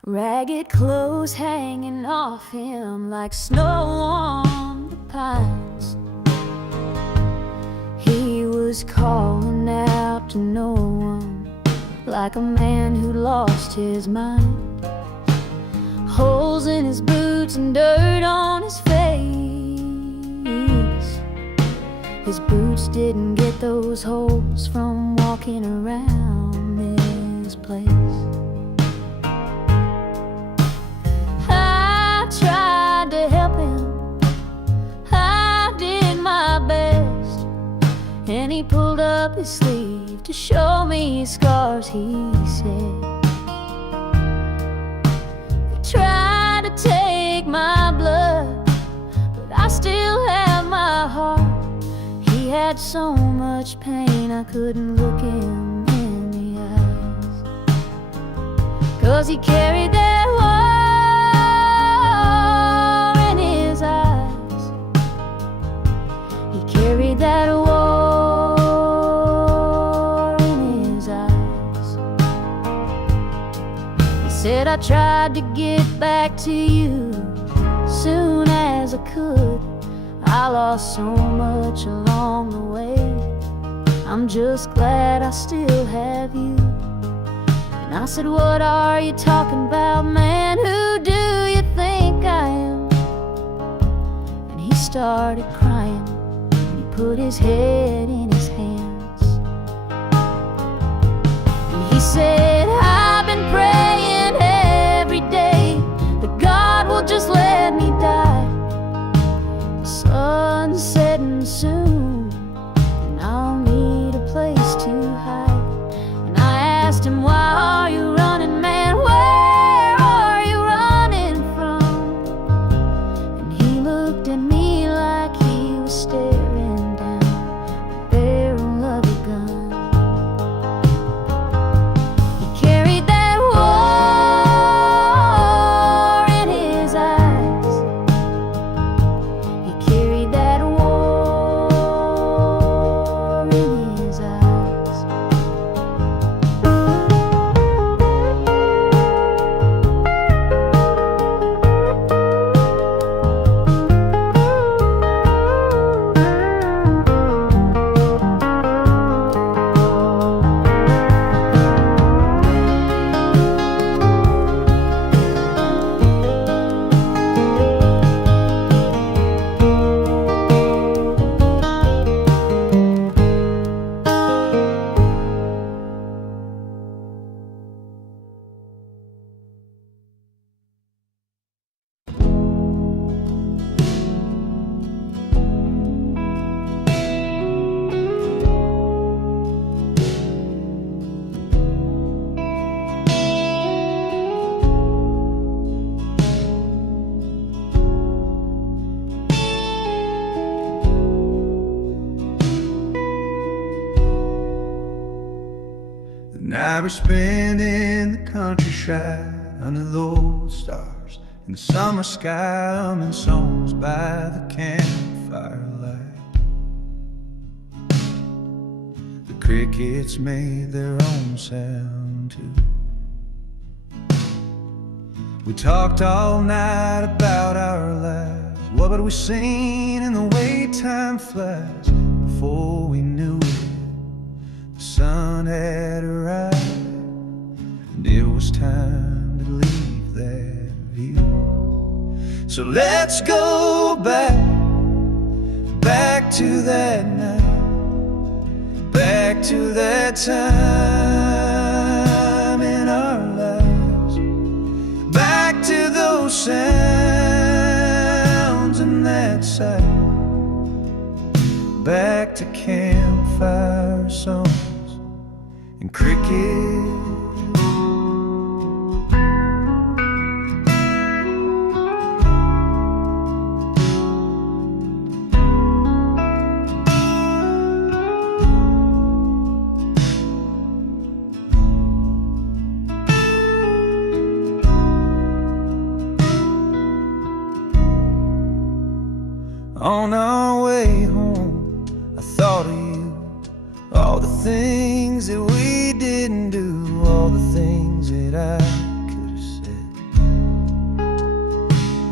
Ragged clothes hanging off him like snow on the pines. He was calling out to no one, like a man who lost his mind. Holes in his boots and dirt on his face. His boots didn't get those holes from walking around this place. I tried to help him, I did my best, and he pulled up his sleeve to show me his scars. He said, "They tried to take my blood, but I still have my heart." He had so much pain I couldn't look him in the eyes, 'cause he carried that war in his eyes. He carried that war in his eyes. He said, "I tried to get back to you soon as I could. I lost so much along the way. I'm just glad I still have you." And I said, "What are you talking about, man? Who do you think I am?" And he started crying, and he put his head in his hands. And he said, "I've been praying every day that God will just let me die. The sun's setting soon, and I'll need a place to hide." And I asked him, "Why are you running, man? Where are you running from?" And he looked at me like he was staring down the barrel of a gun. He carried that war in his eyes. He carried that war in his eyes. The night we spent in the countryside under those stars, in the summer sky, humming songs by the campfire light. The crickets made their own sound too. We talked all night about our lives. What had we seen in the way time flies? Before we knew it, the sun had arrived, and it was time to leave that view. So let's go back to that night, back to that time in our lives, back to those sounds and that sight, back to campfire songs and crickets. On our way home, I thought of you, all the things that we didn't do, all the things that I could have said.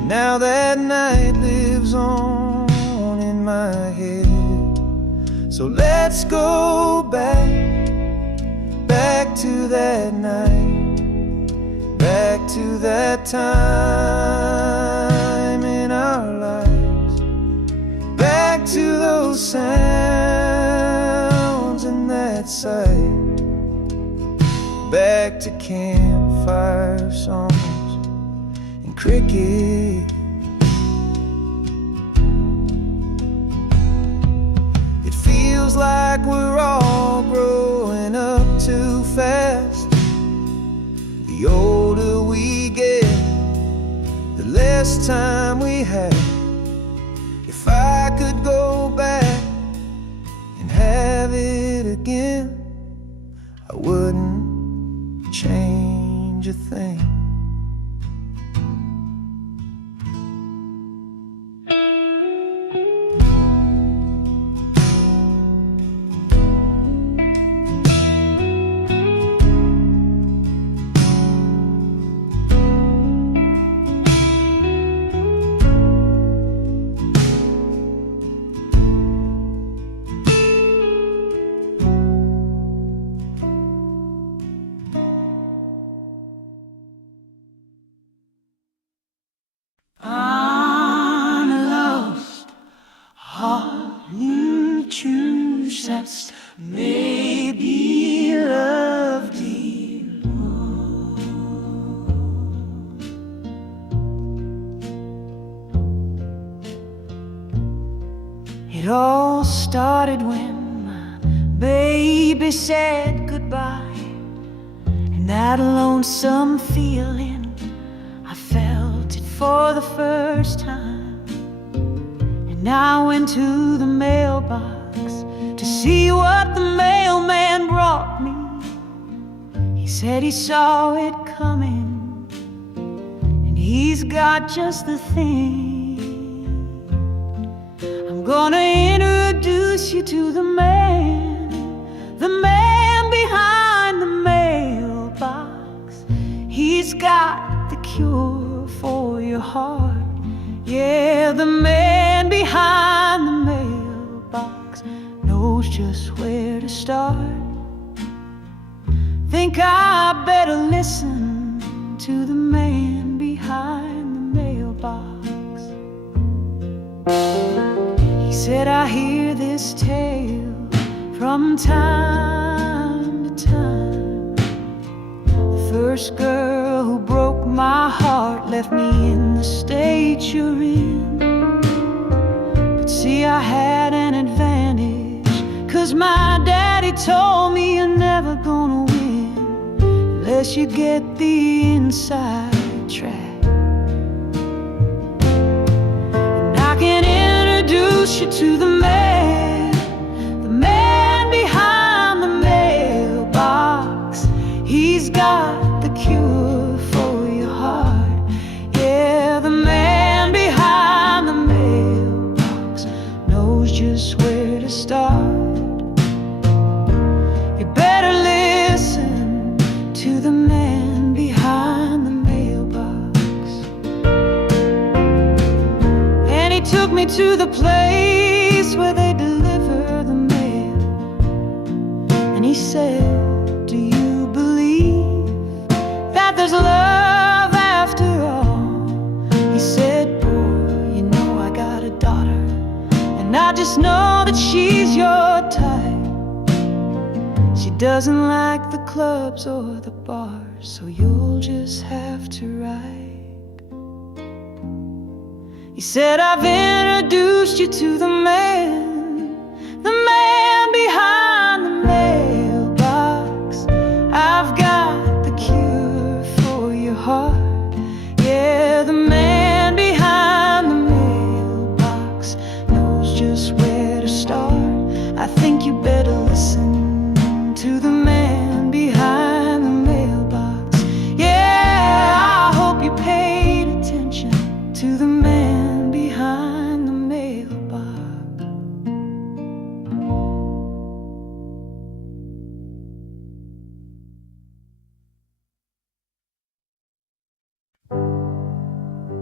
Now that night lives on in my head. So let's go back to that night, back to that time in our lives, back to those sounds and that sight, back to campfire songs and cricket. It feels like we're all growing up too fast. The older we get, the less time we have. If I could go back and have it again, I wouldn't change a thing. That's maybe loved you. It all started when my baby said goodbye, and that lonesome feeling, I felt it for the first time. And I went to the mailbox to see what the mailman brought me. He said he saw it coming, and he's got just the thing. I'm gonna introduce you to the man behind the mailbox. He's got the cure for your heart. Yeah, the man behind the mailbox knows just where to start. Think I better listen to the man behind the mailbox. He said, I hear this tale from time to time. The first girl who broke my heart left me in the state you're in. But see, I had an advantage, 'cause my daddy told me you're never gonna win unless you get the inside track. And I can introduce you to the man behind the mailbox. He's got the cure for your heart. Yeah, the man behind the mailbox knows just where to start. You better listen to the man behind the mailbox. And he took me to the place where they deliver the mail. And he said, do you believe that there's love after all? He said, boy, you know I got a daughter, and I just know that she's your type. She doesn't like the clubs or the bars, so you'll just have to write. He said, I've introduced you to the man behind the mailbox. I've got the cure for your heart. Yeah, the man behind the mailbox knows just where to start. I think you better listen to the man behind the mailbox. Yeah, I hope you paid attention to the man behind the mailbox.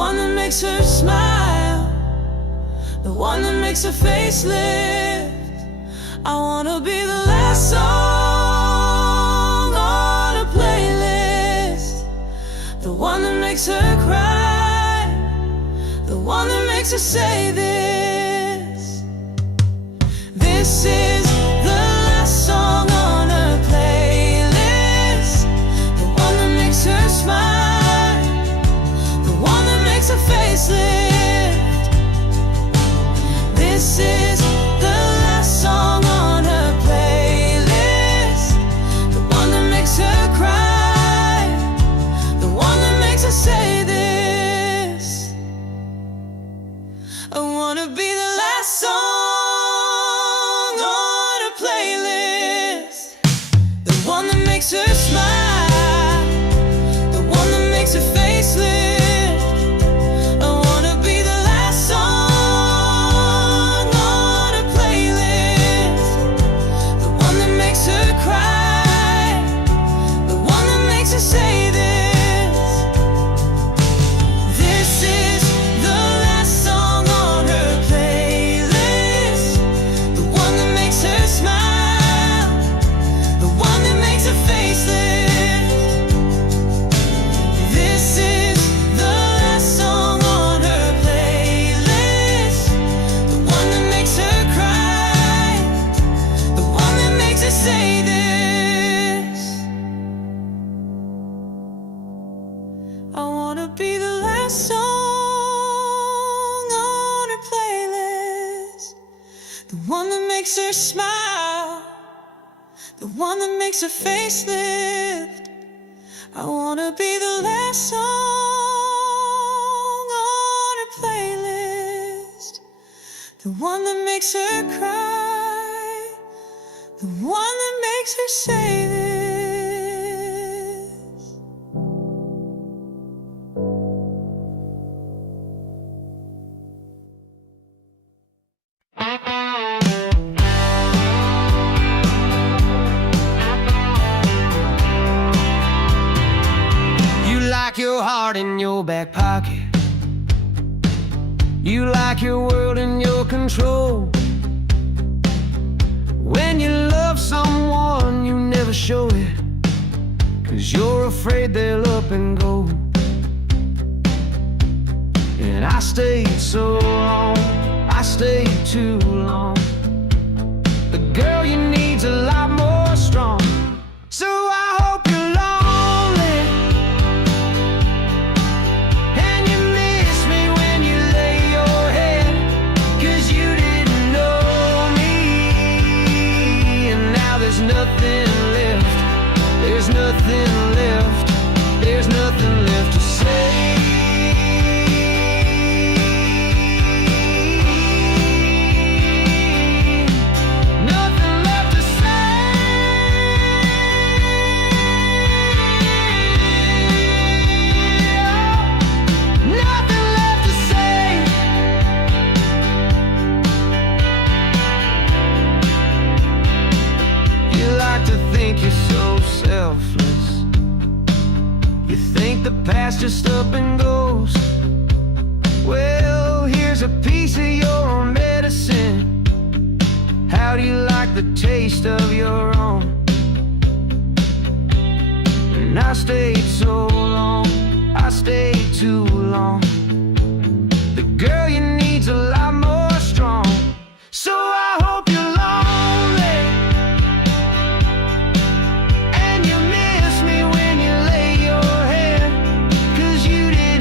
one that makes her smile, the one that makes her face lift. I wanna be the last song on a playlist, the one that makes her cry, the one that makes her say this. This is the last song on her playlist, the one that makes her smile, the one that makes her face lift. This is the last song on her playlist, the one that makes her cry, the one that makes her say this. I wanna be the last song on her playlist, the one that makes her smile, the one that makes her face lift. I wanna be the last song on her playlist, the one that makes her cry, the one that makes her say this. This is the last song on her playlist, the one that makes her smile, the one that makes her face lift. This is the last song on her playlist, the one that makes her cry, the one that makes her say this. I wanna be the last song on her playlist, the one that makes her smile, the one that makes her face lift. I wanna be the last song on her playlist, the one that makes her cry, the one that makes her say this. You like your heart in your back pocket. You like your world in your control. When you love someone, you never show it, 'cause you're afraid they'll up and go. And I stayed so long, I stayed too long. The girl you need's a lot more strong. So I hope you're lonely, and you miss me when you lay your head, 'cause you didn't know me. And now there's nothing left, there's nothing left, there's nothing left to say. Nothing left to say. Nothing left to say. You like to think you're so selfless. You think the past just up and goes. Well, here's a piece of your medicine. How do you like the taste of your own? And I stayed so long, I stayed too long. The girl you need's a lot more strong. So I hope you're lonely, and you miss me when you lay your head, 'cause you didn't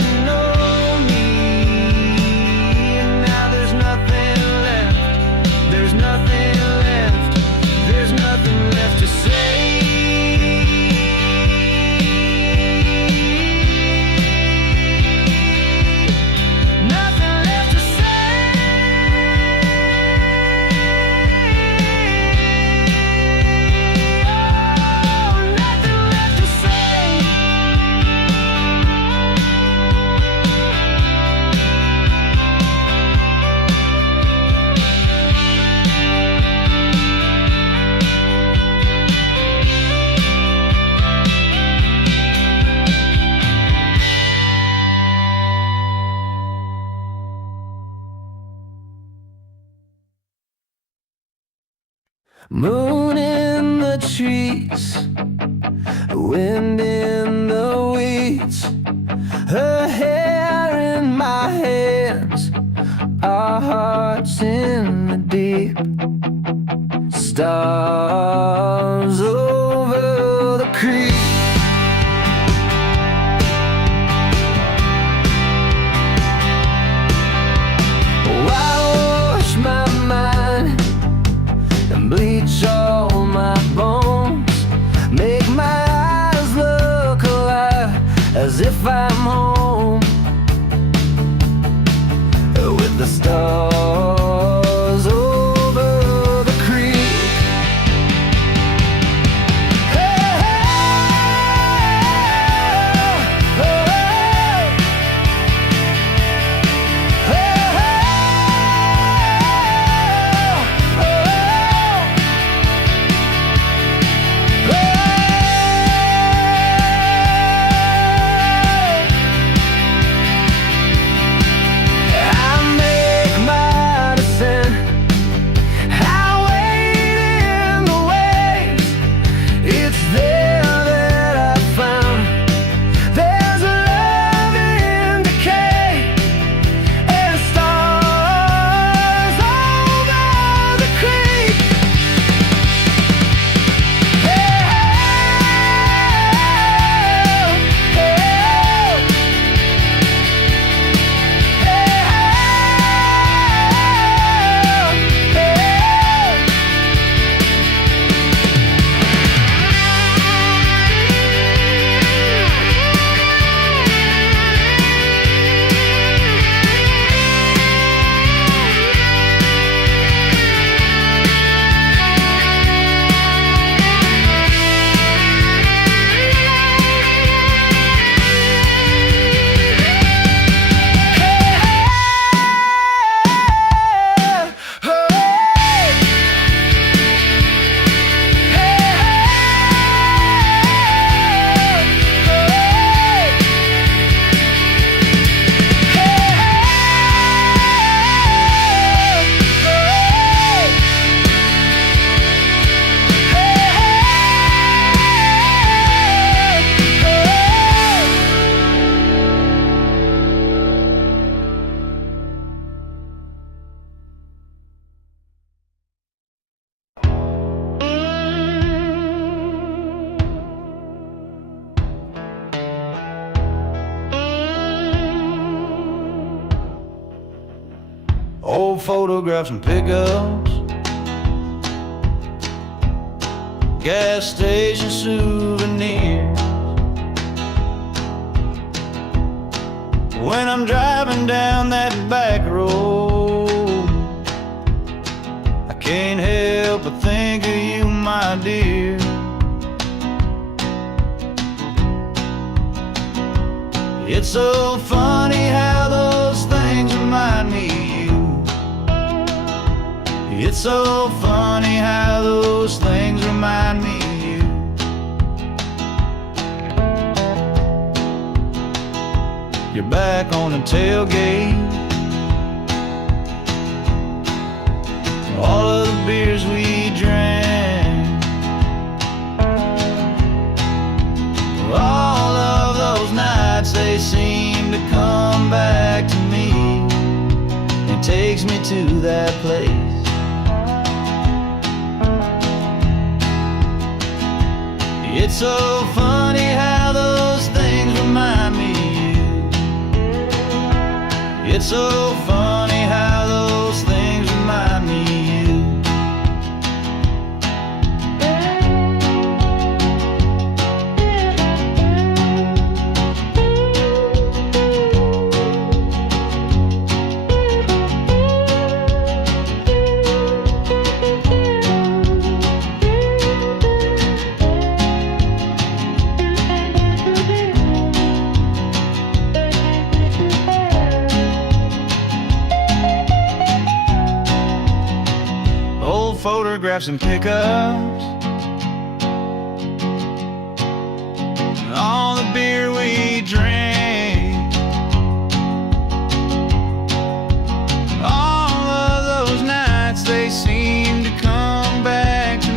Moon in the trees, wind in the weeds, her hair in my hands, our hearts in the deep. Stars over the creek. Wash my mind and bleach all my bones, make my eyes look alive as if I'm home with the stars over the creek. Hey, hey, oh, hey, Old photographs and pickups, gas station souvenirs. When I'm driving down that back road, I can't help but think of you, my dear. It's so funny how those things remind me of you. It's so funny how those things remind me of you. You're back on the tailgate, all of the beers we drank, all of those nights, they seem to come back to me. It takes me to that place. It's so funny how those things remind me of you. It's so funny how those things remind me of you. Photographs and pickups, all the beer we drank, all of those nights, they seem to come back to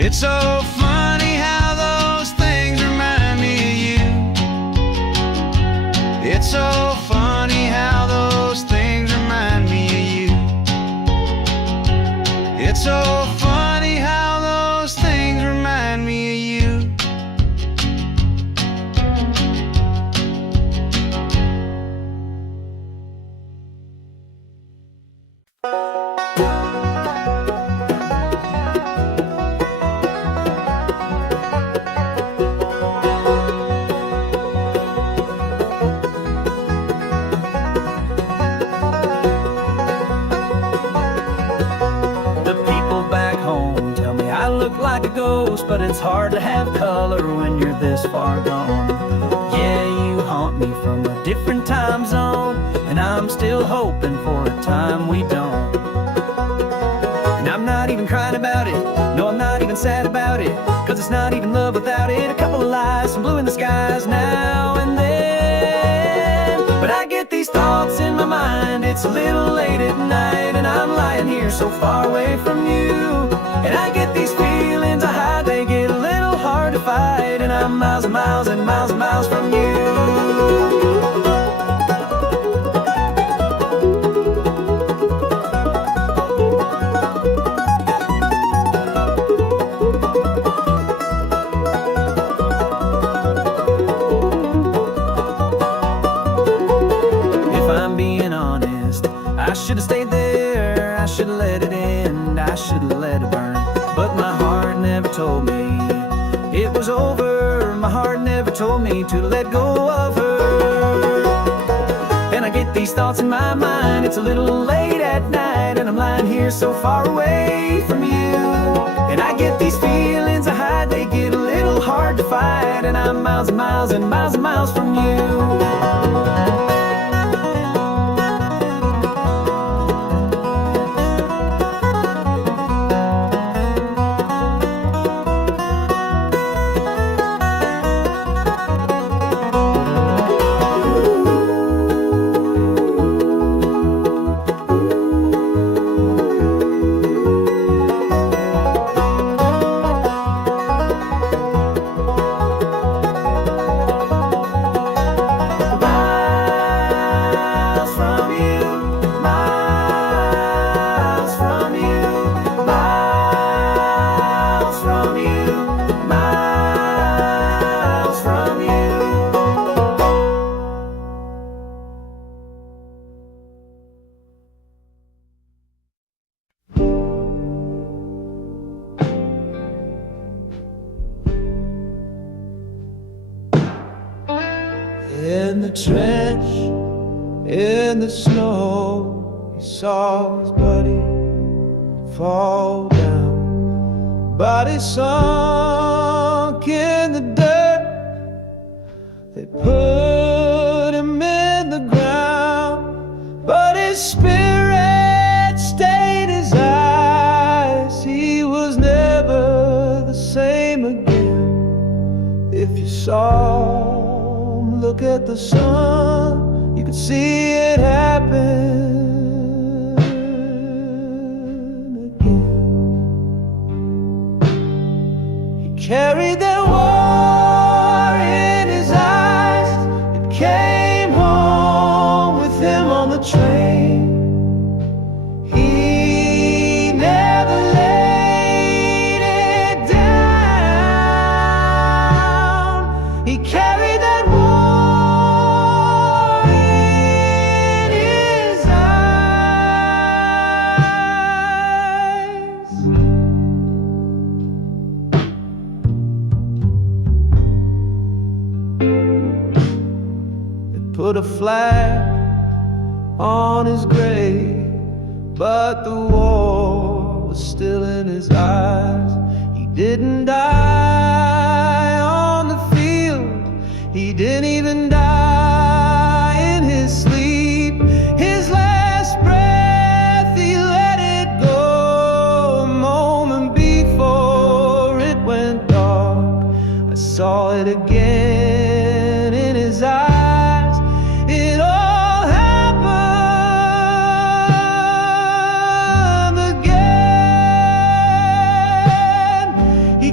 It's so funny how those things remind me of you. It's so funny how those things remind me of you. It's so funny how those things remind me of you. Like a ghost, but it's hard to have color when you're this far gone. Yeah, you haunt me from a different time zone, and I'm still hoping for a time we don't. And I'm not even crying about it, no, I'm not even sad about it, 'cause it's not even love without it. A couple of lies, some blue in the skies now and then. But I get these thoughts in my mind, it's a little late at night, and I'm lying here so far away from you. And I get these feelings I hide, they get a little hard to fight, and I'm miles and miles and miles and miles from you. If I'm being honest, I should have stayed there, I should have let it end, I should have let it burn. But my heart never told me it was over. My heart never told me to let go of her. And I get these thoughts in my mind, it's a little late at night, and I'm lying here so far away from you. And I get these feelings I hide, they get a little hard to fight, and I'm miles and miles and miles and miles from you. In the trench, in the snow, he saw his buddy fall down. Body sunk in the dirt, they put him in the ground, but his spirit stayed his eyes. He was never the same again. If you saw him look at the sun, you could see it happen again. He carried that war in his eyes. It came home with him on the train. He never laid it down. He carried that war in his eyes. It put a flag on his grave, but the war was still in his eyes. He didn't die on the field, he didn't even die in his sleep. His last breath, he let it go a moment before it went dark. I saw it again in his eyes. It all happened again.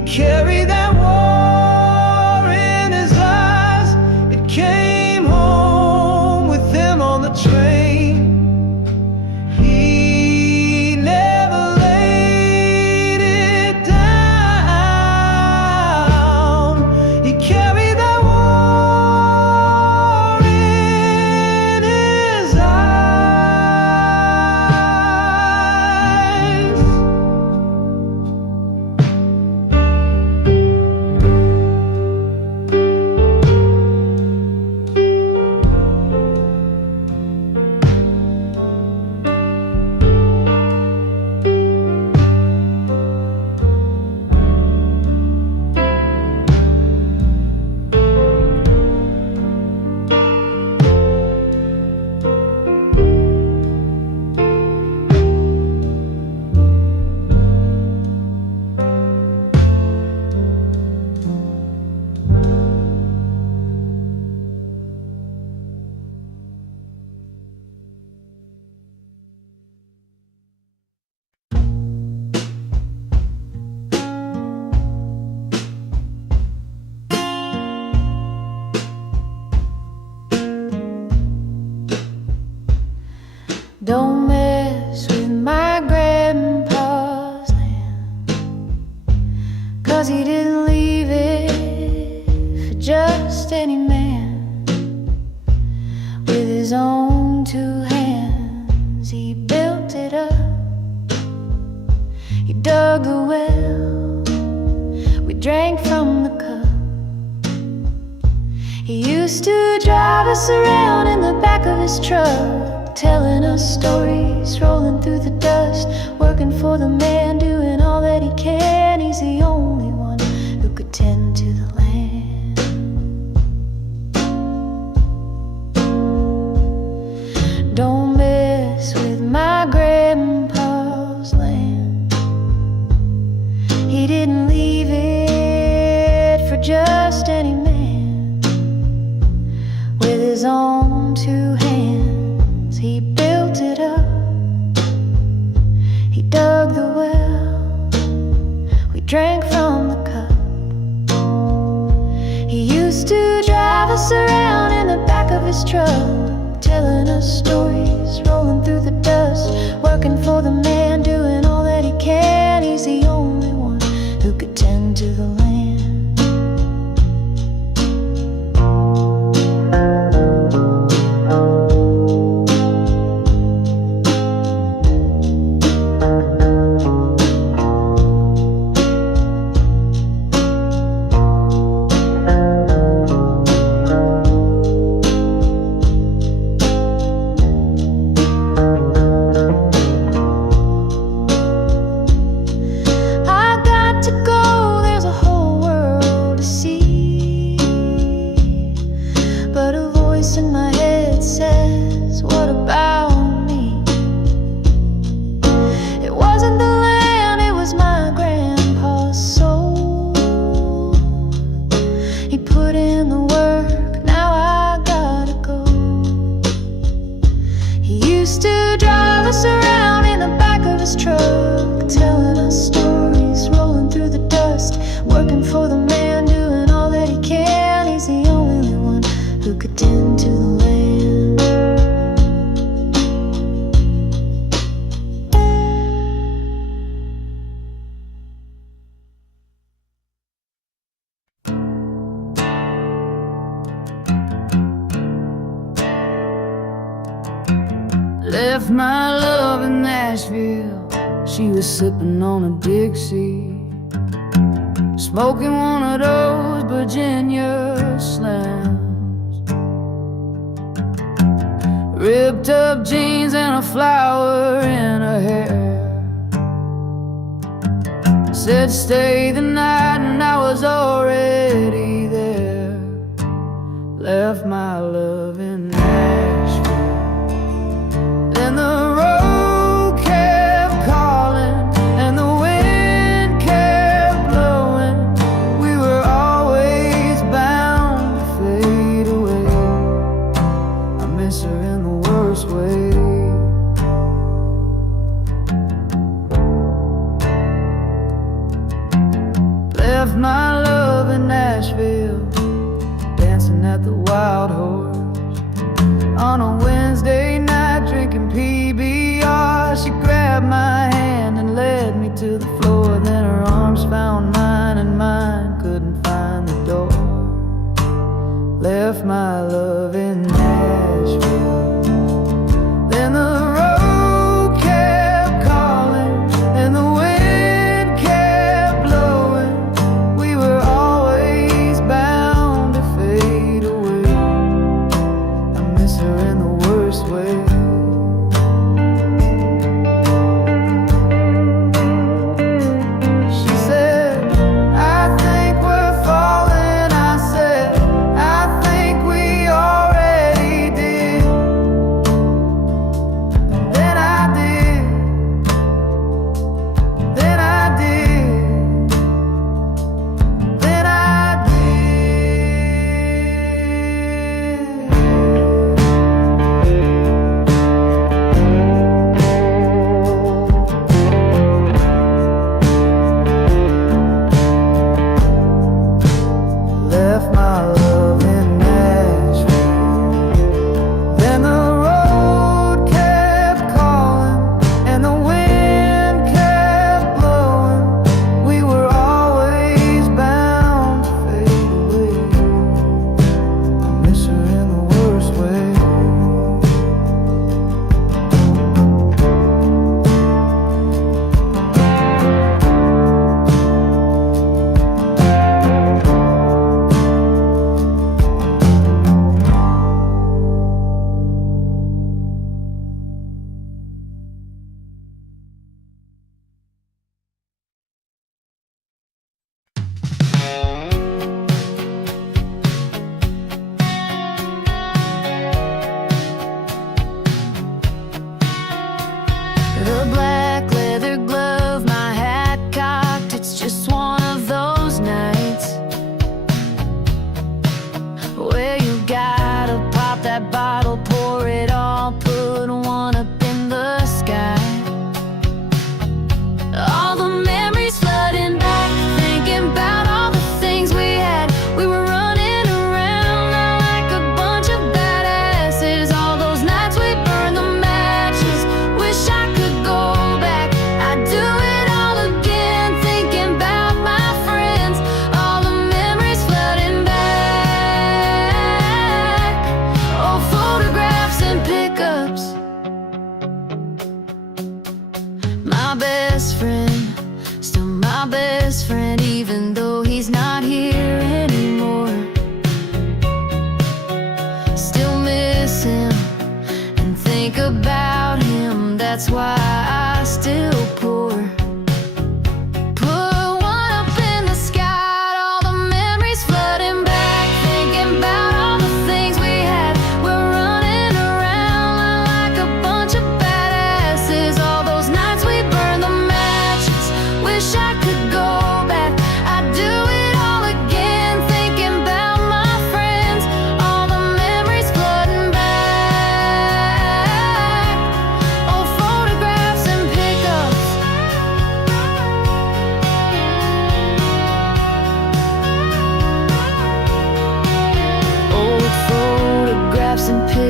'cause he didn't leave it for just any man. With his own two hands he built it up. He dug the well, we drank from the cup. He used to drive us around in the back of his truck, telling us stories, rolling through the dust, working for the man, doing all that he can. He's the only one who could tend to the land. Don't mess with my grandpa's land. He didn't leave it for just any man. With his own two hands he built it up. He dug the well, we drank from the cup. He used to drive us around in the back of his truck, telling us stories, rolling through the dust, working for the man, doing all that he can. He's the only one who could tend to the land. In my head says, what about me? It wasn't the land, it was my grandpa's soul. He put in the work, now I gotta go. He used to drive us around in the back of his truck, telling us stories, rolling through the dust, working for the man, doing all that he can. He's the only one who could tend to the land. Left my love in Nashville, she was sipping on a Dixie, smoking one of those Virginia slams. Ripped up jeans and a flower in her hair. Said stay the night and I was already there. Left my love in Nashville. Then the road kept calling and the wind kept blowing. We were always bound to fade away. I miss her in the worst way. Left my love in Nashville, dancing at the Wild Horse on a Wednesday night, drinking PBR. She grabbed my hand and led me to the floor. Then her arms found mine and mine couldn't find the door. Left my love in Nashville. Then the road kept calling and the wind kept blowing. We were always bound to fade away. I miss her in the worst way. She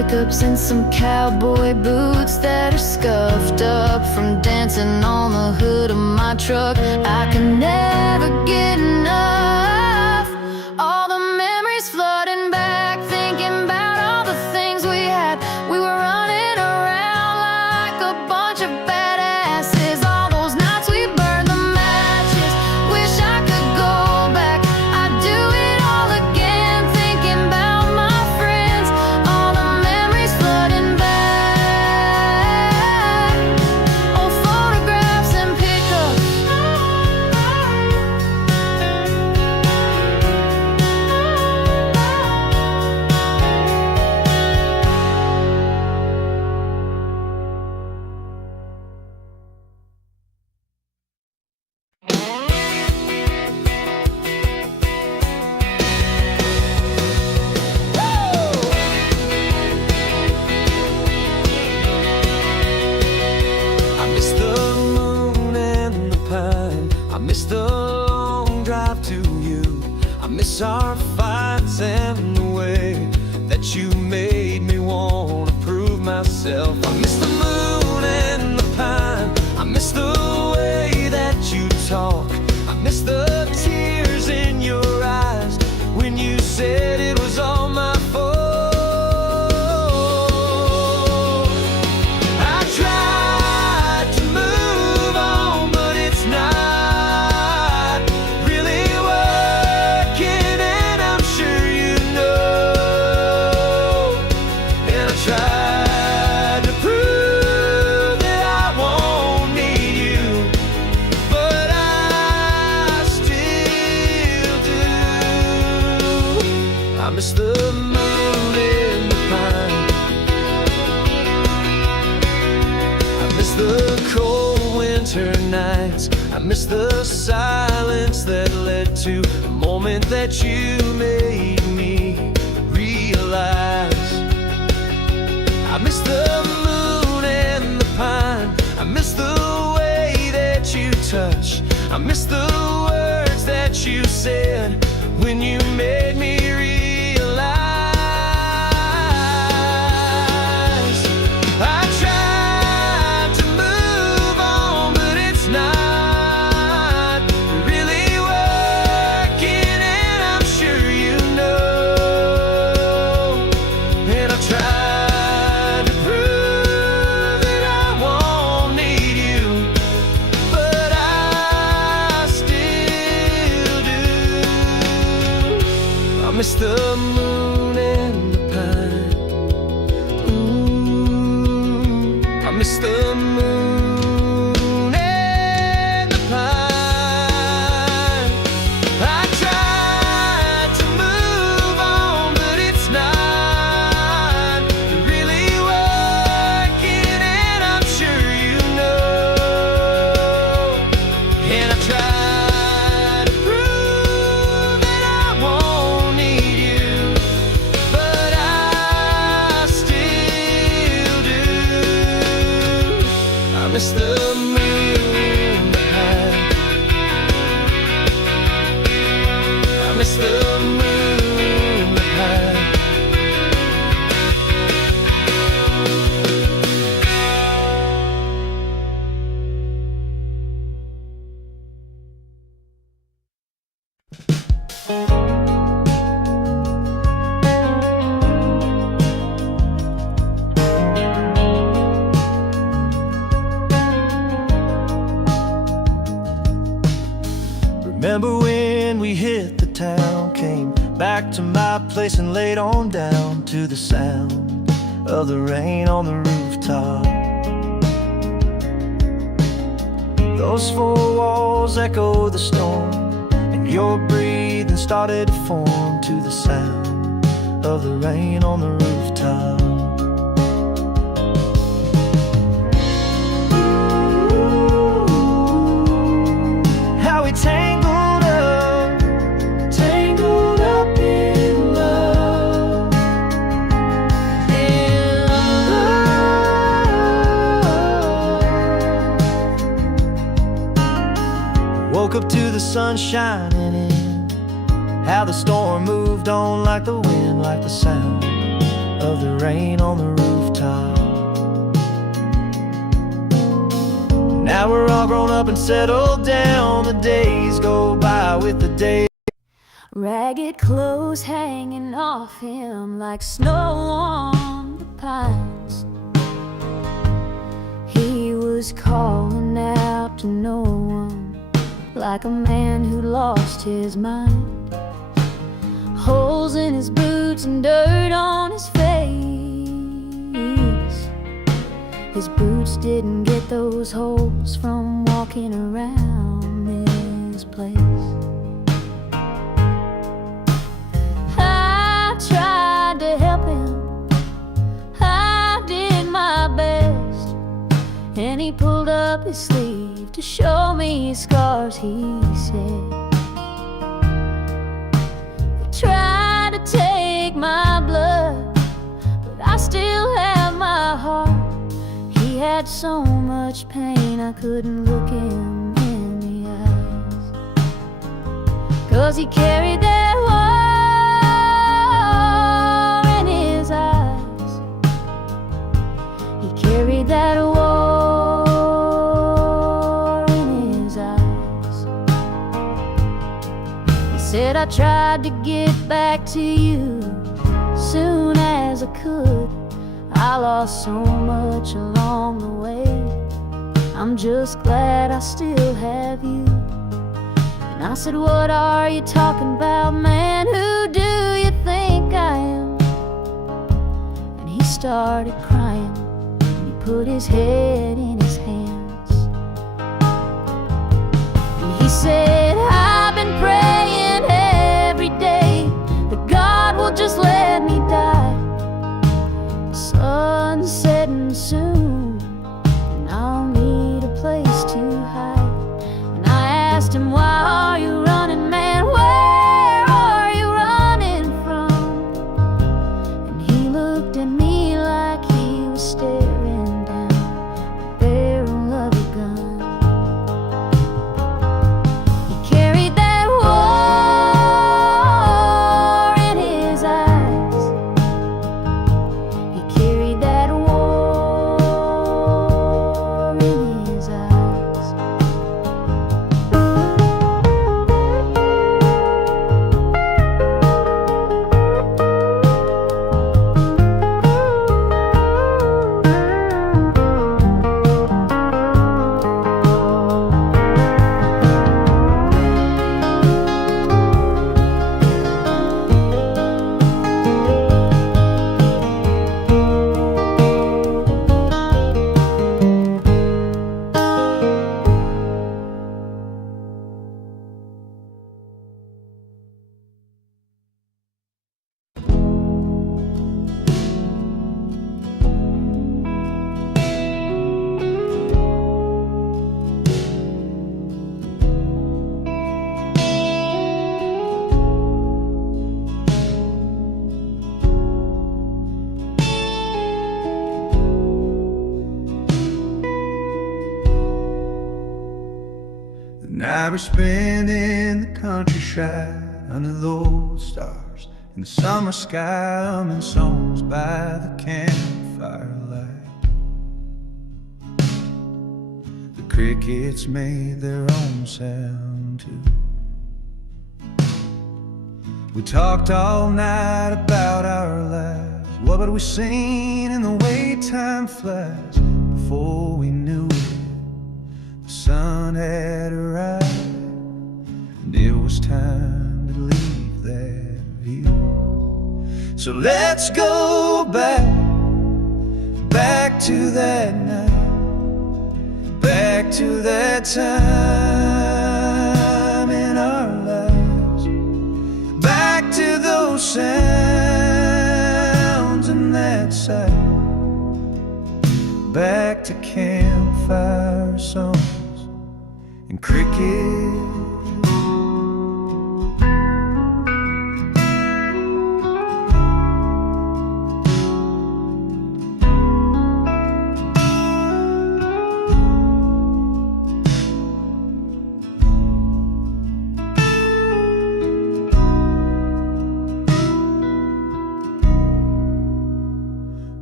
makeups and some cowboy boots that are scuffed up from dancing on the hood of my truck. I can never get enough. All the memories flooding back, thinking about all the things we had. We were running around like a bunch of badasses. All those nights we burned the matches. Wish I could go back. I'd do it all again, thinking about my friends. All the memories flooding back. Old photographs and pickups. I miss the moon and the pine. I miss the long drive to you. I miss our fights and the way that you made me want to prove myself. I miss the moon and the pine. I miss the way that you talk. I miss the tears in your eyes when you said it was all my fault. I tried to move on, but it's not really working, and I'm sure you know. And I tried to prove that I won't need you, but I still do. I miss the moon and the pine. I miss the cold winter nights. I miss the silence that led to the moment that you made me realize. I miss the moon and the pine. I miss the way that you touch. I miss the words that you said when you made me realize. I tried to move on, but it's not really working, and I'm sure you know. And I tried to prove that I won't need you, but I still do. I miss the moon and the pine. I miss the moon and the pine. I tried to move on, but it's not really working, and I'm sure you know. And I tried to prove that I won't need you, but I still do. I miss the moon, the pine. I miss the moon, the pine. Remember when we hit the town, came back to my place and laid on down to the sound of the rain on the rooftop. Those four walls echoed the storm, and your breathing started to form to the sound of the rain on the rooftop. How we tangled up in love, in love. Woke up to the sun shining in, how the storm moved on like the wind, like the sound of the rain on the rooftop. Now we're all grown up and settled down. The days go by with the day. Ragged clothes hanging off him like snow on the pines. He was calling out to no one, like a man who lost his mind. Holes in his boots and dirt on his face. His boots didn't get those holes from walking around this place. I tried to help him, I did my best, and he pulled up his sleeve to show me his scars, he said. They tried to take my blood, but I still have my heart. He had so much pain I couldn't look him in the eyes, 'cause he carried that war in his eyes. He carried that war in his eyes. He said, I tried to get back to you soon as I could. I lost so much along the way. I'm just glad I still have you. And I said, what are you talking about, man? Who do you think I am? And he started crying, and he put his head in his hands. And he said, I've been praying every day that God will just let me die. Sun's setting soon, and I'll need a place to hide. And I asked him, why are you running, man? Where are you running from? And he looked at me like he was staring down the barrel of a gun. He carried that war in his eyes. He carried that war in his eyes. The night we're spending the countryside under those stars, in the summer sky, humming songs by the campfire light. The crickets made their own sound too. We talked all night about our lives. What had we seen in the way time flies? Before we knew it, the sun had arrived, and it was time to leave that view. So let's go back to that night, back to that time in our lives, back to those sounds and that sight, back to campfire songs and crickets.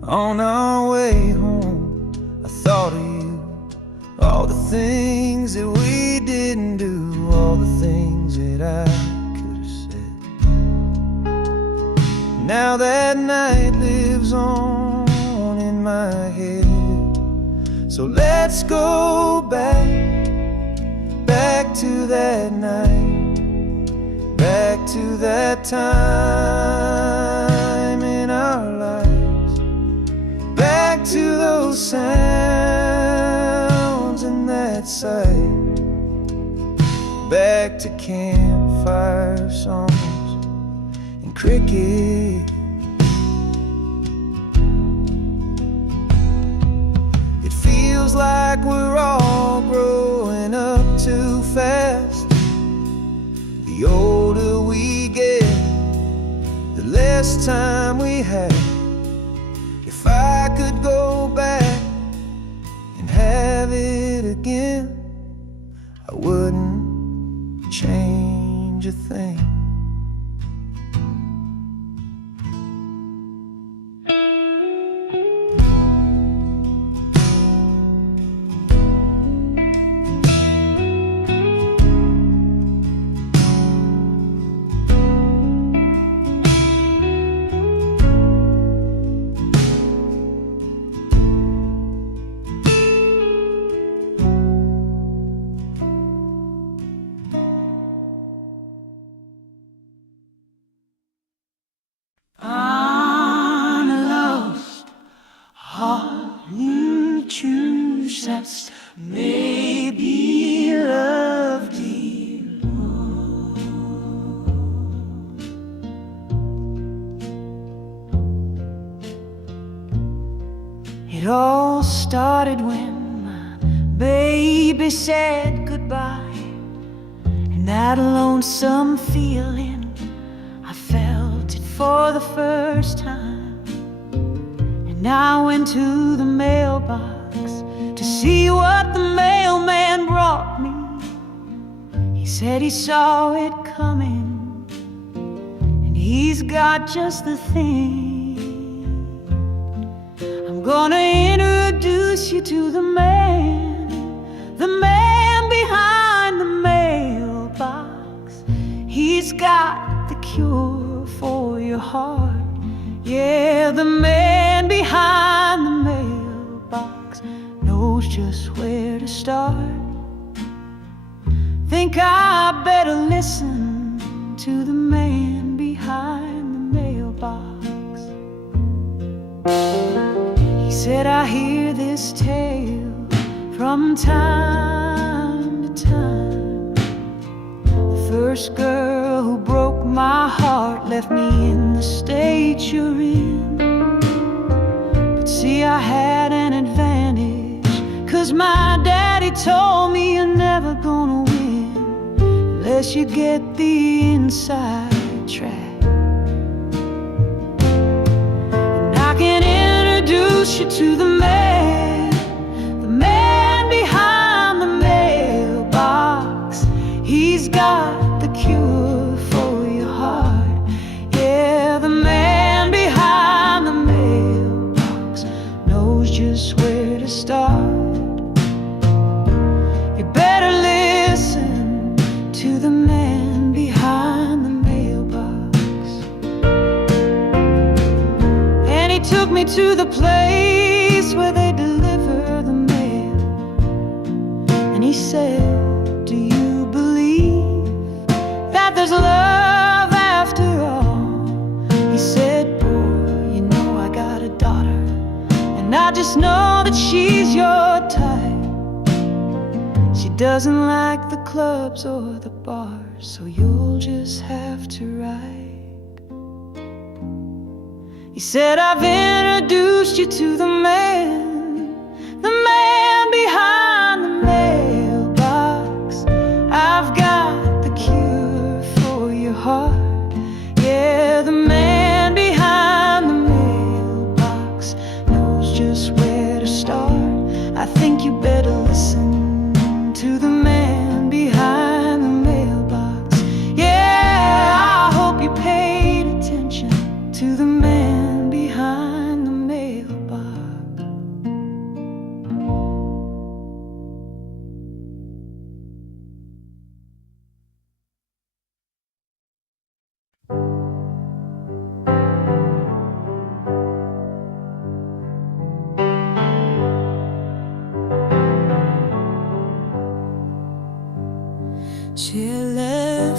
On our way home, I thought of you, all the things that we didn't do, all the things that I could have said. Now that night lives on in my head. So let's go back to that night, back to that time in our lives, back to those sounds and that sight, back to campfire songs and cricket. It feels like we're all growing up too fast. The older we get, the less time we have. If I could go back and have it again, I wouldn't change a thing. That's maybe loved you. It all started when my baby said goodbye, and that lonesome feeling, I felt it for the first time. And I went to the mailbox to see what the mailman brought me. He said he saw it coming, and he's got just the thing. I'm gonna introduce you to the man behind the mailbox. He's got the cure for your heart. Yeah, the man behind the mailbox knows just where to start. Think I better listen to the man behind the mailbox. He said, I hear this tale from time to time. The first girl who broke my heart left me in the state you're in. But see, I had an advantage, 'cause my daddy told me you're never gonna win unless you get the inside track. And I can introduce you to the man behind the mailbox. He's got the cure for your heart. Yeah, the man behind the mailbox knows just where to start. You better listen to the man behind the mailbox. And he took me to the place where they deliver the mail. And he said, do you believe that there's love after all? He said, boy, you know I got a daughter, and I just know that she's your type. She doesn't like the clubs or the bars, so you'll just have to write. He said, I've introduced you to the man behind the mailbox. I've got the cure for your heart. Yeah, the man behind the mailbox knows just where to start. I think you better listen to the man behind the mailbox. Yeah, I hope you paid attention to the man behind the mailbox.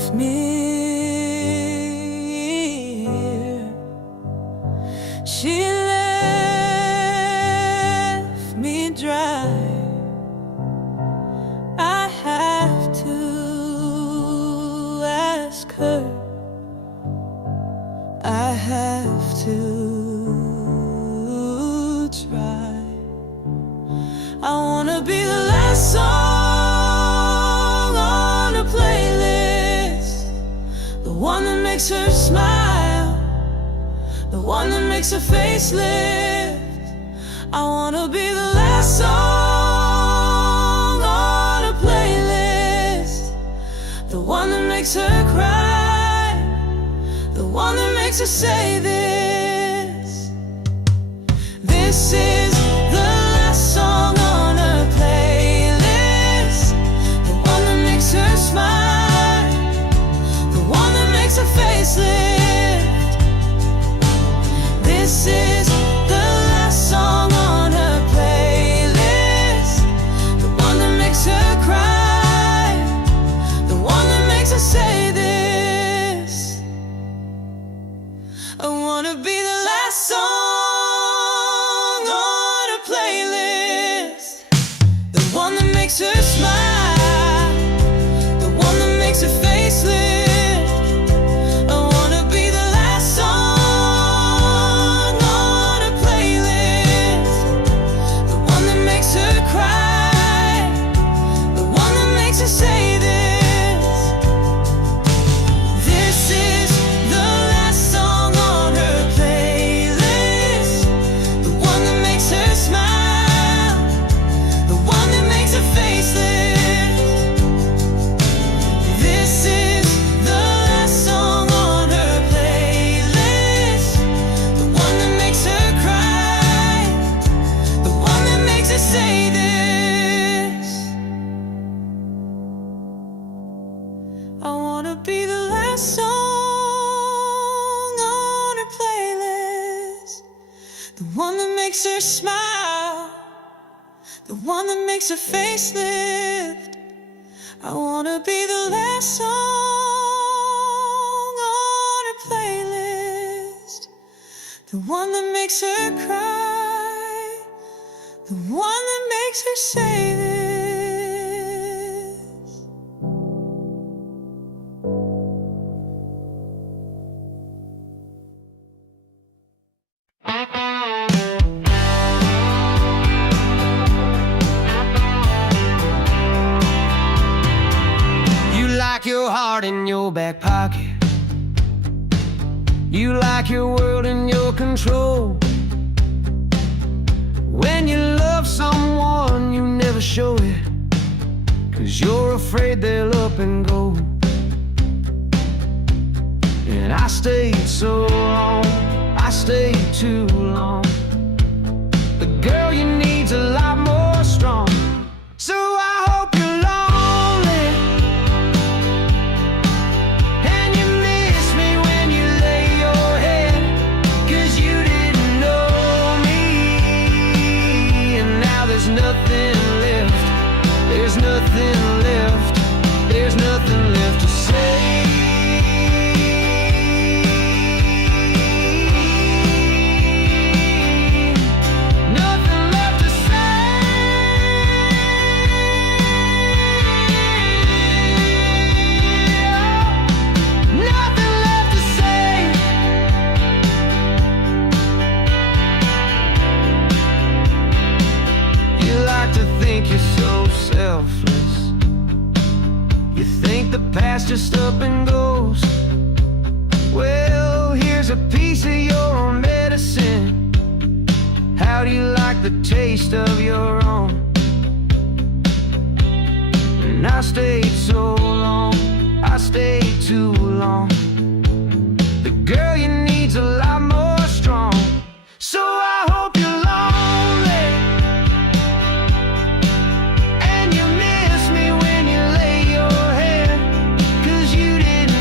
left me here. She left me dry. I have to ask her. I have to try. I wanna be the last song on her playlist, the one that makes her smile, the one that makes her face lift. I wanna be the last song on her playlist, the one that makes her cry, the one that makes her say this. This is the last song on her playlist, the one that makes her smile, the one that makes her face lift. This is the last song on her playlist, the one that makes her cry, the one that makes her say this. I wanna be the last song on her playlist, the one that makes her smile, the one that makes her face lift. I wanna be the last song on her playlist, the one that makes her cry, the one that makes her say this. This is the last song on her playlist, the one that makes her smile, the one that makes her face lift. This is the last song on her playlist, the one that makes her cry, the one that makes her say this. I wanna be the last song on her playlist, the one that makes her smile, the one that makes her face lift. I wanna be the last song on her playlist, the one that makes her cry, the one that makes her say this. You like your heart in your back pocket. You like your world in your control. When you love someone, you never show it, 'cause you're afraid they'll up and go. And I stayed so long, I stayed too long. The girl you need's a lot more strong. So I hope you're lonely, and you miss me when you lay your head, 'cause you didn't know me. And now there's nothing left, there's nothing left, there's nothing left to say. Nothing left to say. Nothing left to say. You like to think you're so selfless. You think the past just up and goes. Well, here's a piece of your own medicine. How do you like the taste of your own? And I stayed so long, I stayed too long. The girl you need's a lot more strong. So I hope you're lonely, and you miss me when you lay your head, 'cause you didn't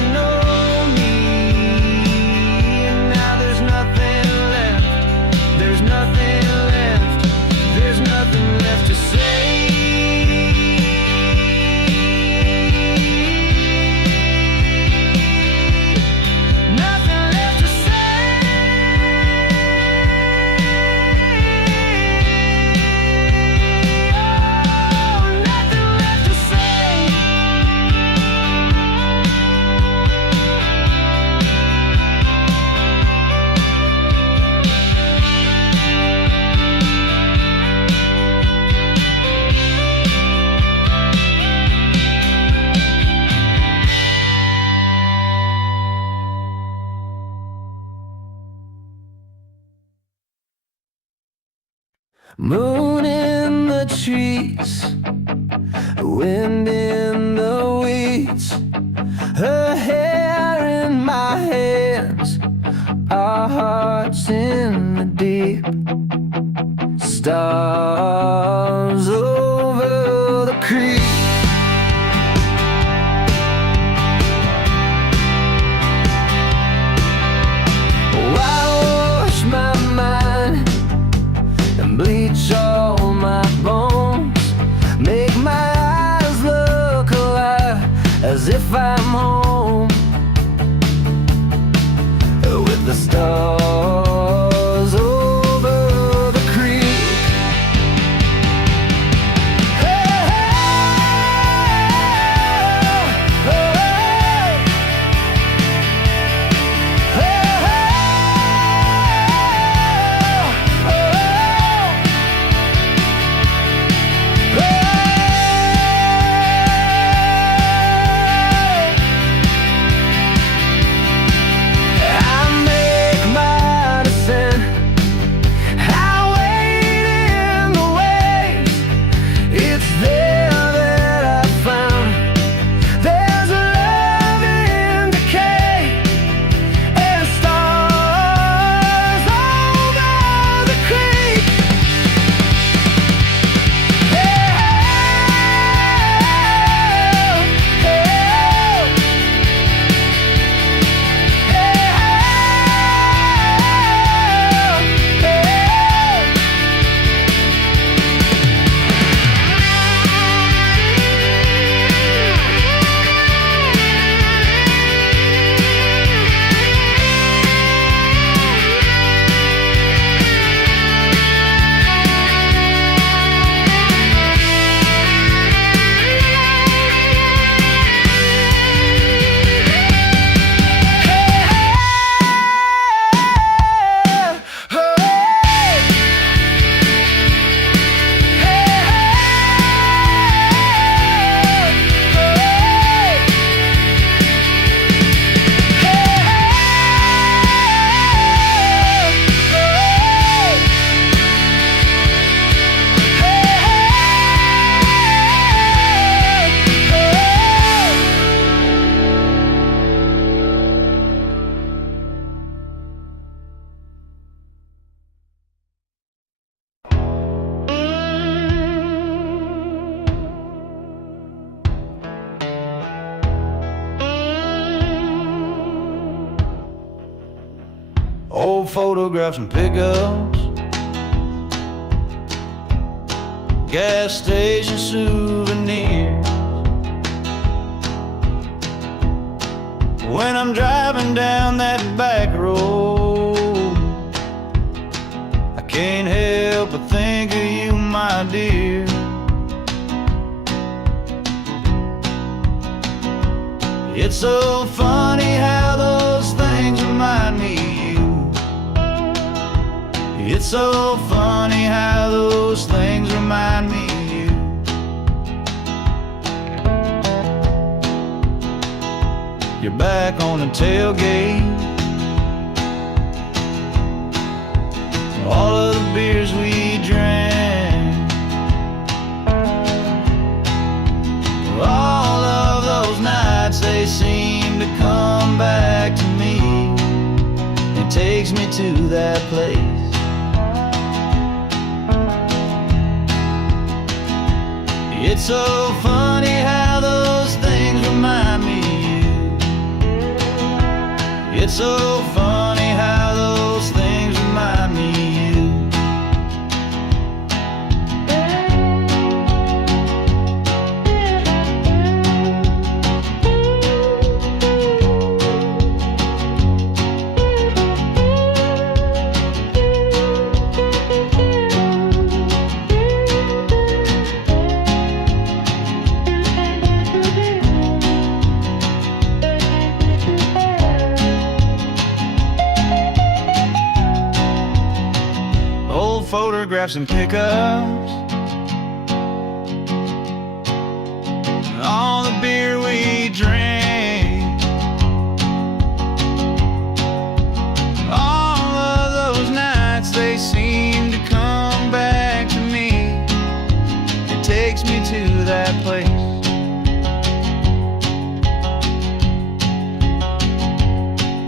Moon in the trees, wind in the weeds, her hair in my hands, our hearts in the deep. Stars over the creek. Wash my mind and bleach all my bones, make my eyes look alive as if I'm home with the stars over the creek. Hey, hey, hey, Old photographs and pickups, gas station souvenirs. When I'm driving down that back road, I can't help but think of you, my dear. It's so funny how those things remind me of you. It's so funny how those things remind me of you. You're back on the tailgate, all of the beers we drank, all of those nights, they seem to come back to me. It takes me to that place. It's so funny how those things remind me of you. It's so funny how those things remind me of you. Photographs and pickups, all the beer we drank, all of those nights, they seem to come back to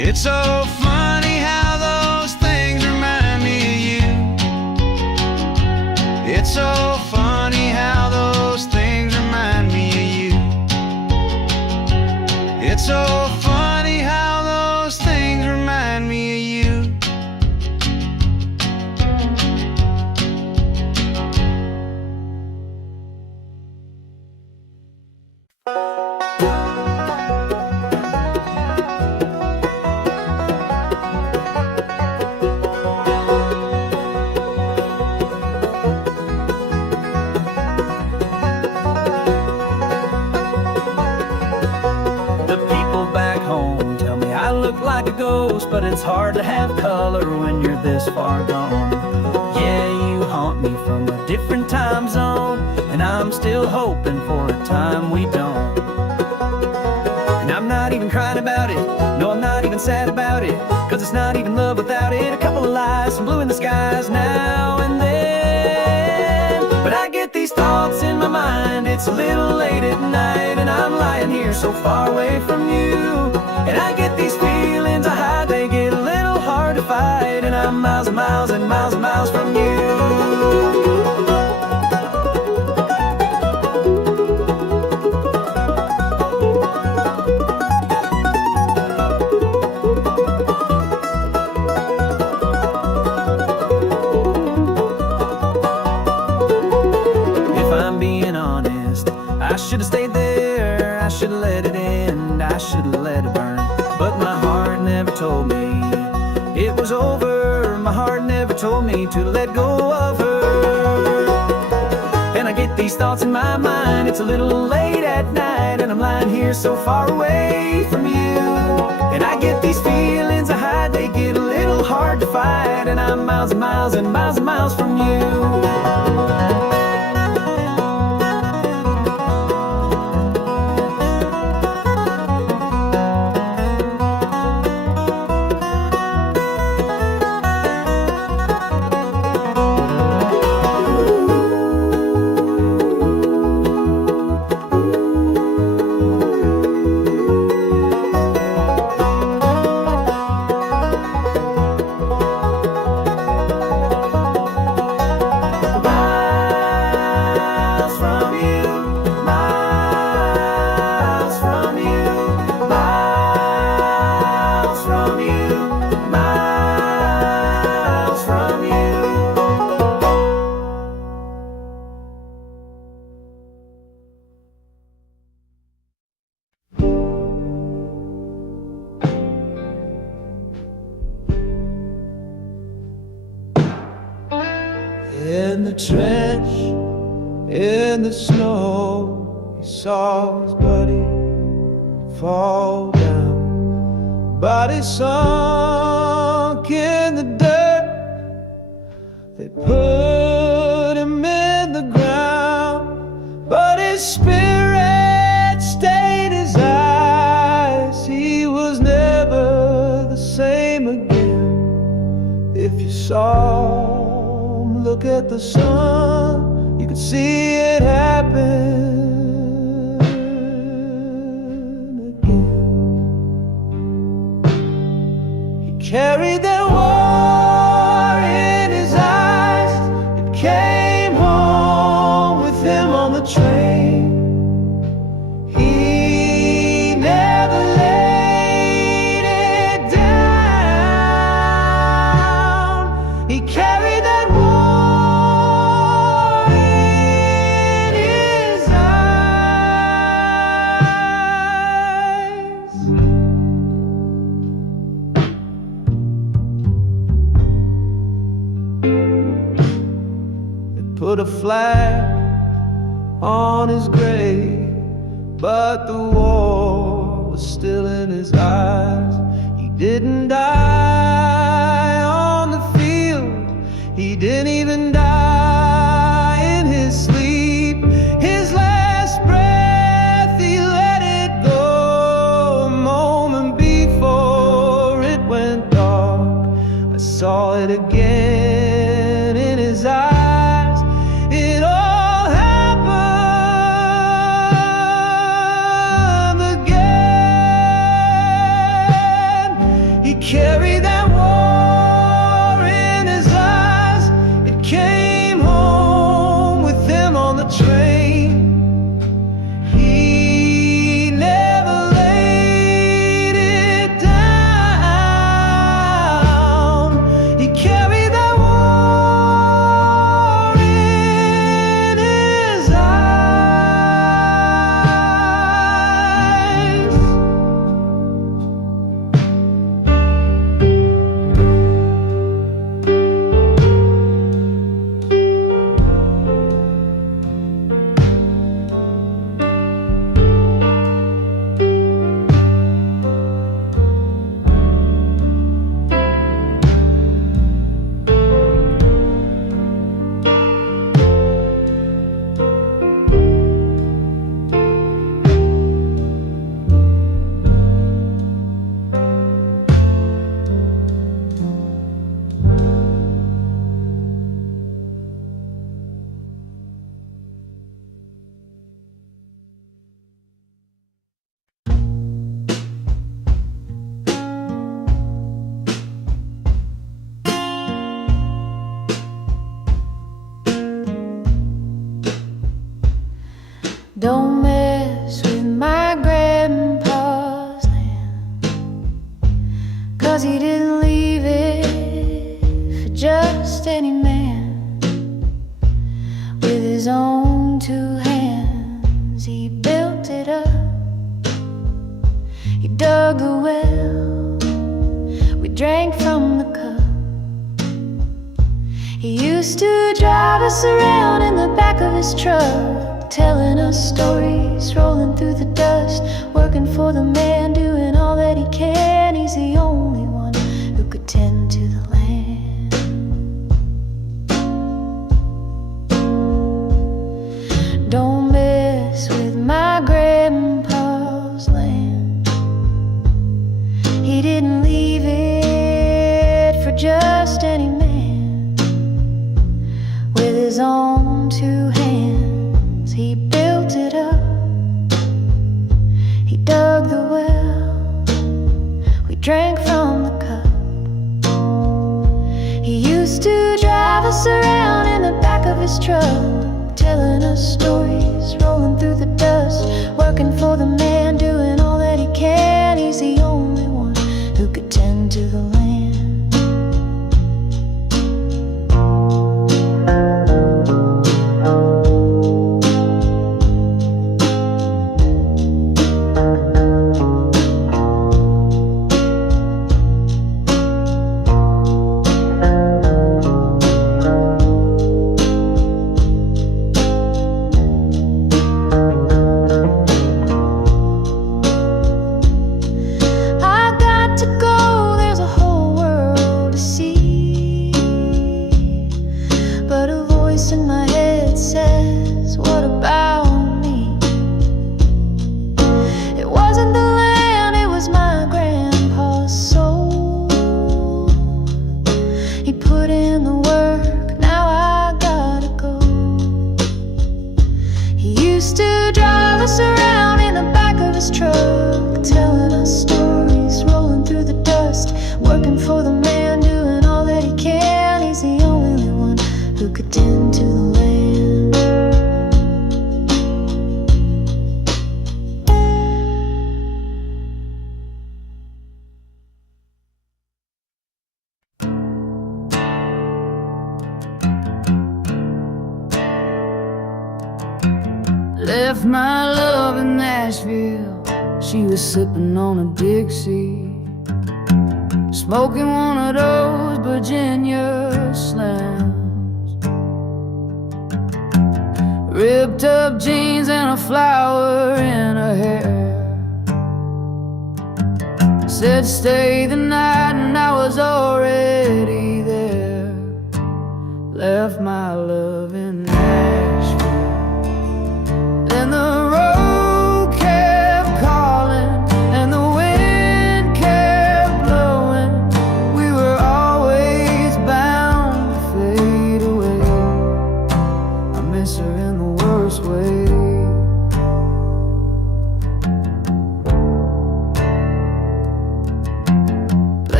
It's so funny how those things remind me of you. It's so funny how those things remind me of you. It's so funny how those things remind me of you. The people back home tell me I look like a ghost, but it's hard to have color when you're this far gone. Yeah, you haunt me from a different time zone, and I'm still hoping for a time we don't. And I'm not even crying about it, no, I'm not even sad about it, 'cause it's not even love without it. A couple of lies, some blue in the skies now and then. But I get these thoughts in my mind, it's a little late at night, and I'm lying here so far away from you. And I get these feelings I hide, they get a little hard to fight, and I'm miles and miles and miles and miles from you. I should've stayed there, I should've let it end, I should've let it burn. But my heart never told me it was over. My heart never told me to let go of her. And I get these thoughts in my mind, it's a little late at night, and I'm lying here so far away from you. And I get these feelings I hide, they get a little hard to fight, and I'm miles and miles and miles and miles from you. In the trench, in the snow, he saw his buddy fall down. Body sunk in the dirt, they put him in the ground, but his spirit stayed his eyes. He was never the same again. If you saw him look at the sun, you could see it happen again. He carried that war in his eyes. It came home with him on the train. He never laid it down. He carried that war in his eyes. They put a flag on his grave, but the war was still in his eyes. He didn't die on the field, he didn't even die in his sleep. His last breath, he let it go a moment before it went dark. I saw it again in his eyes. It all happened again. carried that war in his eyes. It came home with him on the train. He never laid it down. He carried that war in his eyes. Don't mess with my grandpa's land, 'cause he didn't leave it for just any man. With his own two hands he built it up. He dug the well, we drank from the cup. He used to drive us around in the back of his truck, telling us stories, rolling through the dust, working for the man, doing all that he can. He's the only one who could tend to the land. Don't mess with my grandpa's land. He didn't leave it for just any man. With his own two hands he built it up. He dug the well, we drank from the cup. He used to drive us around in the back of his truck, telling us stories, rolling through the dust, working for the man, doing all that he can. He's the only one who could tend to the land. In my head says, what about me? It wasn't the land, it was my grandpa's soul. He put in the work, now I gotta go. He used to drive us around in the back of his truck, telling us stories, rolling through the dust, working for the man, doing all that he can. He's the only one who could tend to the land. Left my love in Nashville, she was sipping on a Dixie, smoking one of those Virginia slams. Ripped up jeans and a flower in her hair. Said stay the night and I was already there. Left my love in Nashville. Then the road kept calling and the wind kept blowing. We were always bound to fade away. I miss her in the worst way.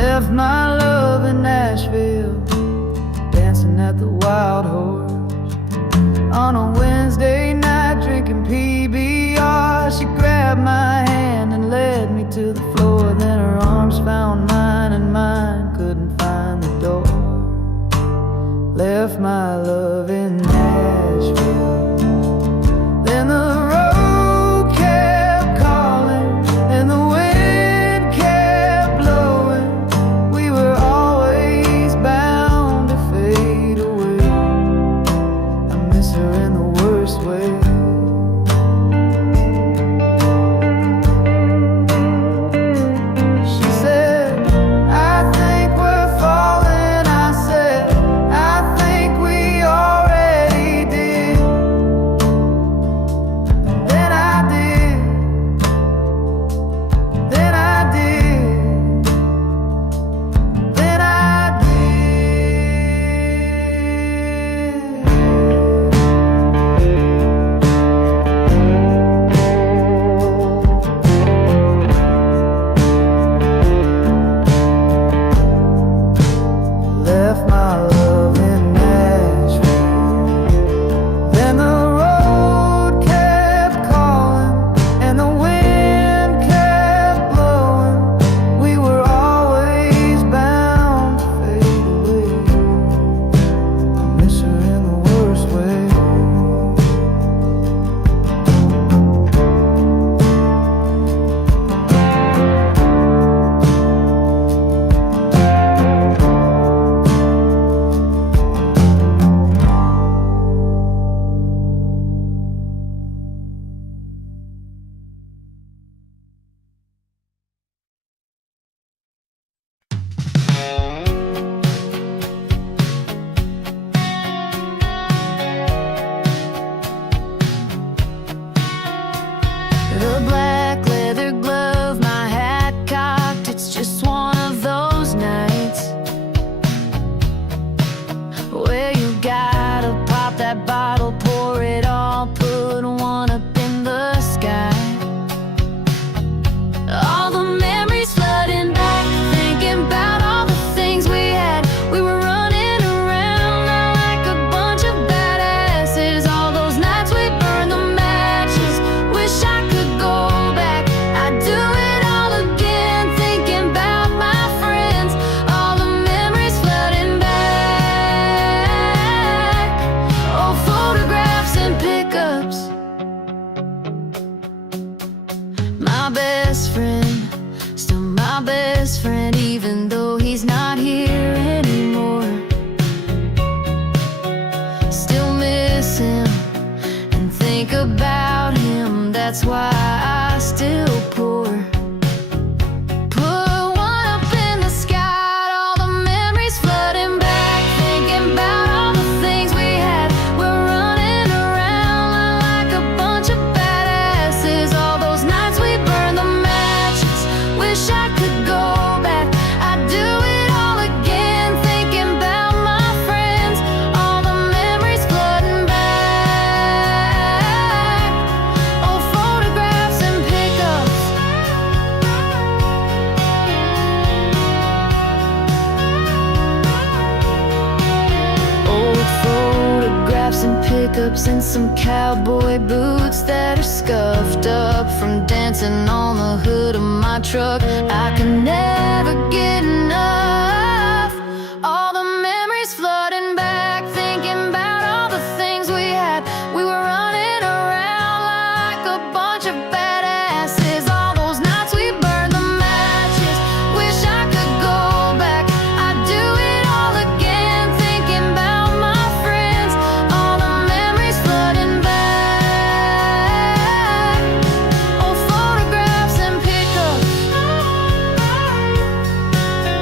Left my love in Nashville, dancing at the Wild Horse. On a Wednesday night, drinking PBR, she grabbed my hand and led me to the floor. Then her arms found mine, and mine couldn't find the door. Left my love in Nashville. Then the road kept calling, and the wind kept blowing. We were always bound to fade away. I miss her in the worst way. She said, I think we're falling. I said, I think we already did. Then I did. Then I did. Then I left my love in Nashville. Then the road kept calling, and the wind kept blowing. We were always bound to fade away. I miss her in the worst way. The black leather glove, my hat cocked. It's just one of those nights where you gotta pop that bottle, pour it all, put one up in the sky. All the memories flooding back, thinking about all the things we had. We were running around like a bunch of badasses. All those nights we burned the matches. Wish I could go back. I'd do it all again, thinking about my friends. All the memories flooding back. Old photographs and pickups. My best friend, still my best friend, even though he's not here anymore. Still miss him and think about him. That's why I still pour. Put one up in the sky. All the memories flooding back, thinking about all the things we had. We're running around like a bunch of badasses. All those nights we burned the matches. Wish I could go back. I'd do it all again, thinking about my friends. All the memories flooding back. Old photographs and pickups. Old photographs and pickups, and some cowboy boots that are scuffed up from dancing on the hood of my truck. I can never get enough. All the memories flooding back, thinking about all the things we had. We were running around like a bunch of badasses. All those nights we burned the matches. Wish I could go back. I'd do it all again, thinking about my friends. All the memories flooding back. Old photographs and pickups.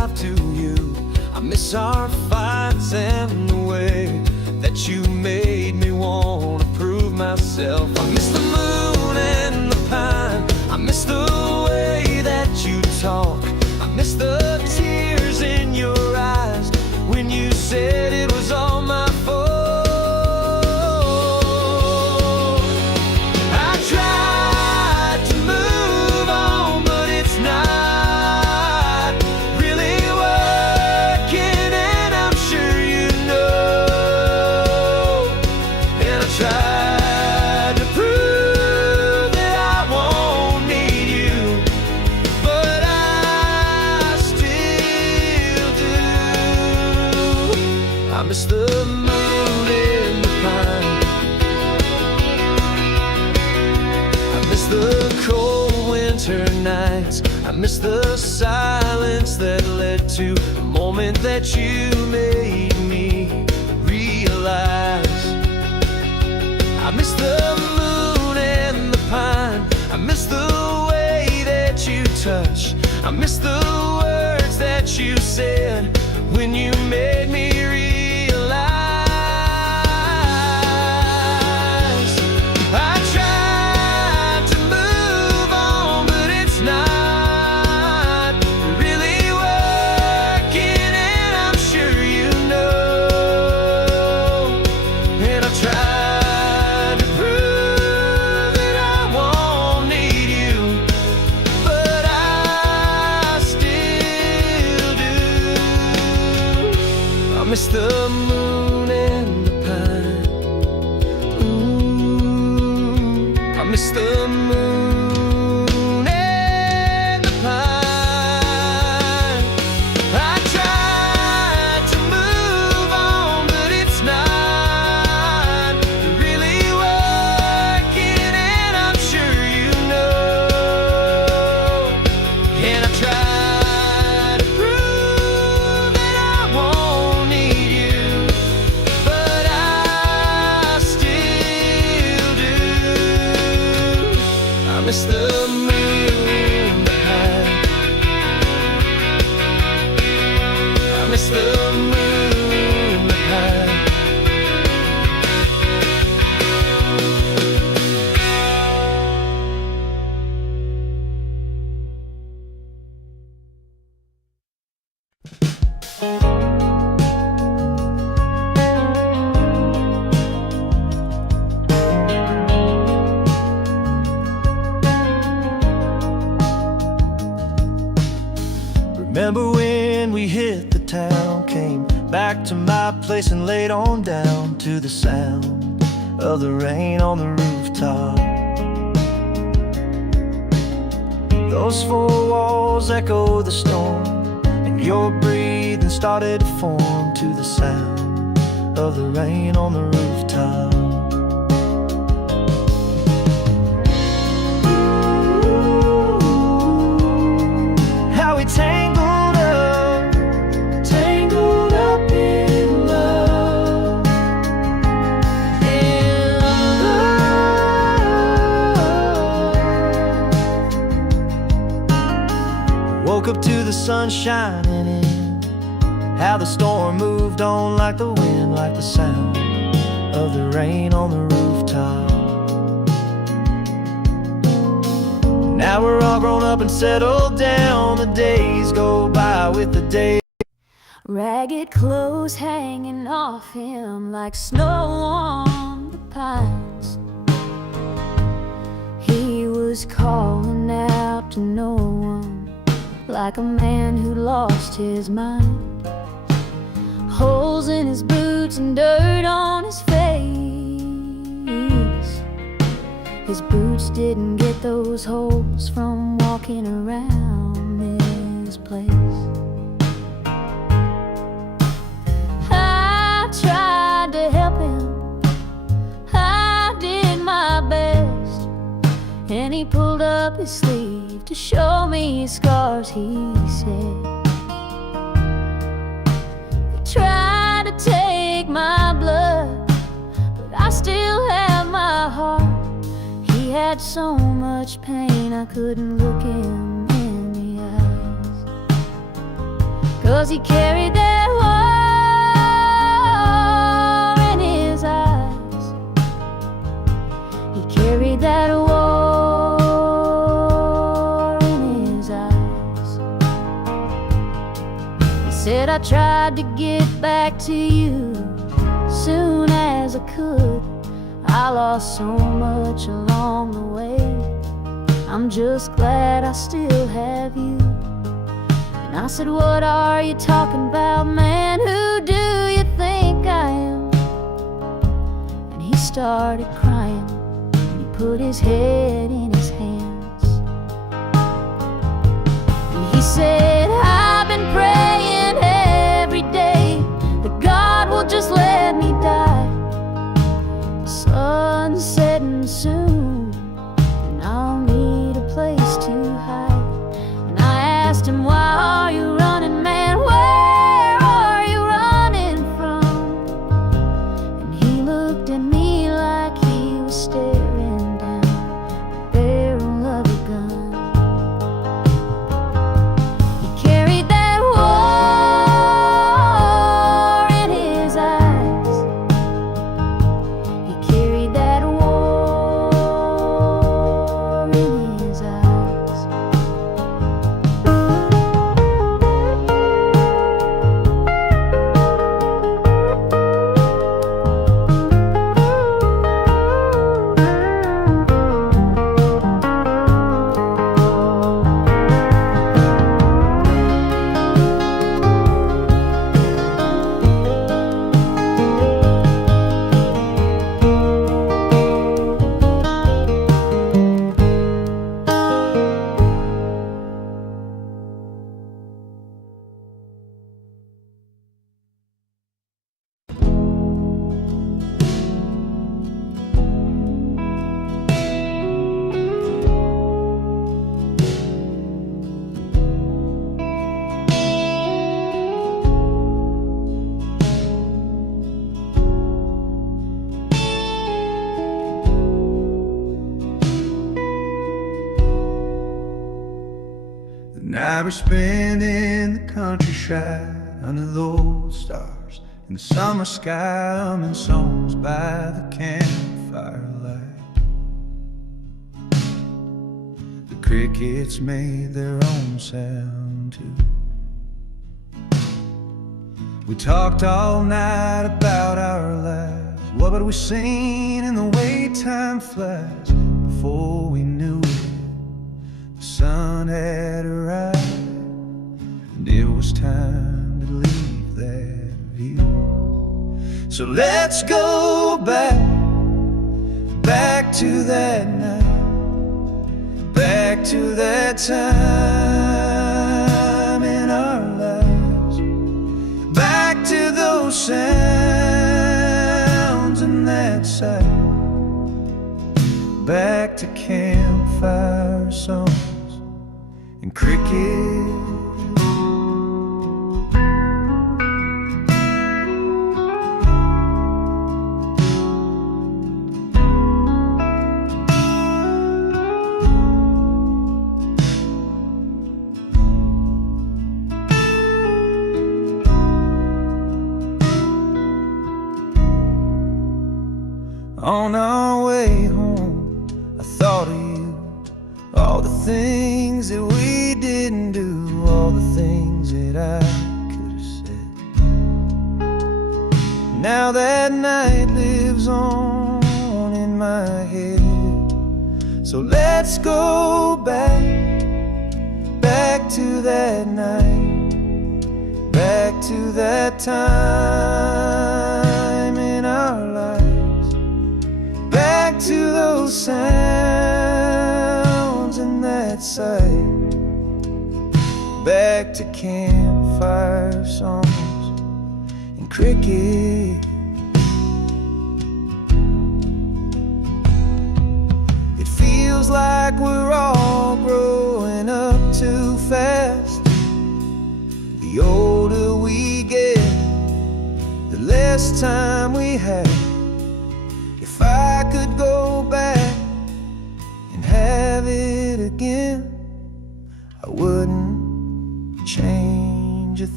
life to you. I miss our fights and the way that you made me want to prove myself. I miss the moon and the pine. I miss the way that you talk. I miss the tears in your eyes when you said it was all my fault. I tried to move on, but it's not really working, and I'm sure you know. And I tried to prove that I won't need you, but I still do. I miss the moon in the pine. I miss the cold winter nights. I miss the silence that led to the moment that you made me realize. I miss the moon and the pine. I miss the way that you touch. I miss the words that you said when you made me realize. I tried to move on, but it's not really working, and I'm sure you know. And I tried to prove that I won't need you, but I still do. I miss the moon and the pine. Ooh, I miss the moon and the pine. I tried to move on, but it's not really working, and I'm sure you know. And I tried to prove that I won't need you, but I still do. I miss the moon, the pine. I miss the moon, the pine. Remember when we hit the town, came back to my place and laid on down to the sound of the rain on the rooftop. Those four walls echo the storm, and your breathing started to form to the sound of the rain on the rooftop. How we tangled up in love, in love. Woke up to the sun shining in, how the storm moved on like the wind, like the sound of the rain on the rooftop. Now we're all grown up and settled down. The days go by with the day. Ragged clothes hanging off him like snow on the pines. He was calling out to no one, like a man who lost his mind. Holes in his boots and dirt on his face. His boots didn't get those holes from walking around this place. I tried to help him, I did my best, and he pulled up his sleeve to show me his scars, he said. They tried to take my blood, but I still have my heart. He had so much pain I couldn't look him in the eyes. 'cause he carried that war in his eyes. He carried that war in his eyes. He said, I tried to get back to you soon as I could. I lost so much along the way. I'm just glad I still have you. And I said, what are you talking about, man? Who do you think I am? And he started crying, and he put his head in his hands. And he said, I've been praying every day that God will just let me die. The sun's setting soon, and I'll need a place to hide. And I asked him, why are you running, man? Where are you running from? And he looked at me like he was staring down the barrel of a gun. He carried that war in his eyes. He carried that war in his eyes. The night we're spent in the countryside under those stars, in the summer sky, humming songs by the campfire light. The crickets made their own sound too. We talked all night about our lives. What had we seen in the way time flies? Before we knew it, the sun had arrived, and it was time to leave that view. So let's go back to that night, back to that time in our lives, back to those sounds and that sight, back to campfire songs and cricket. On our way home, I thought of you, all the things that we didn't do, all the things that I could have said. Now that night lives on in my head. So let's go back to that night, back to that time in our lives, back to those sounds and that sight, back to campfire songs and cricket. It feels like we're all growing up too fast. The older we get, the less time we have. If I could go back and have it again, I wouldn't change a thing.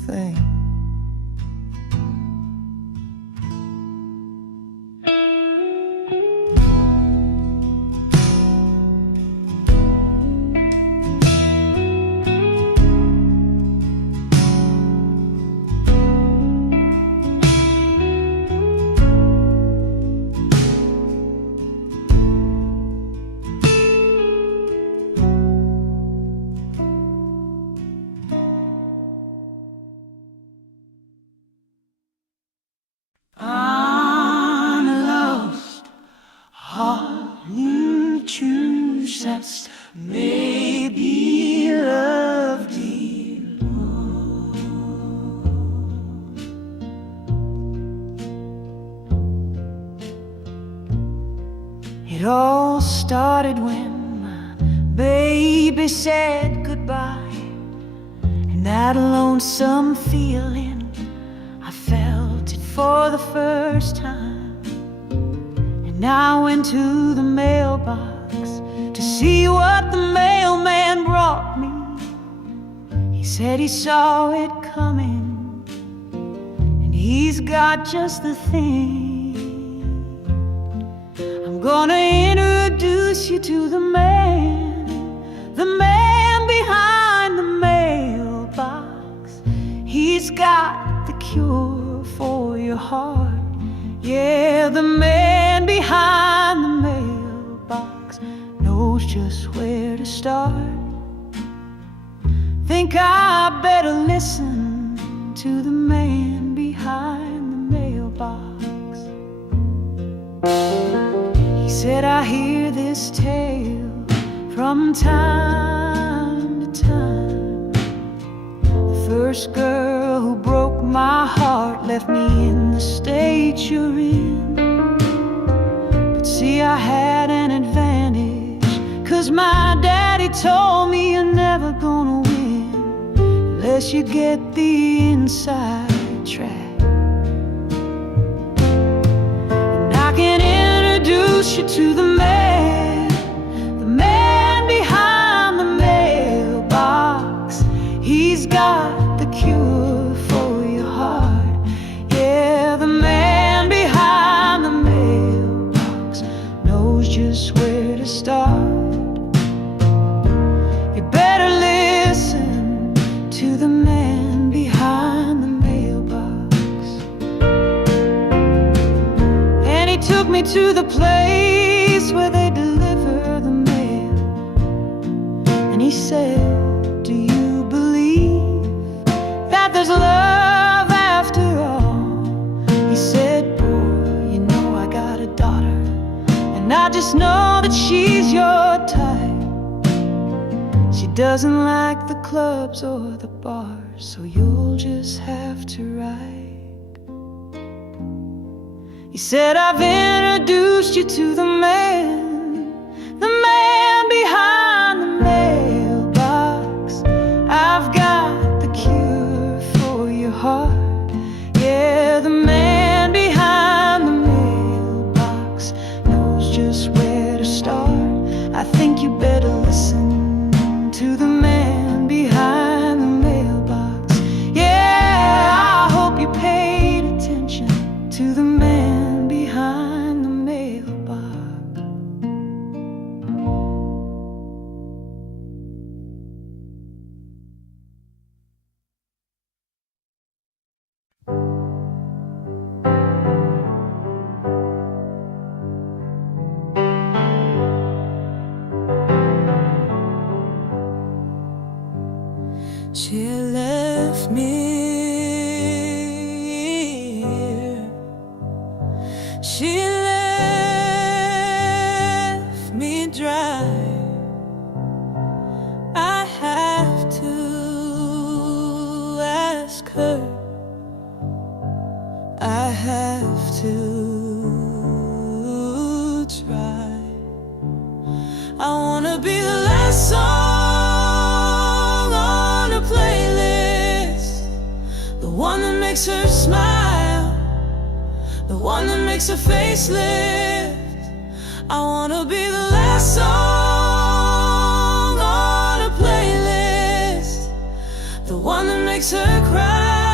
thing. On a lost heart you choose that's maybe loved you. It all started when my baby said goodbye, and that lonesome feeling I felt it for the first time. And I went to the mailbox to see what the mailman brought me. He said he saw it coming, and he's got just the thing. I'm gonna introduce you to the man behind the mailbox. He's got the cure for your heart. Yeah, the man behind the mailbox knows just where to start. Think I better listen to the man behind the mailbox. He said, I hear this tale from time to time. The first girl who broke my heart left me in the state you're in. But see, I had an advantage, 'cause my daddy told me you're never gonna win unless you get the inside track. And I can introduce you to the man behind the mailbox. He's got the cure for your heart. Yeah, the man behind the mailbox knows just where to start. You better listen to the man behind the mailbox. And he took me to the place where they deliver the mail. And he said, do you believe that there's love after all? He said, boy, you know I got a daughter, and I just know that she's your type. She doesn't like the clubs or the bars, so you'll just have to write. He said, I've introduced you to the man behind the mailbox. I've got the cure for your heart. Yeah, the man behind the mailbox knows just where to start. I think you better listen to the man behind the mailbox. Yeah, I hope you paid attention to the man behind the mailbox. She left me here. She left me dry. I have to ask her. I have to try. I wanna be the last song on her playlist, the one that makes her smile, the one that makes her face lift. I wanna be the last song on her playlist, the one that makes her cry.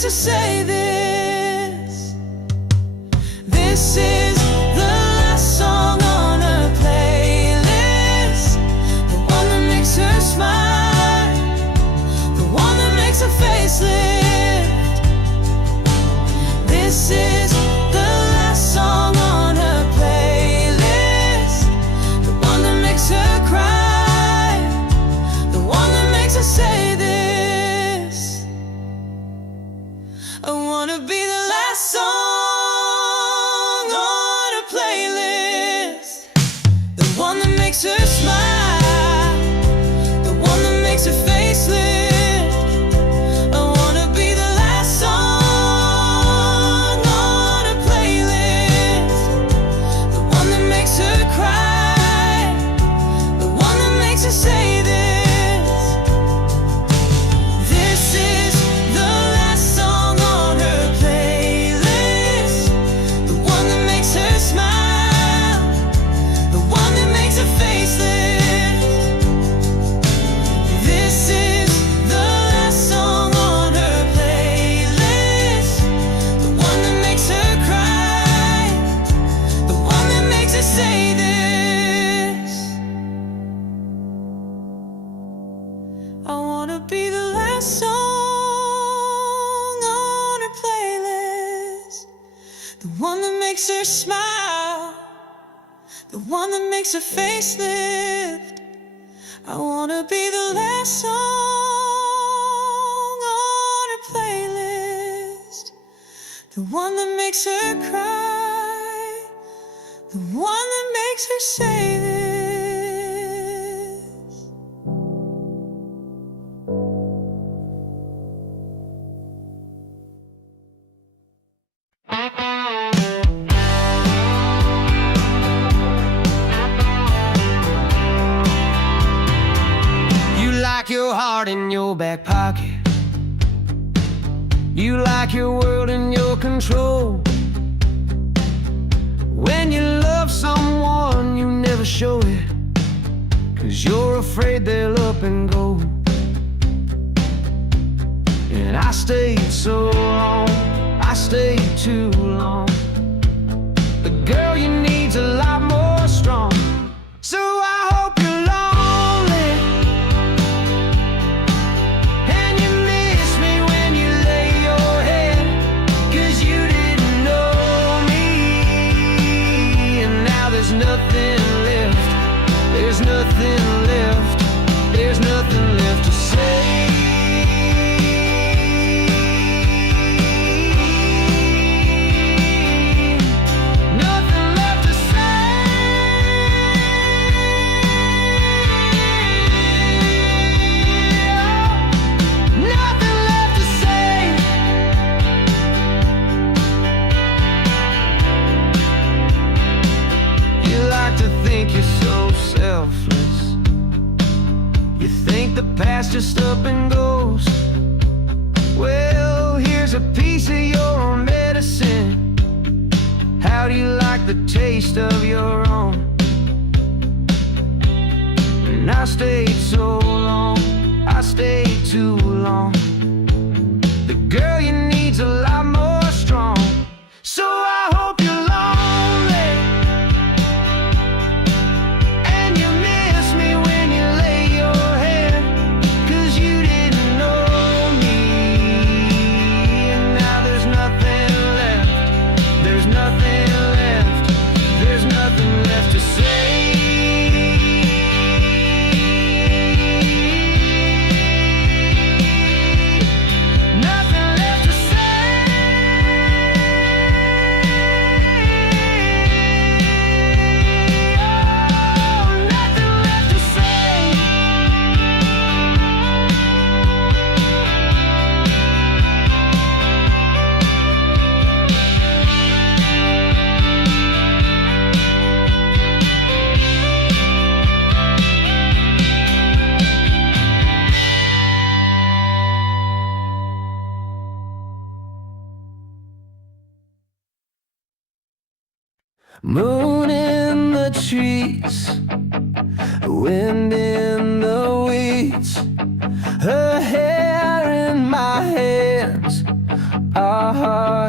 makes us say this. This is the last song on her playlist, the one that makes her smile, the one that makes her face lift. This is the last song on her playlist, the one that makes her cry, the one that makes her say this. I wanna be the last song on her playlist, the one that makes her smile, the one that makes her face lift. I wanna be the last song on her playlist, the one that makes her cry, the one that makes her say this. This is the last song on her playlist, the one that makes her smile, the one that makes her face lift. This is the last song on her playlist, the one that makes her cry, the one that makes her say this. I wanna be the last song on her playlist, the one that makes her smile, the one that makes her face lift. I wanna be the last song on her playlist, the one that makes her cry, the one that makes her say this. You like your heart in your back pocket. You like your world in your control. When you love someone, you never show it, 'cause you're afraid they'll up and go. And I stayed so long, I stayed too long. The girl you need's a lot more strong. So I hope you're lonely, and you miss me when you lay your head, 'cause you didn't know me. And now there's nothing left, there's nothing left, there's nothing left to say. Nothing left to say. Nothing left to say. You like to think you're so selfless. You think the past just up and goes. Well, here's a piece of your medicine. How do you like the taste of your own? And I stayed so long, I stayed too long. The girl you need's a lot more strong. So I hope you're lonely, and you miss me when you lay your head, 'cause you didn't know me. And now there's nothing left, there's nothing left, there's nothing left to say. Nothing left to say. Oh, nothing left to say. Moon in the trees, wind in the weeds, her hair in my hands,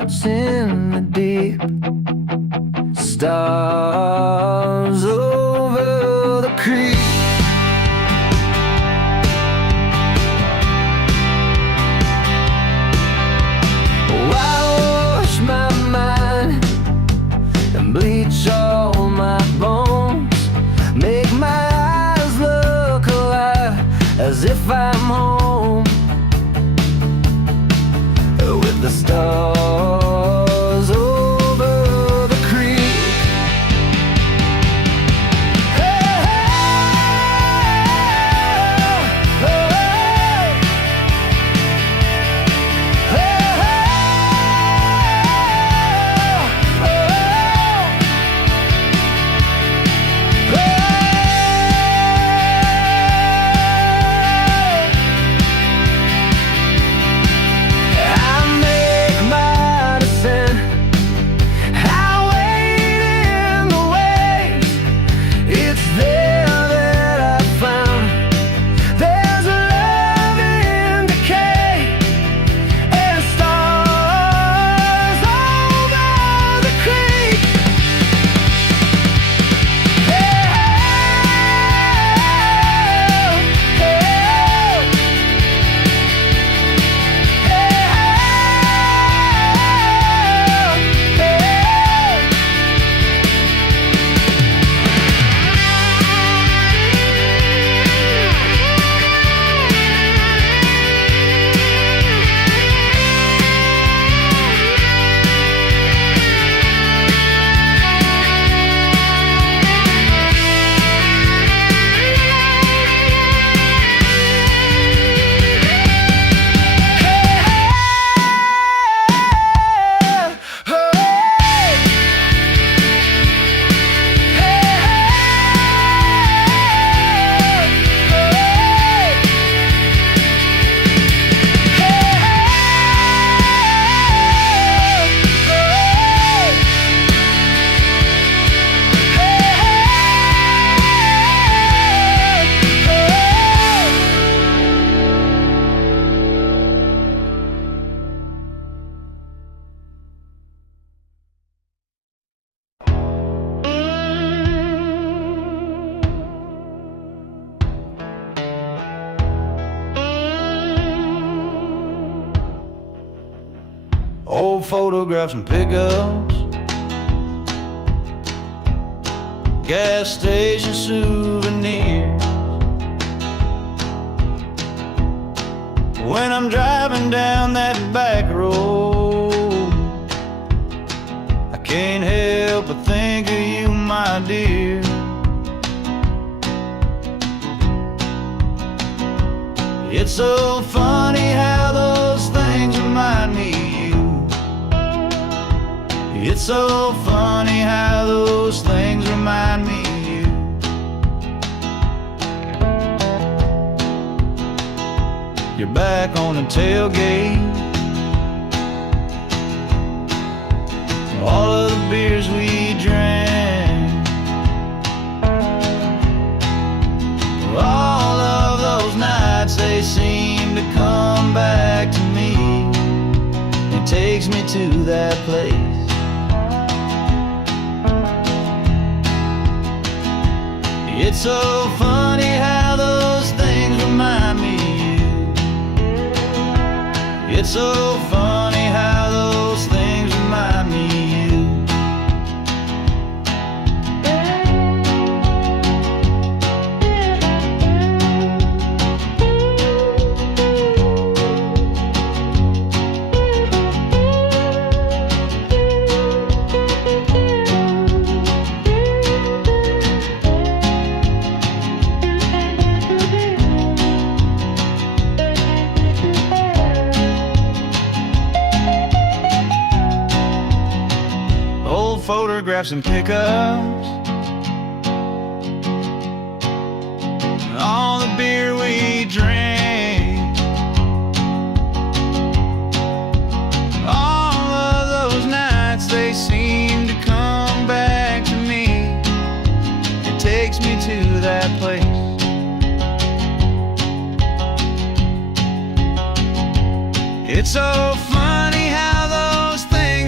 hearts in the deep, stars over the creek. Wash my mind and bleach all my bones, make my eyes look alive as if I'm home with the stars over the creek. Hey, hey, hey, hey, Old photographs and pickups, gas station souvenirs. When I'm driving down that back road, I can't help but think of you, my dear. It's so funny how those things remind me of you. It's so funny how those things remind me of you. You're back on the tailgate, all of the beers we drank, all of those nights, they seem to come back to me. It takes me to that place. It's so funny how those things remind me of you. It's so funny how those things remind me of you. Photographs and pickups, all the beer we drank, all of those nights, they seem to come back to me. It takes me to that place. It's so funny how those things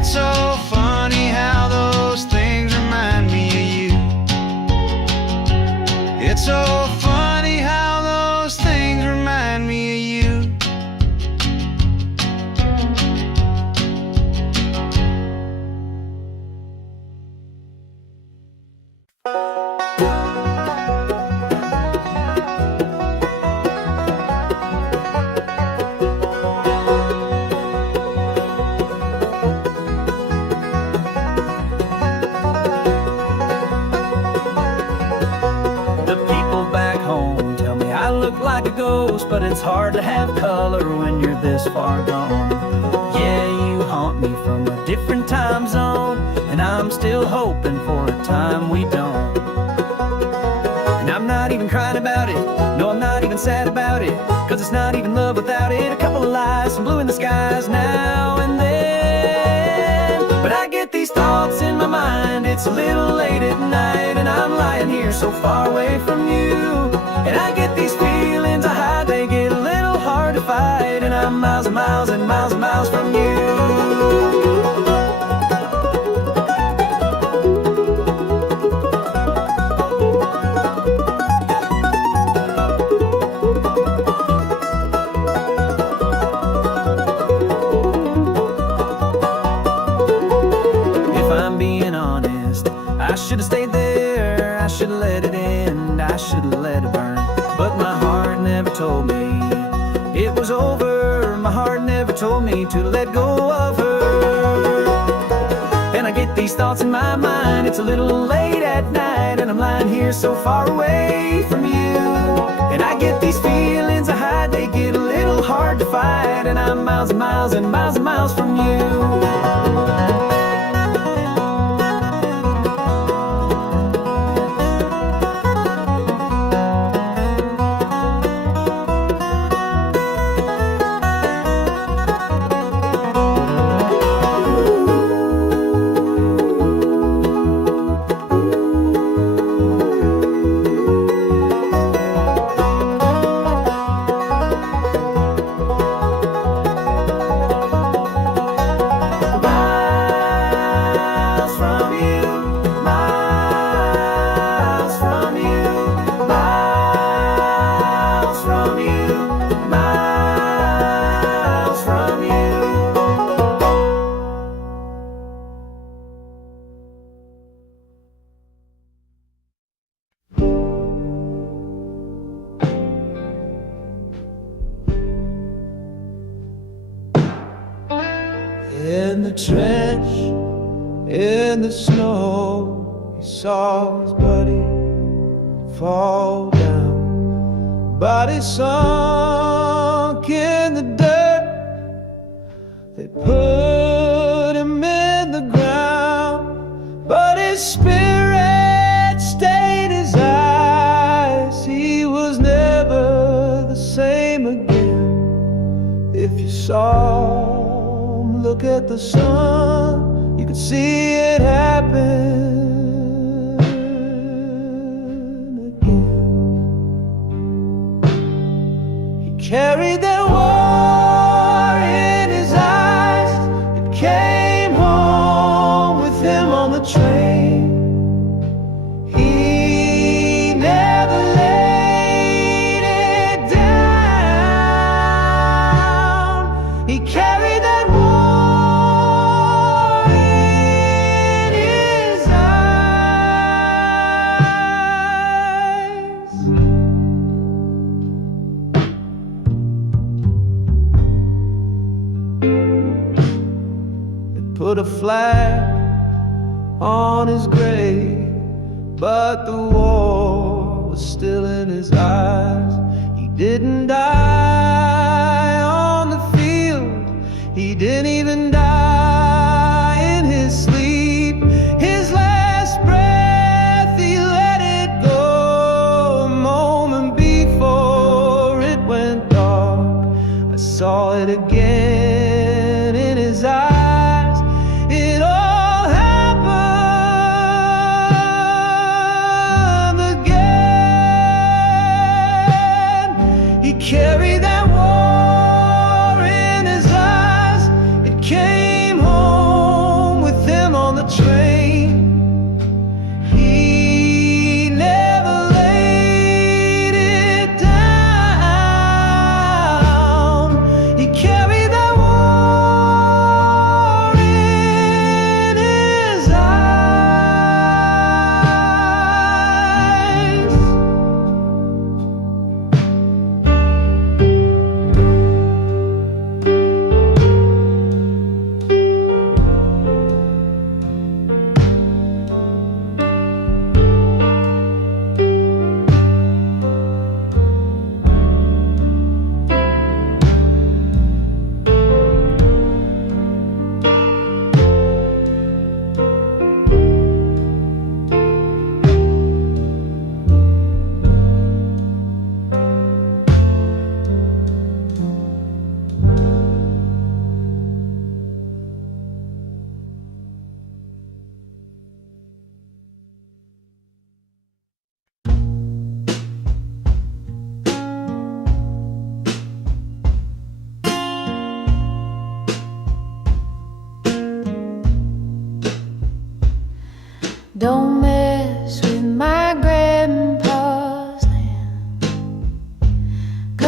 It's so funny how those things remind me of you. It's so funny how those things remind me of you. The people back home tell me I look like a ghost, but it's hard to have color when you're this far gone. Yeah, you haunt me from a different time zone, and I'm still hoping for a time we don't. And I'm not even crying about it, no, I'm not even sad about it, 'cause it's not even love without it. A couple of lies, some blue in the skies now and then. But I get these thoughts in my mind, it's a little late at night, and I'm lying here so far away from you. And I get these feelings I hide, they get a little hard to fight, and I'm miles and miles and miles and miles from you. I should've stayed there, I should've let it end, I should've let it burn. But my heart never told me it was over. My heart never told me to let go of her. And I get these thoughts in my mind, it's a little late at night, and I'm lying here so far away from you. And I get these feelings I hide, they get a little hard to fight, and I'm miles and miles and miles and miles from you. In the trench, in the snow, he saw his buddy fall down. Body sunk in the dirt, they put him in the ground, but his spirit stayed his eyes. He was never the same again. If you saw him look at the sun, you could see it happen again. He carried that war in his eyes. It came home with him on the train. He never laid it down. He carried that war in his eyes. They put a flag on his grave, but the war was still in his eyes. He didn't die on the field, he didn't even die in his sleep. His last breath, he let it go a moment before it went dark. I saw it again in his eyes. It all happened again. He carried that war in his eyes. It came home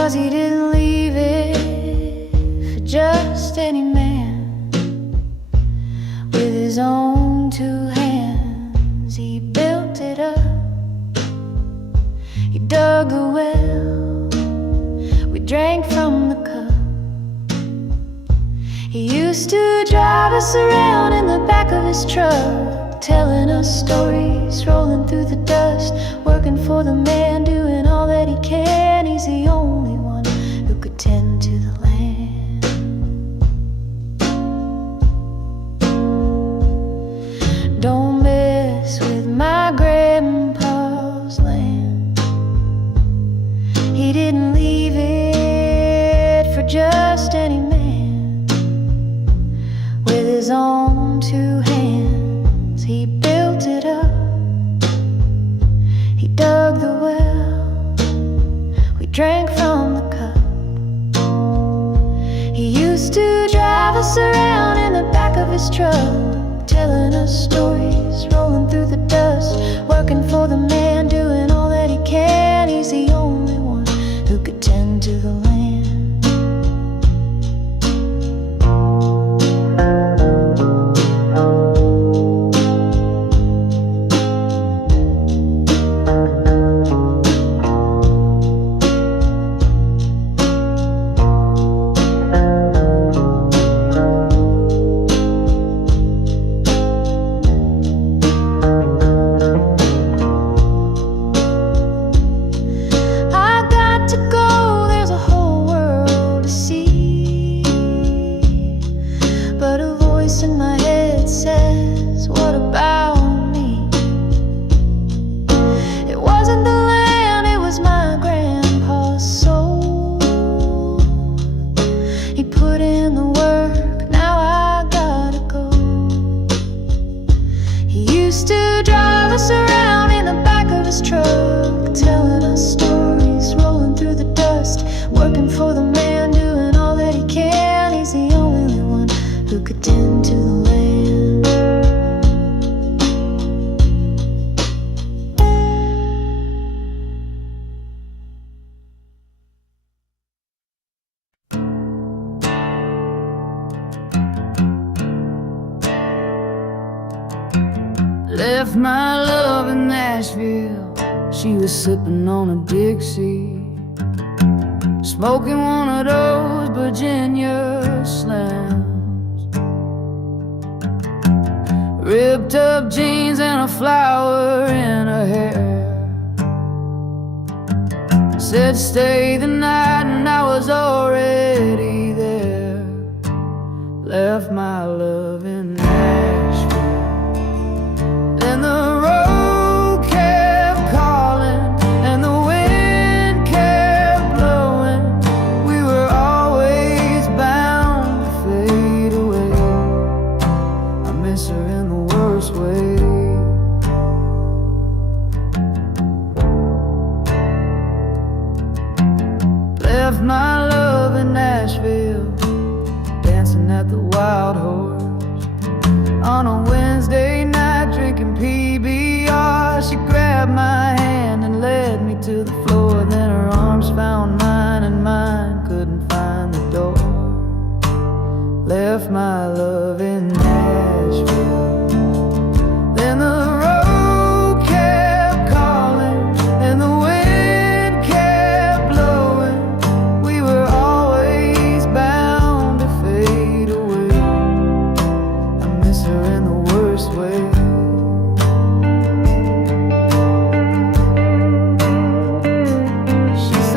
'cause he didn't leave it for just any man. With his own two hands he built it up. He dug the well, we drank from the cup. He used to drive us around in the back of his truck, telling us stories, rolling through the dust, working for the man, doing all that he can. He's the only one who could tend to the land. Don't mess with my grandpa's land. He didn't leave it for just any man. With his own two hands he built it up. He dug the well, we drank from the cup. He used to drive us around in the back of his truck, telling us stories, rolling through the dust, working for the man, doing all that he can. He's the only one who could tend to the land. In my head says, what about me? It wasn't the land, it was my grandpa's soul. He put in the work, now I gotta go. He used to drive us around in the back of his truck, telling us stories, rolling through the dust, working for the man, doing all that he can. He's the only one who could tend to the land. Left my love in Nashville, she was sipping on a Dixie, smoking one of those Virginia slams. Ripped up jeans and a flower in her hair. Said stay the night and I was already there. Left my love in Nashville. Then the road kept calling and the wind kept blowing. We were always bound to fade away. I miss her in the worst way. Left my love in Nashville, dancing at the Wild Horse on a Wednesday night, drinking PBR. She grabbed my hand and led me to the floor. Then her arms found mine and mine couldn't find the door. Left my love in Nashville. Then the road kept calling and the wind kept blowing. We were always bound to fade away. I miss her in the worst way. She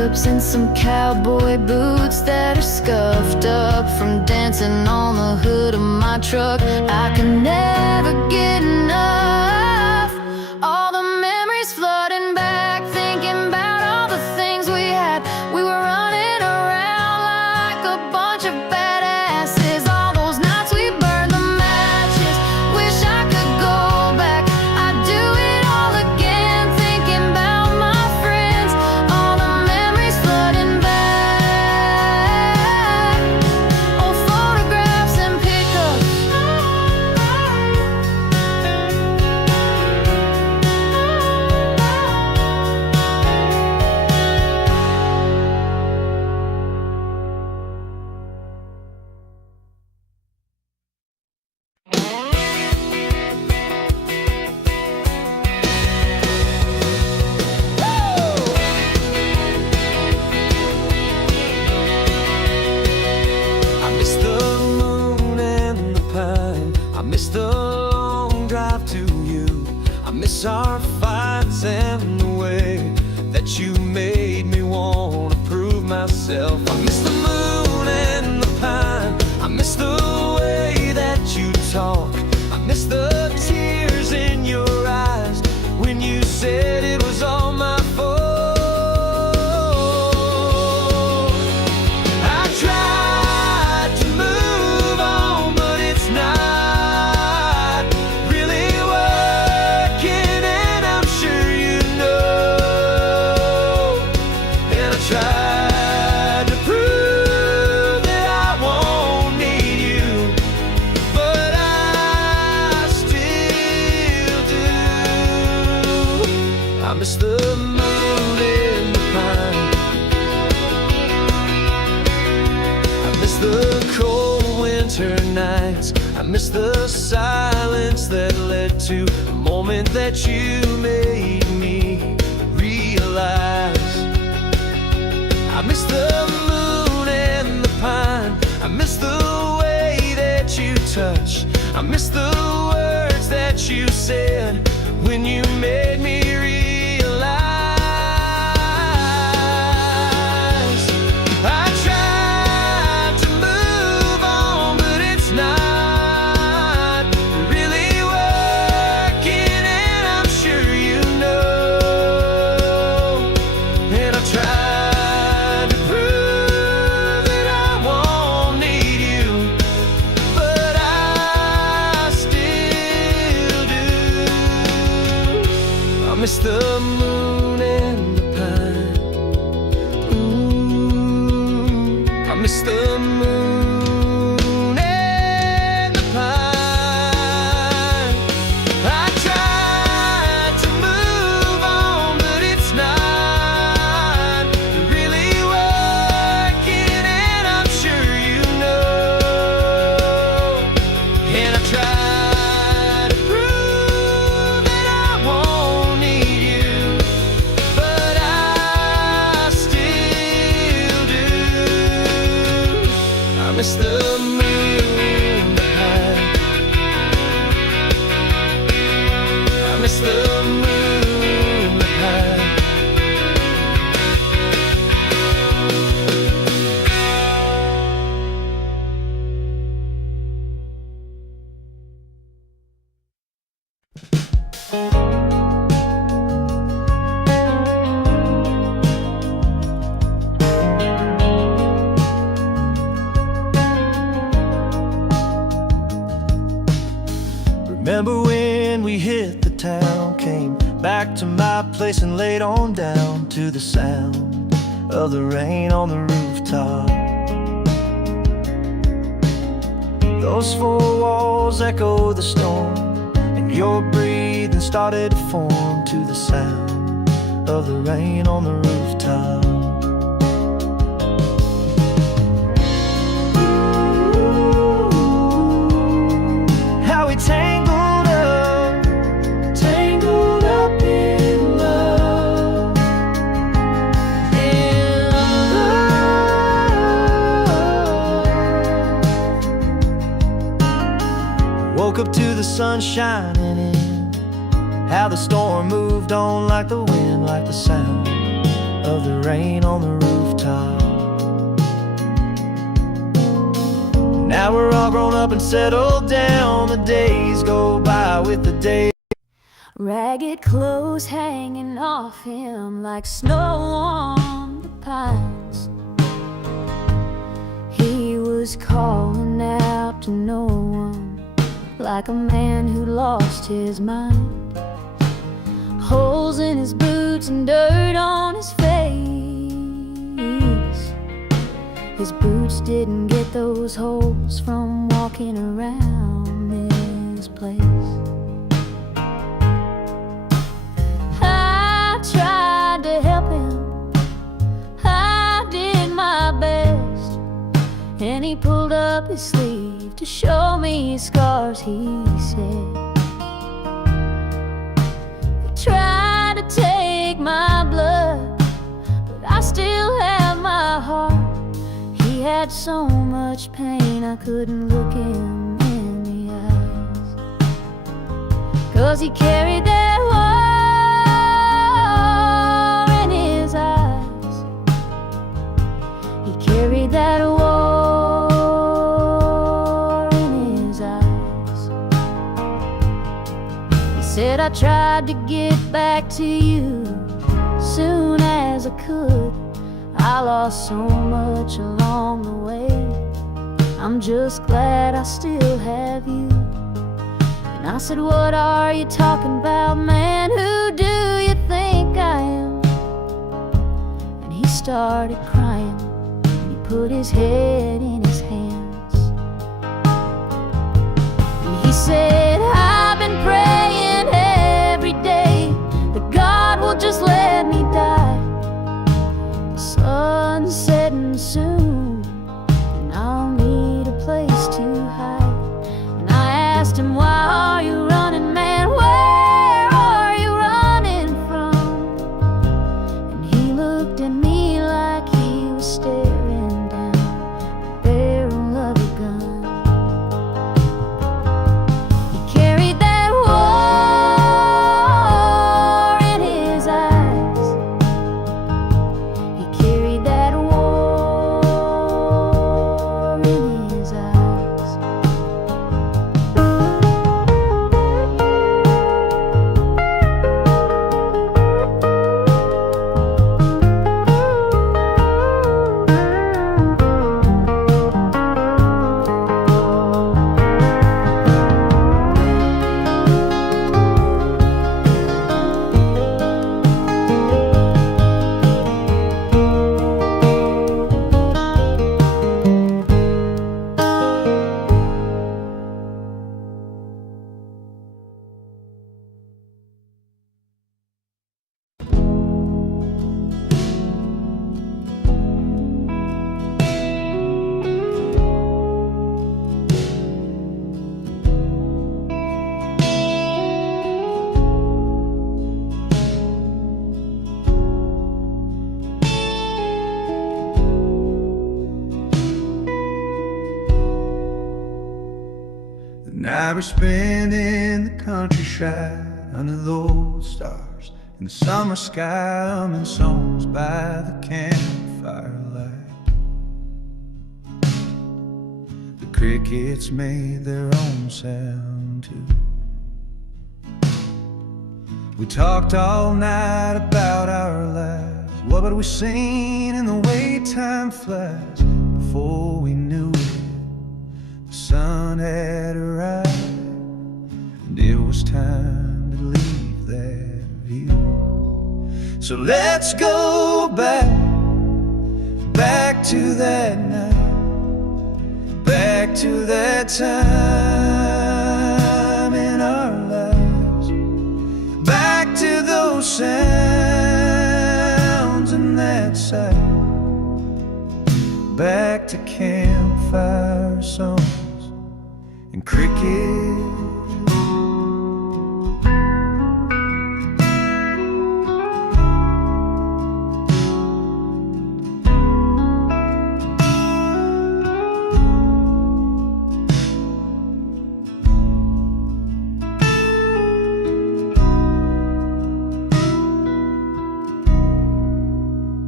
teacups and some cowboy boots that are scuffed up from dancing on the hood of my truck. I can never get enough. All the memories flooding back, thinking about all the things we had. We were running around like a bunch of badasses. All those nights we burned the matches. Wish I could go back. I'd do it all again, thinking about my friends. All the memories flooding back. Old photographs and pickups. I miss the moon and the pine. I miss the long drive to you. I miss our fights and the way that you made me want to prove myself. I miss the moon and the pine. I miss the way that you talk. I miss the tears in your eyes when you said it was all my fault. I tried to move on, but it's not really working, and I'm sure you know. And I tried to prove that I won't need you, but I still do. I miss the moon in the pine. I miss the cold winter nights. I miss the silence that led to the moment that you made me realize. I miss the moon and the pine. I miss the way that you touch. I miss the words that you said when you made me realize. I tried to move on, but it's not really working, and I'm sure you know. And I tried to prove that I won't need you, but I still do. I miss the moon and the pine. I miss the moon and the pine. I tried to move on, but it's not really working, and I'm sure you know. And I tried to prove that I won't need you, but I still do. I miss the moon, the pine. I miss the moon, the pine. Remember when we hit the town, came back to my place and laid on down to the sound of the rain on the rooftop. Those four walls echo the storm, and your breathing started to form to the sound of the rain on the rooftop. How we tangled up in love, in love. Woke up to the sun shining in, how the storm moved on like the wind, like the sound of the rain on the rooftop. Now we're all grown up and settled down. The days go by with the day. Ragged clothes hanging off him like snow on the pines. He was calling out to no one, like a man who lost his mind. Holes in his boots and dirt on his face. His boots didn't get those holes from walking around this place. I tried to help him, I did my best, and he pulled up his sleeve to show me his scars. He said, "They tried to take my blood, but I still have my heart." He had so much pain I couldn't look him in the eyes, 'cause he carried that war in his eyes. He carried that war in his eyes. He said, "I tried to get back to you soon as I could. I lost so much along the way. I'm just glad I still have you." And I said, "What are you talking about, man? Who do you think I am?" And he started crying, and he put his head in his hands. And he said, "I've been praying every day that God will just let me die. Sun's setting soon, and I'll need a place to hide." And I asked him, "Why are you running, man? Where are you running from?" And he looked at me like he was staring down the barrel of a gun. He carried that war in his eyes. He carried that war in his eyes. The night we're spending in the countryside under those stars, in the summer sky, humming songs by the campfire light. The crickets made their own sound too. We talked all night about our lives. What had we seen in the way time flies? Before we knew it, the sun had arrived, and it was time to leave that view. So let's go back to that night, back to that time in our lives, back to those sounds and that sight, back to campfire songs and cricket.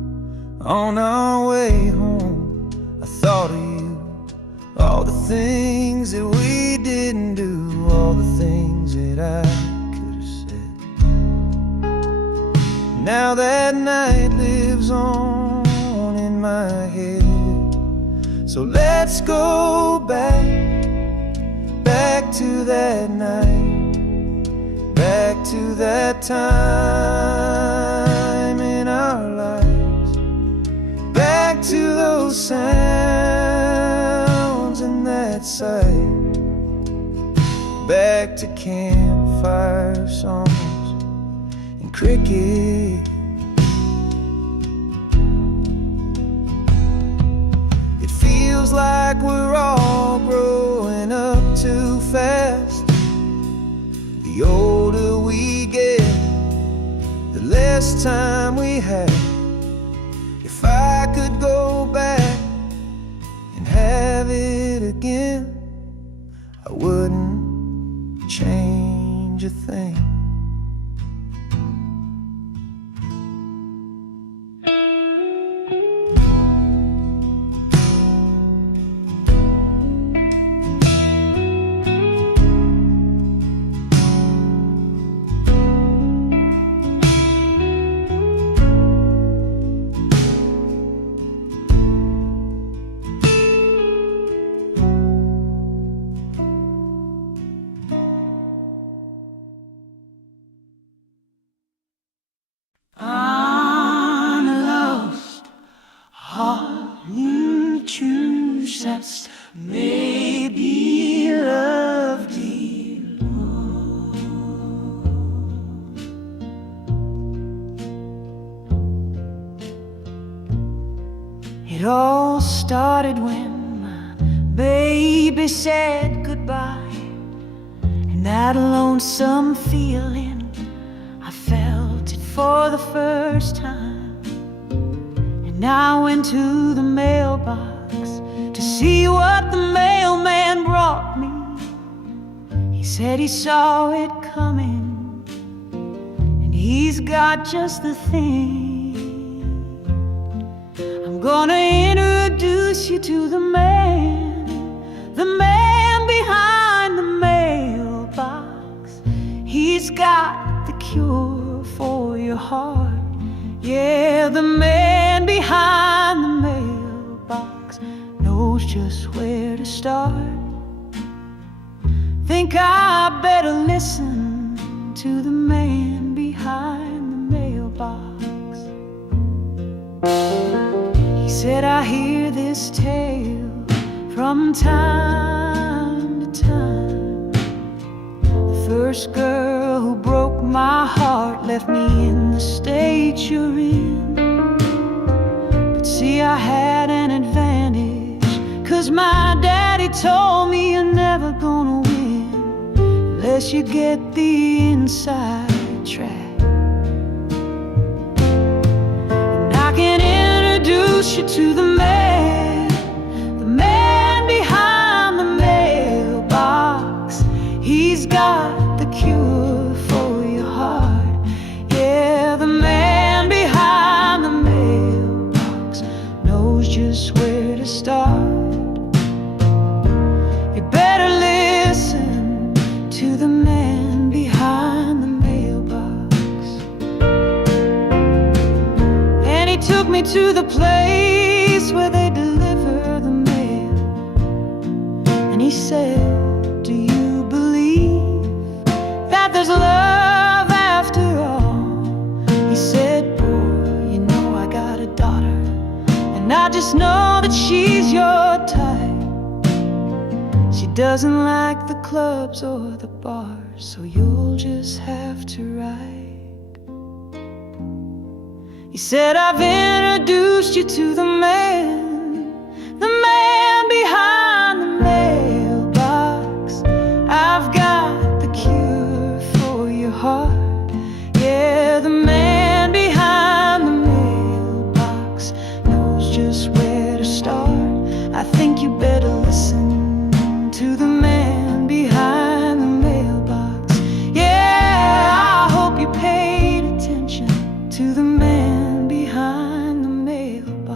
On our way home, I thought of you, all the things that we didn't do, all the things that I could have said. Now that night lives on in my head. So let's go back to that night, back to that time in our lives, back to those sounds and that sight, back to campfire songs and cricket. It feels like we're all growing up too fast. The older we get, the less time we have. If I could go back and have it again, I wouldn't change a thing. That's maybe love deep. It all started when my baby said goodbye, and that lonesome feeling, I felt it for the first time. And I went to the mailbox to see what the mailman brought me. He said he saw it coming, and he's got just the thing. I'm gonna introduce you to the man behind the mailbox. He's got the cure for your heart. Yeah, the man behind the mailbox knows just where to start. Think I better listen to the man behind the mailbox. He said, I hear this tale from time to time. The first girl who broke my heart left me in the state you're in. But see, I had an advantage, 'cause my daddy told me you're never gonna win unless you get the inside track. And I can introduce you to the man behind the mailbox. He's got the cure for your heart. Yeah, the man behind the mailbox knows just where to start. You better listen to the man behind the mailbox. And he took me to the place where they deliver the mail. And he said, do you believe that there's love after all? He said, boy, you know I got a daughter, and I just know that she's your type. She doesn't like the clubs or the bars, so you'll just have to write. He said, I've introduced you to the man behind the mailbox. I've got the cure for your heart. Yeah, the man behind the mailbox knows just where to start. I think you better listen to the man behind the mailbox. Yeah, I hope you paid attention to the man behind the mailbox.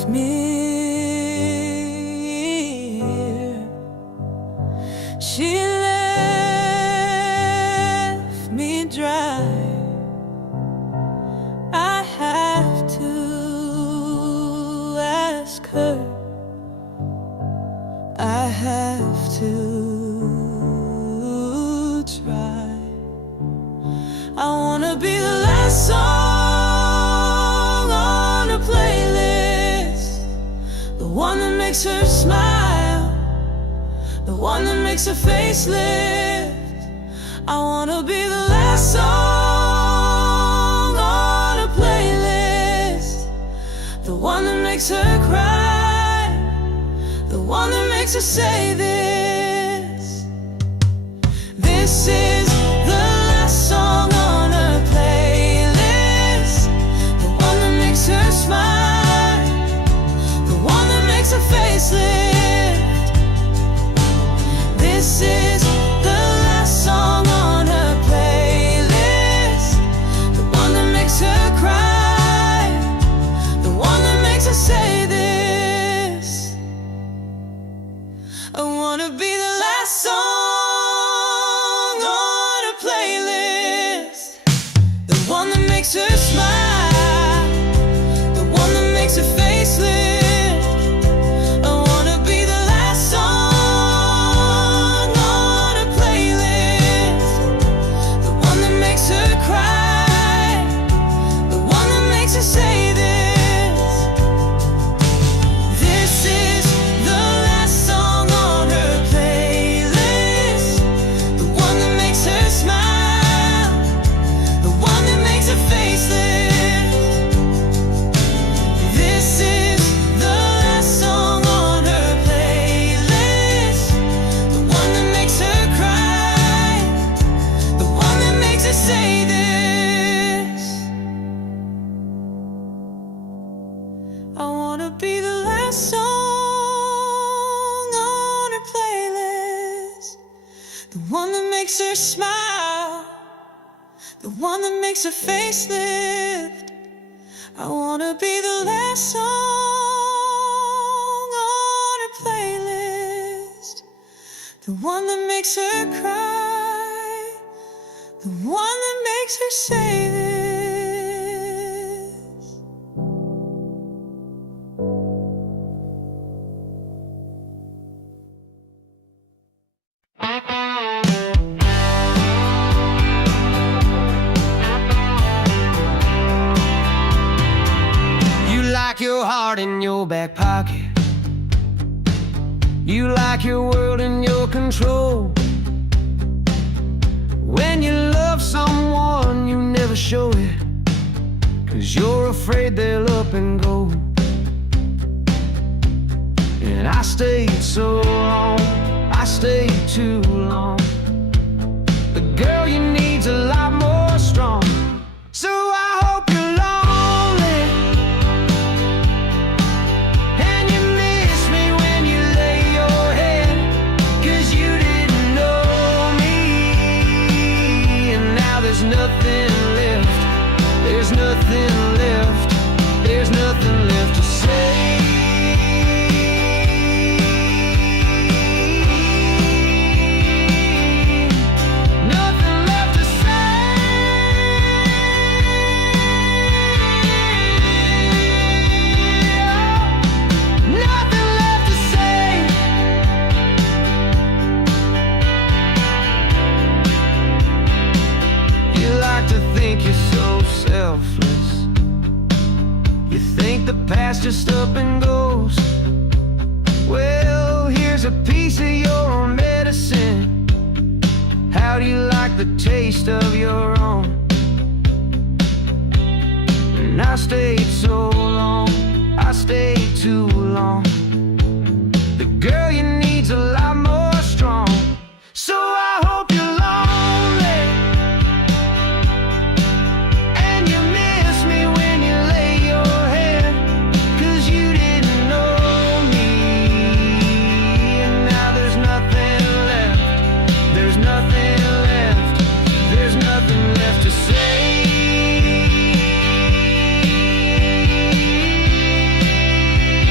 left me here. She left me dry. I have to ask her. I have to try. I wanna be the last song on her playlist, the one that makes her smile, the one that makes her face lift. I wanna be the last song on her playlist, the one that makes her cry, the one that makes her say this. This is the last song on her playlist, the one that makes her smile, the one that makes her face lift. This is the last song on her playlist, the one that makes her cry, the one that makes her say this. I wanna be the last song on her playlist, the one that makes her smile, the one that makes her face lift. I wanna be the last song on her playlist, the one that makes her cry, the one that makes her say this. This is the last song on her playlist, the one that makes her smile, the one that makes her face lift. This is the last song on her playlist, the one that makes her cry, the one that makes her say this. I wanna be the last song on her playlist, the one that makes her smile, the one that makes her face lift. I wanna be the last song on her playlist, the one that makes her cry, the one that makes her say this. You like your heart in your back pocket. You like your world in your control. When you love someone, you never show it, 'cause you're afraid they'll up and go. And I stayed so long, I stayed too long. The girl you need's a lot more strong. So I hope you're lonely, and you miss me when you lay your head, 'cause you didn't know me. And now there's nothing left, there's nothing left, there's nothing left to say. Nothing left to say. Nothing left to say. You like to think you're so selfless. You think the past just up and goes. Well, here's a piece of your medicine. How do you like the taste of your own? And I stayed so long, I stayed too long. The girl you need's a lot more strong. So I hope you're lonely, and you miss me when you lay your head, 'cause you didn't know me. And now there's nothing left, there's nothing left, there's nothing left to say.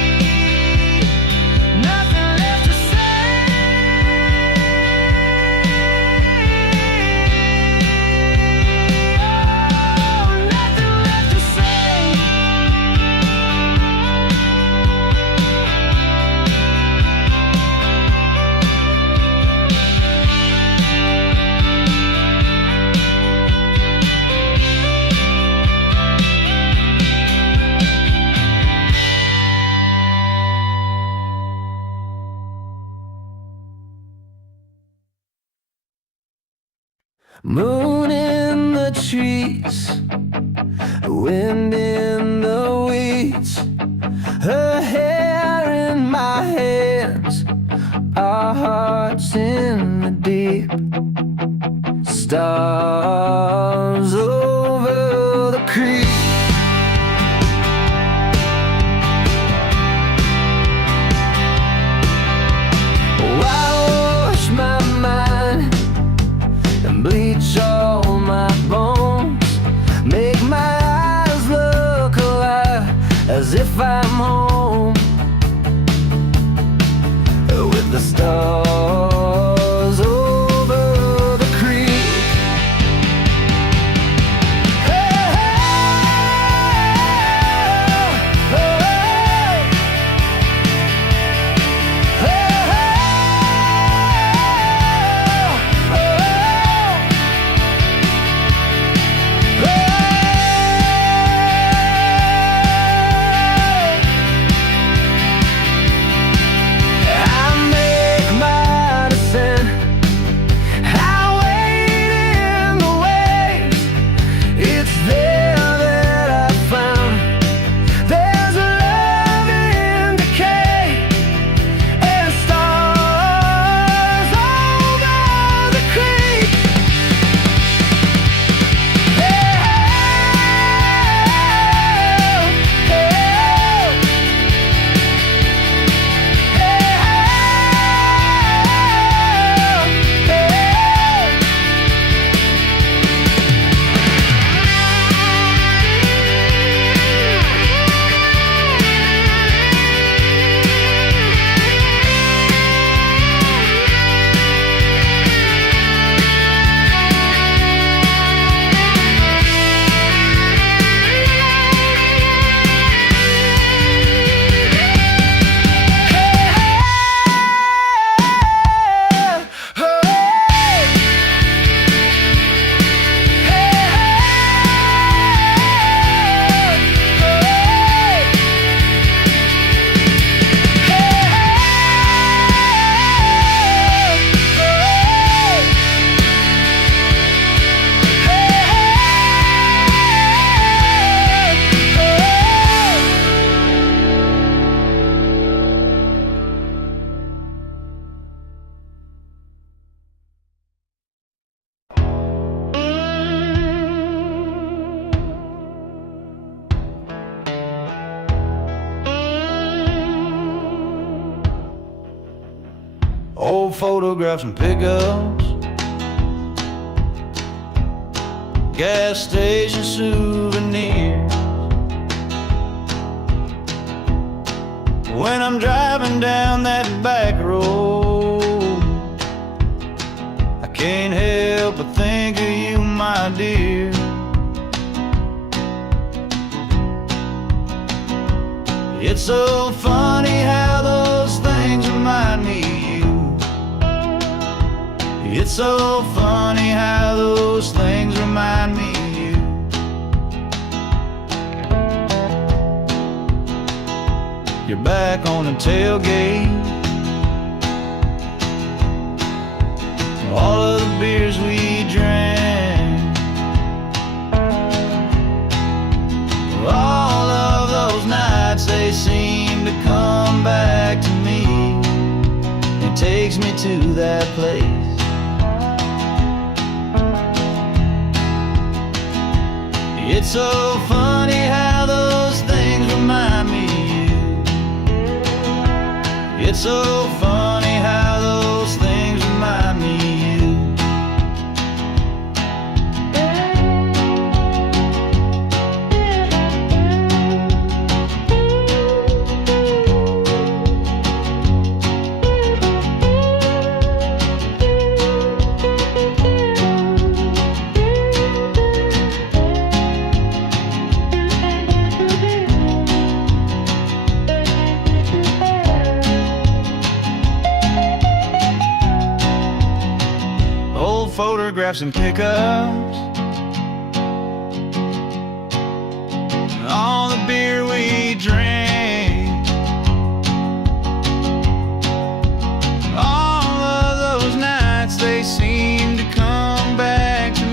Moon in the trees, wind in the weeds, her hair in my hands, our hearts in the deep, stars over the creek. Wash my mind and bleach all my bones, make my eyes look alive as if I'm home with the stars over the creek. Hey, hey, hey, Old photographs and pickups, gas station souvenirs. When I'm driving down that back road, I can't help but think of you, my dear. It's so funny how those things remind me of you. It's so funny how those things remind me of you. You're back on the tailgate, all of the beers we drank, all of those nights they seem to come back to me. It takes me to that place. It's so funny how those things remind me of you. It's so funny how those things remind me of you. Photographs and pickups, all the beer we drank, all of those nights they seem to come back to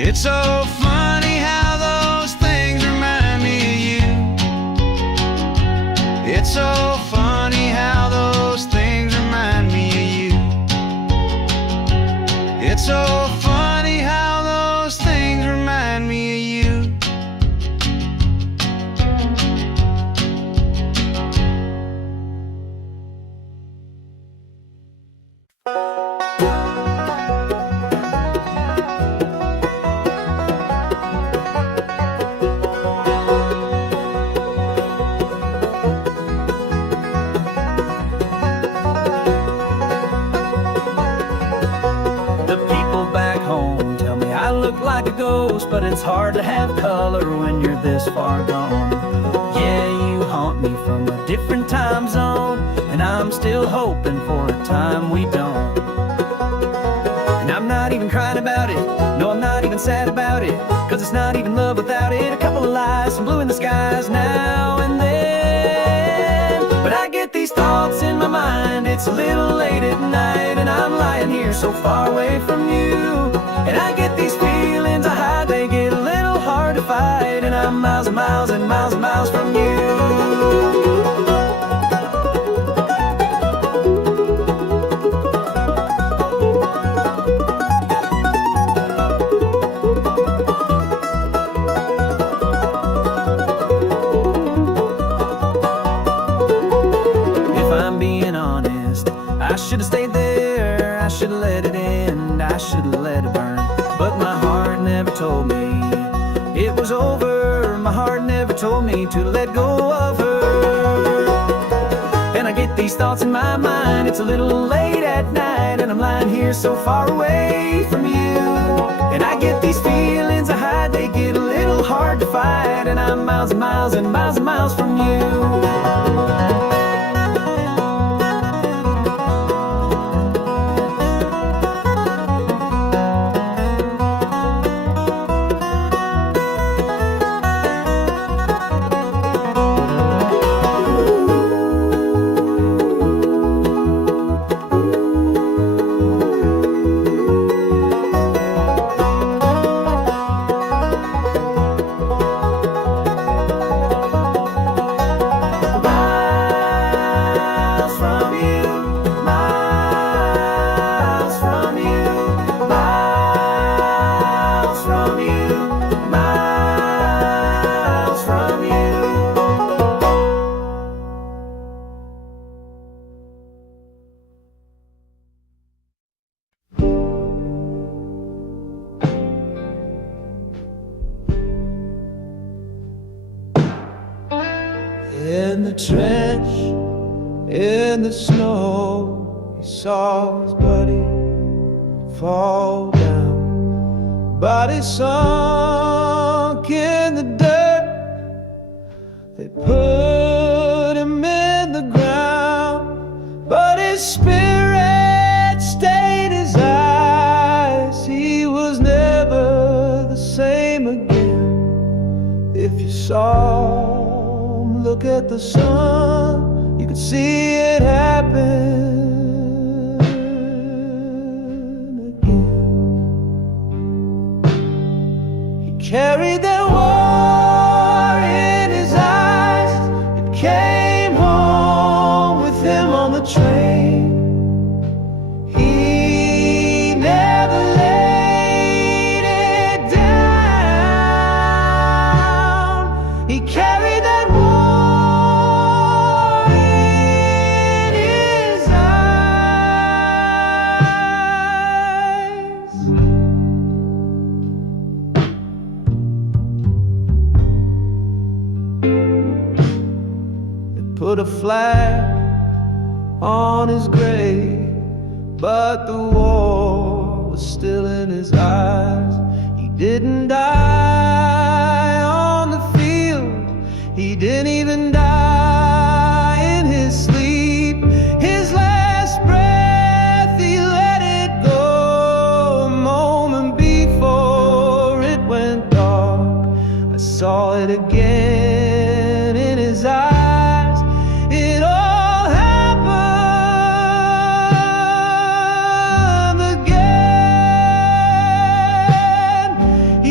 It's so funny how those things remind me of you. It's so funny how those things remind me of you. It's so funny how those things remind me of you. The people back home tell me I look like a ghost, but it's hard to have color when you're this far gone. Yeah, you haunt me from a different time zone, and I'm still hoping for a time we don't. And I'm not even crying about it, no, I'm not even sad about it, 'cause it's not even love without it. A couple of lies, some blue in the skies now and then. But I get these thoughts in my mind, it's a little late at night, and I'm lying here so far away from you. And I get these feelings I hide, they get a little hard to fight, and I'm miles and miles and miles and miles from you. I should've stayed there, I should've let it end, I should've let it burn. But my heart never told me it was over. My heart never told me to let go of her. And I get these thoughts in my mind, it's a little late at night, and I'm lying here so far away from you. And I get these feelings I hide, they get a little hard to fight, and I'm miles and miles and miles and miles from you. In the trench, in the snow, he saw his buddy fall down. Body sunk in the dirt, they put him in the ground, but his spirit stayed his eyes. He was never the same again. If you saw him look at the sun, you could see it happen again. He carried that war in his eyes. It came home with him on the train. He never laid it down. He carried that war in his eyes. They put a flag on his grave, but the war was still in his eyes. He didn't die on the field, he didn't even die in his sleep. His last breath, he let it go a moment before it went dark. I saw it again in his eyes. It all happened again.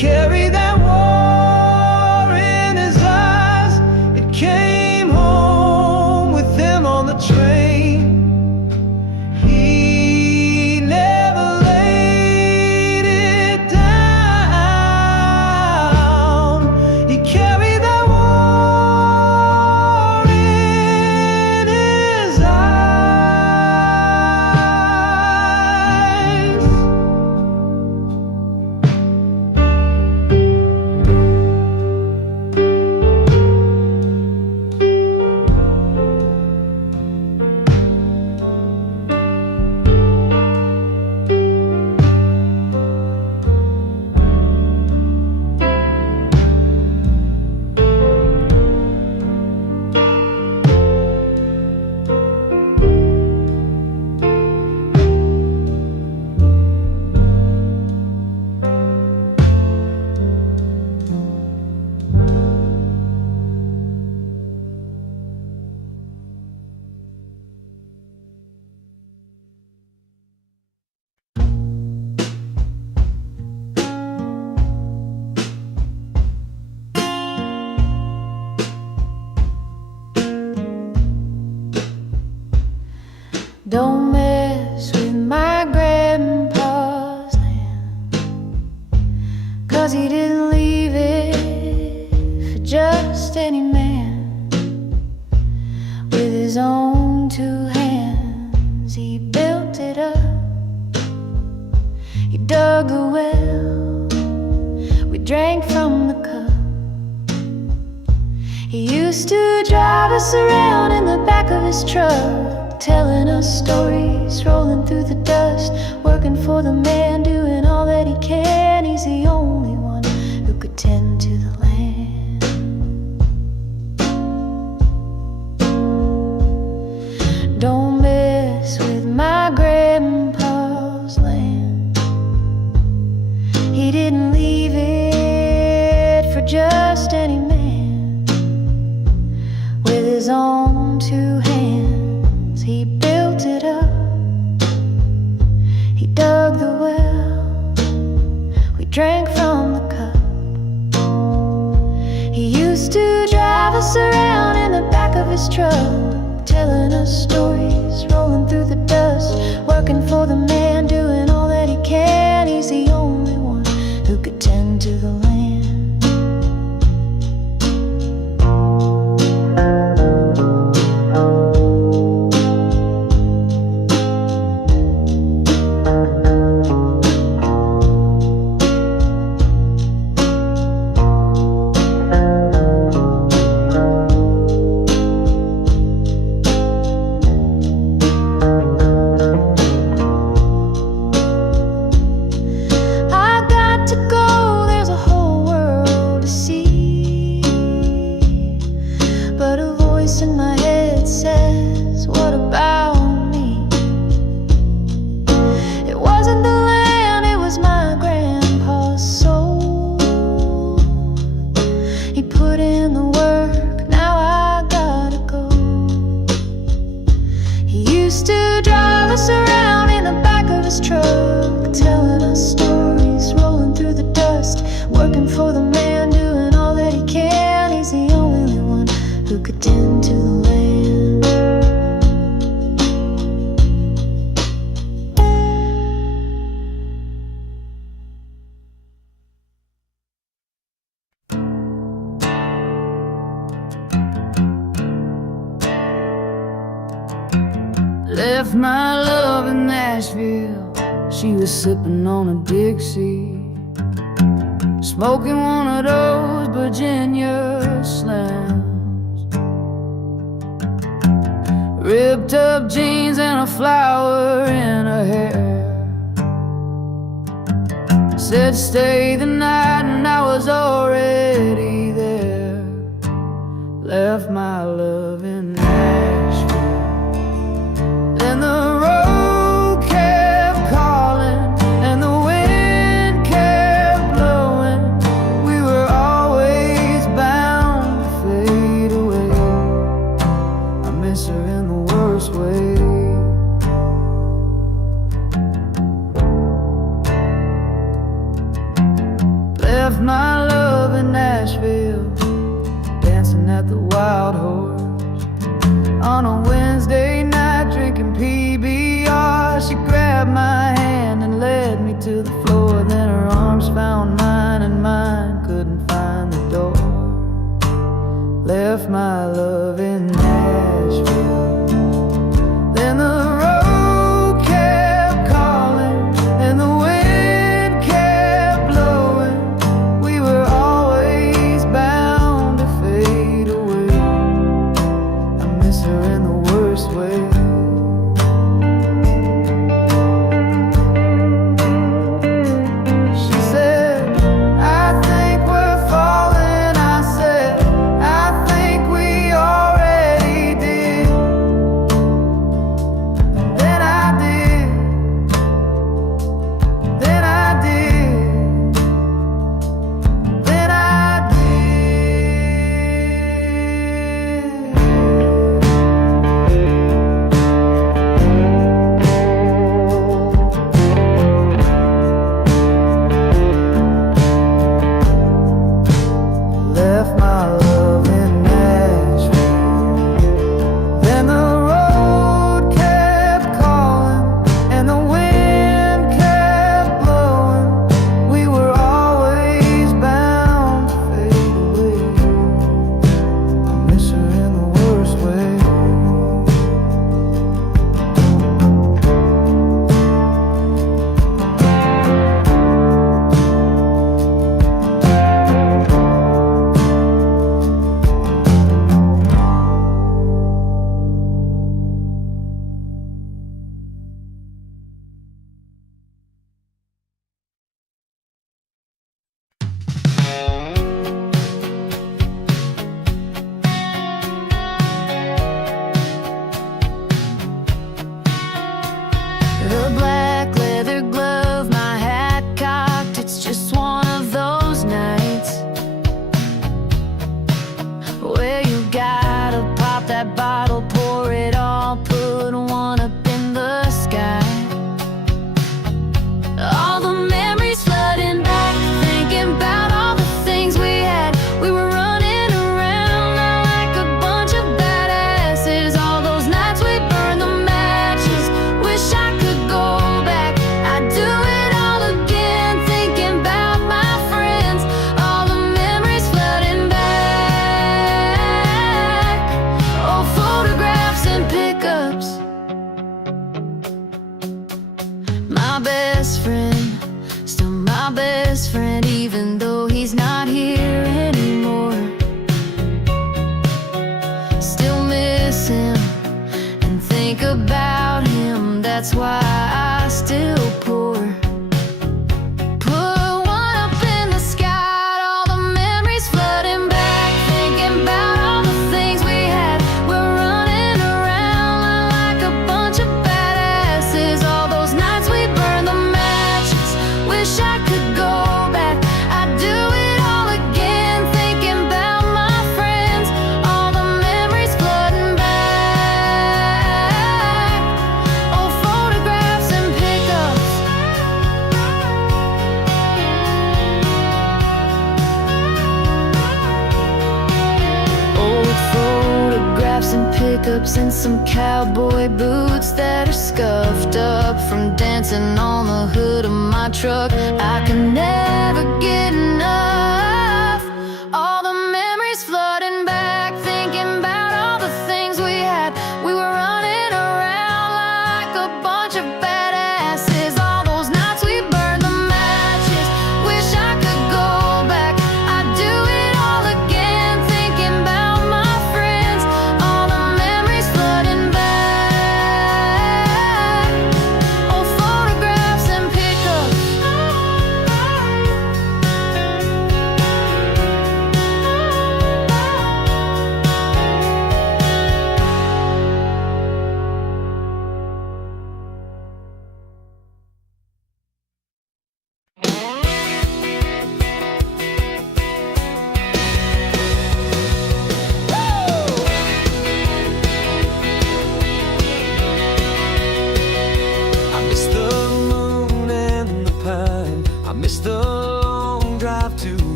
carried that war in his eyes. It came home with him on the train. He never laid it down. He carried that war in his eyes. Don't mess with my grandpa's land, 'cause he didn't leave it for just any man. With his own two hands he built it up. He dug the well, we drank from the cup. He used to drive us around in the back of his truck, telling us stories, rolling through the dust, working for the man, doing all that he can. He's the only one who could tend to the land. Don't mess with my grandpa's land. He didn't leave it for just any man. With his own two hands he built it up. He dug the well, we drank from the cup. He used to drive us around in the back of his truck, telling us stories, rolling through the dust, working for the man, doing all that he can. He's the only one who could tend to the land. In my head says, what about me? It wasn't the land, it was my grandpa's soul. He put in the work, now I gotta go. He used to drive us around in the back of his truck, telling us stories, rolling through the dust, working for the man, doing all that he can. He's the only one who could tend to the land. Left my love in Nashville, she was sipping on a Dixie, smoking one of those Virginia slams. Ripped up jeans and a flower in her hair. Said stay the night and I was already there. Left my love in Nashville. Then the road kept calling and the wind kept blowing. We were always bound to fade away. I miss her in the worst way. left my love in Nashville, dancing at the Wild Horse. On a Wednesday night, drinking PBR, she grabbed my hand and led me to the floor. Then her arms found mine, and mine couldn't find the door. Left my love in Nashville. Then the road kept calling, and the wind kept blowing. We were always bound to fade away. I miss her in the worst way. She said, I think we're falling. I said, I think we already did. Then I did. Then I did. Then I left my love in Nashville. Then the road kept calling, and the wind kept blowing. We were always bound to fade away. I miss her in the worst way. The black leather glove, my hat cocked. It's just one of those nights where you gotta pop that bottle, pour it all, put one up in the sky. All the memories flooding back, thinking about all the things we had. We were running around like a bunch of badasses. All those nights we burned the matches. Wish I could go back. I'd do it all again, thinking about my friends. All the memories flooding back. Old photographs and pickups. My best friend, still my best friend, even though he's not here anymore. Still miss him and think about him. That's why I still pour. Put one up in the sky. All the memories flooding back, thinking about all the things we had. We're running around like a bunch of badasses. All those nights we burned the matches. Wish I could go back. I'd do it all again, thinking about my friends. All the memories flooding back. Old photographs and pickups. Old photographs and pickups, and some cowboy boots that are scuffed up from dancing on the hood of my truck. I can never get enough. All the memories flooding back, thinking about all the things we had. We were running around like a bunch of badasses. All those nights we burned the matches. Wish I could go back. I'd do it all again, thinking about my friends. All the memories flooding back. Old photographs and pickups.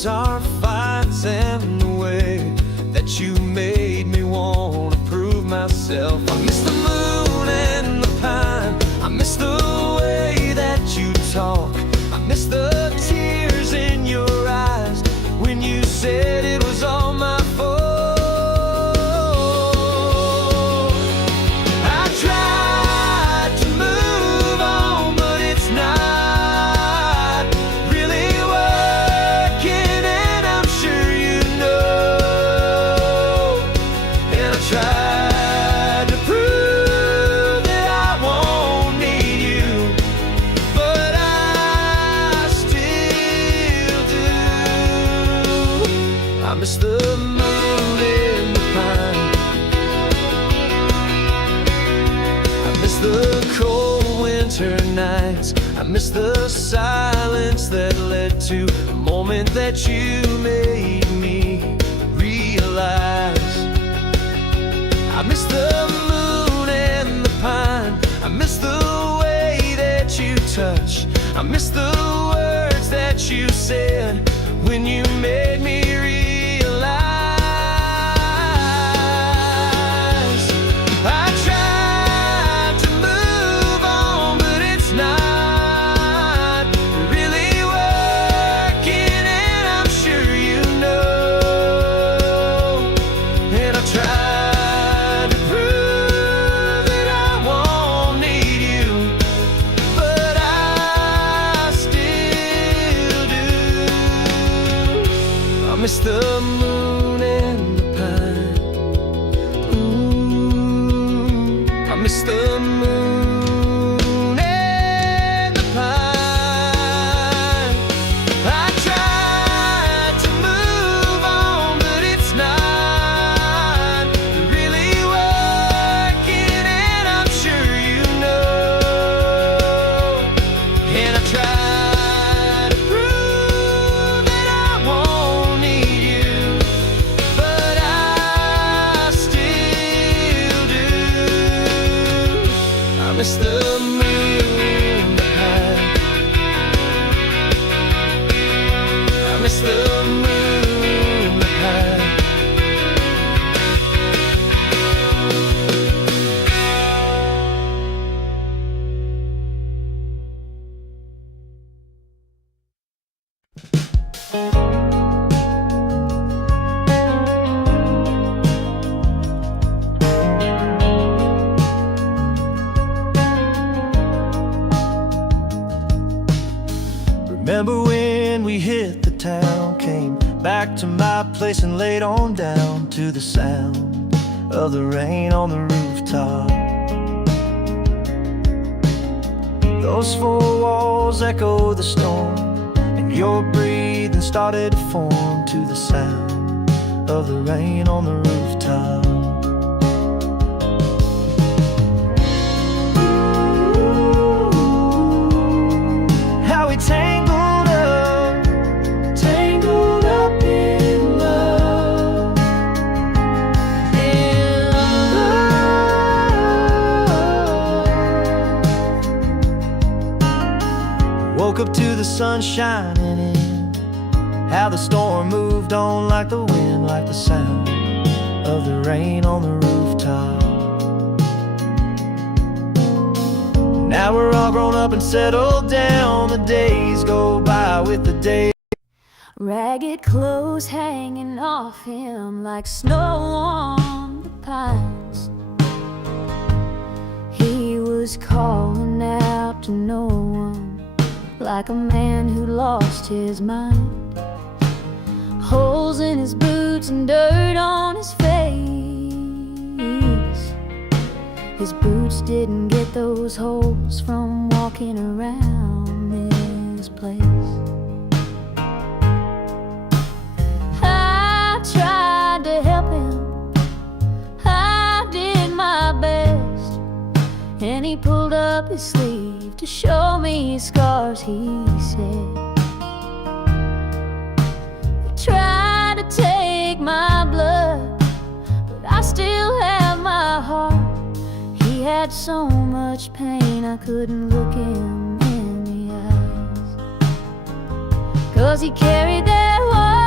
miss our fights and the way that you made me want to prove myself. I miss the moon and the pine. I miss the way that you talk. I miss the tears in your eyes when you said it was all my fault. I tried to move on, but it's not really working, and I'm sure you know. And I tried to prove that I won't need you, but I still do. I miss the moon and the pine. I miss the cold winter nights. I miss the silence that led to the moment that you made me realize. I miss the moon and the pine. I miss the way that you touch. I miss the words that you said when you made me realize. I tried to move on, but it's not really working, and I'm sure you know. And I tried to prove that I won't need you, but I still do. I miss the moon and the pine. I miss the moon and the pine. I tried to move on, but it's not really working, and I'm sure you know. And I tried to prove that I won't need you, but I still do. I miss the moon, the pine. I miss the moon, the pine. Remember when we hit the town, came back to my place and laid on down to the sound of the rain on the rooftop. Those four walls echo the storm, and your breathing started to form to the sound of the rain on the rooftop. How we tangled up in love, in love. Woke up to the sun shining in, how the storm moved on like the wind, like the sound of the rain on the rooftop. Now we're all grown up and settled down. The days go by with the day. Ragged clothes hanging off him like snow on the pines. He was calling out to no one, like a man who lost his mind. Holes in his boots and dirt on his face. His boots didn't get those holes from walking around this place. I tried to help him, I did my best, and he pulled up his sleeve to show me his scars, he said. They tried to take my blood, but I still have my heart. He had so much pain I couldn't look him in the eyes, 'cause he carried that heart.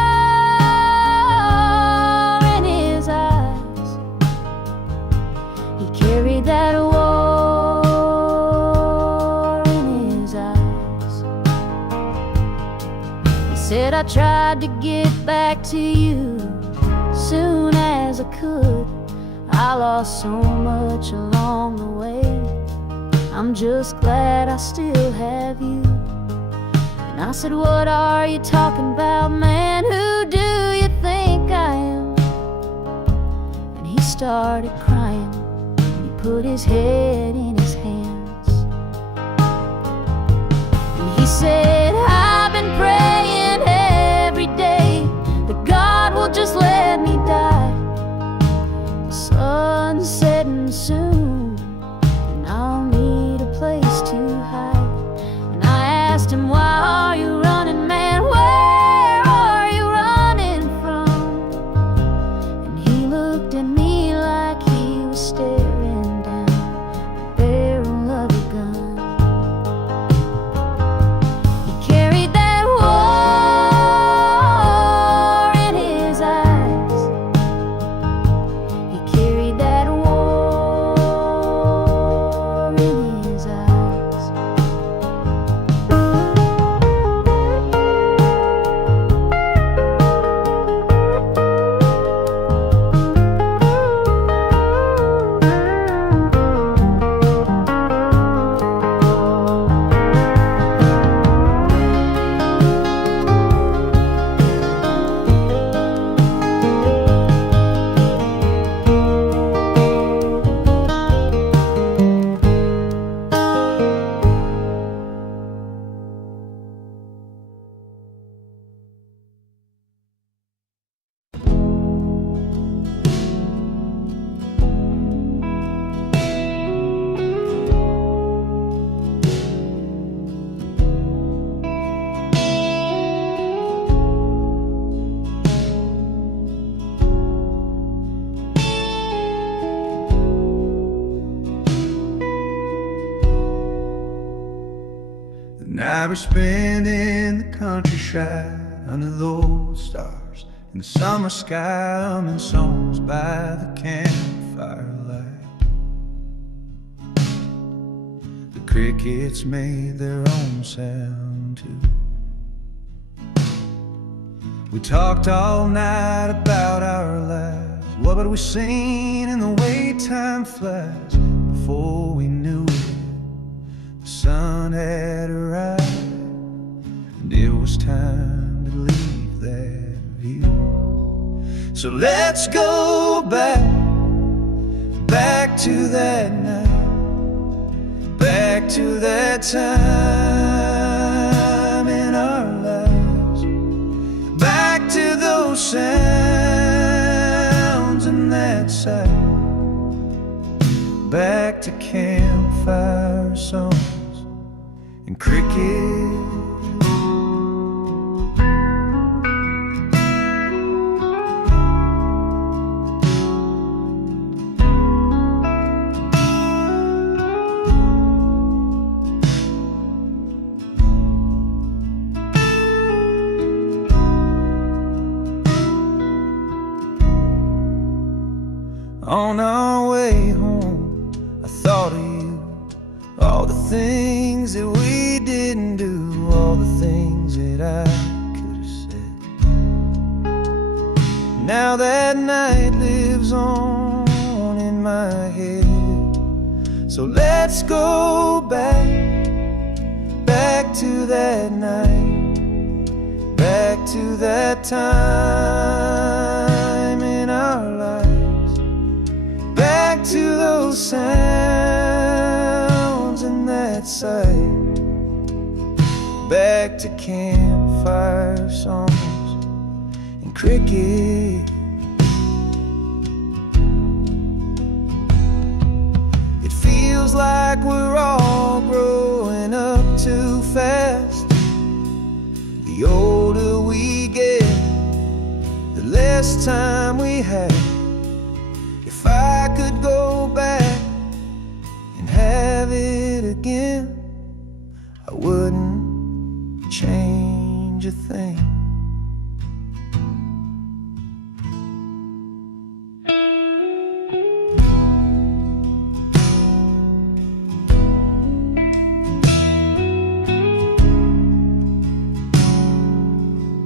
said I tried to get back to you soon as I could. I lost so much along the way. I'm just glad I still have you. And I said, what are you talking about, man? Who do you think I am? And he started crying, and he put his head in his hands. And he said, I've been praying every day that God will just let me die. The sun's setting soon, and I'll need a place to hide. And I asked him, why are you running, man? Where are you running from? And he looked at me like he was staring down the barrel of a gun. He carried that war in his eyes. He carried that war in his eyes. The night we spent in the countryside under those stars, in the summer sky, humming songs by the campfire light. The crickets made their own sound too. We talked all night about our lives. What had we seen in the way time flies? Before we knew it, the sun had arrived, and it was time to leave that view. So let's go back to that night, back to that time in our lives, back to those sounds and that sight, back to campfire songs and cricket. On our way home, I thought of you, all the things that we didn't do, all the things that I could have said. Now that night lives on in my head. So let's go back to that night, back to that time in our lives, back to those sounds and that sight, back to campfire songs and cricket. It feels like we're all growing up too fast. The older we get, the less time we have. If I could go back and have it again, I wouldn't change a thing.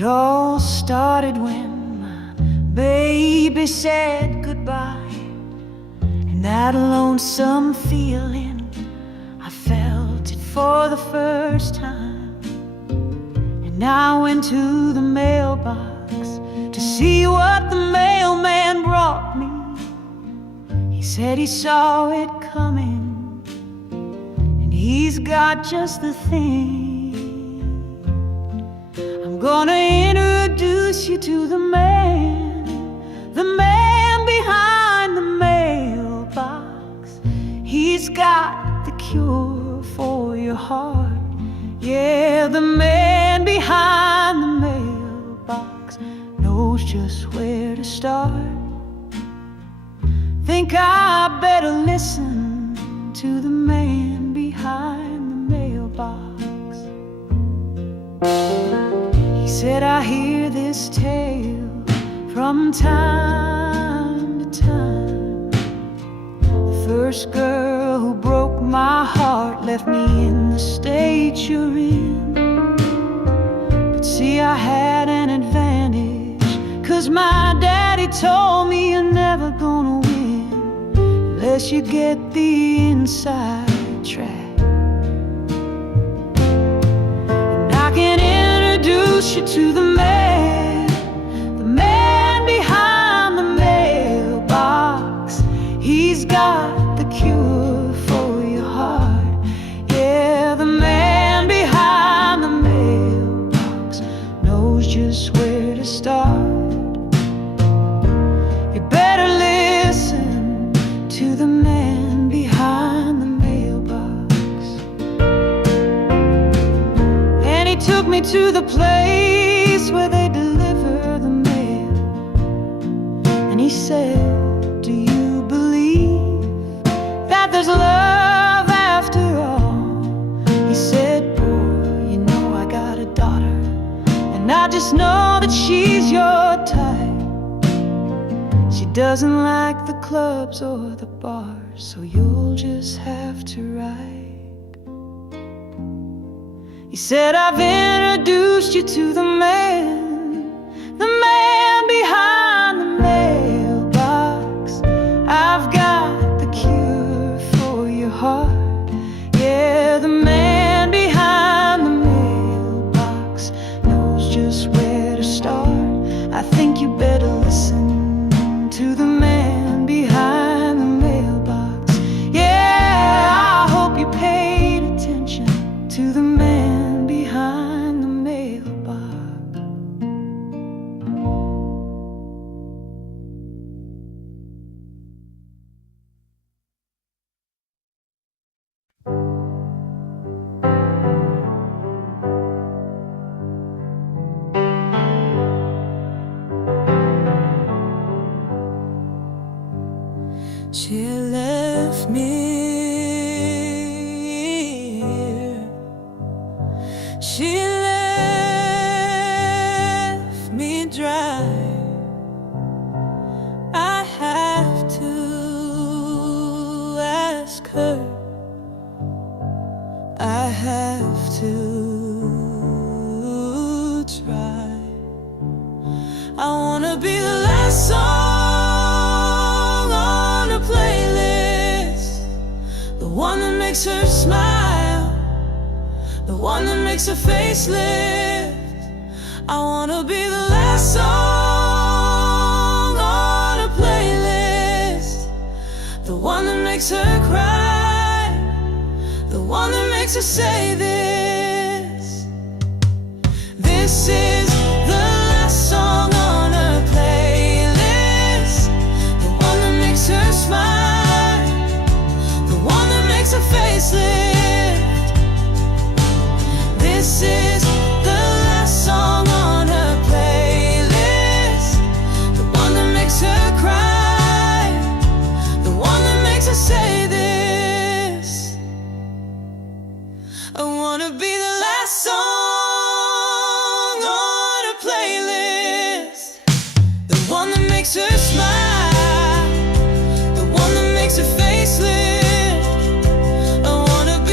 It all started when my baby said goodbye, and that lonesome feeling, I felt it for the first time. And I went to the mailbox to see what the mailman brought me. He said he saw it coming, and he's got just the thing. I'm gonna introduce you to the man behind the mailbox. He's got the cure for your heart. Yeah, the man behind the mailbox knows just where to start. Think I better listen to the man behind the mailbox. He said, I hear this tale from time to time. The first girl who broke my heart left me in the state you're in. But see, I had an advantage, 'cause my daddy told me you're never gonna win unless you get the inside track. And I can introduce you to the man behind the mailbox. He's got the cure for your heart. Yeah, the man behind the mailbox knows just where to start. You better listen to the man behind the mailbox. And he took me to the place where they deliver the mail. And he said, do you believe that there's love after all? He said, boy, you know I got a daughter, and I just know that she's your type. She doesn't like the clubs or the bars, so you'll just have to write. He said, I've introduced you to the man behind the mailbox. I've got the cure for your heart. Yeah, the man behind the mailbox knows just where to start. I think you better listen to the man behind the mailbox. Yeah, I hope you paid attention to the man behind the mailbox. She left me here. She left me dry. I have to ask her. I have to try. I wanna be the last song on her playlist, the one that makes her smile, the one that makes her face lift. I wanna be the last song on her playlist, the one that makes her cry, the one that makes her say this. This is the last song on her playlist, the one that makes her smile, the one that makes her face lift. This is the last song on her playlist, the one that makes her cry, the one that makes her say this. I wanna be the last song on her playlist, the one that makes her smile, the one that makes her face lift. I wanna be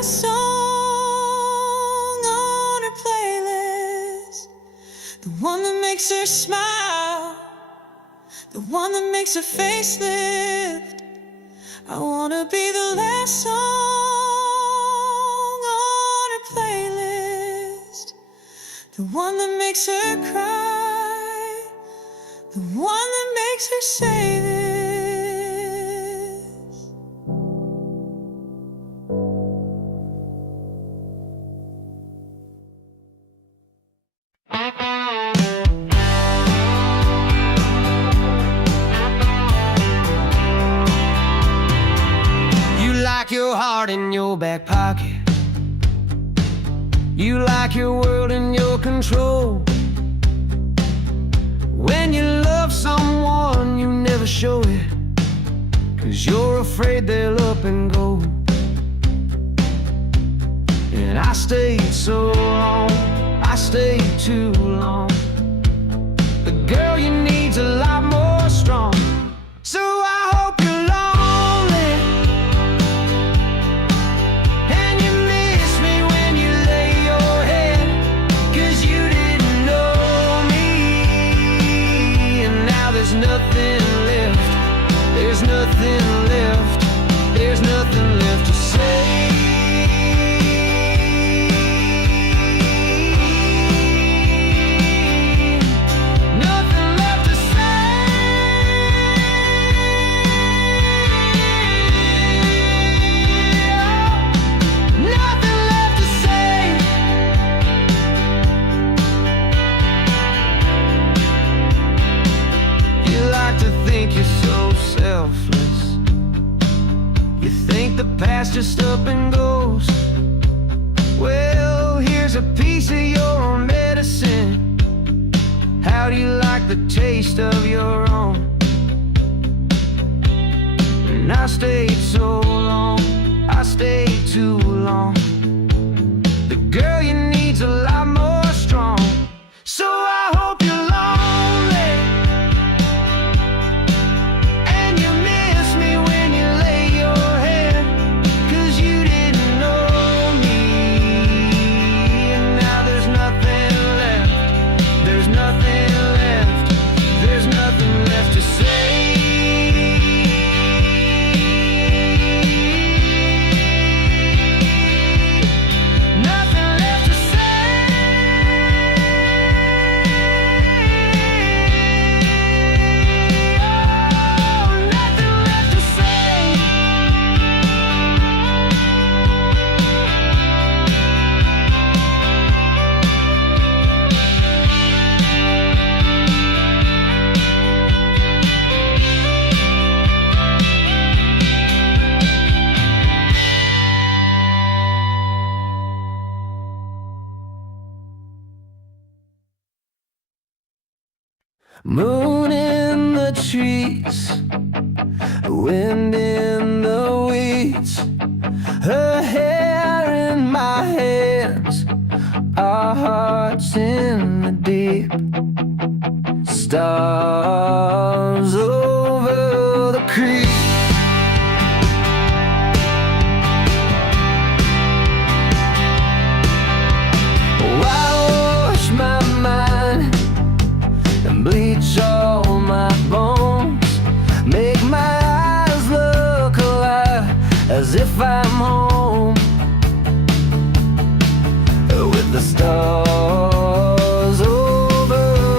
last song on her playlist, the one that makes her smile, the one that makes her face lift. I wanna be the last song on her playlist, the one that makes her cry, the one that makes her say this. You like your heart in your back pocket. You like your world in your control. When you love someone, you never show it, 'cause you're afraid they'll up and go. And I stayed so long, I stayed too long. The girl you need's a lot more strong. So I hope you're lonely, and you miss me when you lay your head, 'cause you didn't know me. And now there's nothing left, there's nothing left, there's nothing left to say. Past just up and goes. Well, here's a piece of your own medicine. How do you like the taste of your own? And I stayed so long, I stayed too long. The girl you need's a lot more strong. So I hope you're lonely, and you miss me when you lay your head, 'cause you didn't know me. And now there's nothing left, there's nothing left, there's nothing left to say. Nothing left to say. Oh, nothing left to say. Moon in the trees, wind in the weeds, her hair in my hands, our hearts in the deep, stars over the creek. Wash my mind and bleach all my bones, make my eyes look alive as if I'm home, with the stars over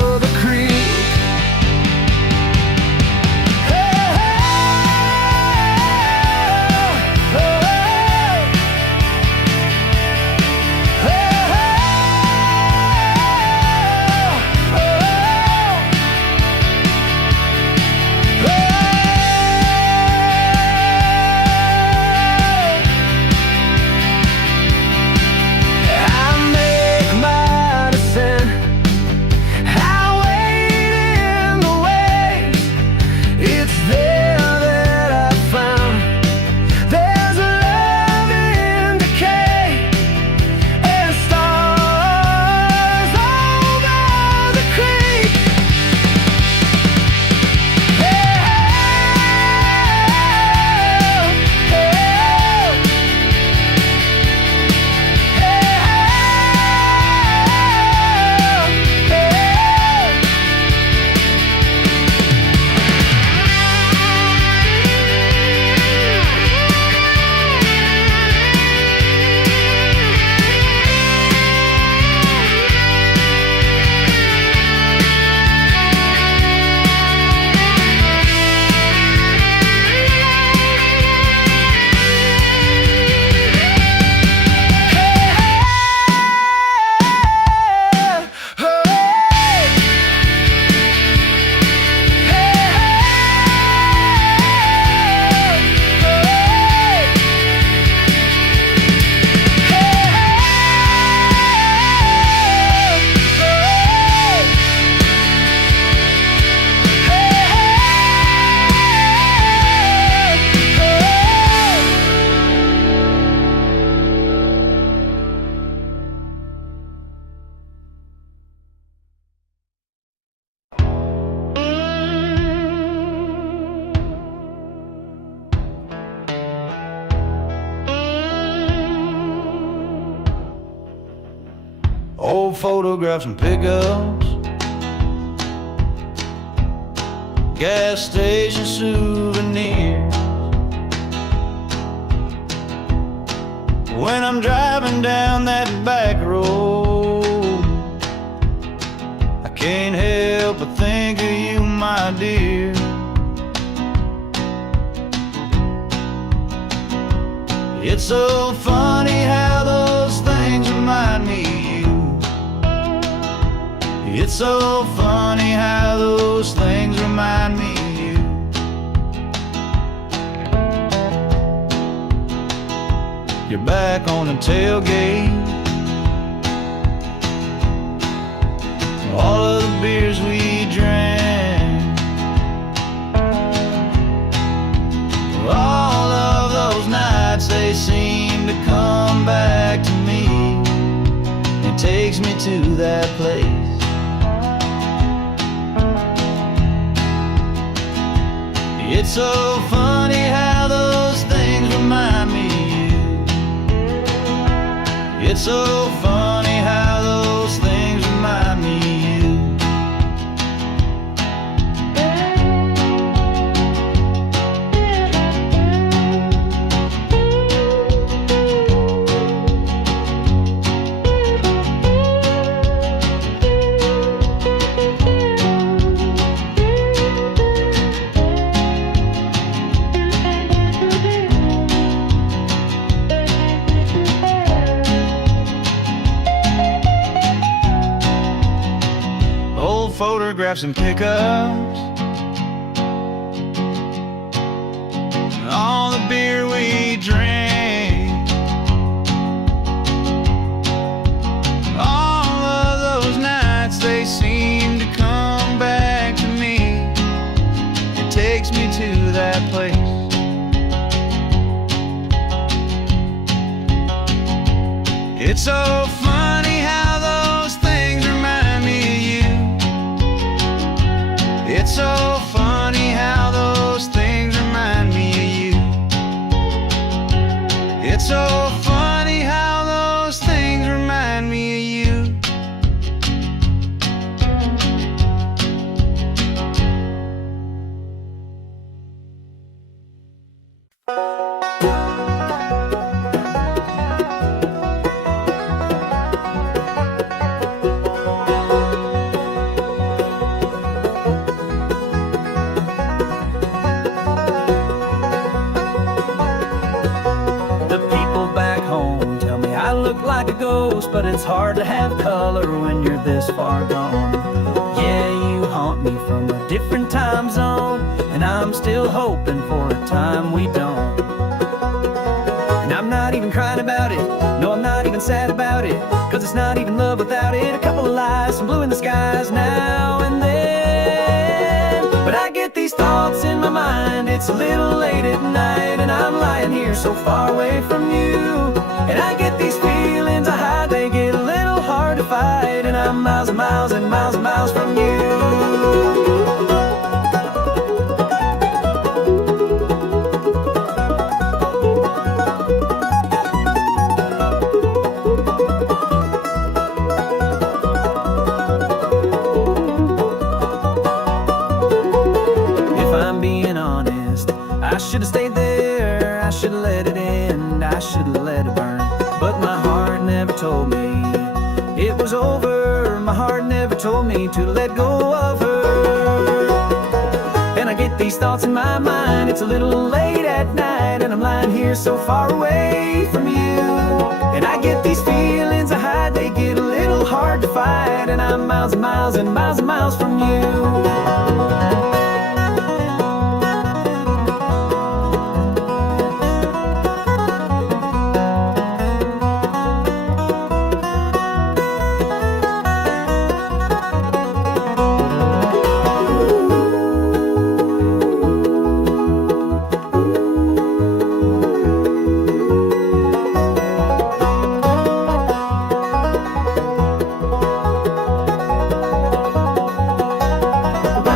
old photographs and pickups, gas station souvenirs. When I'm driving down that back road, I can't help but think of you, my dear. It's so funny how those things remind me of you. It's so funny how those things remind me of you. You're back on the tailgate, all of the beers we drank, all of those nights, they seem to come back to me. It takes me to that place. It's so funny how those things remind me of you. It's so funny how those things remind me of you. Photographs and pickups, all the beer we drank, all of those nights, they seem to come back to me. It takes me to that place. It's so funny how those things remind me of you. It's so funny how those things remind me of you. It's so funny how those things remind me of you. Like a ghost, but it's hard to have color when you're this far gone. Yeah, you haunt me from a different time zone, and I'm still hoping for a time we don't. And I'm not even crying about it, no, I'm not even sad about it, 'cause it's not even love without it. A couple of lies, some blue in the skies now and then. But I get these thoughts in my mind, it's a little late at night, and I'm lying here so far away from you. And I get these feelings I hide, they get a little hard to fight, and I'm miles and miles and miles and miles from you. If I'm being honest, I should have stayed there, I should have let it end, I should have let it burn. But my heart never told me it was over. My heart never told me to let go of her. And I get these thoughts in my mind, it's a little late at night, and I'm lying here so far away from you. And I get these feelings I hide, they get a little hard to fight, and I'm miles and miles and miles and miles from you.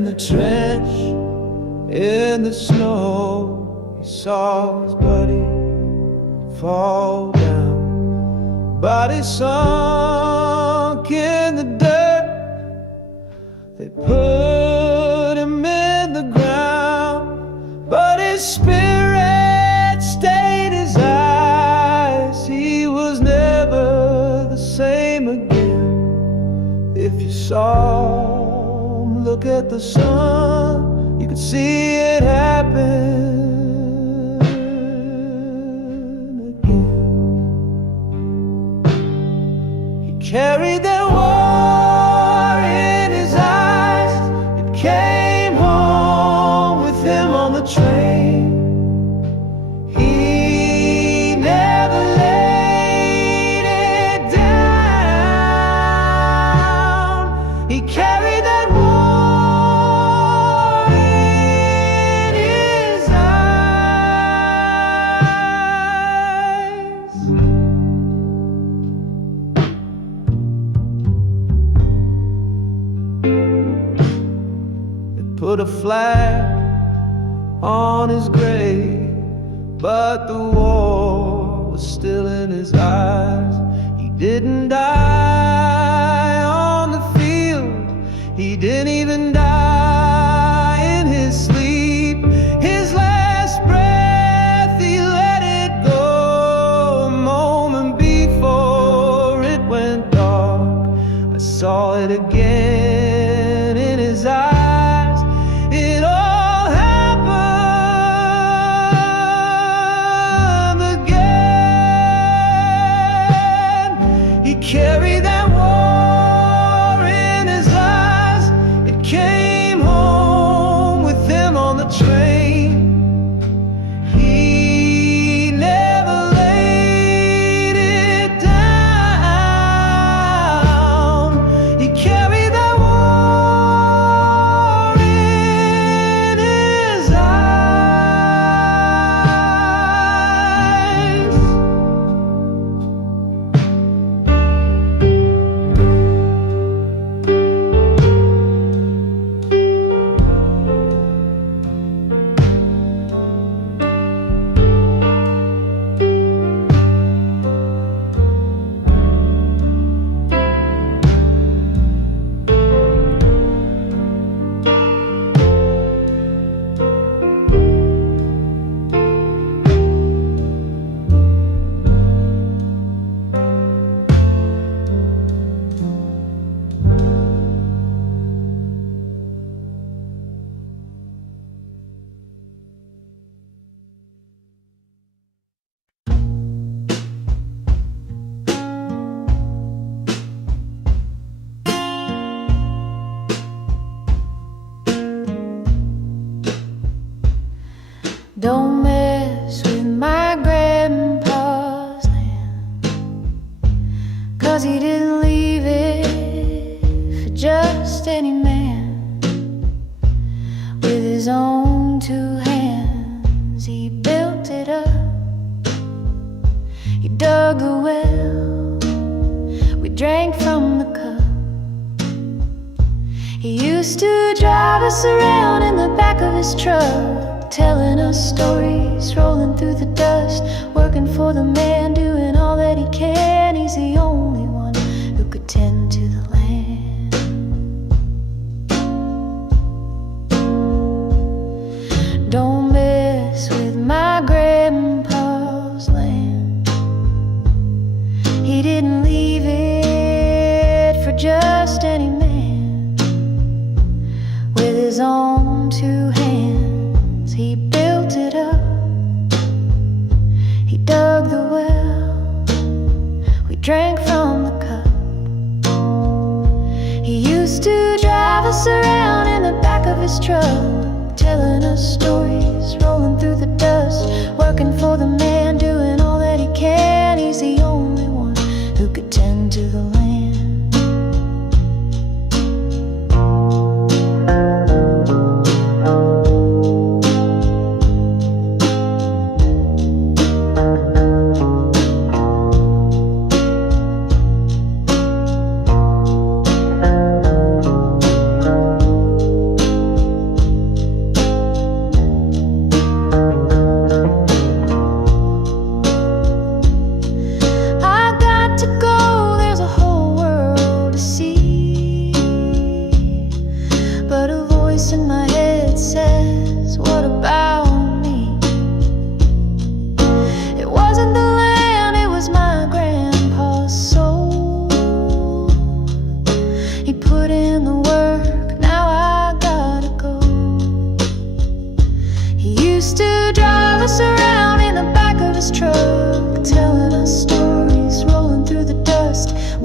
in the trench, in the snow, he saw his buddy fall down. Body sunk in the dirt, they put him in the ground, but his spirit stayed his eyes. He was never the same again. If you saw him look at the sun, you could see it happen again. He carried that war in his eyes. It came home with him on the train. He never laid it down. He carried that war in his eyes. They put a flag on his grave, but the war was still in his eyes. He didn't die on the field, he didn't even die in his sleep. His last breath, he let it go a moment before it went dark. I saw it again in his eyes. It all happened again. He carried that war in his eyes. It came home with him on the train. He never laid it down. He carried that war in his eyes. Don't mess with my grandpa's land, 'cause he didn't leave it for just any man. With his own two hands he built it up. He dug the well, we drank from the cup. He used to drive us around in the back of his truck, telling us stories, rolling through the dust, working for the man, doing all that he can. He's the only one who could tend to the land. Don't mess with my grandpa's land. He didn't leave it for just any man. With his own two hands he built it up. He dug the well, we drank from the cup. He used to drive us around in the back of his truck, telling us stories, rolling through the dust, working for the man, doing all that he can. He's the only one who could tend to the land.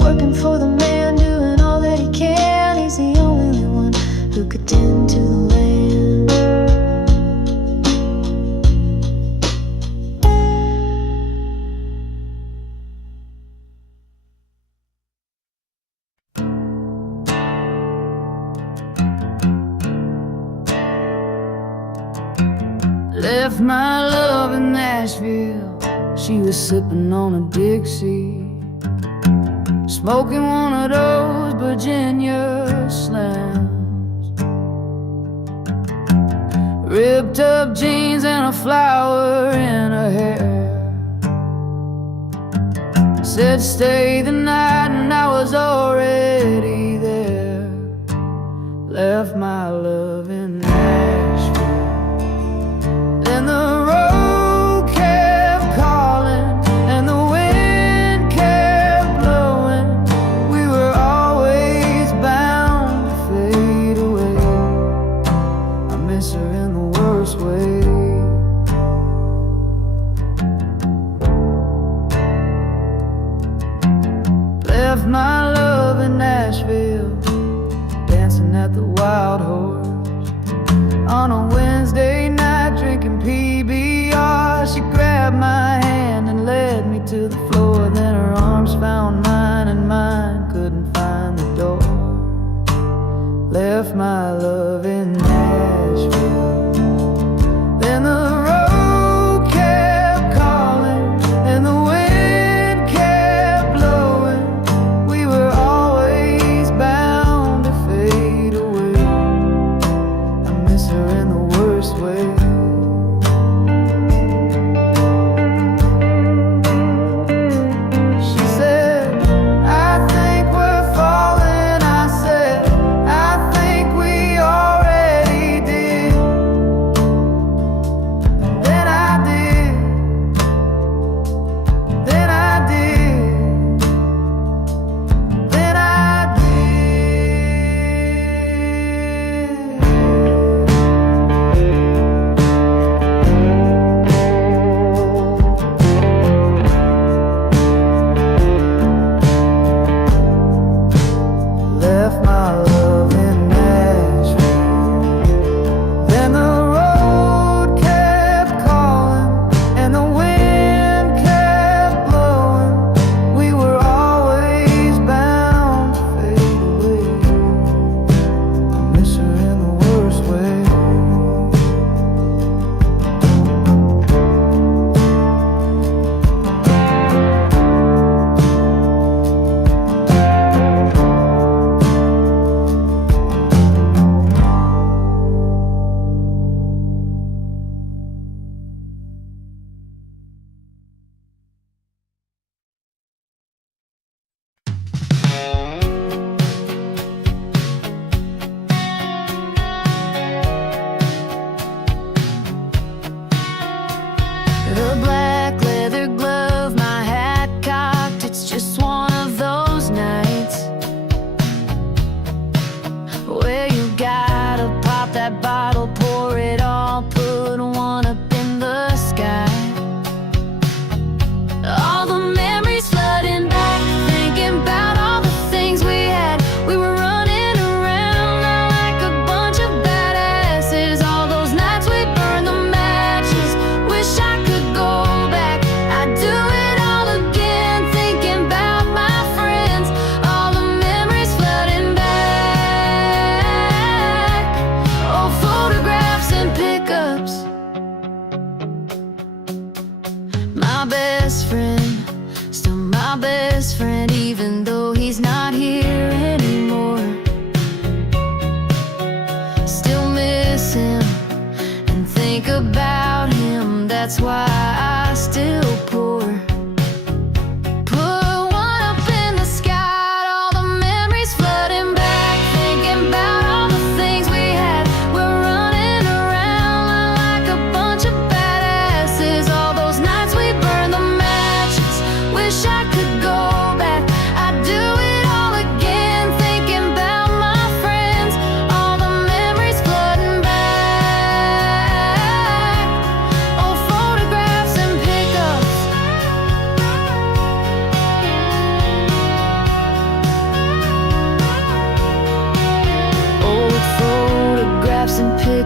working for the man, doing all that he can. He's the only one who could tend to the land. Left my love in Nashville. She was sipping on a Dixie, smoking one of those Virginia slams, ripped up jeans and a flower in her hair. Said stay the night and I was already there. Left my love in Nashville. Then the road kept calling and the wind kept blowing. We were always bound to fade away. I miss her in the worst way. Left my love in Nashville, dancing at the Wild Horse on a Wednesday night, drinking PBR. She grabbed my hand and led me to the floor. Then her arms found mine and mine couldn't find the door. Left my love in Nashville. Then the road kept calling and the wind kept blowing. We were always bound to fade away. I miss her in the worst way.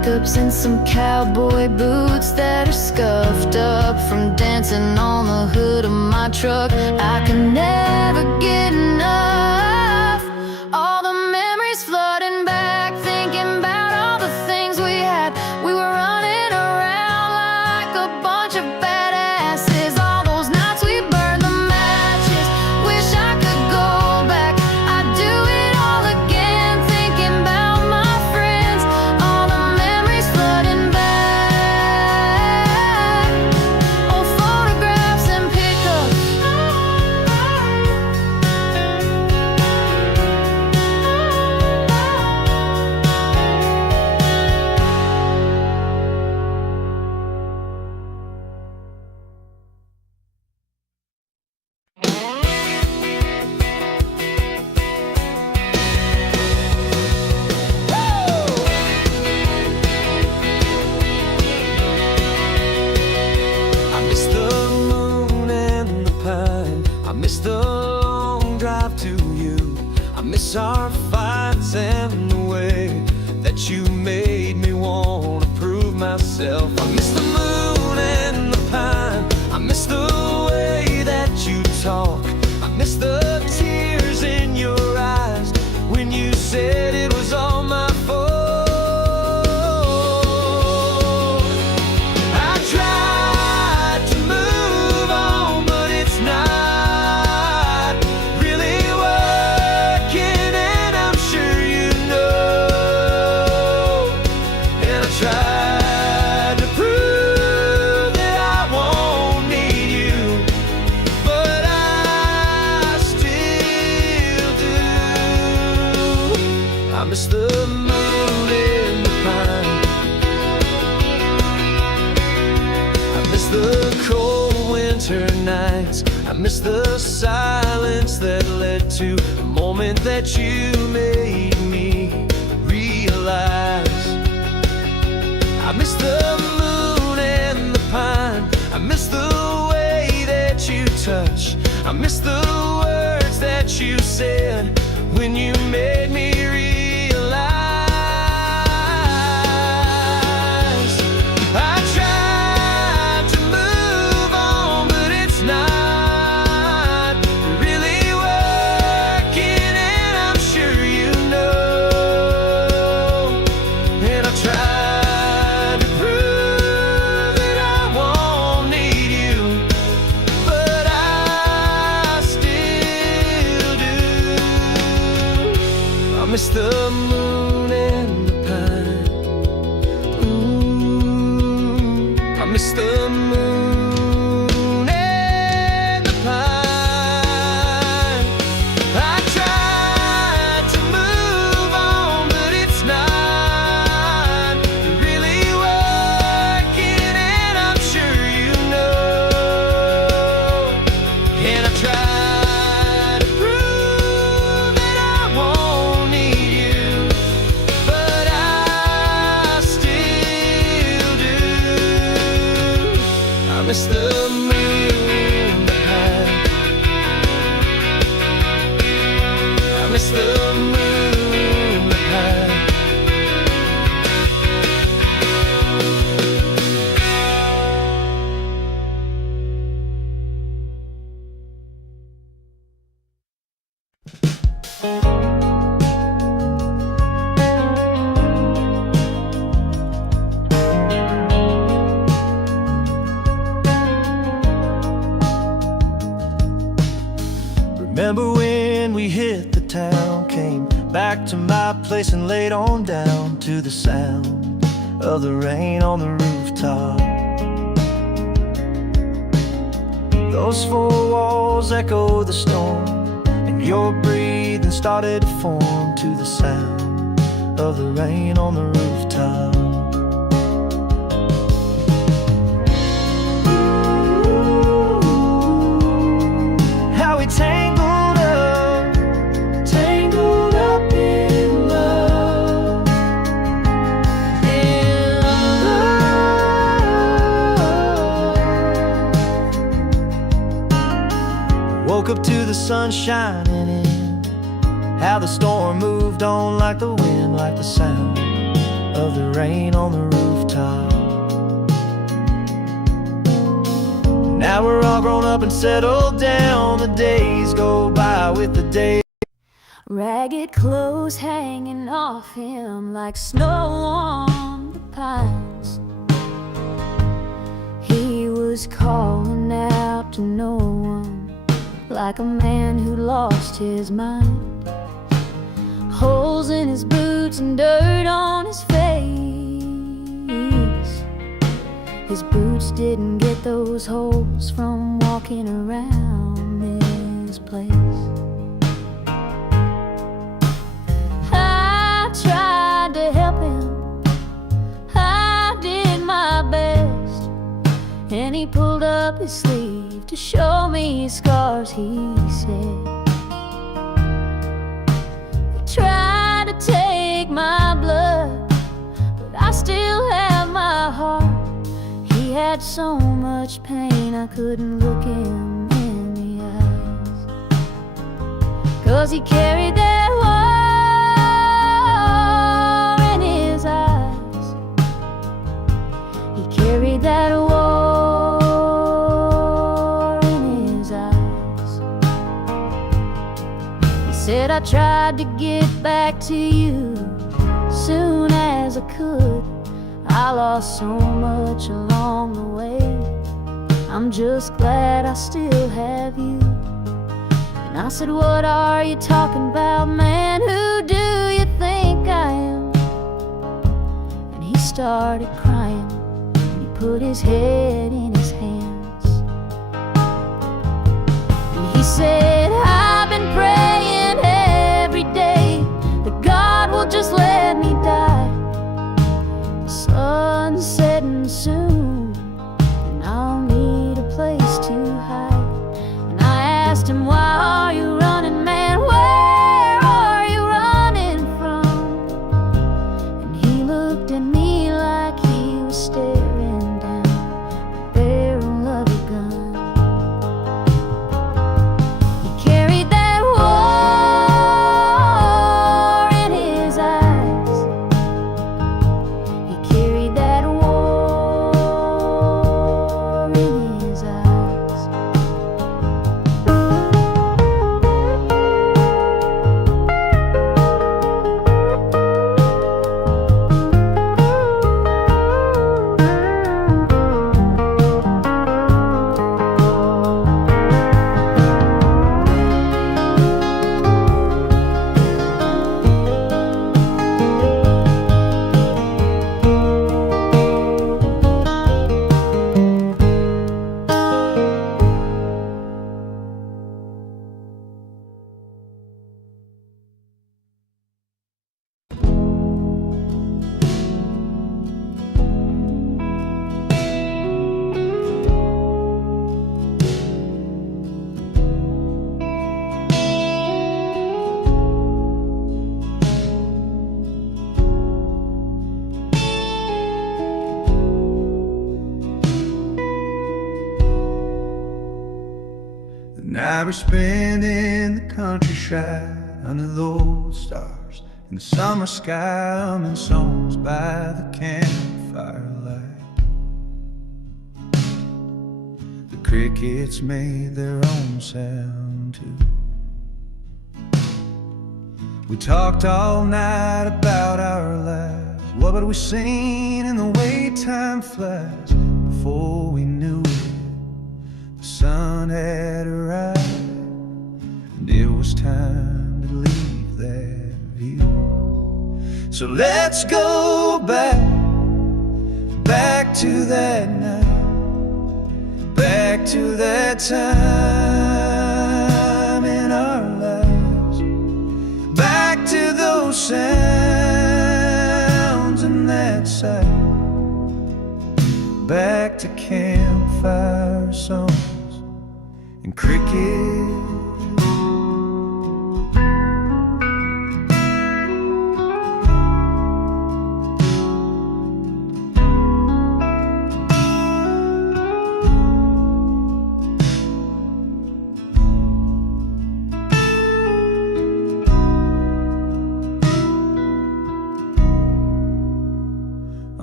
teacups and some cowboy boots that are scuffed up from dancing on the hood of my truck. I can never get enough. All the memories flooding back, thinking about all the things we had. We were running around like a bunch of badasses. All those nights we burned the matches. Wish I could go back. I'd do it all again, thinking about my friends. All the memories flooding back. Old photographs and pickups. I miss the moon and the pine. I miss the long drive to you. I miss our fights and the way that you made me want to prove myself. I miss the moon and the pine. I miss the way that you talk. I miss the tears in your eyes when you said it was all my fault. I tried to move on, but it's not really working, and I'm sure you know. And I tried to prove that I won't need you, but I still do. I miss the moon and the pine. I miss the cold winter nights. I miss the silence that led to the moment that you made me realize. I miss the moon and the pine. I miss the way that you touch. I miss the words that you said when you made me realize. I tried to move on, but it's not really working, and I'm sure you know. And I tried to prove that I won't need you, but I still do. I miss the moon and the pine. I miss the moon and the pine. I tried to move on, but it's not really working, and I'm sure you know. And I tried to prove that I won't need you, but I still do. I miss the moon, the pine. I miss the moon, the pine. Remember when we hit the town, came back to my place and laid on down to the sound of the rain on the rooftop. Those four walls echo the storm, and your breathing started to form to the sound of the rain on the rooftop. How we tangled up in love, in love. Woke up to the sun shining in, how the storm moved on like the wind, like the sound of the rain on the rooftop. Now we're all grown up and settled down. The days go by with the day. Ragged clothes hanging off him like snow on the pines. He was calling out to no one, like a man who lost his mind. Holes in his boots and dirt on his face. His boots didn't get those holes from walking around this place. I tried to help him, I did my best, and he pulled up his sleeve to show me his scars, he said. They tried to take my blood, but I still have my heart. He had so much pain I couldn't look him in the eyes, 'cause he carried that war in his eyes. He carried that war in his eyes. He said, I tried to get back to you soon as I could. I lost so much along the way. I'm just glad I still have you. And I said, what are you talking about, man? Who do you think I am? And he started crying, and he put his head in his hands. And he said, I've been praying every day that God will just let me die. Sun's setting soon, and I'll need a place to hide. And I asked him, why are you running, man? Where are you running from? And he looked at me like he was staring down the barrel of a gun. He carried that war in his eyes. He carried that war in his eyes. The night we're spending the countryside under those stars, in the summer sky, humming songs by the campfire light. The crickets made their own sound too. We talked all night about our lives. What had we seen in the way time flies? Before we knew it, the sun had arrived, and it was time to leave that view. So let's go back to that night, back to that time in our lives, back to those sounds and that sight, back to campfire songs and cricket.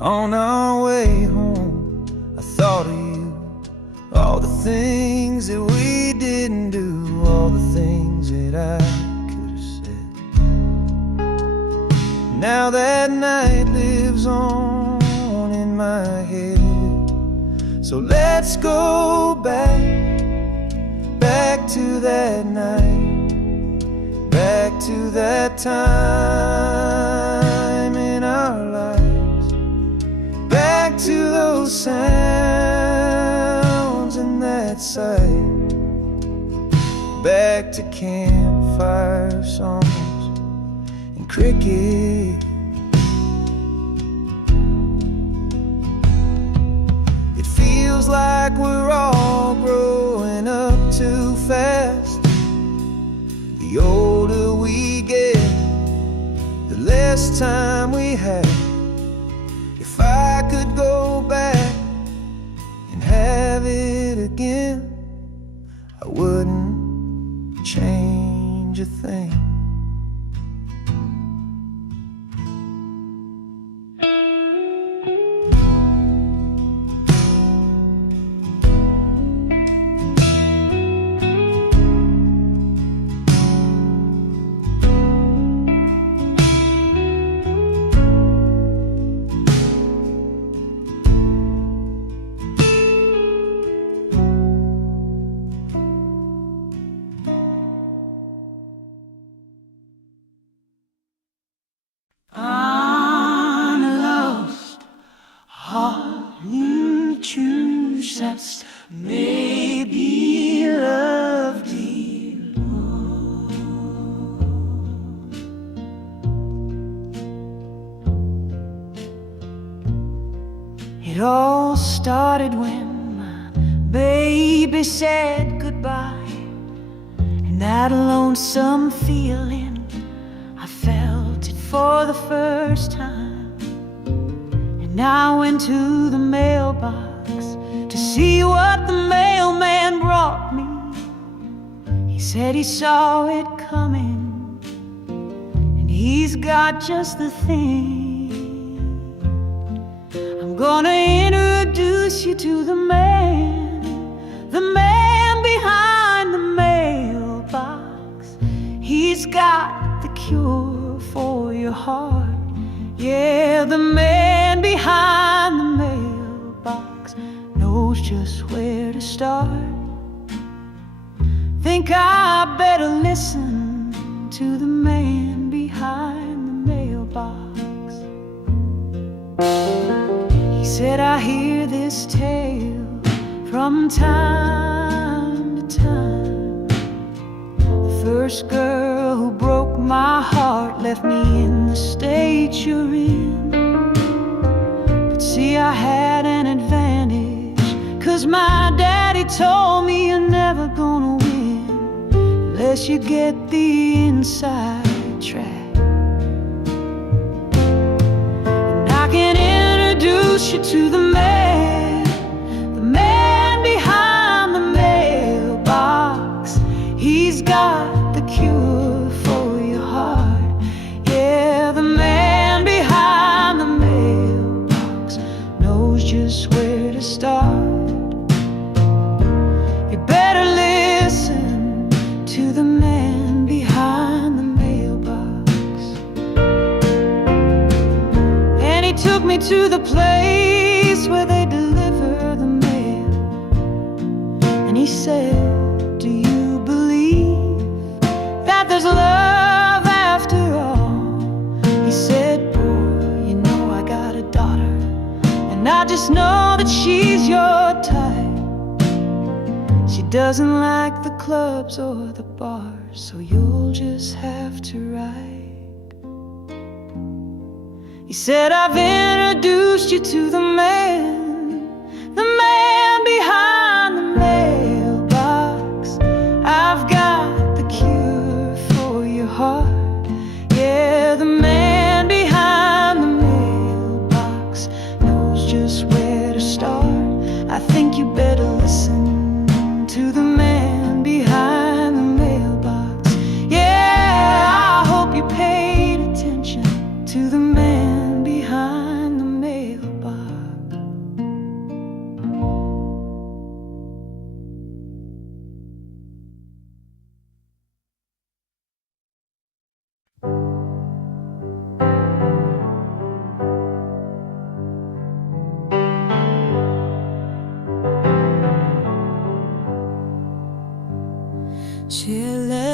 On our way home, I thought of you, all the things that we didn't do, all the things that I could have said. Now that night lives on in my head. So let's go back to that night, back to that time in our lives, back to those sounds and that sight, back to campfire songs and cricket. It feels like we're all growing up too fast. The older we get, the less time we have. If I could go back and have it again, I wouldn't change a thing. That's maybe love deep. It all started when my baby said goodbye, and that lonesome feeling, I felt it for the first time. And I went to the mailbox to see what the mailman brought me. He said he saw it coming, and he's got just the thing. I'm gonna introduce you to the man behind the mailbox. He's got the cure for your heart. Yeah, the man behind the mailbox knows just where to start. Think I better listen to the man behind the mailbox. He said, I hear this tale from time to time. The first girl who broke my heart left me in the state you're in. But see, I had an advantage, 'cause my daddy told me you're never gonna win unless you get the inside track. And I can introduce you to the man behind the mailbox. He's got the cure for your heart. Yeah, the man behind the mailbox knows just where to start. You better listen to the man behind the mailbox. And he took me to the place where they deliver the mail. And he said, do you believe that there's love after all? He said, boy, you know I got a daughter, and I just know that she's your type. She doesn't like the clubs or the bars, so you'll just have to write. He said, I've introduced you to the man behind the mailbox. I've got the cure for your heart. Yeah, the man behind the mailbox knows just where to start. I think you better listen to the man behind the mailbox. Yeah, I hope you paid attention to the man behind the mailbox.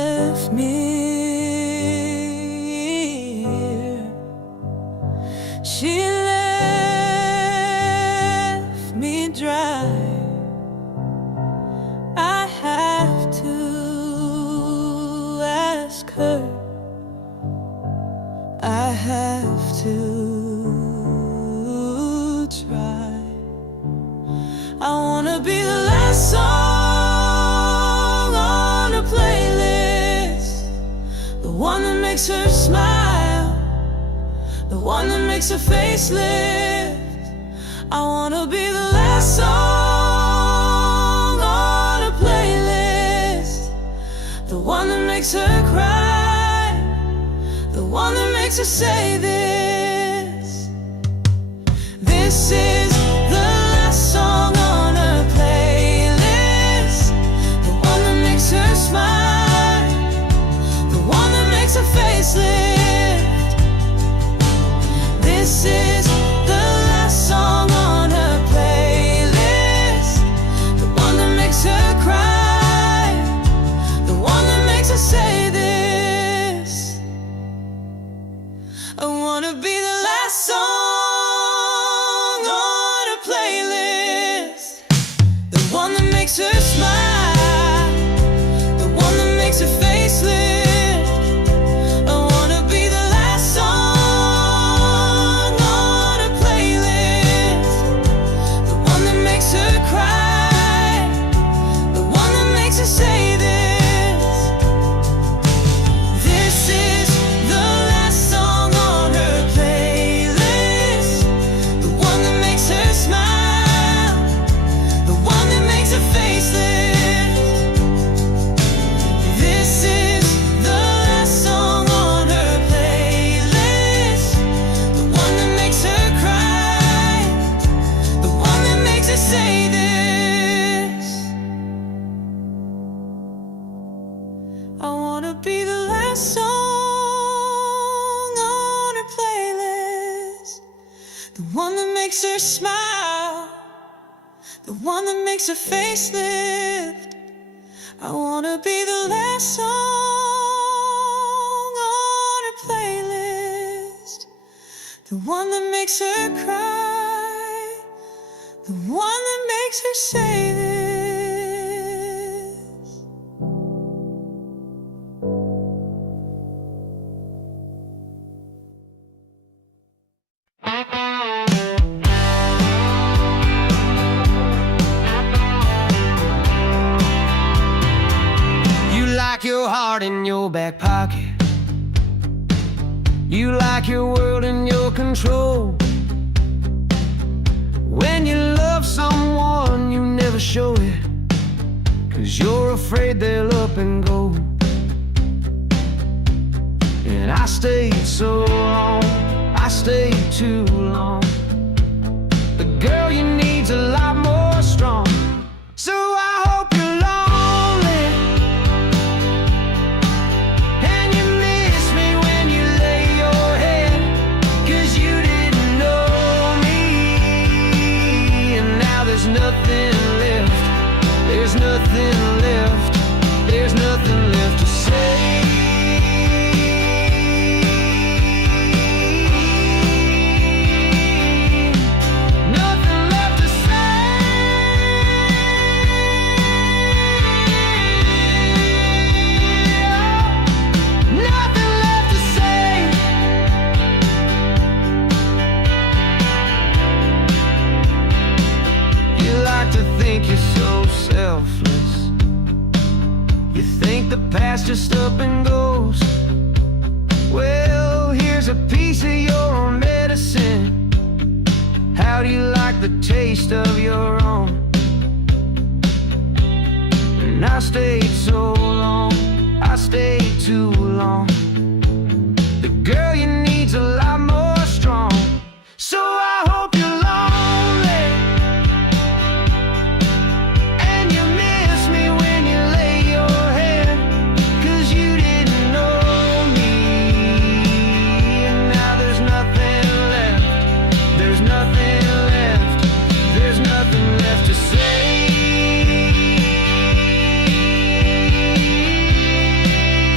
left me here. She left me dry. I have to ask her. I have to try. I wanna be the last song on her playlist, the one that makes her smile, the one that makes her face lift. I wanna be the last song on her playlist, the one that makes her cry, the one that makes her say this. This is the last song on her playlist, the one that makes her smile, the one that makes her face lift. This is the last song on her playlist, the one that makes her cry, the one that makes her say this. I wanna be the last song on her playlist, the one that makes her smile, the one that makes her face lift. I wanna be the last song on her playlist, the one that makes her cry, the one that makes her say this. This is the last song on her playlist, the one that makes her smile, the one that makes her face lift. This is the last song on her playlist, the one that makes her cry, the one that makes her say this. I wanna be the last song on her playlist, the one that makes her smile, the one that makes her face lift. I wanna be the last song on her playlist, the one that makes her cry, the one that makes her say this. You like your heart in your back pocket. You like your world in your control. When you love someone, you never show it, 'cause you're afraid they'll up and go. And I stayed so long, I stayed too long. The girl you need's a lot more strong. So I hope you're lonely and you miss me when you lay your head, 'cause you didn't know me. And now there's nothing left, there's nothing left, there's nothing left to say. Nothing left to say. Nothing left to say. You like to think you're so selfless. You think the past just up and goes. Well, here's a piece of your own medicine. How do you like the taste of your own? And I stayed so long, I stayed too long. The girl you need's a lot more strong. So I hope you're lonely and you miss me when you lay your head, 'cause you didn't know me. And now there's nothing left, there's nothing left, there's nothing left to say.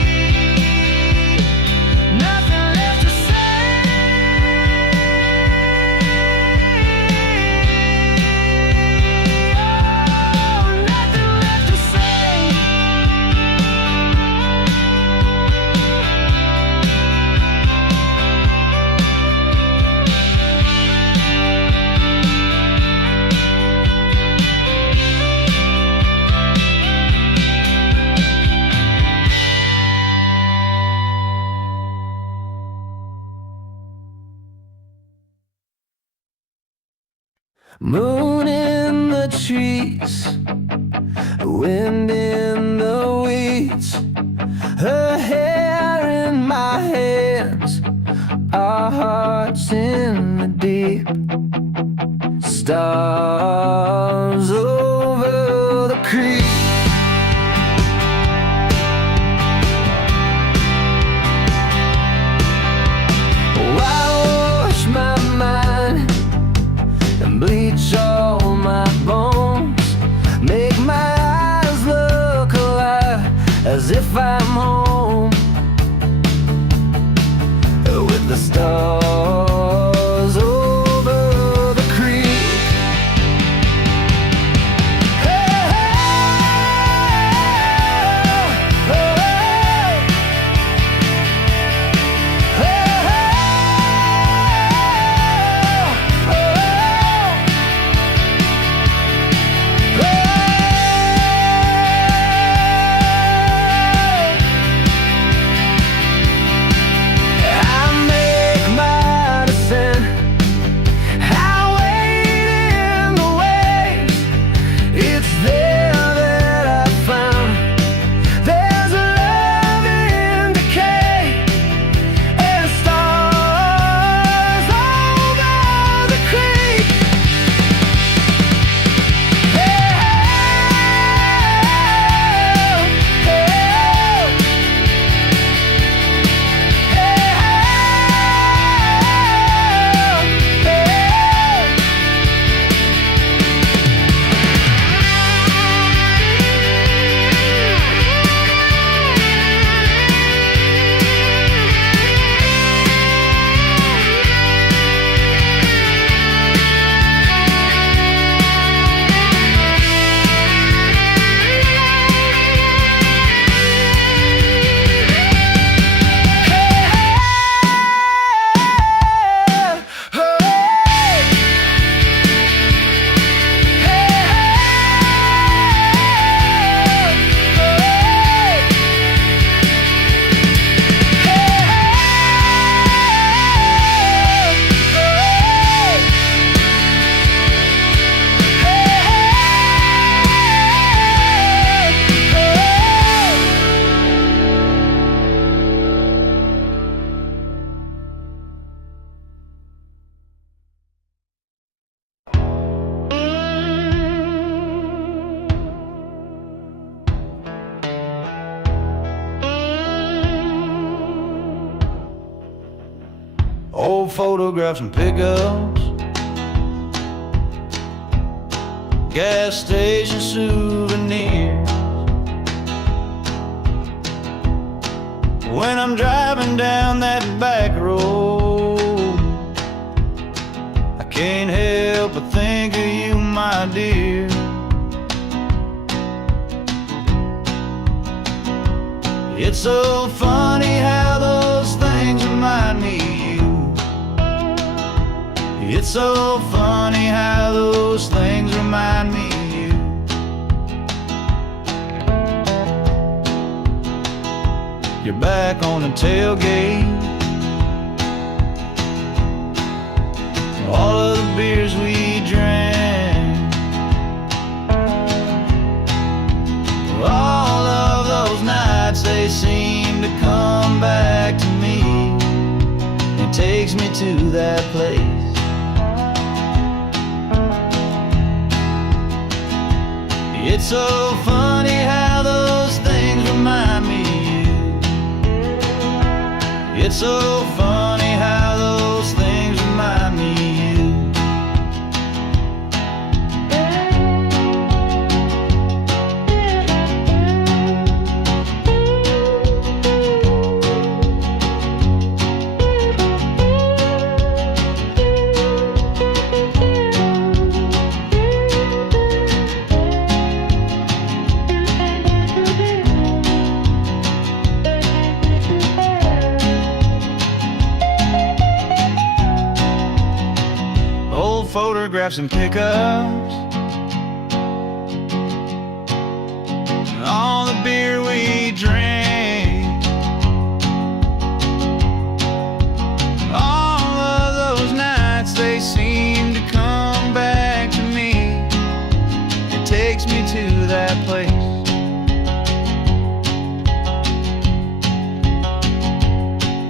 Moon in the trees, wind in the weeds, her hair in my hands, our hearts in the deep. Stars over the creek. Wash my mind and bleach all my bones, make my eyes look alive as if I'm home with the stars over the creek. Hey, hey, hey, Old photographs and pickups, gas station souvenirs. When I'm driving down that back road, I can't help but think of you, my dear. It's so funny how those things remind me of you. It's so funny how those things remind me of you. You're back on the tailgate, all of the beers we drank, all of those nights they seem to come back to me. It takes me to that place. It's so funny how those things remind me of you. It's so funny how those things remind me of you. Photographs and pickups, all the beer we drank, all of those nights they seem to come back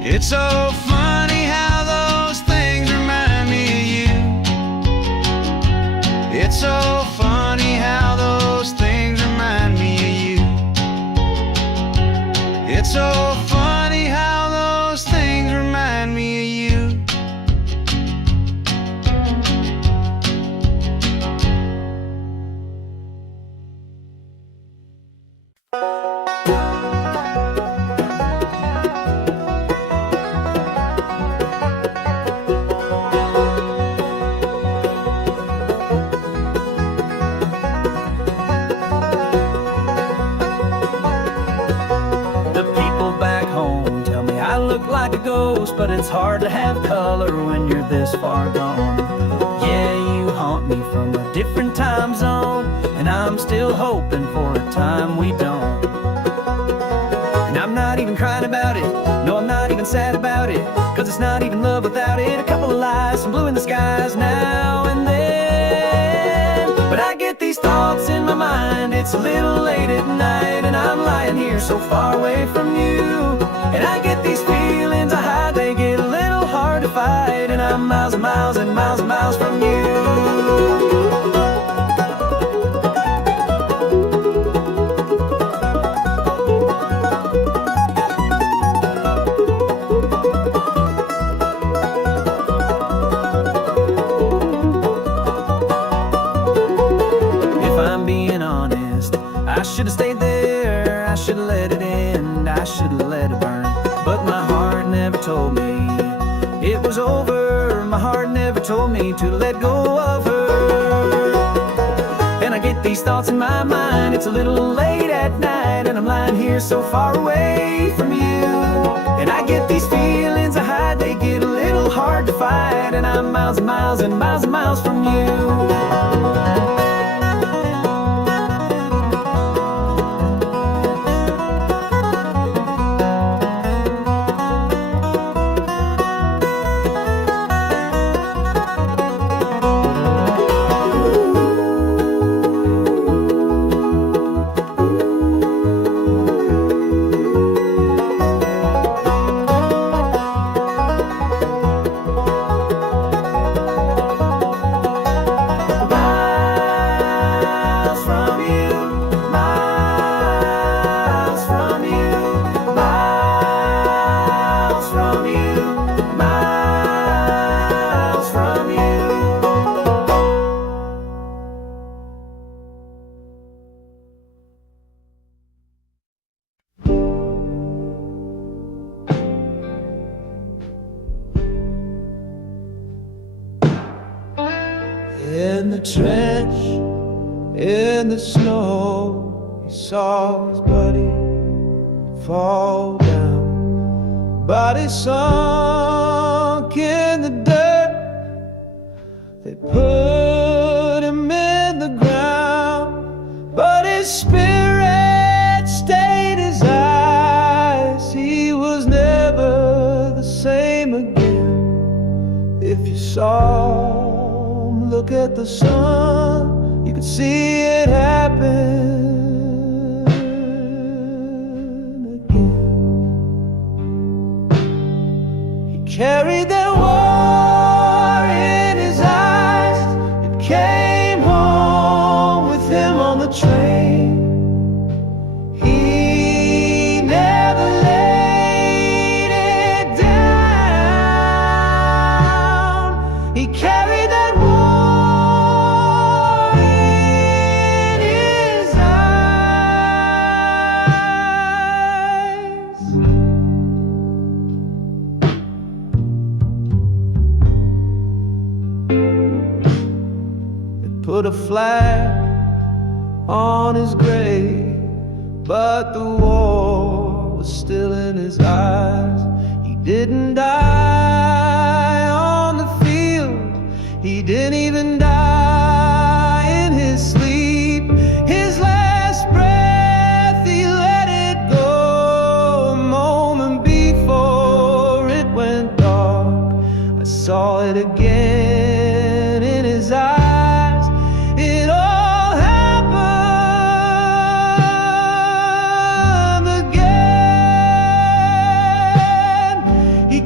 It's so funny how those things remind me of you. It's so funny how those things remind me of you. It's so funny how those things remind me of you. The people back home tell me I look like a ghost, but it's hard to have color when you're this far gone. Yeah, you haunt me from a different time zone, and I'm still hoping for a time we don't. And I'm not even crying about it, no, I'm not even sad about it, 'cause it's not even love without it. A couple of lies, some blue in the skies now and then. But I get these thoughts in my mind, it's a little late at night, and I'm lying here so far away from you. And I get these feelings I hide, they get a little hard to fight, and I'm miles and miles and miles and miles from you. I should've stayed there, I should've let it end, I should've let it burn. But my heart never told me it was over, my heart never told me to let go of her. And I get these thoughts in my mind, it's a little late at night, and I'm lying here so far away from you. And I get these feelings I hide, they get a little hard to fight, and I'm miles and miles and miles and miles from you. In the trench, in the snow, he saw his buddy fall down. Body sunk in the dirt, they put him in the ground, but his spirit stayed his eyes. He was never the same again. If you saw him look at the sun, you could see it happen again. He carried that war in his eyes. It came home with him on the train. He never laid it down. He carried that war in his eyes. It put a flag on his grave, but the war was still in his eyes. He didn't die on the field, he didn't even die in his sleep. His last breath, he let it go a moment before it went dark. I saw it again in his eyes. It all happened again.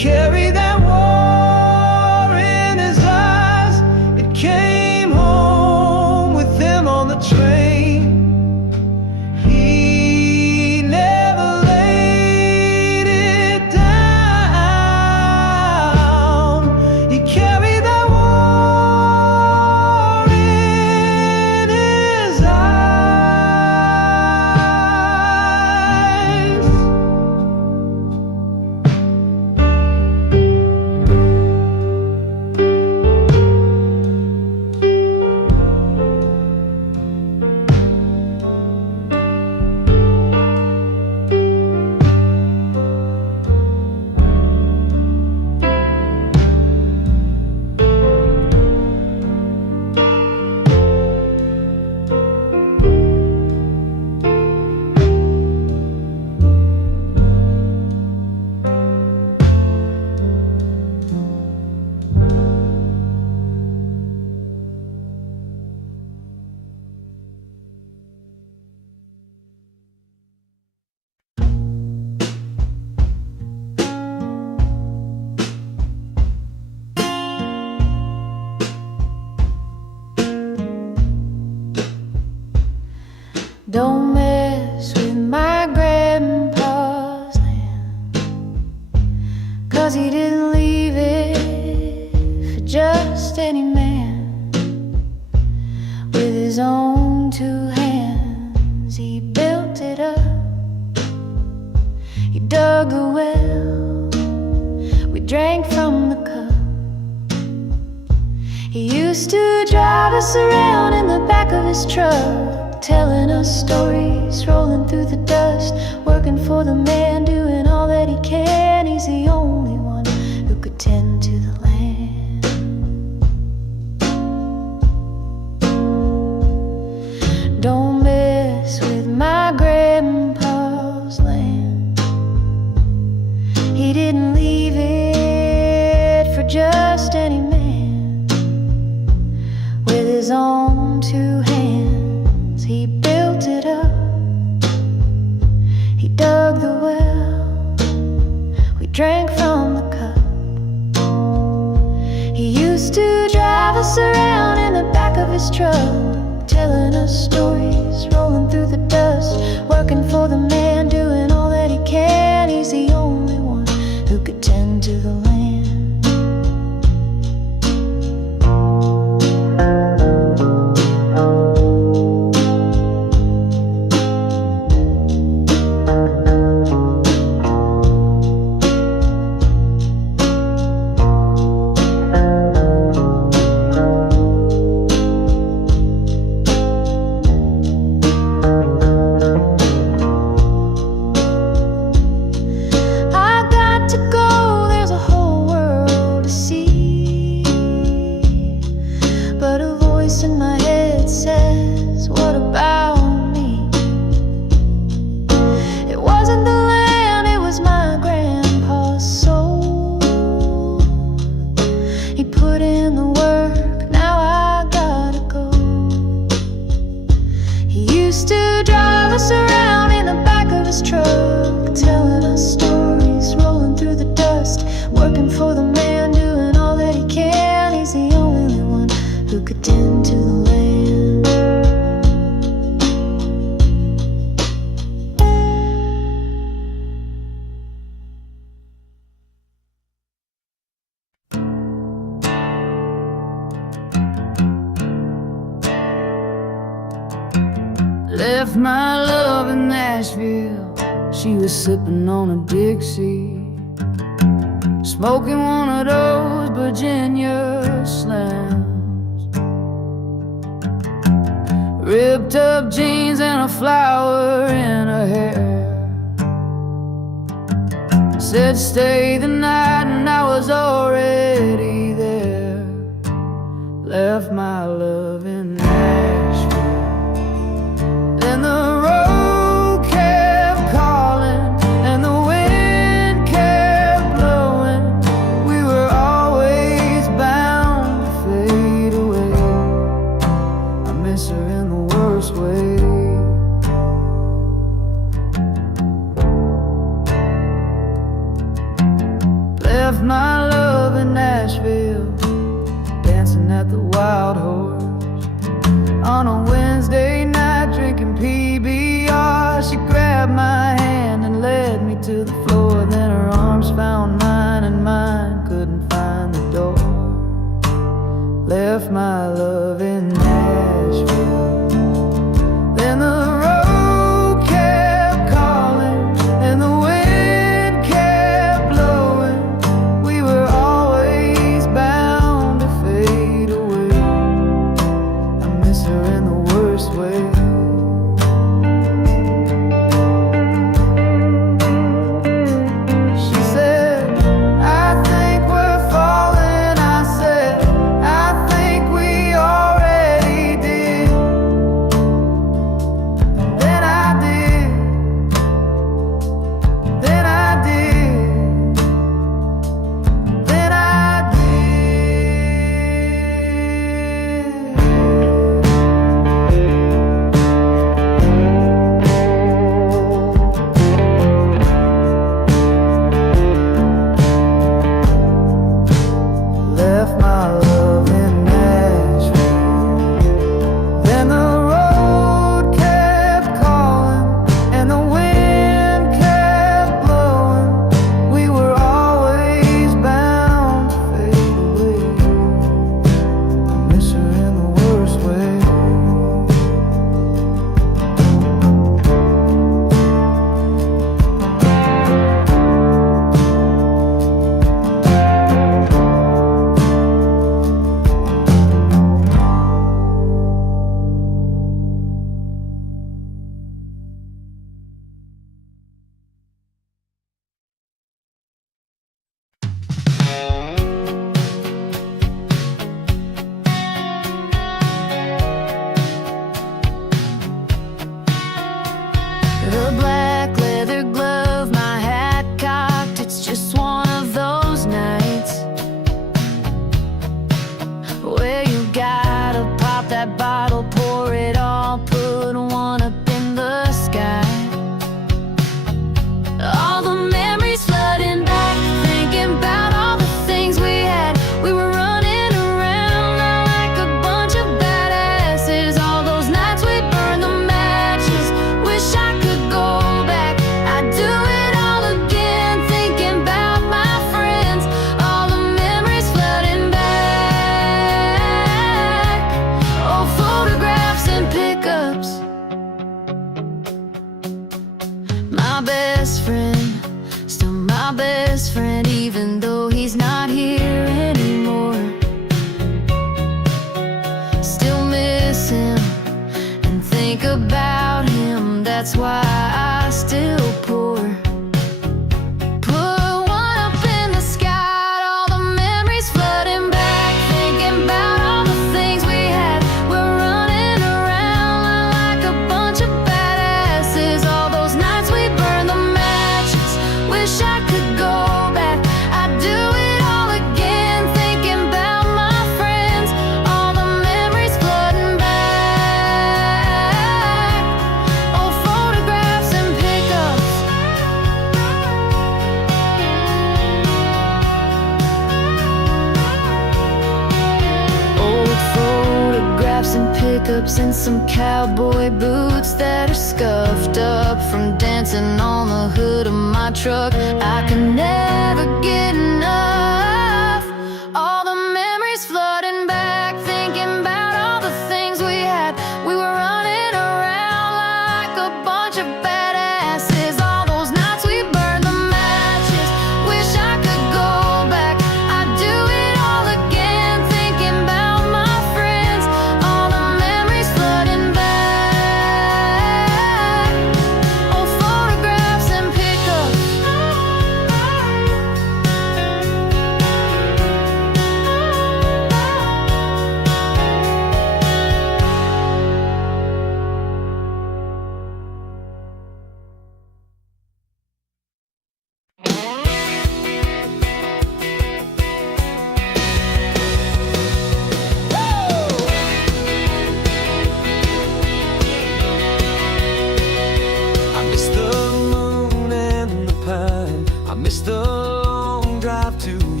carried that war in his eyes. It came home with him on the train. He never laid it down. He carried that war in his eyes. Don't mess with my grandpa's land, 'cause he didn't leave it for just any man. With his own two hands he built it up. He dug the well, we drank from the cup. He used to drive us around in the back of his truck, telling us stories, rolling through the dust, working for the man, doing all that he can. He's the only one who could tend to the land. Don't mess with my grandpa's land. He didn't leave it for just any man. With his own two hands he built it up. He dug the well, we drank from the cup. He used to drive us around in the back of his truck, telling us stories, rolling through the dust, working for the man, doing all that he can. He's the only one who could tend to the land. Left my love in Nashville, she was sipping on a Dixie, smoking one of those Virginia slams, ripped up jeans and a flower in her hair. Said stay the night and I was already there. Left my love in Nashville. Then the road kept calling and the wind kept blowing. We were always bound to fade away. I miss her in the worst way. left my love in Nashville, dancing at the Wild Horse. On a Wednesday night drinking PBR, she grabbed my hand and led me to the floor. Then her arms found mine and mine couldn't find the door. Left my love in Nashville. Then the road kept calling and the wind kept blowing. We were always bound to fade away. I miss her in the worst way. She said, I think we're falling. I said, I think we already did. Then I did. Then I did. Then I left my love in Nashville. Then the road kept calling and the wind kept blowing. We were always bound to fade away. I miss her in the worst way. Her black leather glove, my hat cocked. It's just one of those nights where you gotta pop that bottle, pour it all, put one up in the sky. All the memories flooding back, thinking about all the things we had. We were running around like a bunch of badasses. All those nights we burned the matches. Wish I could go back. I'd do it all again, thinking about my friends. All the memories flooding back. Old photographs and pickups. My best friend, still my best friend, even though he's not here anymore. Still miss him and think about him. That's why I still pour. Put one up in the sky. All the memories flooding back, thinking about all the things we had. We're running around like a bunch of badasses. All those nights we burned the matches. Wish I could go back. I'd do it all again, thinking about my friends. All the memories flooding back. Old photographs and pickups. Old photographs and pickups and some cowboy boots that are scuffed up from dancing on the hood of my truck. I can never get enough. All the memories flooding back, thinking about all the things we had. We were running around like a bunch of badasses. All those nights we burned the matches. Wish I could go back. I'd do it all again, thinking about my friends. All the memories flooding back. Old photographs and pickups.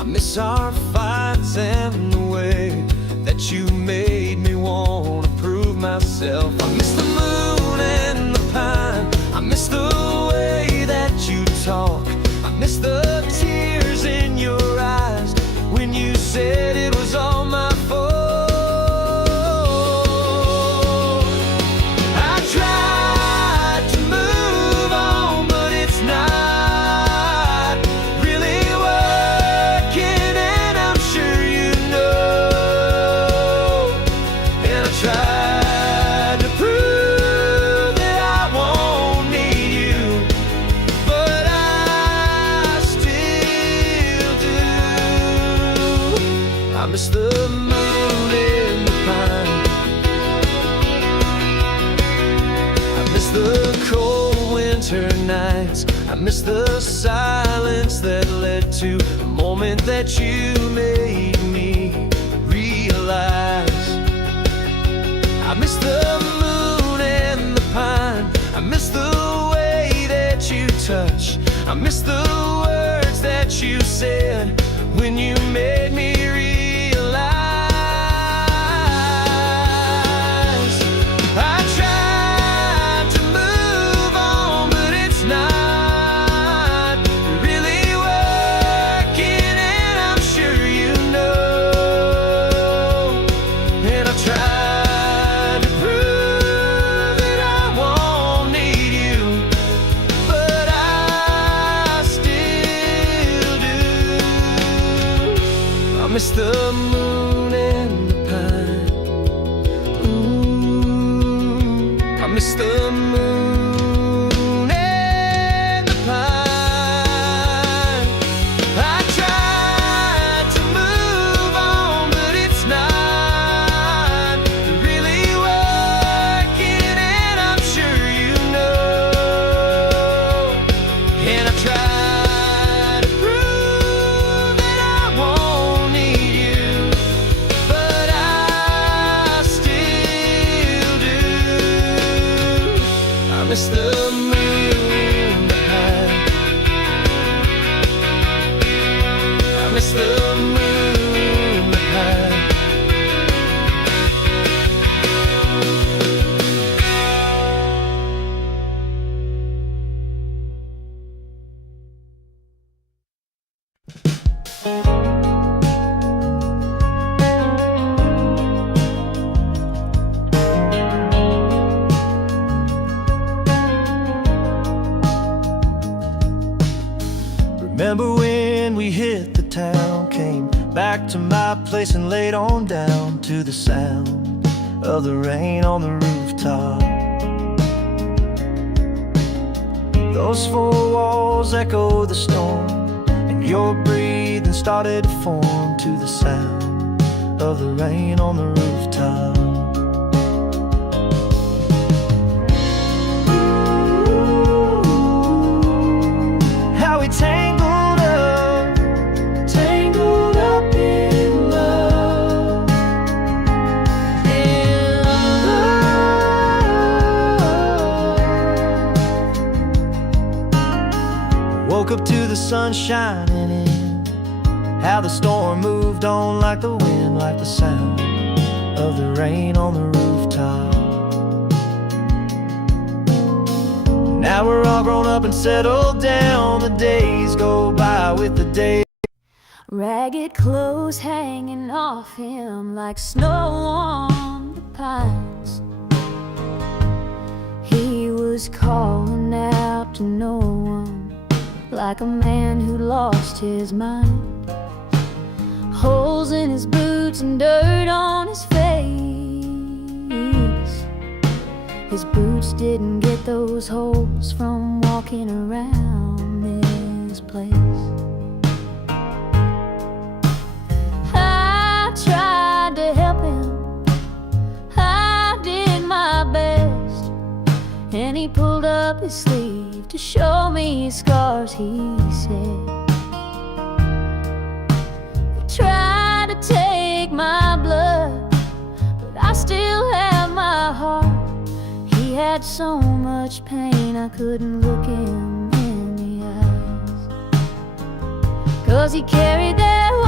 I miss our fights and the way that you made me want to prove myself. I miss the moon and the pine. I miss the way that you talk. I miss the tears in your eyes when you said it was all my fault. I tried to move on, but it's not really working, and I'm sure you know. And I tried to prove that I won't need you, but I still do. I miss the moon and the pine. I miss the cold winter nights. I miss the silence that led to the moment that you made me realize. I miss the moon and the pine. I miss the way that you touch. I miss the words that you said when you made me realize. I tried to move on, but it's not really working, and I'm sure you know. And I tried to prove that I won't need you, but I still do. I miss the moon and the pine. I miss the moon and the pine. I tried to move on, but it's not really working, and I'm sure you know. And I tried to prove that I won't need you, but I still do. I miss the moon, the pine. I miss the moon, the pine. Remember when we hit the town, came back to my place and laid on down to the sound of the rain on the rooftop. Those four walls echo the storm, and your breathing started to form to the sound of the rain on the rooftop. How we tangled up in love, in love. Woke up to the sun shining in, how the storm moved on like the wind, like the sound of the rain on the rooftop. Now we're all grown up and settled down. The days go by with the day. Ragged clothes hanging off him like snow on the pines. He was calling out to no one, like a man who lost his mind. Holes in his boots and dirt on his face. His boots didn't get those holes from walking around this place. I tried to help him, I did my best, and he pulled up his sleeve to show me his scars, he said. They tried to take my blood, but I still have my heart. He had so much pain I couldn't look him in the eyes, 'cause he carried that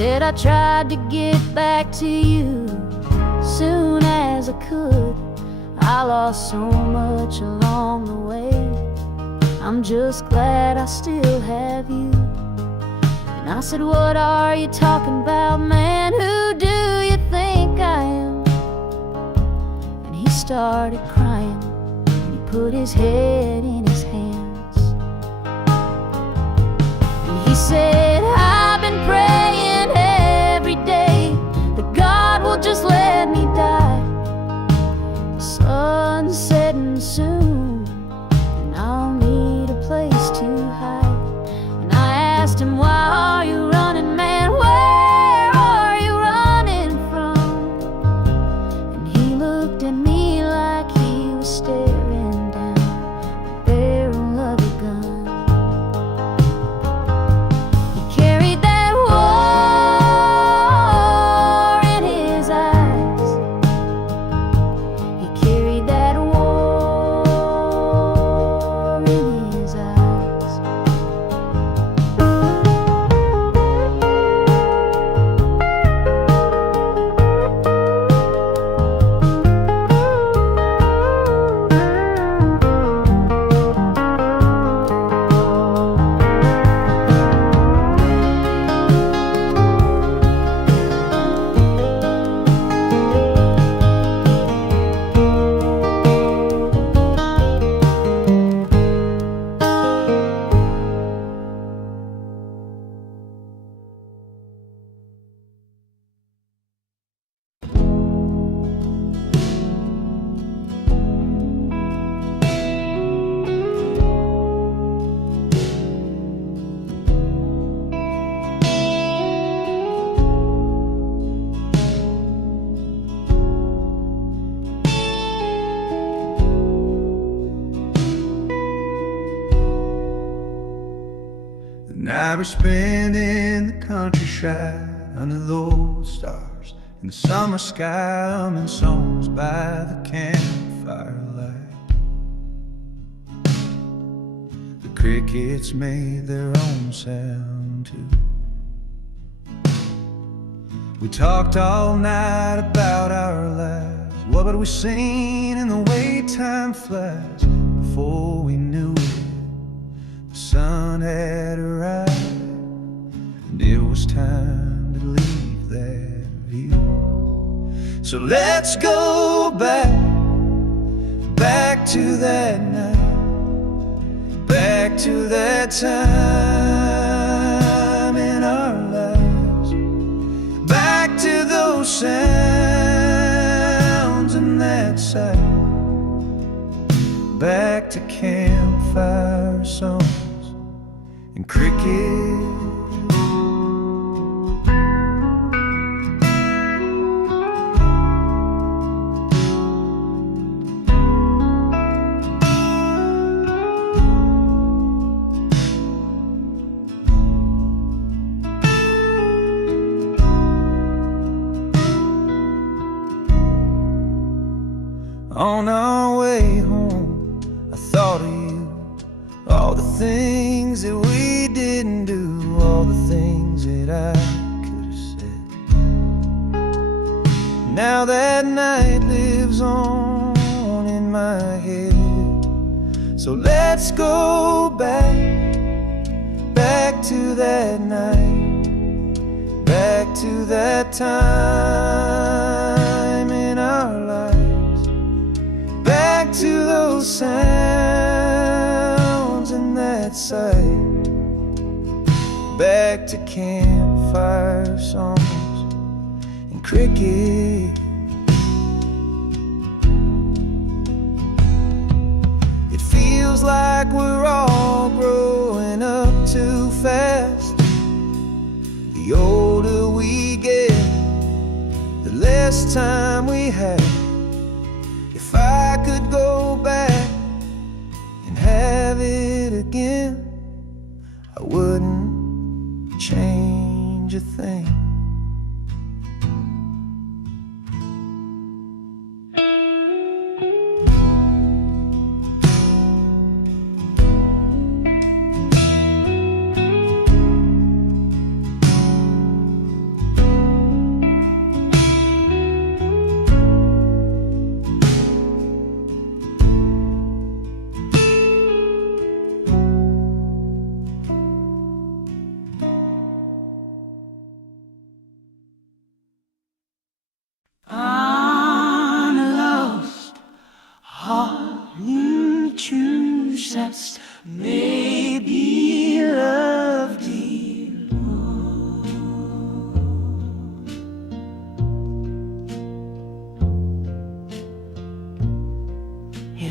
said I tried to get back to you soon as I could. I lost so much along the way. I'm just glad I still have you. And I said, what are you talking about, man? Who do you think I am? And he started crying, and he put his head in his hands. And he said, I've been praying every day that God will just let me die. The sun's setting soon, and I'll need a place to hide. And I asked him, why are you running, man? Where are you running from? And he looked at me like he was staring down the barrel of a gun. He carried that war in his eyes. He carried that war in his eyes. The night we spent in the countryside under those stars, in the summer sky, humming songs by the campfire light. The crickets made their own sound too. We talked all night about our lives. What had we seen in the way time flies? Before we knew it, the sun had arrived, and it was time to leave that view. So let's go back to that night, back to that time in our lives, back to those sounds and that sight, back to campfire songs and cricket. On our way home, I thought of you, all the things that we didn't do, all the things that I could have said. Now that night lives on in my head. So let's go back to that night, back to that time in our lives, back to those sounds and that sight, back to campfire songs and cricket. It feels like we're all growing up too fast. The older we get, the less time we have. If I could go back and have it again, I wouldn't change a thing.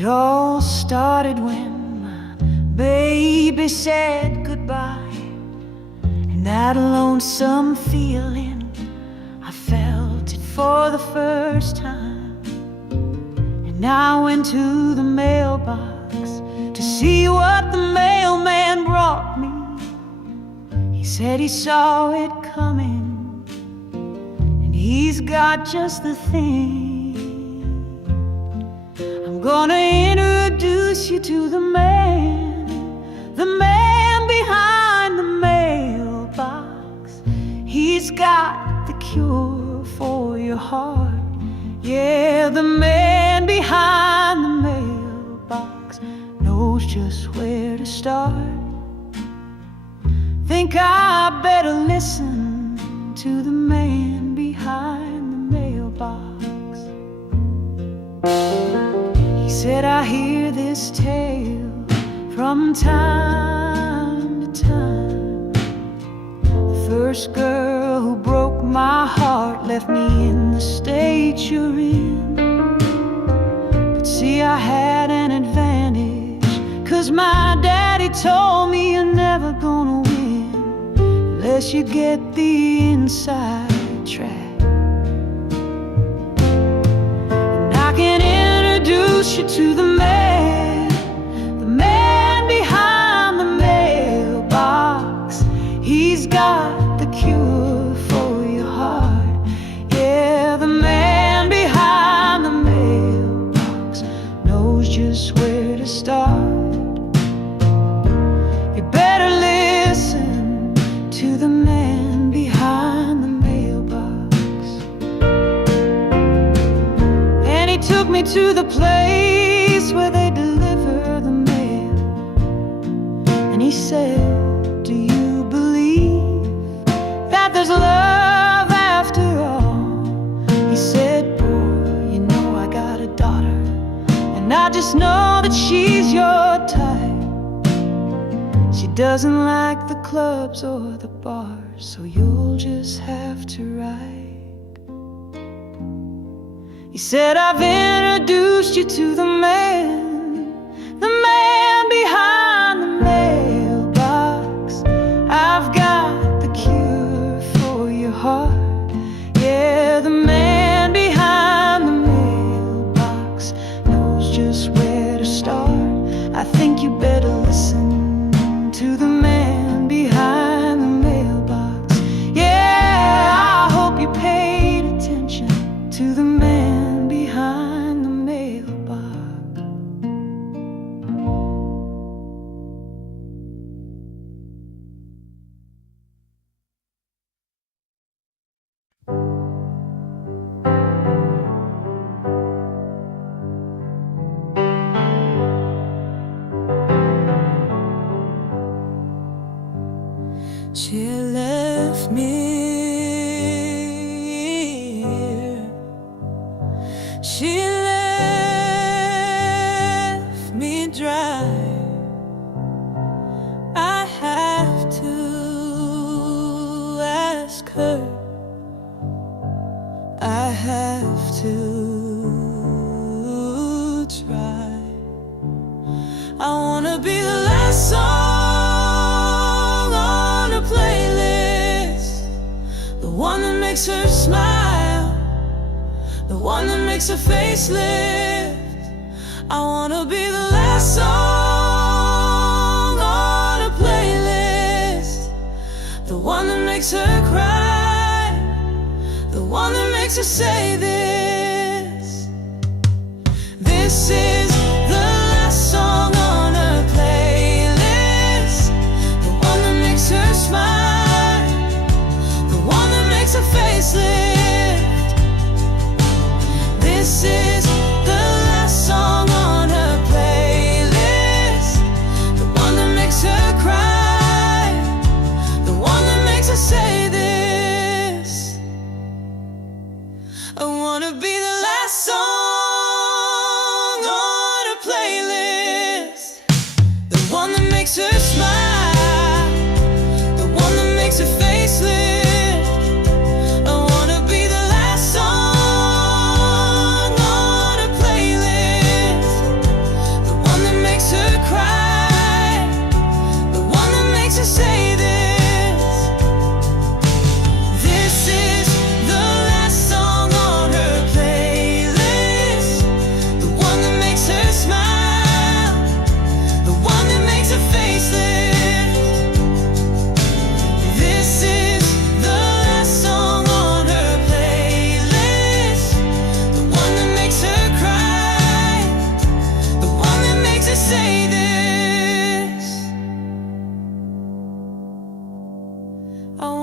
It all started when my baby said goodbye, and that lonesome feeling, I felt it for the first time. And I went to the mailbox to see what the mailman brought me. He said he saw it coming, and he's got just the thing. I'm gonna introduce you to the man behind the mailbox. He's got the cure for your heart. Yeah, the man behind the mailbox knows just where to start. Think I better listen to the man behind the mailbox. He said, I hear this tale from time to time. The first girl who broke my heart left me in the state you're in. But see, I had an advantage, 'cause my daddy told me you're never gonna win unless you get the inside track. And I can introduce you to the man behind the mailbox. He's got the cure for your heart. Yeah, the man behind the mailbox knows just where to start. You better listen to the man behind the mailbox. And he took me to the place where they deliver the mail. And he said, do you believe that there's love after all? He said, boy, you know I got a daughter, and I just know that she's your type. She doesn't like the clubs or the bars, so you'll just have to write. He said, I've introduced you to the man behind the mailbox. I've got the cure for your heart. Yeah, the man behind the mailbox knows just where to start. I think you better listen to the man behind the mailbox. Yeah, I hope you paid attention to the man behind the mailbox. She left me here. She left me dry. I have to ask her. I have to try. I wanna be the last song on her playlist, the one that makes her smile, the one that makes her face lift. I wanna be the last song on her playlist, the one that makes her cry, the one that makes her say this. This is the last song on her playlist, the one that makes her smile, the one that makes her face lift. This is the last song on her playlist, the one that makes her cry, the one that makes her say this. I wanna be the last song on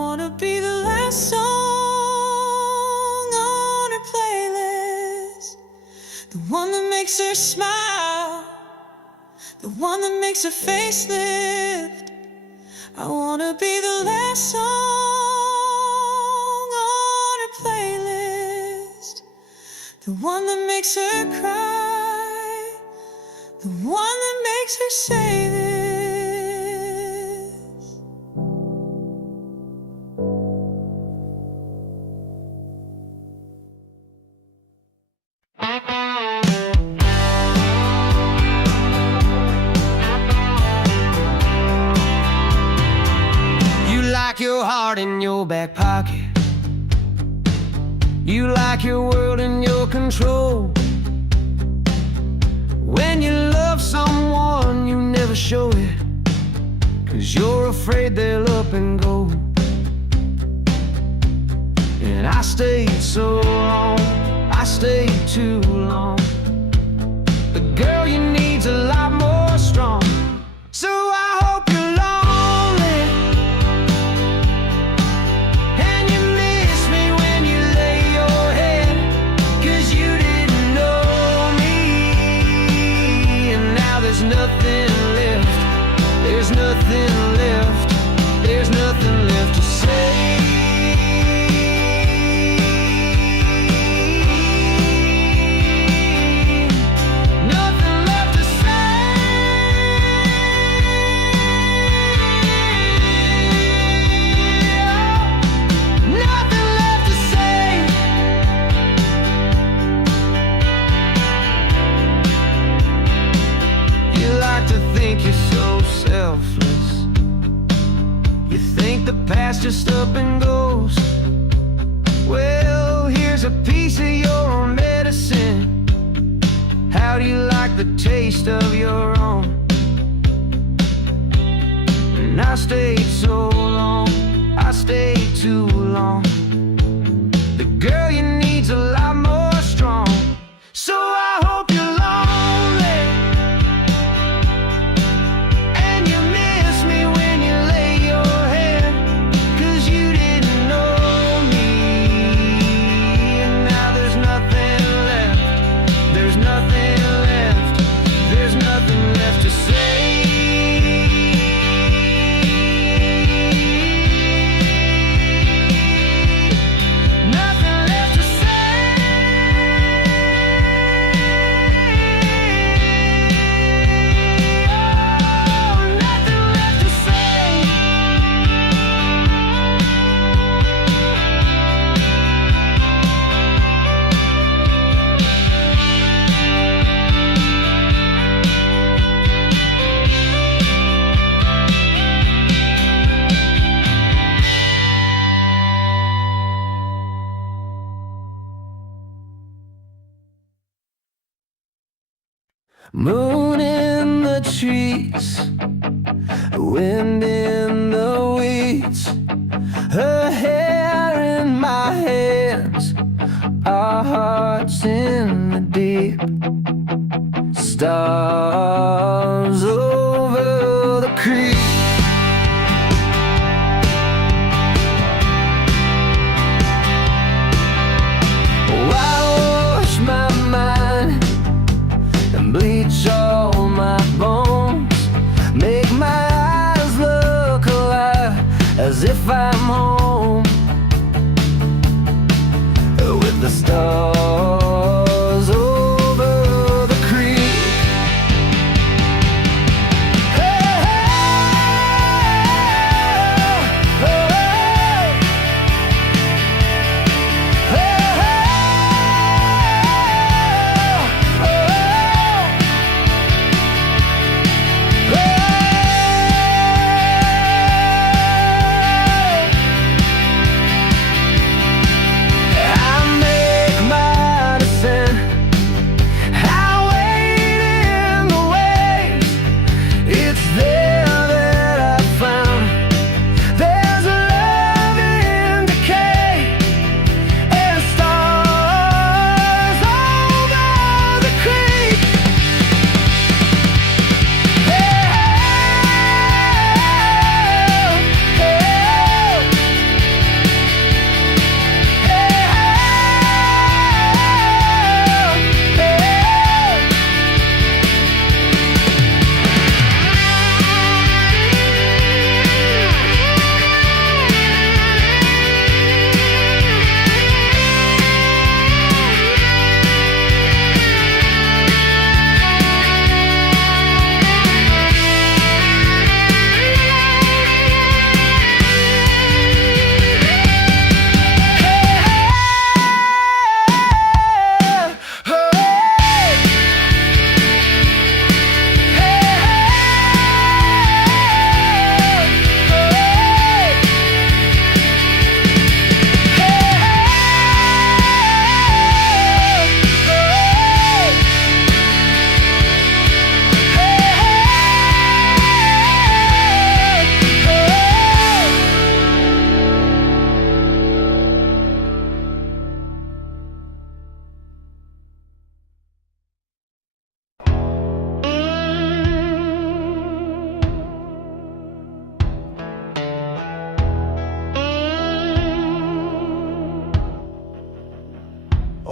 wanna be the last song on her playlist, the one that makes her smile, the one that makes her face lift. I wanna be the last song on her playlist, the one that makes her cry, the one that makes her say this. You like your heart in your back pocket. You like your world in your control. When you love someone, you never show it, 'cause you're afraid they'll up and go. And I stayed so long, I stayed too long. The girl you need's a lot more strong. So I hope you're lonely, and you miss me when you lay your head, 'cause you didn't know me. And now there's nothing left, there's nothing left, there's nothing left to say. The past just up and goes. Well, here's a piece of your own medicine. How do you like the taste of your own? And I stayed so long, I stayed too long. The girl you need's a lot more strong. So I hope you're lonely, and you miss me when you lay your head, 'cause you didn't know me. And now there's nothing left, there's nothing left, there's nothing left to say. Nothing left to say. Oh, nothing left to say. Moon in the trees, wind in the weeds, her hair in my hands, our hearts in the deep, stars over the creek. I wash my mind and bleach all my bones, make my eyes look alive as if I'm home, with the stars over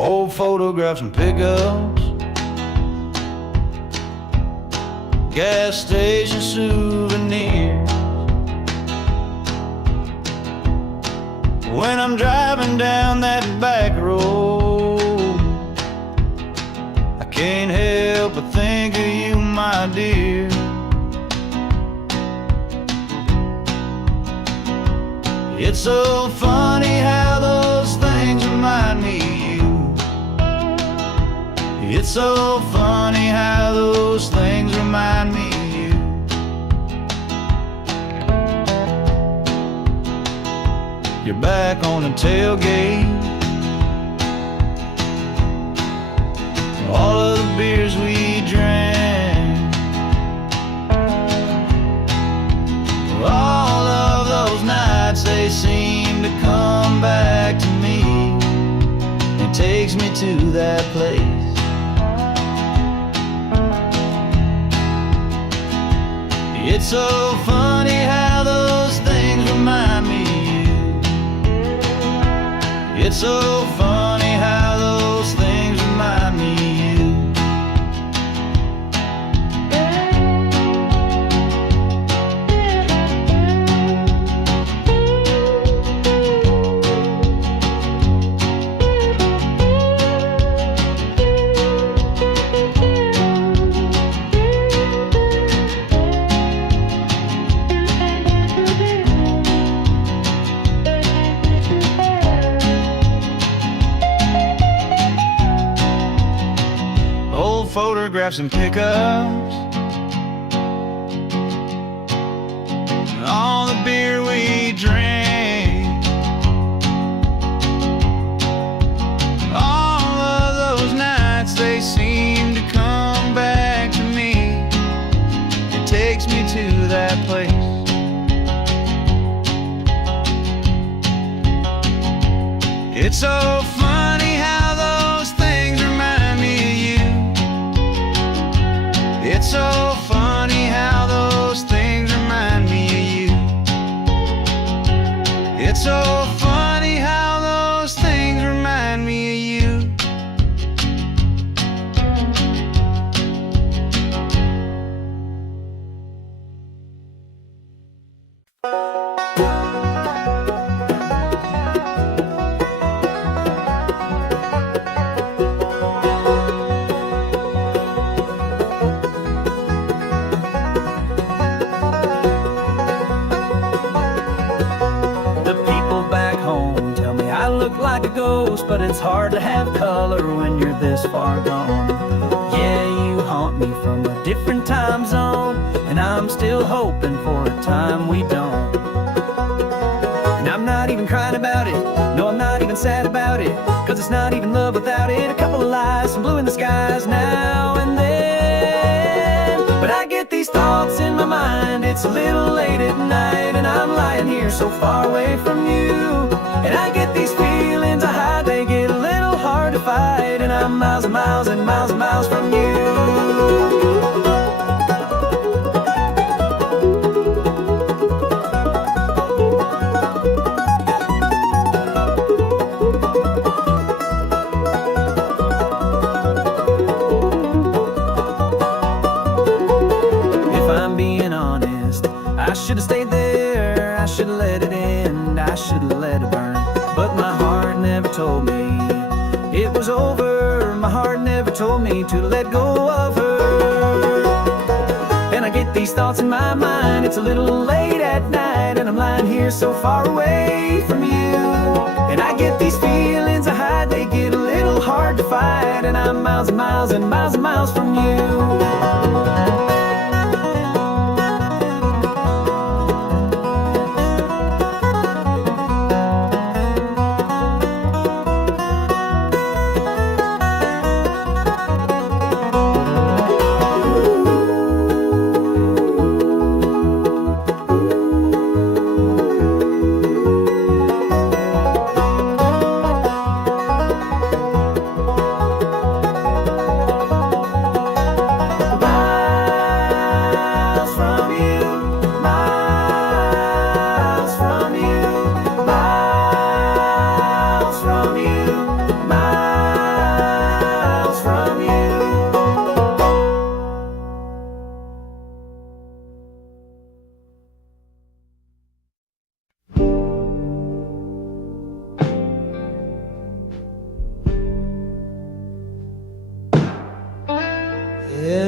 Old photographs and pickups, gas station souvenirs. When I'm driving down that back road, I can't help but think of you, my dear. It's so funny how those things remind me of you. It's so funny how those things remind me of you. You're back on the tailgate, all of the beers we drank, all of those nights, they seem to come back to me. It takes me to that place. It's so funny how those things remind me of you. It's so funny how those things remind me of you. Photographs and pickups, all the beer we drank, all of those nights, they seem to come back to me. It takes me to that place. It's so funny how those things remind me of you. It's so funny how those things remind me of you. It's so funny how those things remind me of you. Like a ghost, but it's hard to have color when you're this far gone. Yeah, you haunt me from a different time zone, and I'm still hoping for a time we don't. And I'm not even crying about it, no, I'm not even sad about it, 'cause it's not even love without it. A couple of lies, some blue in the skies now and then. But I get these thoughts in my mind, it's a little late at night, and I'm lying here so far away from you. And I get these feelings I hide, they get a little hard to fight, and I'm miles and miles and miles and miles from you. If I'm being honest, I should have stayed there, I should have let it end, I should have let it burn. But my heart never told me it was over. My heart never told me to let go of her. And I get these thoughts in my mind, it's a little late at night, and I'm lying here so far away from you. And I get these feelings I hide, they get a little hard to fight, and I'm miles and miles and miles and miles from you.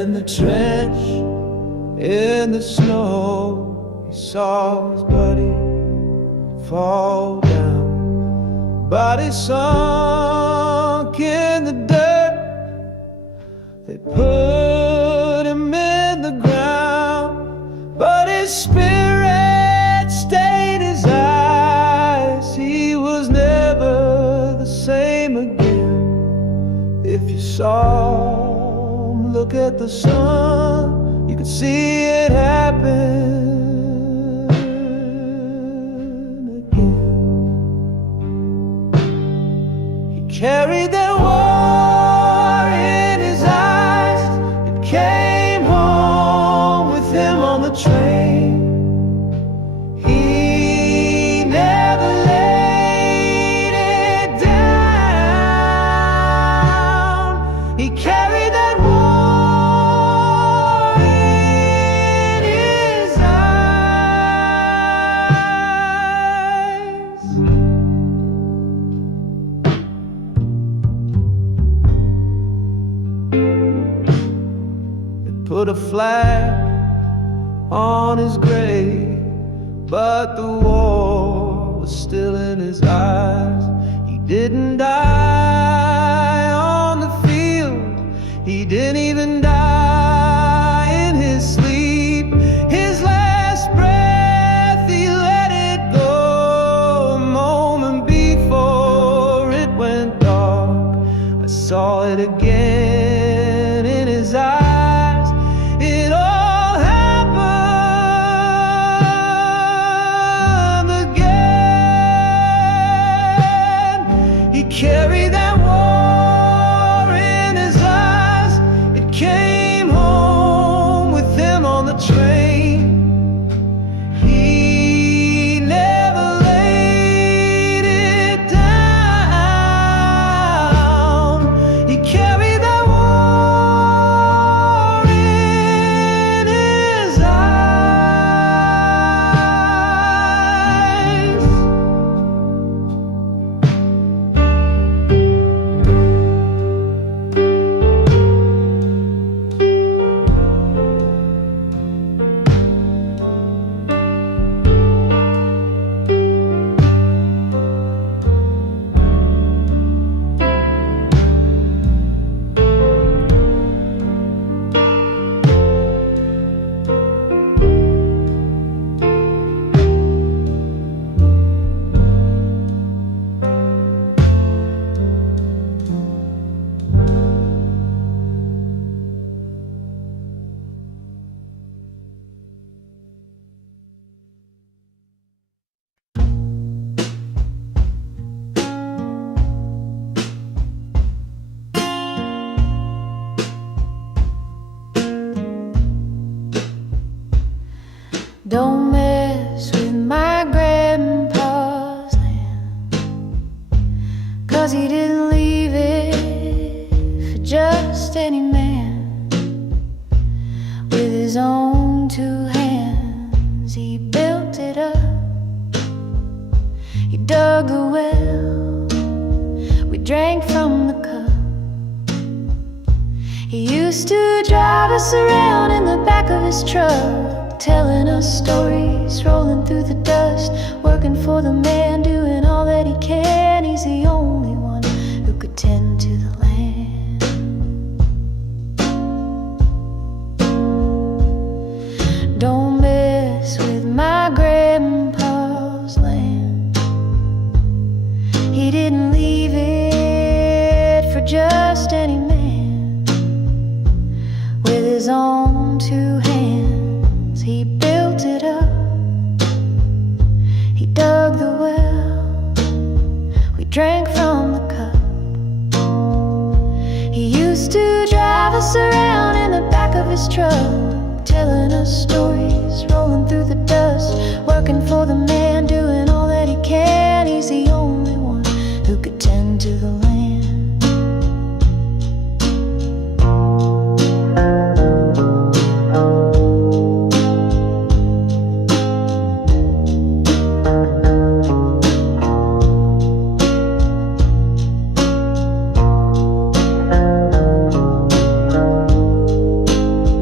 in the trench, in the snow, he saw his buddy fall down. Body sunk in the dirt, they put him in the ground, but his spirit stayed his eyes. He was never the same again. If you saw him look at the sun, you could see it happen. Carried that war in his eyes. It came home with him on the train. He never laid it down. He carried that war in his eyes. Put a flag on his grave, but the war was still in his eyes. He didn't die on the field, he didn't even die in his sleep. His last breath, he let it go a moment before it went dark. I saw it again in his eyes. Carry that war in his eyes. It came home with him on the train. He never laid it down. He carried that war in his eyes. Don't mess with my grandpa's land, 'cause he didn't leave it for just any man. With his own two hands he built it up. He dug the well, we drank from the cup. He used to drive us around in the back of his truck, telling us stories, rolling through the dust, working for the man, doing all that he can. He's the only one who could tend to the land. Don't mess with my grandpa's land. He didn't leave it for just any man. With his own two hands he built it up. He dug the well, we drank from the cup. He used to drive us around in the back of his truck, telling us stories, rolling through the dust, working for the man, doing all that he can. He's the only one who could tend to the land.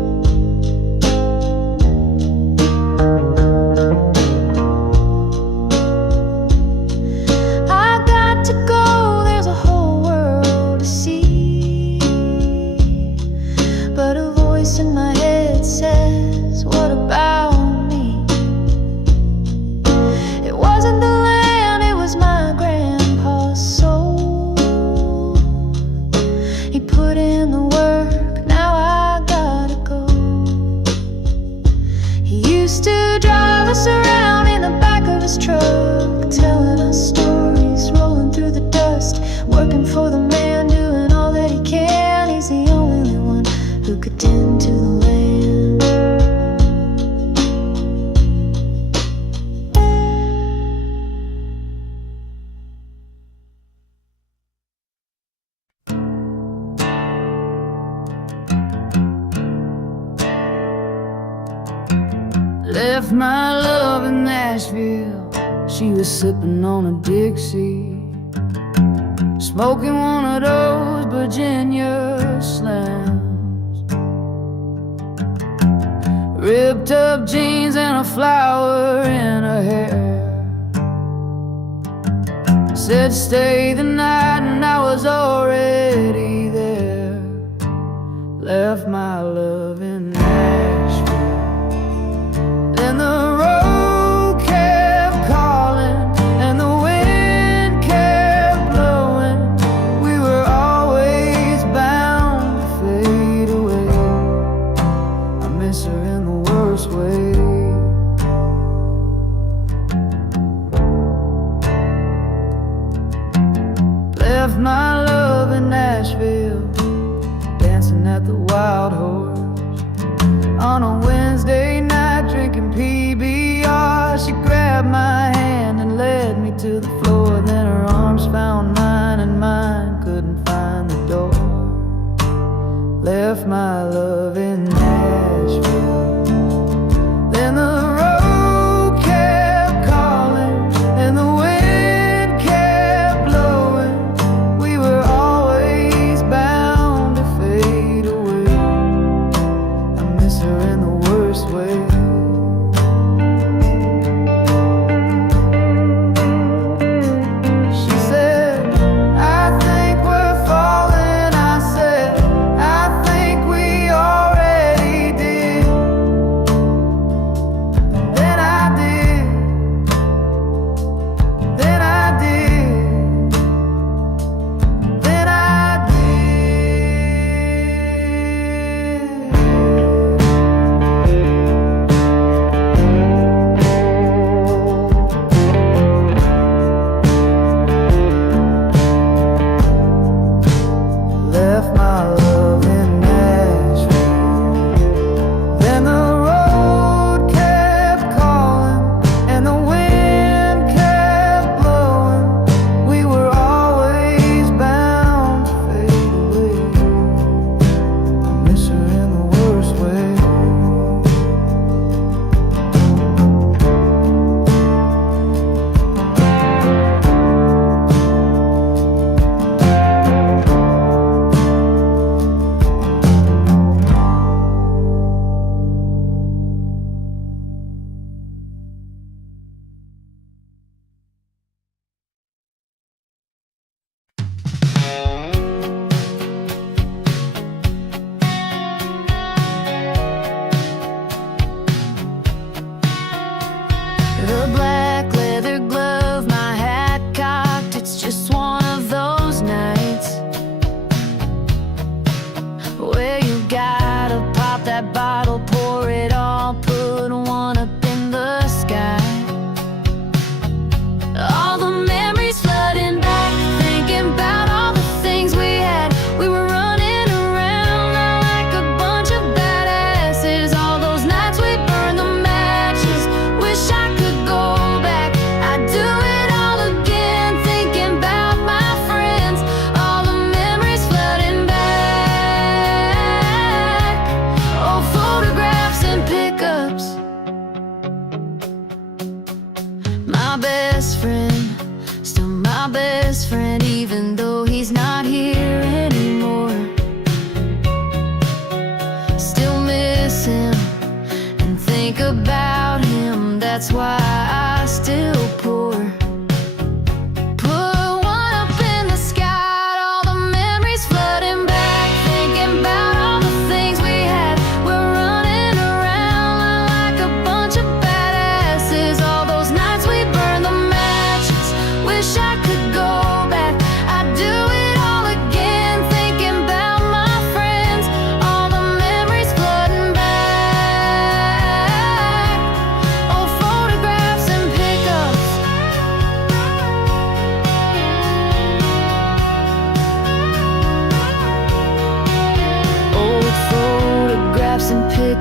working for the man, doing all that he can. He's the only one who could tend to the land. Left my love in Nashville. She was sipping on a Dixie, smoking one of those Virginia slams, ripped up jeans and a flower in her hair. Said stay the night and I was already there. Left my love in Nashville. Then the road kept calling and the wind kept blowing. We were always bound to fade away. I miss her in the worst way. Left my love in Nashville, dancing at the Wild Horse on a Wednesday night, drinking PBR. She grabbed my hand and led me to the floor. Then her arms found mine and mine couldn't find the door. Left my love in Nashville. Then the road kept calling and the wind kept blowing. We were always bound to fade away. I miss her in the worst way. She said, I think we're falling. I said, I think we already did. Then I did. Then I did. Then I left my love in Nashville. Then the road kept calling and the wind kept blowing. We were always bound to fade away. I miss her in the worst way. Her black leather glove, my hat cocked. It's just one of those nights where you gotta pop that bottle, pour it all, put one up in the sky. All the memories flooding back, thinking about all the things we had. We were running around like a bunch of badasses. All those nights we burned the matches. Wish I could go back. I'd do it all again, thinking about my friends. All the memories flooding back. Old photographs and pickups. My best friend, still my best friend, even though he's not here anymore. Still miss him and think about him. That's why I still pour. Put one up in the sky. All the memories flooding back, thinking about all the things we had. We're running around like a bunch of badasses. All those nights we burned the matches. Wish I could go back.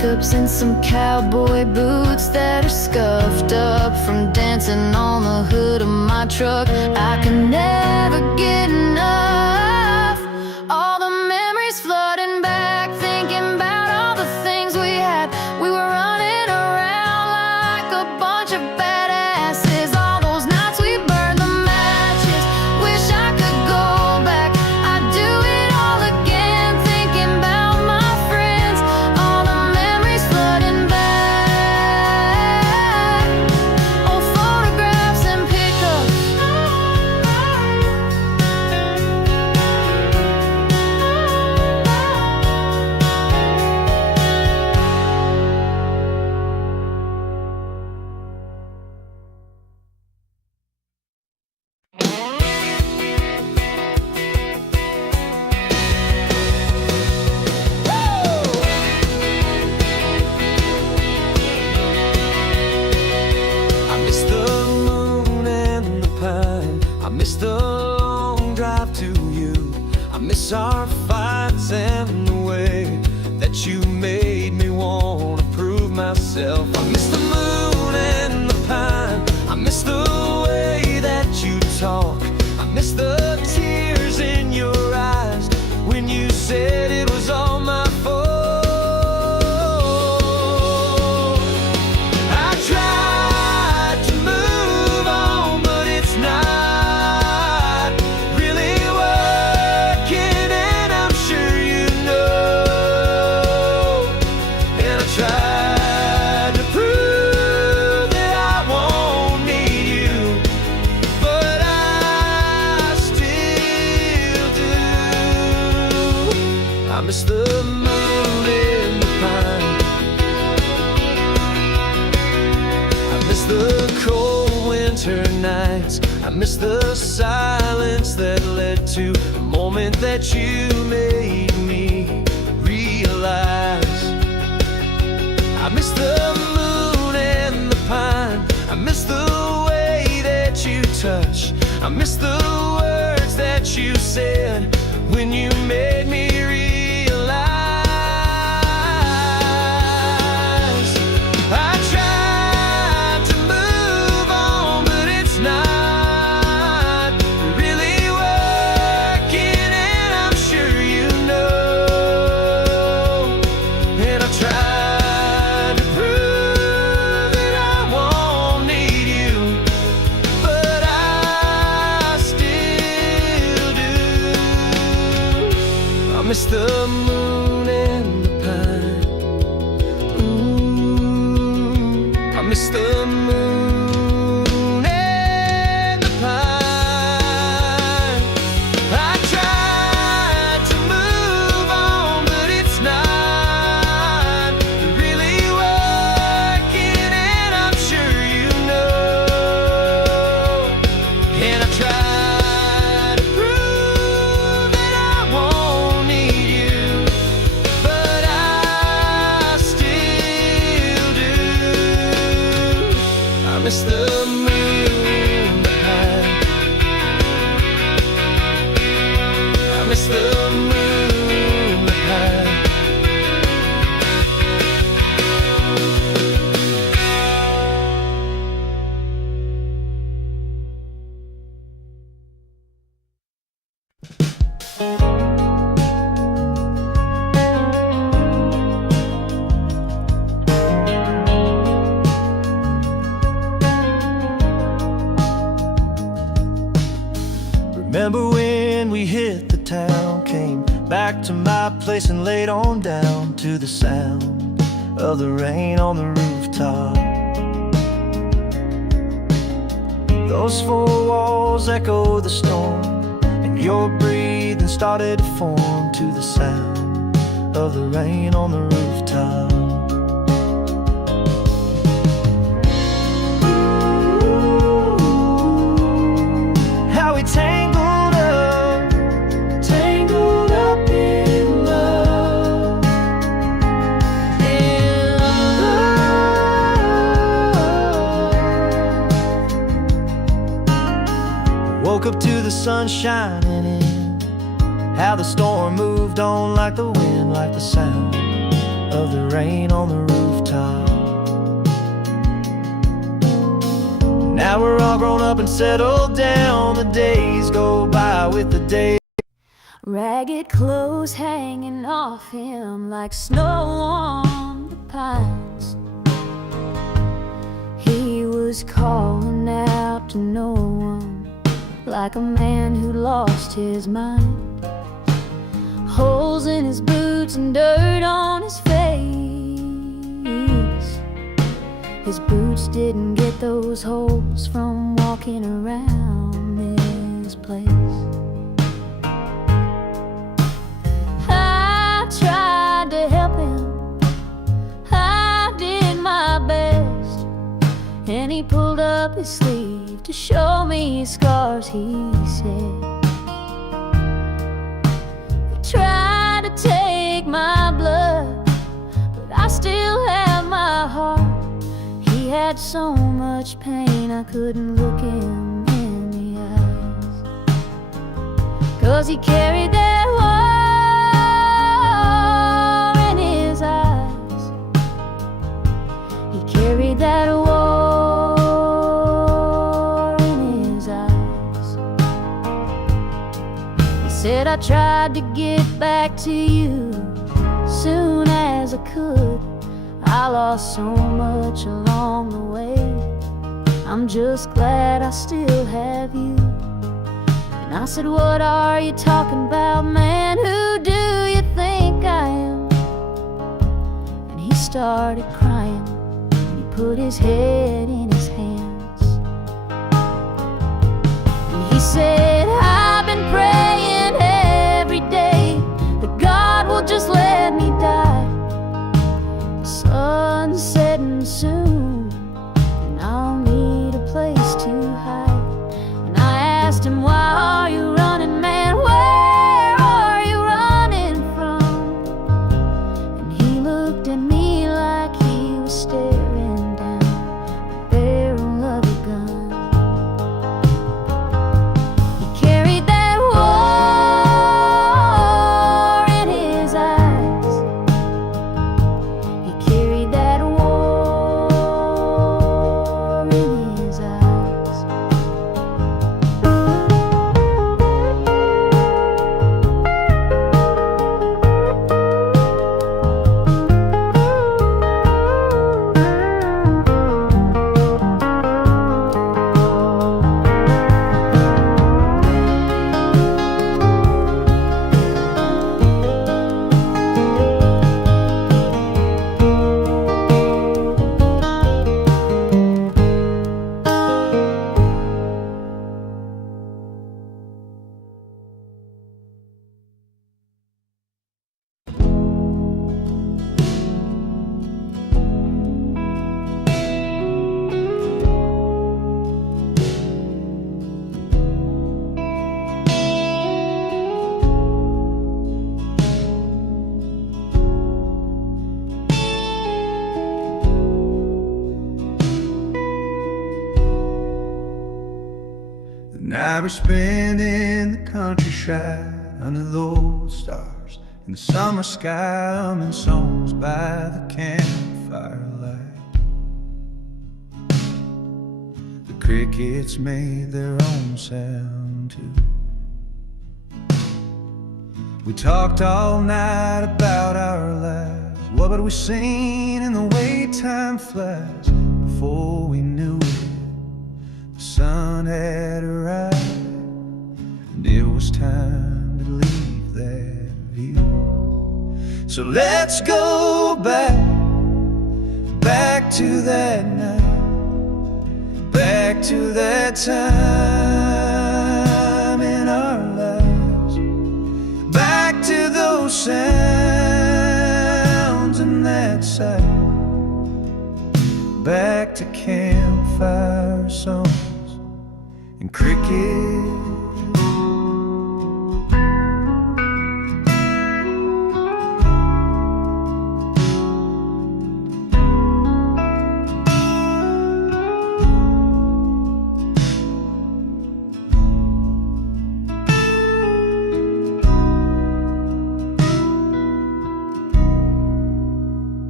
pickups and some cowboy boots that are scuffed up from dancing on the hood of my truck. I can never get enough. All the memories flooding back, thinking about all the things we had. We were running around like a bunch of badasses. All those nights we burned the matches. Wish I could go back. I'd do it all again, thinking about my friends. All the memories flooding back. Old photographs and pickups. I miss the moon and the pine. I miss the long drive to you. I miss our fights and the way that you made me want to prove myself. I miss the moon and the pine. I miss the way that you talk. I miss the tears in your eyes when you said it was all my fault. I tried to move on, but it's not really working, and I'm sure you know. And I tried to prove that I won't need you, but I still do. I miss the moon and the pine. I miss the cold winter nights. I miss the silence that led to the moment that you made me realize. I miss the moon and the pine. I miss the way that you touch. I miss the words that you said when you made me realize. I tried to move on, but it's not really working, and I'm sure you know. And I tried to prove that I won't need you, but I still do. I miss the moon and the pine. I miss the moon and the pine. I tried to move on, but it's not really working, and I'm sure you know. And I tried to prove that I won't need you, but I still do. I miss the moon, the pine. I miss the moon, the pine. Remember when we hit the town, came back to my place and laid on down to the sound of the rain on the rooftop. Those four walls echo the storm, and your breathing started to form to the sound of the rain on the rooftop. How we tangled up in love, in love. Woke up to the sun shining in, how the storm moved on like the wind, like the sound of the rain on the rooftop. Now we're all grown up and settled down. The days go by with the day. Ragged clothes hanging off him like snow on the pines. He was calling out to no one, like a man who lost his mind. Holes in his boots and dirt on his face. His boots didn't get those holes from walking around this place. I tried to help him, I did my best, and he pulled up his sleeve to show me his scars, he said. They tried to take my blood, but I still have my heart. He had so much pain I couldn't look him in the eyes, 'cause he carried that war in his eyes. He carried that war in his eyes. He said, I tried to get back to you soon as I could. I lost so much along the way. I'm just glad I still have you. And I said, what are you talking about, man? Who do you think I am? And he started crying, and he put his head in his hands. And he said, I've been praying every day that God will just let me die. Sun's setting soon, and I'll need a place to hide. And I asked him, why are you running, man? Where are you running from? And he looked at me like he was staring down the barrel of a gun. He carried that war in his eyes. He carried that war in his eyes. The night we spent in the countryside under those stars, in the summer sky, humming songs by the campfire light. The crickets made their own sound too. We talked all night about our lives. What had we seen in the way time flies? Before we knew it, the sun had arrived, and it was time to leave that view. So let's go back to that night, back to that time in our lives, back to those sounds and that sight, back to campfire songs and cricket.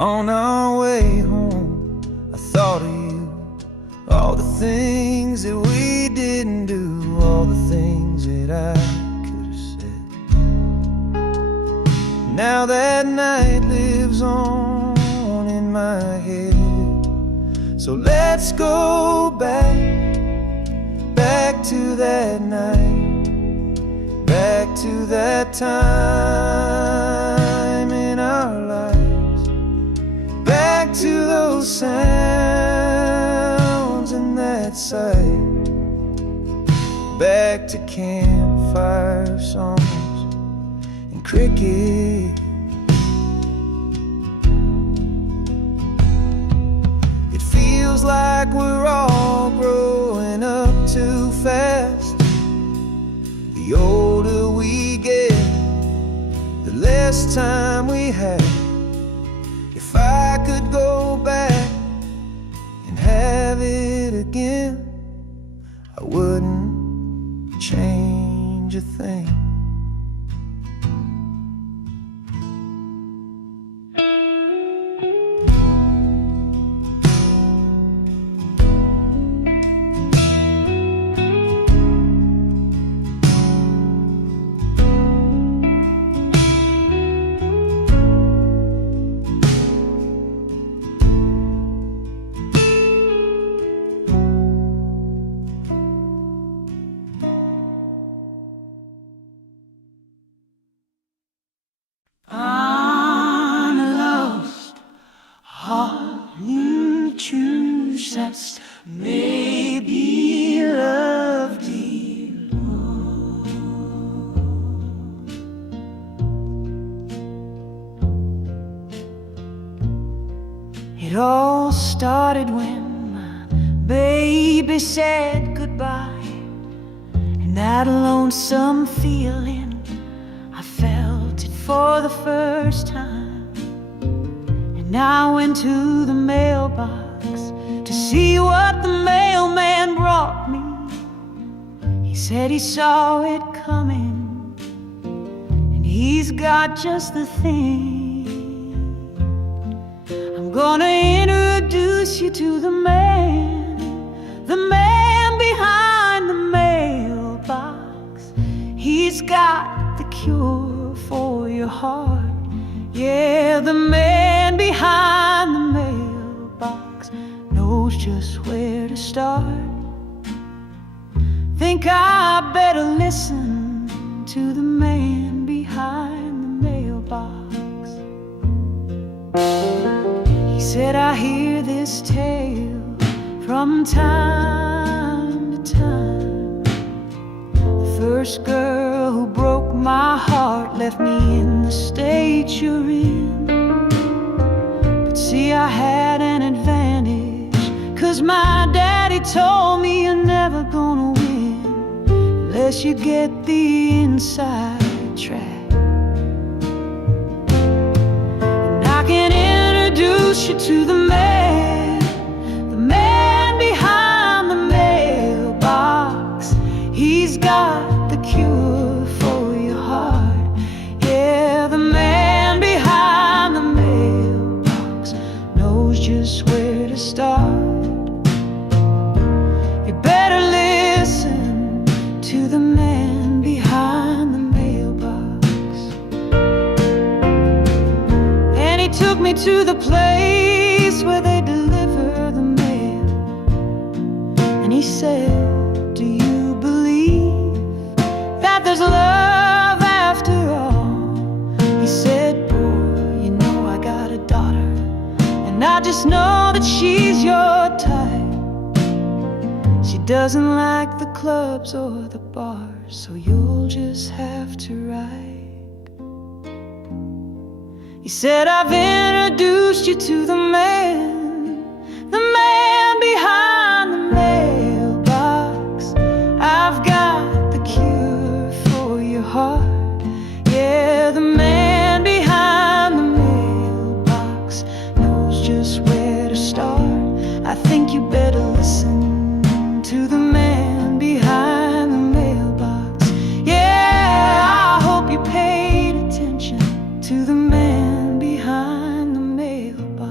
On our way home, I thought of you, all the things that we didn't do, all the things that I could have said. Now that night lives on in my head. So let's go back to that night, back to that time in our lives, back to those sounds and that sight, back to campfire songs and cricket. It feels like we're all growing up too fast. The older we get, the less time we have. If I could go back and have it again, I wouldn't change a thing. That's maybe love deep. It all started when my baby said goodbye, and that lonesome feeling, I felt it for the first time. And I went to the mailbox to see what the mailman brought me. He said he saw it coming, and he's got just the thing. I'm gonna introduce you to the man behind the mailbox. He's got the cure for your heart. Yeah, the man behind the mailbox knows just where to start. Think I better listen to the man behind the mailbox. He said, I hear this tale from time to time. The first girl who broke my heart left me in the state you're in. But see, I had an advantage, 'cause my daddy told me you're never gonna win unless you get the inside track. And I can introduce you to the man behind the mailbox. He's got the cure for your heart. Yeah, the man behind the mailbox knows just where to start. You better listen to the man behind the mailbox. And he took me to the place where they deliver the mail. And he said, do you believe that there's love after all? He said, boy, you know I got a daughter, and I just know that she's your type. She doesn't like the clubs or the bars, so you'll just have to write. He said, I've introduced you to the man behind the mailbox. I've got the cure for your heart. Yeah, the man behind the mailbox knows just where to start. I think you better listen to the man behind the mailbox. Yeah, I hope you paid attention to the man behind the mailbox.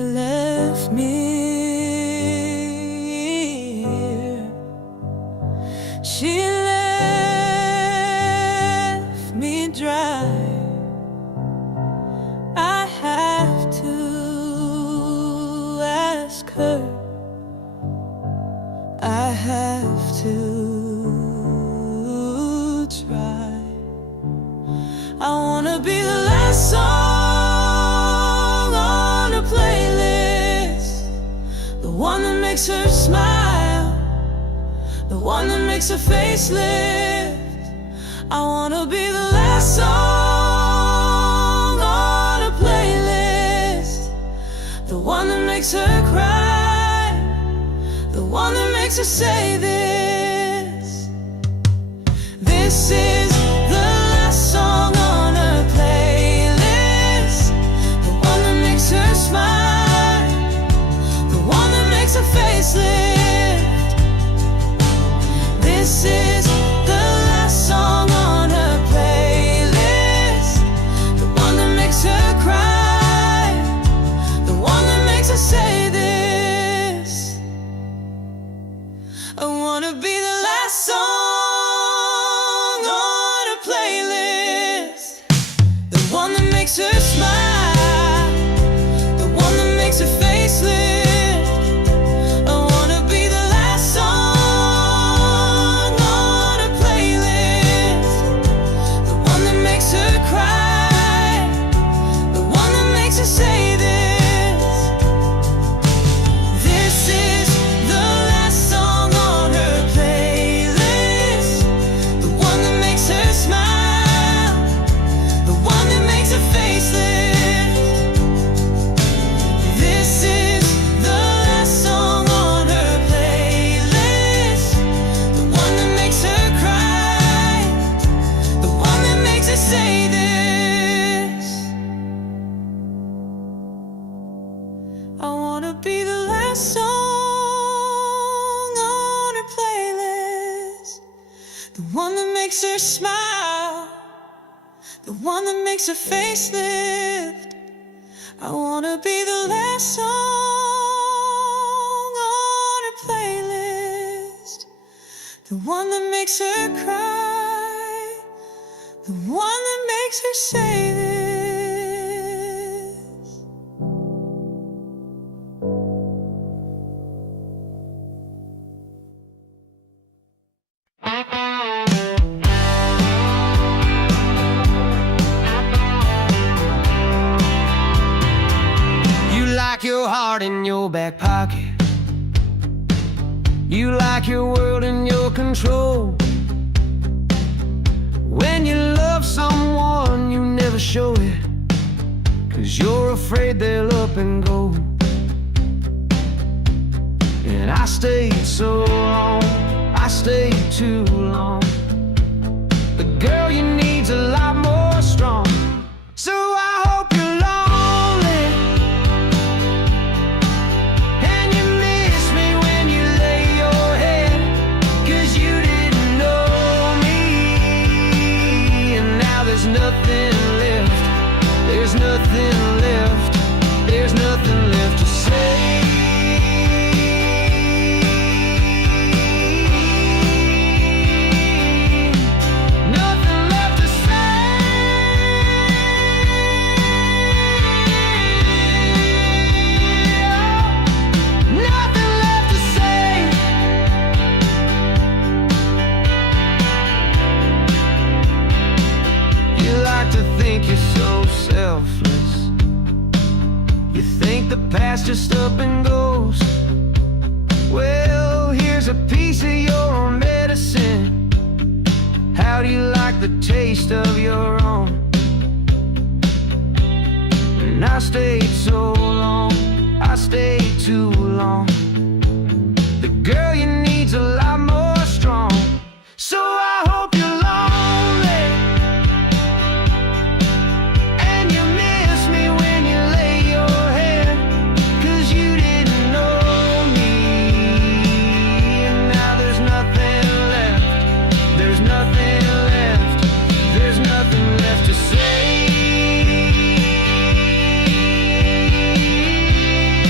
left me here. She left me dry. I have to ask her. I have to try. I wanna be the last song on her playlist, the one that makes her smile, the one that makes her face lift. I wanna be the last song on her playlist, the one that makes her cry, the one that makes her say this. This is the last song on her playlist, the one that makes her smile, the one that makes her face lift. This is the last song on her playlist, the one that makes her cry, the one that makes her say this. I wanna be the last song on her playlist, the one that makes her smile, the one that makes her face lift. I wanna be the last song on her playlist, the one that makes her cry, the one that makes her say this. This is the last song on her playlist, the one that makes her smile, the one that makes her face lift. This is the last song on her playlist, the one that makes her cry, the one that makes her say this. I wanna be the last song on her playlist, the one that makes her smile, the one that makes her face lift. I wanna be the last song on her playlist, the one that makes her cry, the one that makes her say this. You like your heart in your back pocket. You like your world in your control. When you love someone, you never show it, 'cause you're afraid they'll up and go. And I stayed so long, I stayed too long. The girl you need's a lot more strong. So I hope you're lonely, and you miss me when you lay your head, 'cause you didn't know me. And now there's nothing left, there's nothing left, there's nothing left to say. Nothing left to say. Nothing left to say. You like to think you're so selfless. You think the past just up and goes. Well, here's a piece of your medicine. How do you like the taste of your own? And I stayed so long, I stayed too long. The girl you need's a lot more strong. So I hope you're lonely, and you miss me when you lay your head, 'cause you didn't know me. And now there's nothing left, there's nothing left, there's nothing left to say.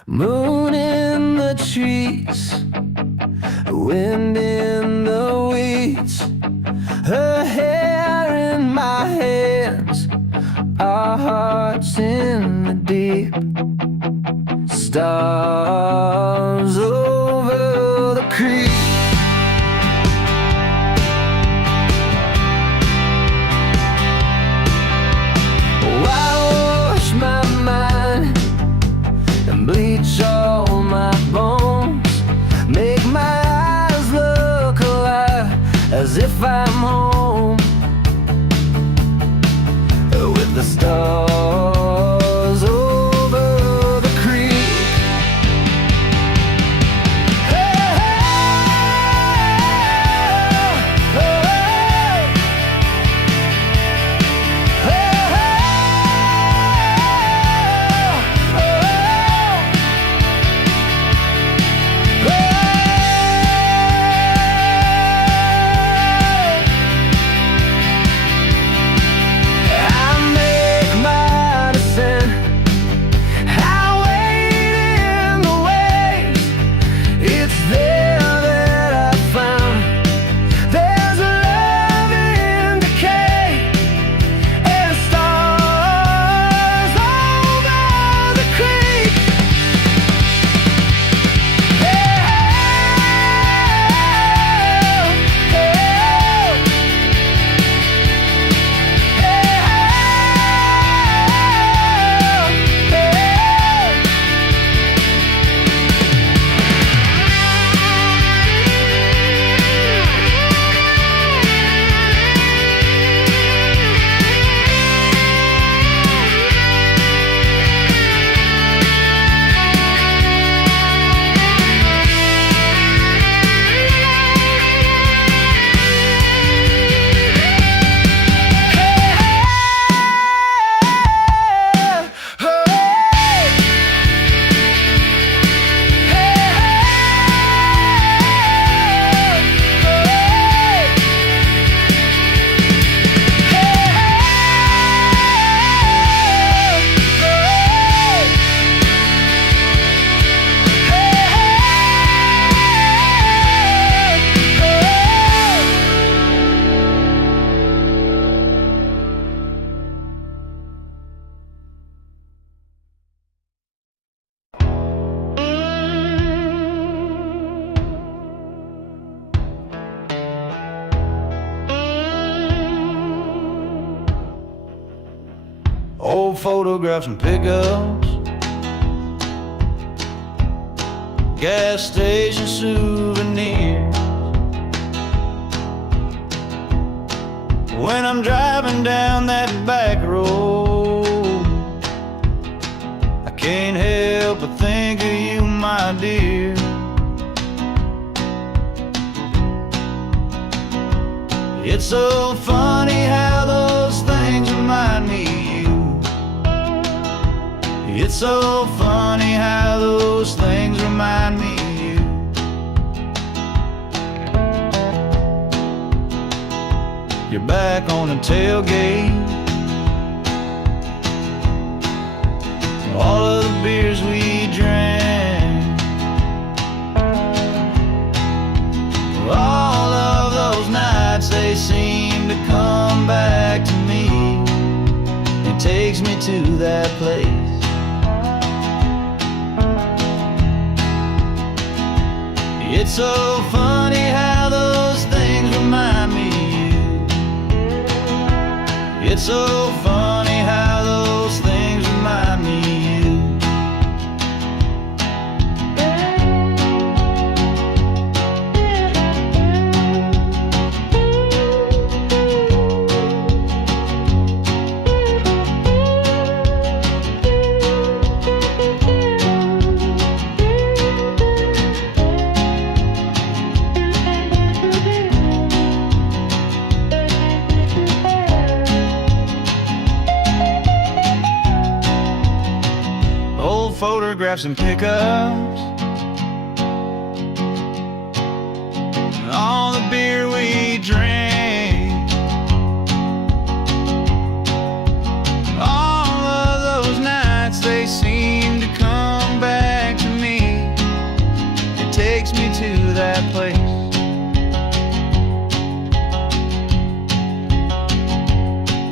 Moon in the trees, wind in the weeds, her hair in my hands, our hearts in the deep. Stars over the creek. Oh, I wash my mind and bleach all my bones, make my eyes look alive as if I'm home with the stars over the creek. Hey, hey, hey, hey, Old photographs and pickups, gas station souvenirs. When I'm driving down that back road, I can't help but think of you, my dear. It's so funny how those things remind me of you. It's so funny how those things remind me of you. You're back on the tailgate, all of the beers we drank, all of those nights they seem to come back to me. It takes me to that place. It's so funny how those things remind me of you. It's so funny how those things remind me of you. Photographs and pickups, all the beer we drank, all of those nights they seem to come back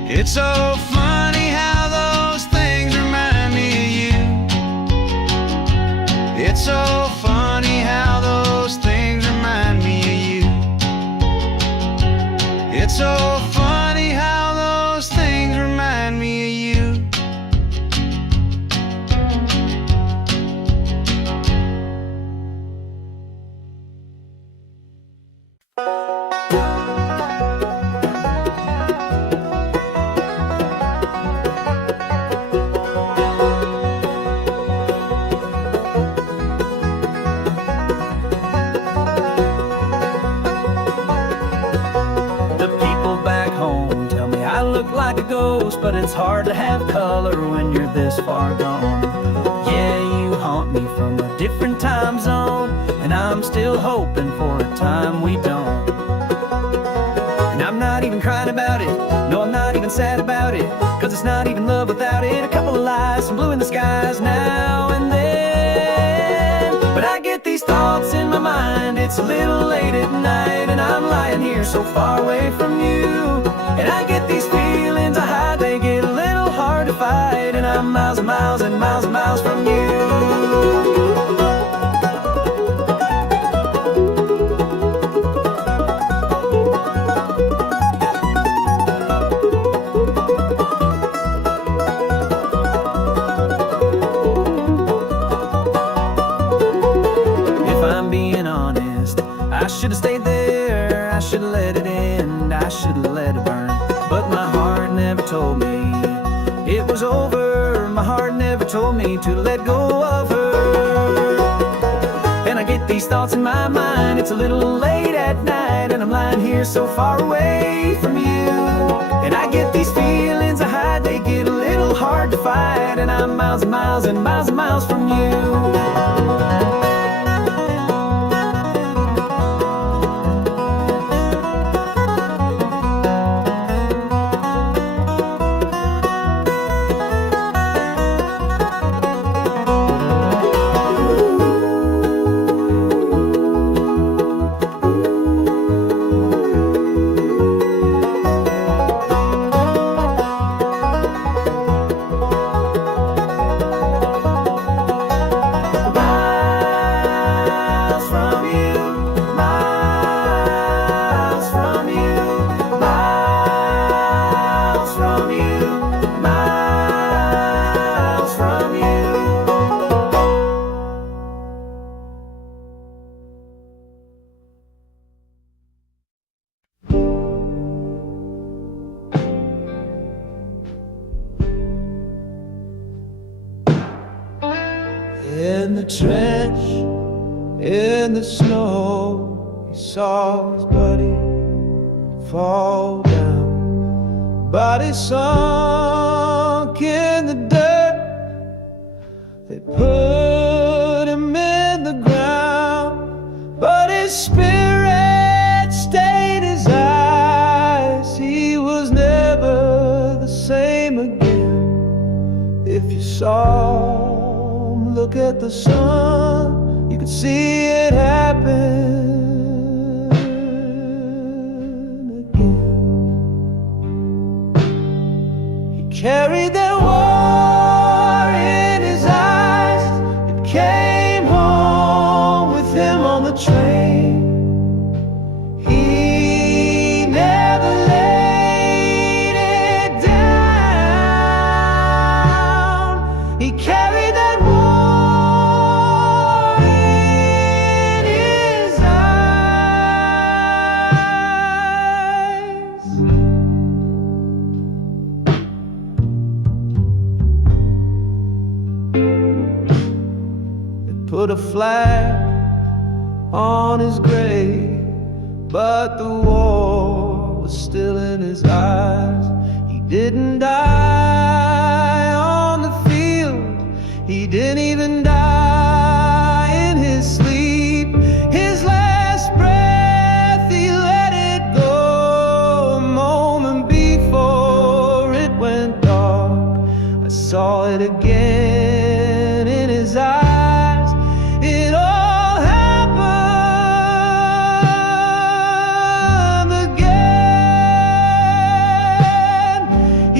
It's so funny how those things remind me of you. It's so funny how those things remind me of you. It's so funny how those things remind me of you. Like a ghost, but it's hard to have color when you're this far gone. Yeah, you haunt me from a different time zone, and I'm still hoping for a time we don't. And I'm not even crying about it, no, I'm not even sad about it, 'cause it's not even love without it. A couple of lies, some blue in the skies now and then. But I get these thoughts in my mind, it's a little late at night, and I'm lying here so far away from you. And I get these feelings I hide, they get a little hard to fight, and I'm miles and miles and miles and miles from you. If I'm being honest, I should have stayed there, I should have let it end, I should have let it burn. But my heart never told me it was over. My heart never told me to let go of her. And I get these thoughts in my mind, it's a little late at night, and I'm lying here so far away from you. And I get these feelings I hide, they get a little hard to fight, and I'm miles and miles and miles and miles from you. In the trench, in the snow, he saw his buddy fall down. Body sunk in the dirt, they put him in the ground, but his spirit stayed his eyes. He was never the same again. If you saw him look at the sun, you could see it happen again. He carried that war in his eyes. It came home with him on the train. He never laid it down. He carried that war in his eyes. They put a flag on his grave, but the war was still in his eyes. He didn't die on the field, he didn't even die in his sleep. His last breath, he let it go a moment before it went dark. I saw it again in his eyes. It all happened again.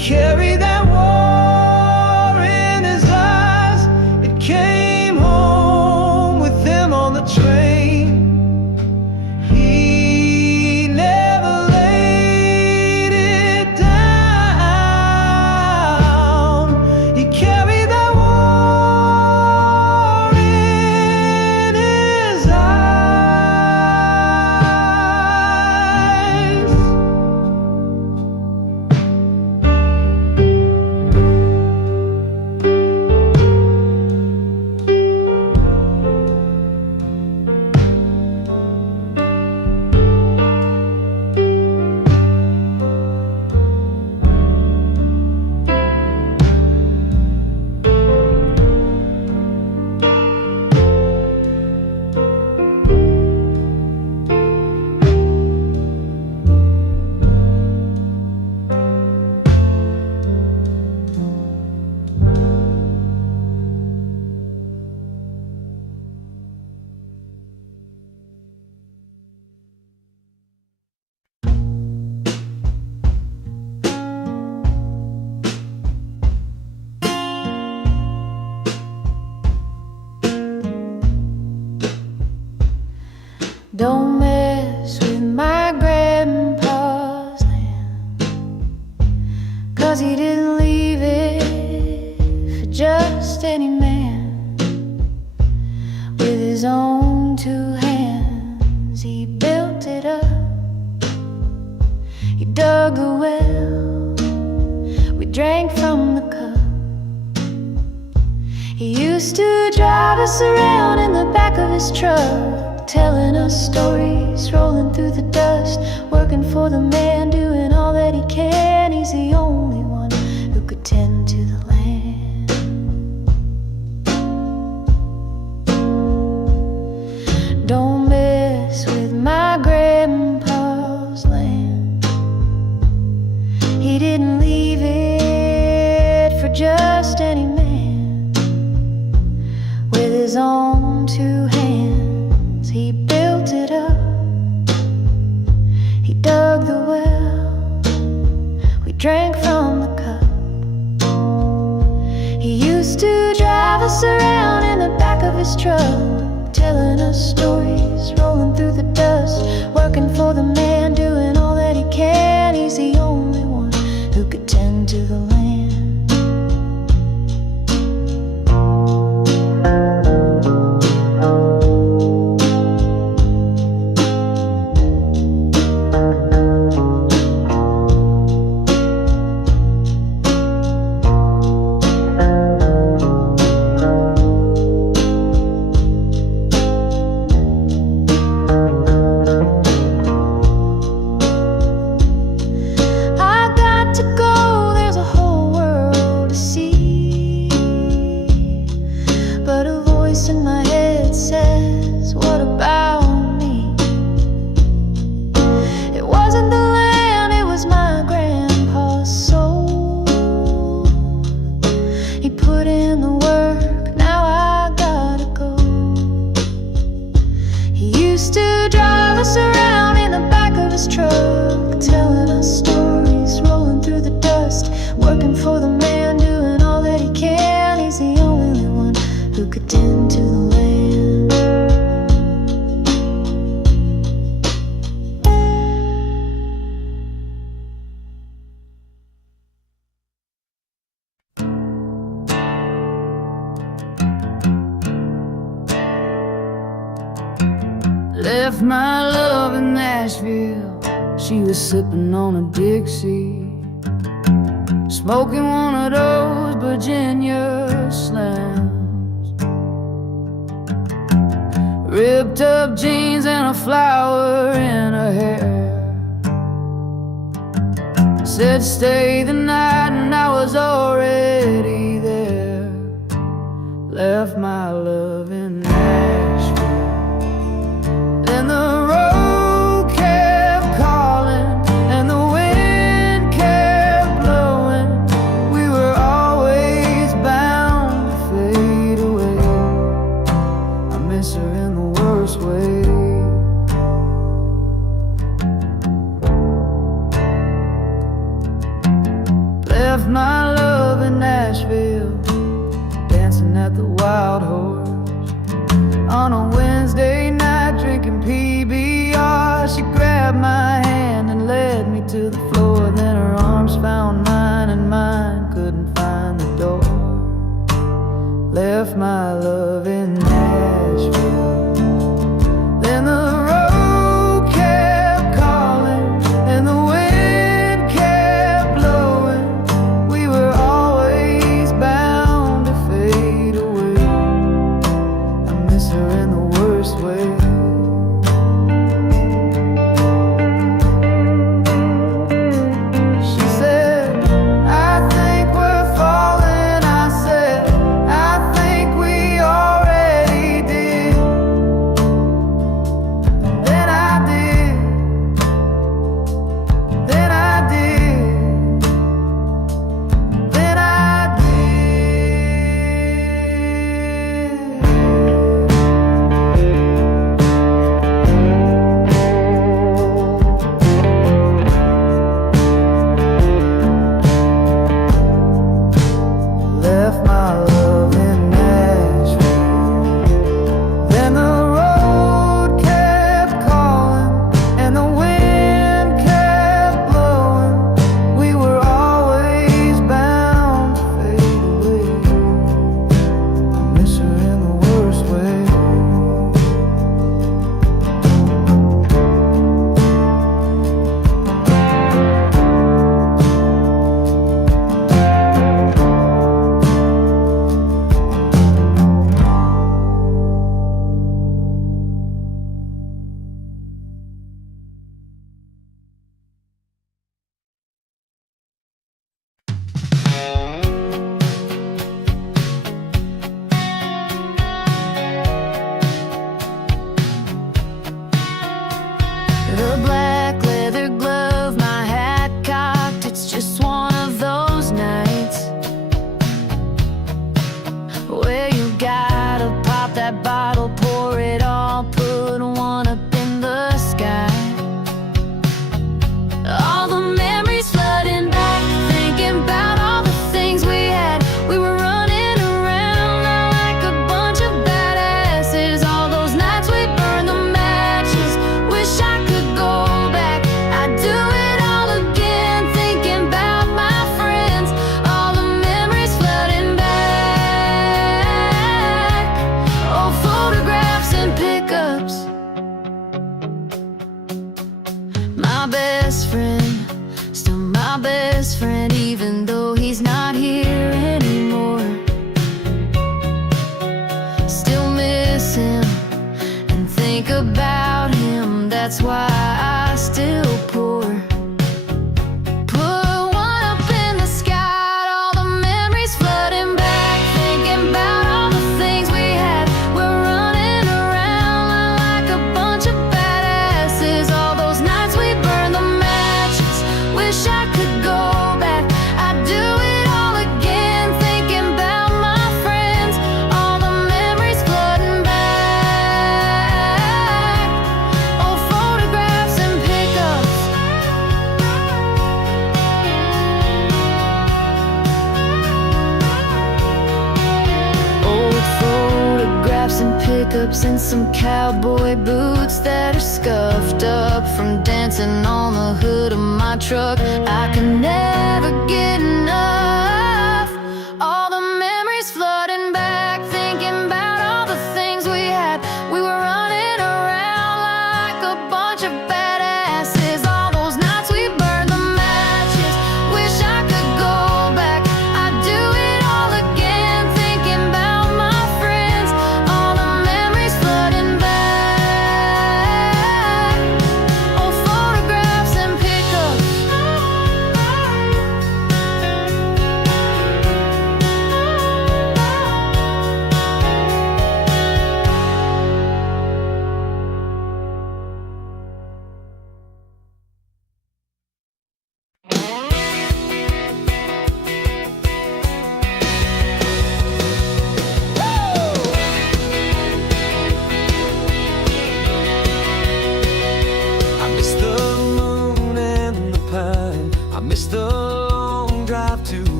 carried that war in his eyes. It came home with him on the train. He never laid it down. He carried that war in his eyes. Don't mess with my grandpa's land, 'cause he didn't leave it for just any man. With his own two hands he built it up. He dug the well, we drank from the cup. He used to drive us around in the back of his truck, telling us stories, rolling through the dust, working for the man, doing all that he can. He's the only one who could tend to the land. Don't mess with my grandpa's land. He didn't leave it for just any man. With his own two hands he built it up. He dug the well, we drank from the cup. He used to drive us around in the back of his truck, telling us stories, rolling through the dust, working for the man, doing all that he can. He's the only one who could tend to the land. Left my love in Nashville, she was sipping on a Dixie, smoking one of those Virginia slams, ripped up jeans and a flower in her hair. Said stay the night and I was already there. Left my love in Nashville. And the road kept calling and the wind kept blowing. We were always bound to fade away. I miss her in the worst way. left my love in Nashville, dancing at the Wild Horse. On a Wednesday night drinking PBR, she grabbed my hand and led me to the floor. Then her arms found mine and mine couldn't find the door. Left my love in Nashville. Then the road kept calling and the wind kept blowing. We were always bound to fade away. I miss her in the worst way. She said, I think we're falling. I said, I think we already did. Then I did. Then I did. Then I left my love in Nashville. Then the road kept calling and the wind kept blowing. We were always bound to fade away. I miss her in the worst way. Her black leather glove, my hat cocked. It's just one of those nights where you gotta pop that bottle, pour it all, put one up in the sky. All the memories flooding back, thinking about all the things we had. We were running around like a bunch of badasses. All those nights we burned the matches. Wish I could go back. I'd do it all again, thinking about my friends. All the memories flooding back. Old photographs and pickups. My best friend, still my best friend, even though he's not here anymore. Still miss him and think about him. That's why I still pour. Put one up in the sky. All the memories flooding back, thinking about all the things we had. We're running around like a bunch of badasses. All those nights we burned the matches. Wish I could go back. I'd do it all again, thinking about my friends. All the memories flooding back. Old photographs and pickups. Old photographs and pickups and some cowboy boots that are scuffed up from dancing on the hood of my truck. I can never get enough. All the memories flooding back, thinking about all the things we had. We were running around like a bunch of badasses. All those nights we burned the matches. Wish I could go back. I'd do it all again, thinking about my friends. All the memories flooding back. Old photographs and pickups. I miss the moon and the pine. I miss the long drive to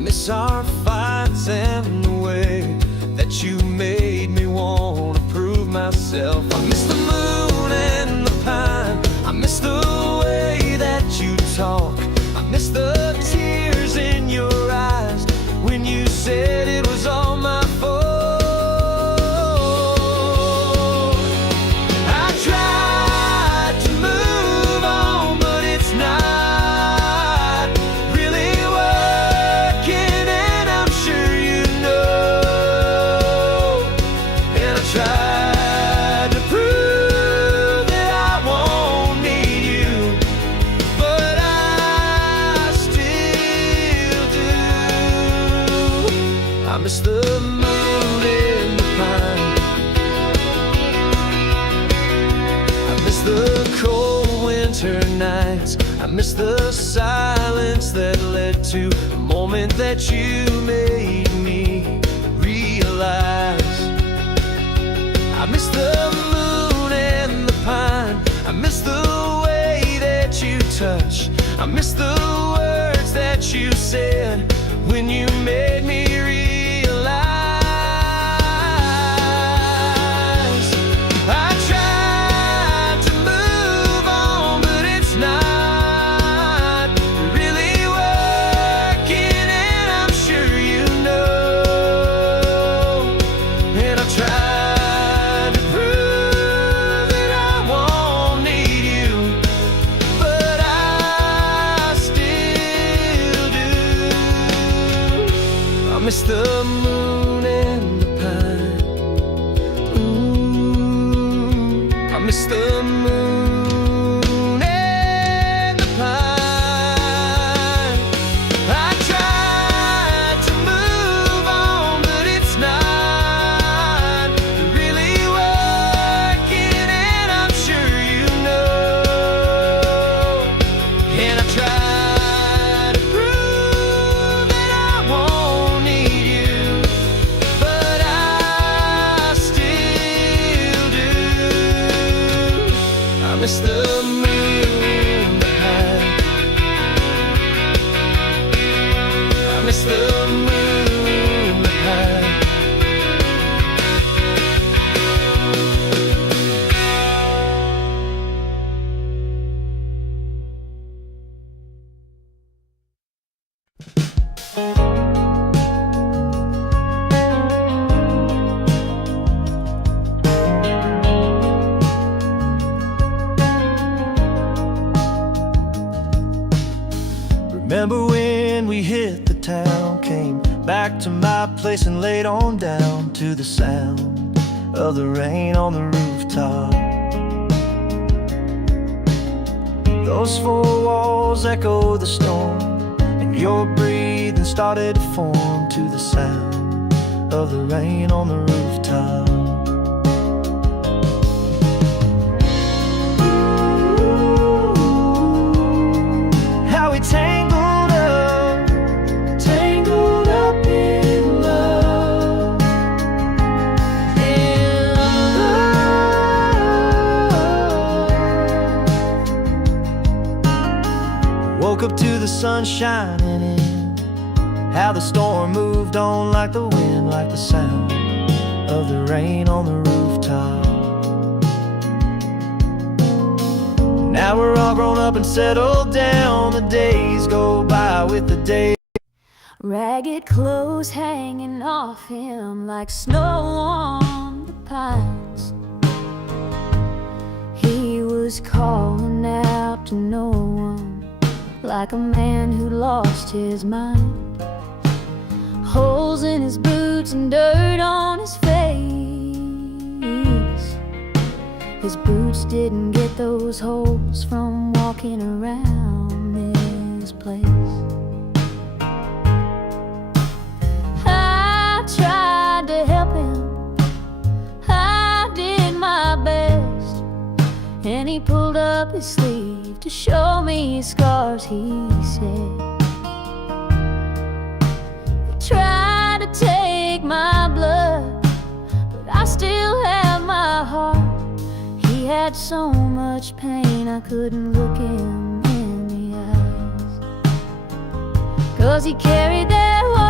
miss our fights and the way that you made me want to prove myself. I miss the moon and the pine. I miss the way that you talk. I miss the tears in your eyes when you said it was all my fault. I tried to move on, but it's not really working, and I'm sure you know. And I tried to prove that I won't need you, but I still do. I miss the moon and the pine. I miss the cold winter nights. I miss the silence that led to the moment that you made me realize. I miss the moon and the pine. I miss the way that you touch. I miss the words that you said when you made me realize. I tried to move on, but it's not really working, and I'm sure you know. And I've tried to prove that I won't need you, but I still do. I miss the moon and the pine. I miss the moon and the pine. I tried to move on, but it's not really working, and I'm sure you know. And I tried to prove that I won't need you, but I still do. I miss the moon, the pine. I miss the moon, the pine. Remember when we hit the town, came back to my place and laid on down to the sound of the rain on the rooftop. Those four walls echo the storm, and your breathing started to form to the sound of the rain on the rooftop. How we tangled up in love, in love. Woke up to the sun shining in, how the storm moved on like the wind, like the sound of the rain on the rooftop. Now we're all grown up and settled down. The days go by with the day. Ragged clothes hanging off him like snow on the pines. He was calling out to no one, like a man who lost his mind. Holes in his boots and dirt on his face. His boots didn't get those holes from walking around this place. I tried to help him, I did my best, and he pulled up his sleeve to show me his scars, he said. They tried to take my blood, but I still have my heart. He had so much pain I couldn't look him in the eyes, 'cause he carried that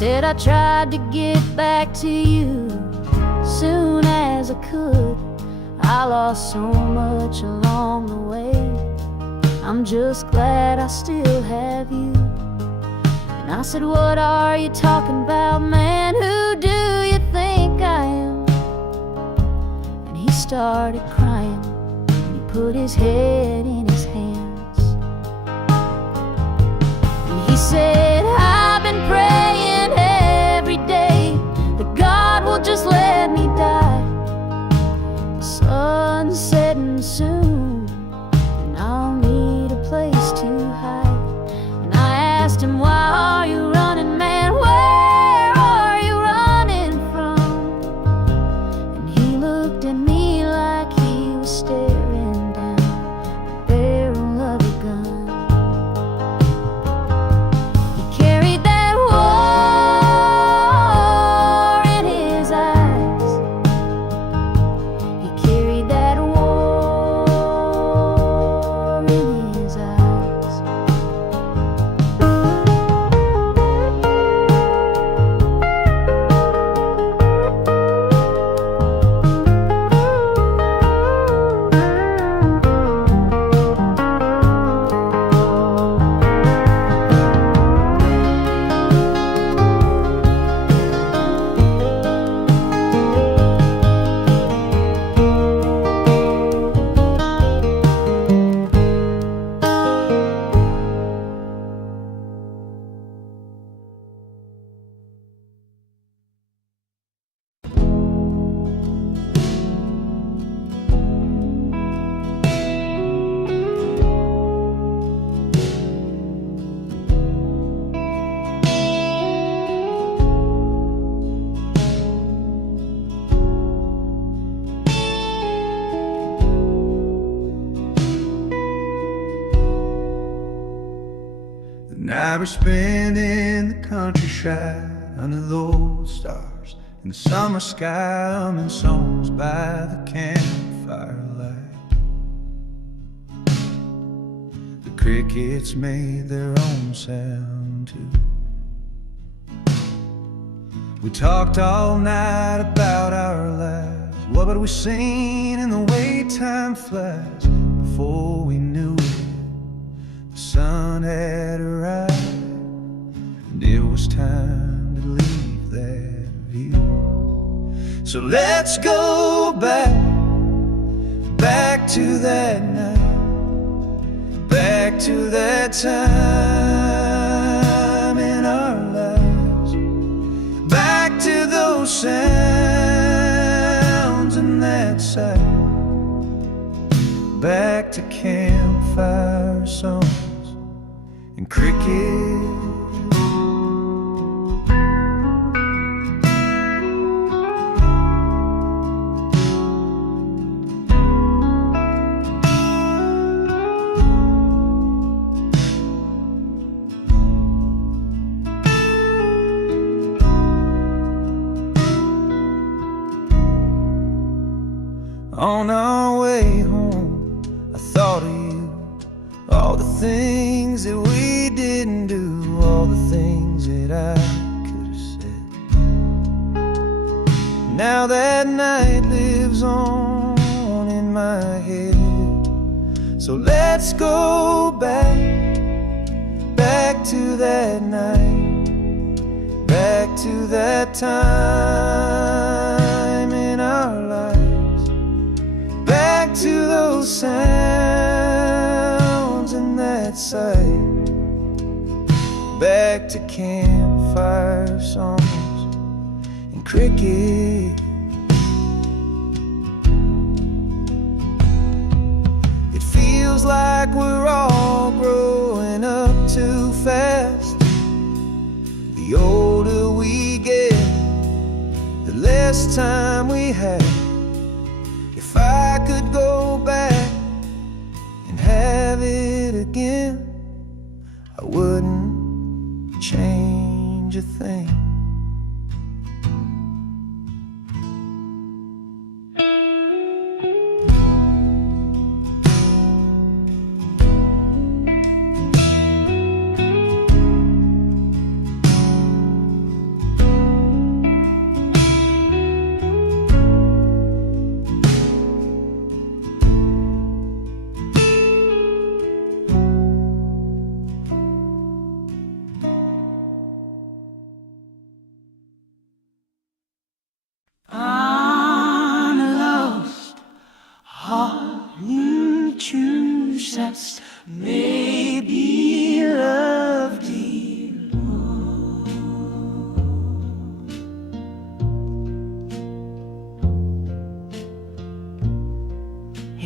said I tried to get back to you soon as I could. I lost so much along the way. I'm just glad I still have you. And I said, what are you talking about, man? Who do you think I am? And he started crying, and he put his head in his hands. And he said, I've been praying every day that God will just let me die. The sun's setting soon, and I'll need a place to hide. And I asked him, why are you running, man? Where are you running from? And he looked at me like he was staring down the barrel of a gun. He carried that war in his eyes. He carried that war in his eyes. The night we're spending the countryside under those stars, in the summer sky, humming songs by the campfire light. The crickets made their own sound too. We talked all night about our lives. What had we seen in the way time flies? Before we knew it, the sun had arrived, and it was time to leave that view. So let's go back to that night, back to that time in our lives, back to those sounds and that sight, back to campfire songs and cricket. On our way home, I thought of you, all the things that we didn't do, all the things that I could have said. Now that night lives on in my head. So let's go back to that night, back to that time in our lives, back to those sounds and that sight, back to campfire songs and cricket. It feels like we're all growing up too fast. The older we get, the less time we have. If I could go back and have it again, I wouldn't change a thing.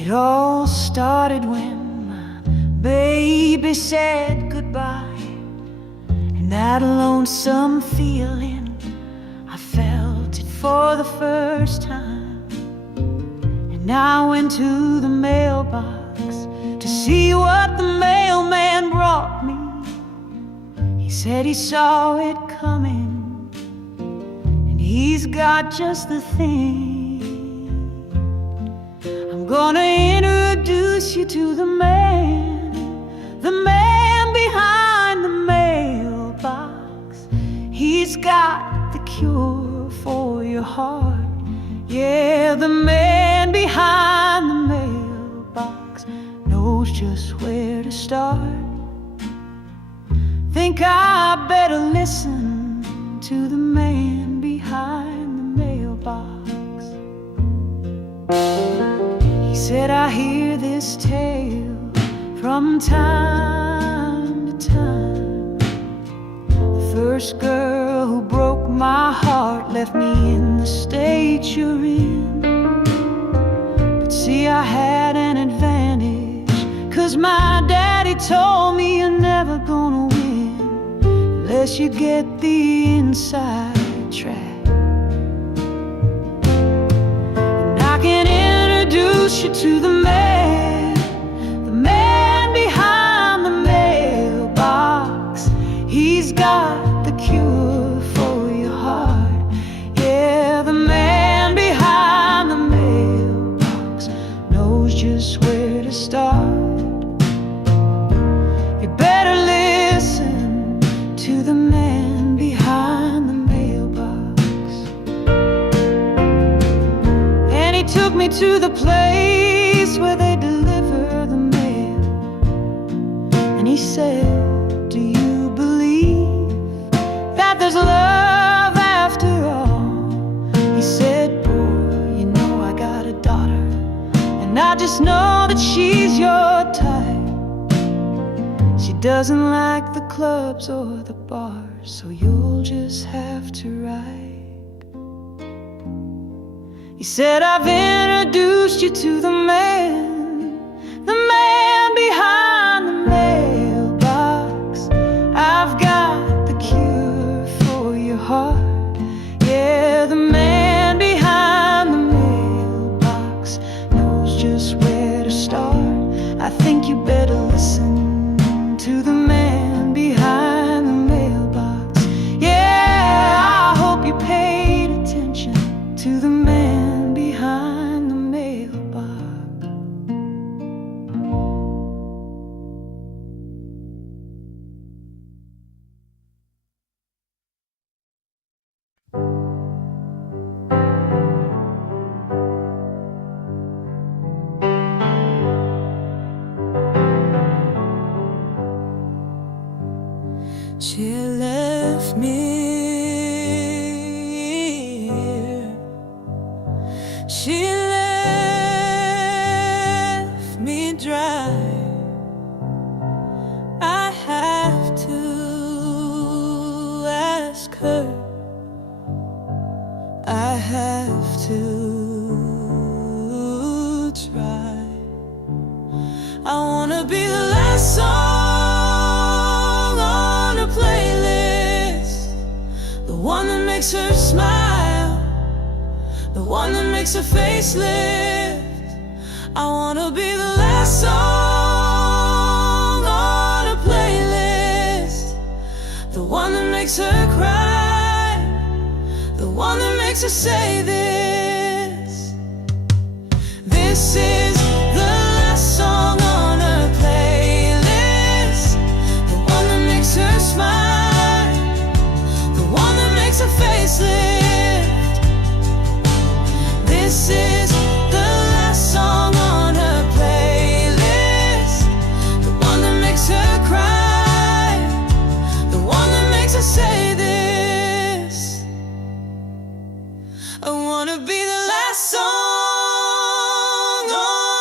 It all started when my baby said goodbye, and that lonesome feeling, I felt it for the first time. And I went to the mailbox to see what the mailman brought me. He said he saw it coming, and he's got just the thing. I'm gonna introduce you to the man behind the mailbox. He's got the cure for your heart. Yeah, the man behind the mailbox knows just where to start. Think I better listen to the man behind the mailbox. He said, I hear this tale from time to time. The first girl who broke my heart left me in the state you're in. But see, I had an advantage, 'cause my daddy told me you're never gonna win unless you get the inside track. And I can introduce you to the man behind the mailbox. He's got the cure for your heart. Yeah, the man behind the mailbox knows just where to start. You better listen to the man behind the mailbox. And he took me to the place where they deliver the mail. And he said, do you believe that there's love after all? He said, boy, you know I got a daughter, and I just know that she's your type. She doesn't like the clubs or the bars, so you'll just have to write. He said, I've introduced you to the man behind the mailbox. I've got the cure for your heart. Yeah, the man behind the mailbox knows just where to start. I think you better listen to the man behind the mailbox. Yeah, I hope you paid attention to the man behind the mailbox. She left me here. She left me dry. I have to ask her. I have to try. I wanna be the last song on her playlist, the one that makes her smile, the one that makes her face lift. I wanna be the last song on her playlist, the one that makes her cry, the one that makes her say this. This is the last song on her playlist, the one that makes her smile, the one that makes her face lift. This is the last song on her playlist, the one that makes her cry, the one that makes her say this. I wanna be the last song on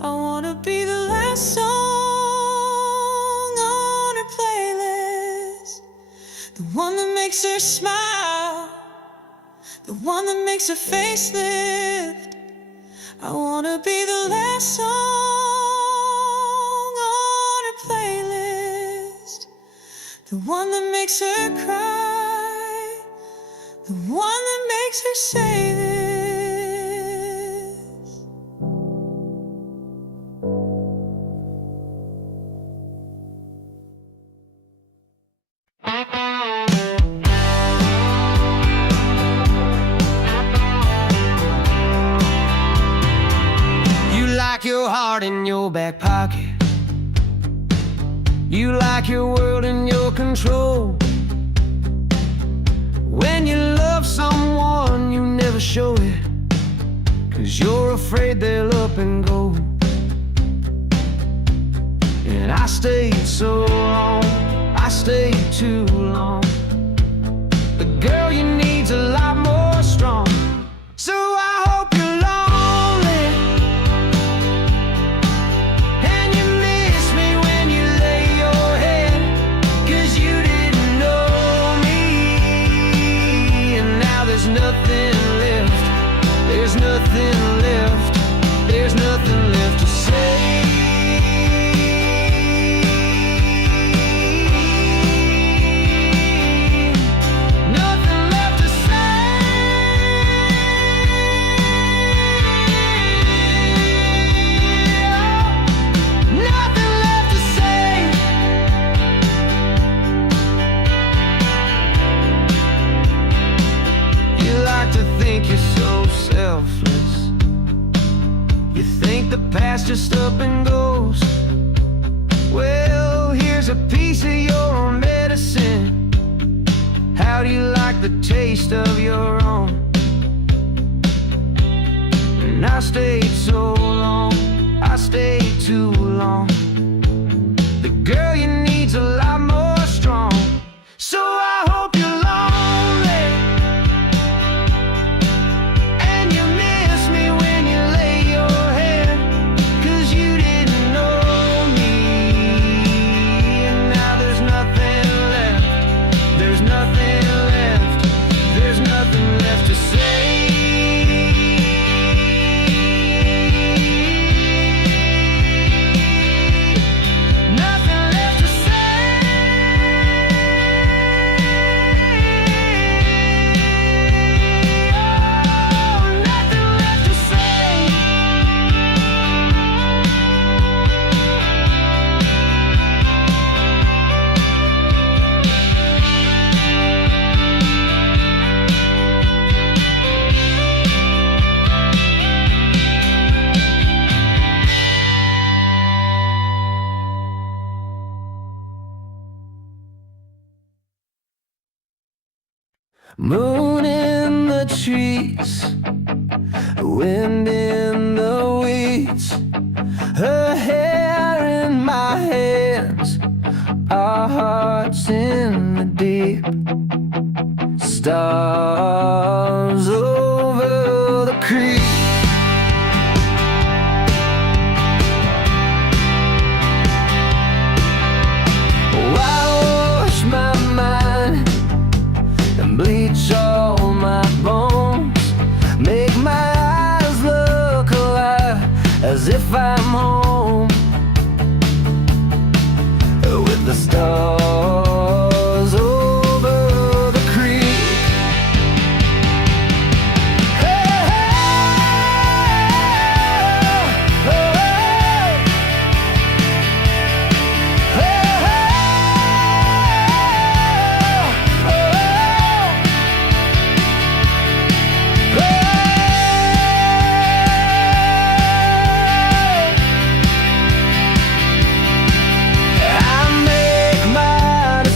I wanna be the last song on her playlist, the one that makes her smile, the one that makes her face lift. I wanna be the last song on her playlist, the one that makes her cry, the one that makes her say this. Like your heart in your back pocket, you like your world in your control. When you love someone, you never show it, 'cause you're afraid they'll up and go. And I stayed so long, I stayed too long. The girl you need's a lot more strong. So I hope you're lonely, and you miss me when you lay your head, 'cause you didn't know me. And now there's nothing left, there's nothing left, there's nothing left to say. Past just up and goes. Well, here's a piece of your medicine. How do you like the taste of your own? And I stayed so long, I stayed too long. The girl you need's a lot more strong. So I hope you're lonely, and you miss me when you lay your head, 'cause you didn't know me. And now there's nothing left, there's nothing left, there's nothing left to say. Nothing left to say. Oh, nothing left to say. Moon in the trees, wind in the weeds, her hair in my hands, our hearts in the deep, stars over the creek. Wash my mind and bleach all my bones, make my eyes look alive as if I'm home with the stars over the creek. Hey, hey, oh, hey, I make my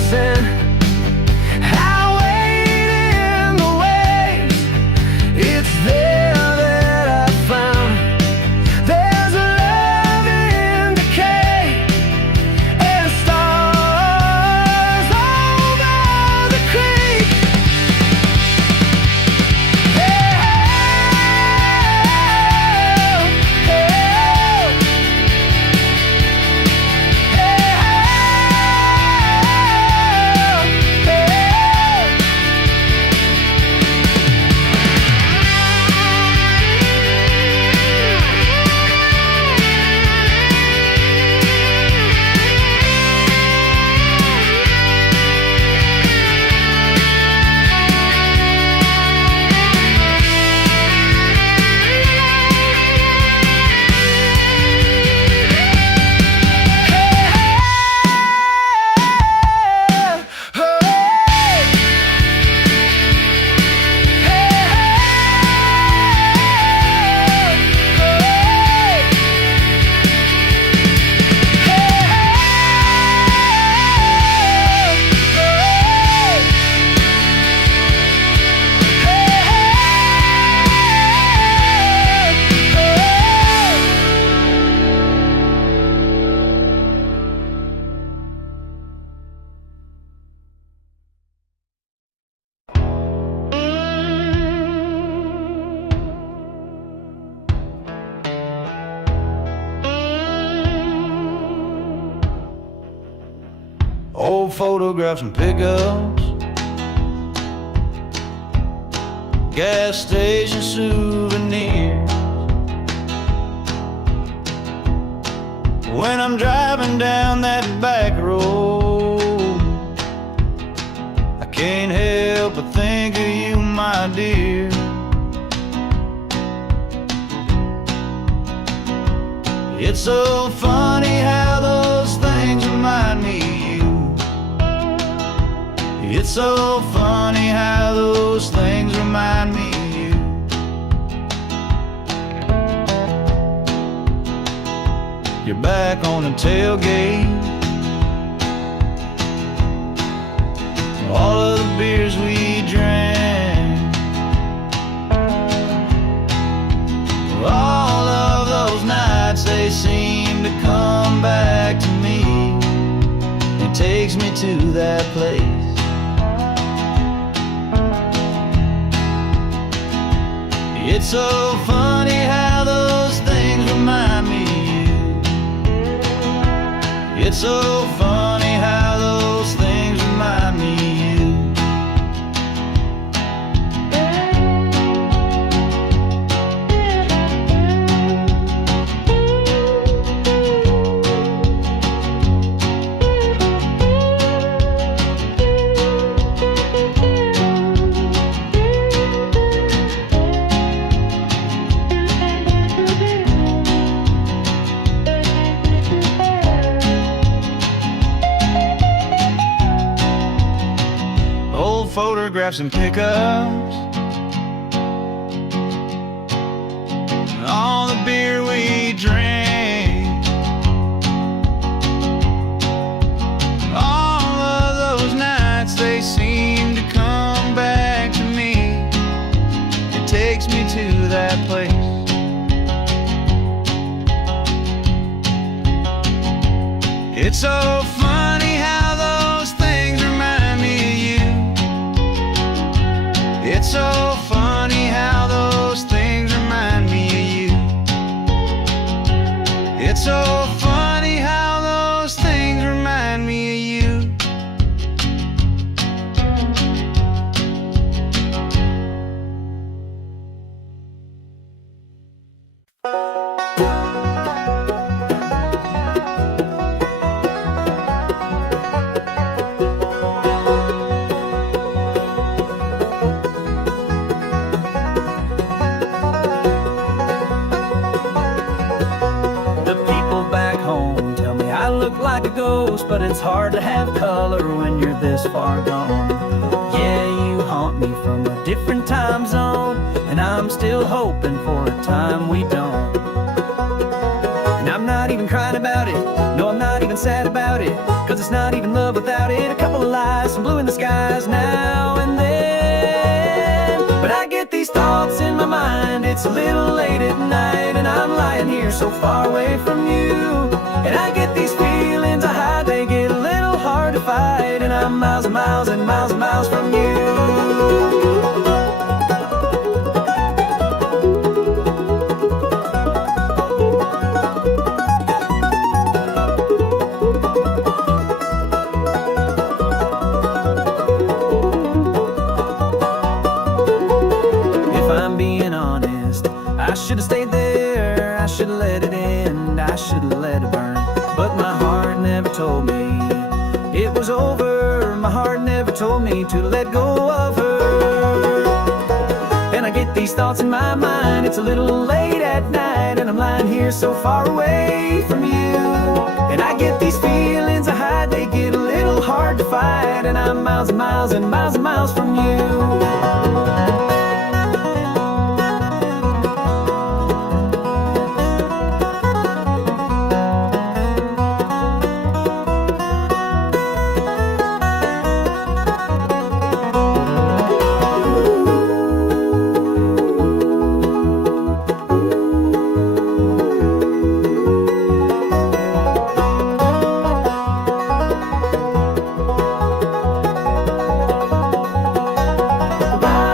old photographs and pickups, gas station souvenirs. When I'm driving down that back road, I can't help but think of you, my dear. It's so funny how those things remind me of you. It's so funny how those things remind me of you. You're back on the tailgate, all of the beers we drank, all of those nights, they seem to come back to me. It takes me to that place. It's so funny how those things remind me of you. It's so funny how those things remind me of you. Photographs and pickups, all the beer we drank, all of those nights, they seem to come back to me. It takes me to that place. It's so funny how those things remind me of you. It's so funny how those things remind me of you. It's so funny how those things remind me of you. Like a ghost, but it's hard to have color when you're this far gone. Yeah, you haunt me from a different time zone, and I'm still hoping for a time we don't. And I'm not even crying about it, no, I'm not even sad about it, 'cause it's not even love without it. A couple of lies, some blue in the skies now and then. But I get these thoughts in my mind, it's a little late at night, and I'm lying here so far away from you. And I get these feelings I hide, they get a little hard to fight, and I'm miles and miles and miles and miles from you. If I'm being honest, I should have stayed there, I should have let it end, I should have let it burn. But my heart never told me it was over. My heart never told me to let go of her. And I get these thoughts in my mind, it's a little late at night, and I'm lying here so far away from you. And I get these feelings I hide, they get a little hard to fight, and I'm miles and miles and miles and miles from you.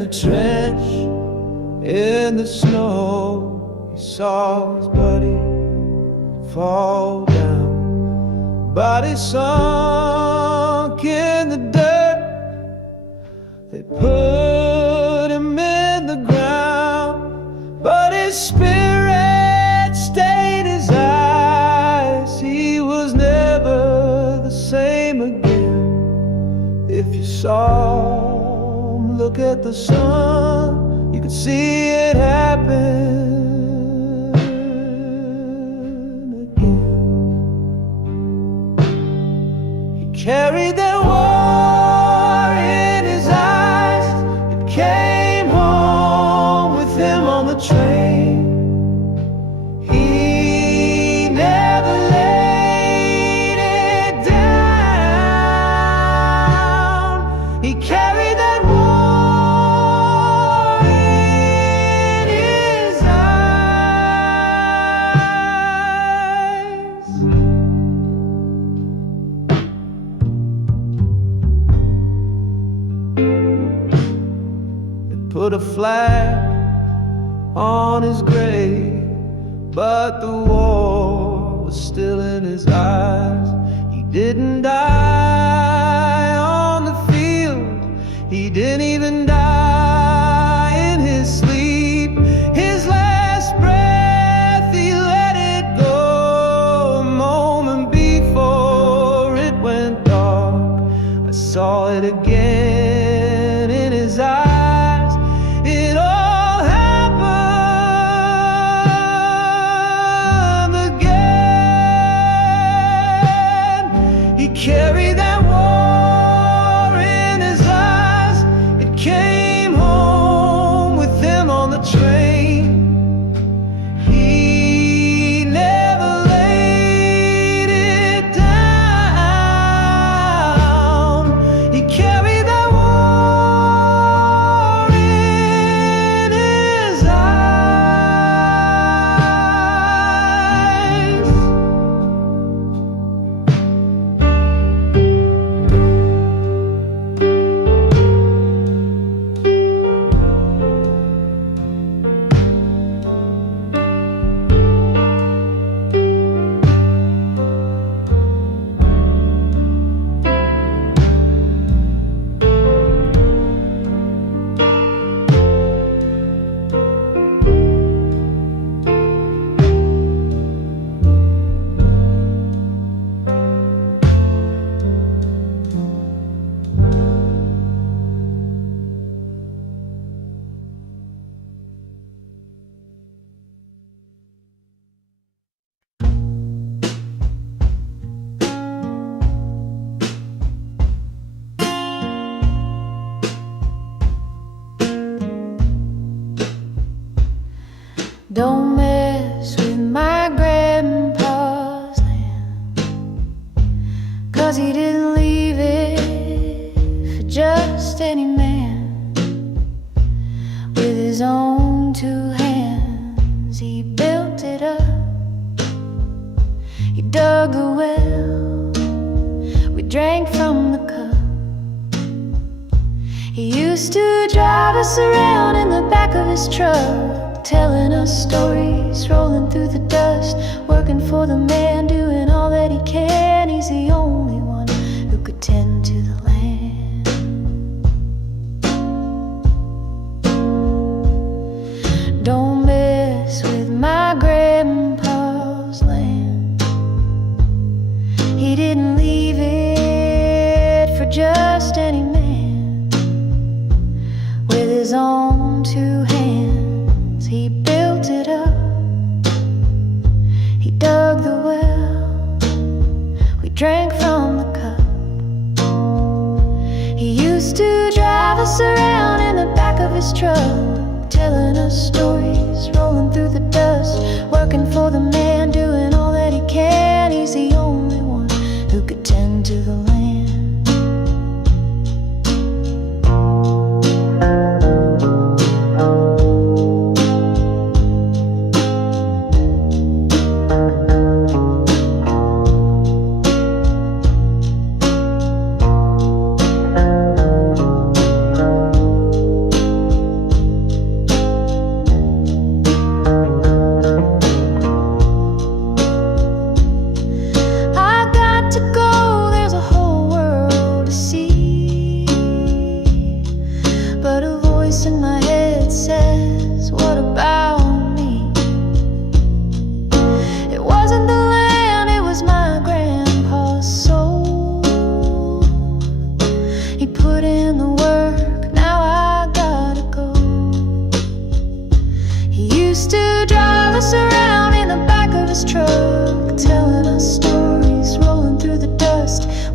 the trench, in the snow, he saw his buddy fall down. Body sunk in the dirt, they put him in the ground, but his spirit stayed his eyes. He was never the same again. If you saw him look at the sun, you could see it happen. Carried that war in his eyes. It came home with him on the train. He never laid it down. He carried that war in his eyes. Put a flag on his grave, but the war was still in his eyes. He didn't die on the field, he didn't even die in his sleep. His last breath, he let it go a moment before it went dark. I saw it again in his eyes. Carry that war in his eyes. It came home with him on the train. He never laid it down. He carried that war in his eyes. Don't mess with my grandpa's land, 'cause he didn't leave it for just any man. With his own two hands he built it up. He dug the well, we drank from the cup. He used to drive us around in the back of his truck, telling us stories, rolling through the dust, working for the man, doing all that he can. He's the only one who could tend to the land. Don't mess with my grandpa's land. He didn't leave it for just any man. With his own two hands he built it up. He dug the well, we drank from the cup. He used to drive us around in the back of his truck, telling us stories, rolling through the dust, working for the man, doing all that he can. He's the only one who could tend to the land.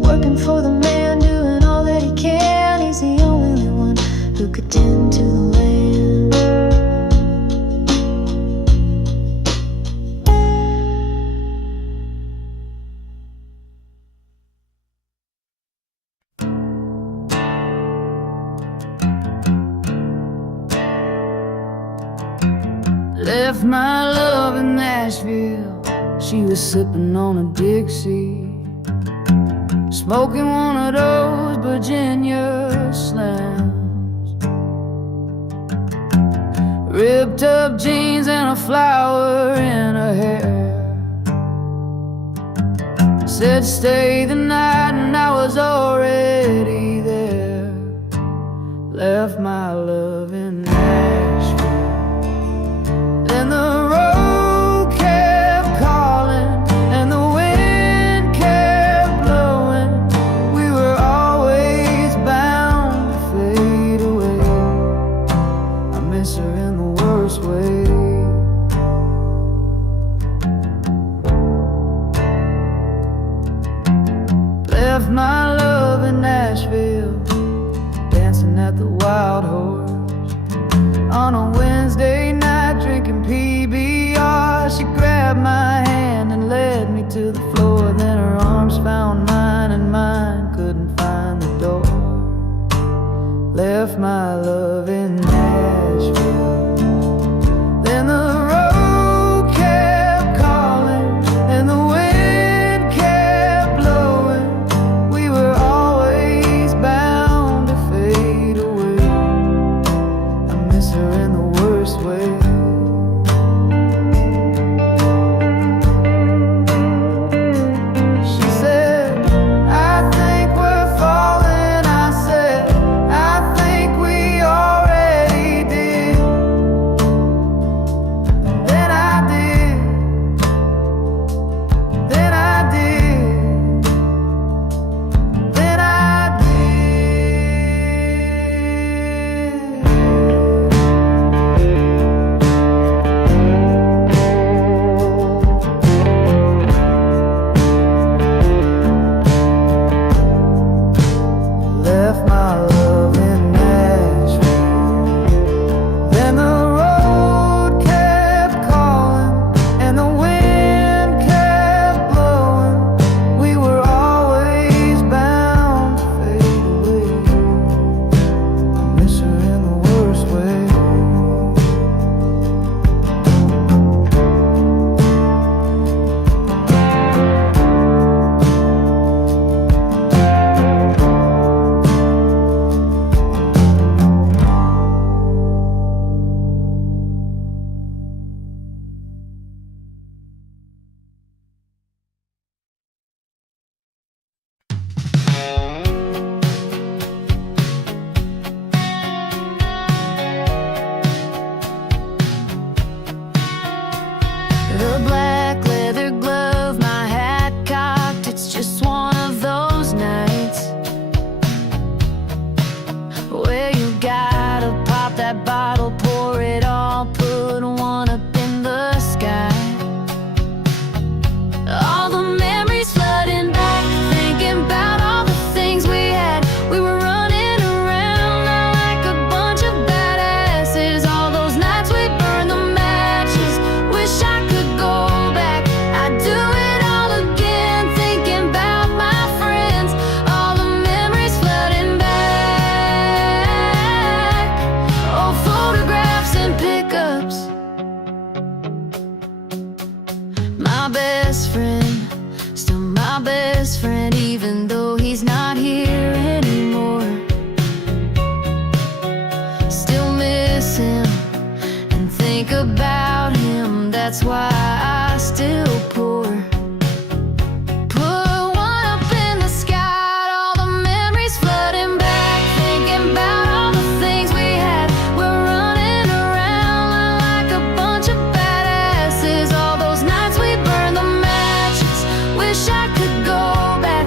working for the man, doing all that he can. He's the only one who could tend to the land. Left my love in Nashville. She was sipping on a Dixie, smoking one of those Virginia Slams, ripped up jeans and a flower in her hair. Said stay the night and I was already there. Left my love in Nashville. And the road kept calling and the wind kept blowing. We were always bound to fade away. I miss her in the worst way. Left my love in Nashville, dancing at the Wild Horse on a Wednesday night, drinking PBR. She grabbed my hand and led me to the floor. Then her arms found mine and mine couldn't find the door. Left my love in Nashville. Then the road kept calling and the wind kept blowing. We were always bound to fade away. I miss her in the worst way. She said, I think we're falling. I said, I think we already did. Then I did. Then I did. Then I left my love in Nashville. Then the road kept calling and the wind kept blowing. We were always bound to fade away. I miss her in the worst way. Her black leather glove, my hat cocked. It's just one of those nights where you gotta pop that bottle, pour it all, put one up in the sky. All the memories flooding back, thinking about all the things we had. We were running around like a bunch of badasses. All those nights we burned the matches. Wish I could go back. I'd do it all again, thinking about my friends. All the memories flooding back. Old photographs and pickups. My best friend, still my best friend, even though he's not here anymore. Still miss him and think about him. That's why I still pour. Put one up in the sky. All the memories flooding back, thinking about all the things we had. We're running around like a bunch of badasses. All those nights we burned the matches. Wish I could go back.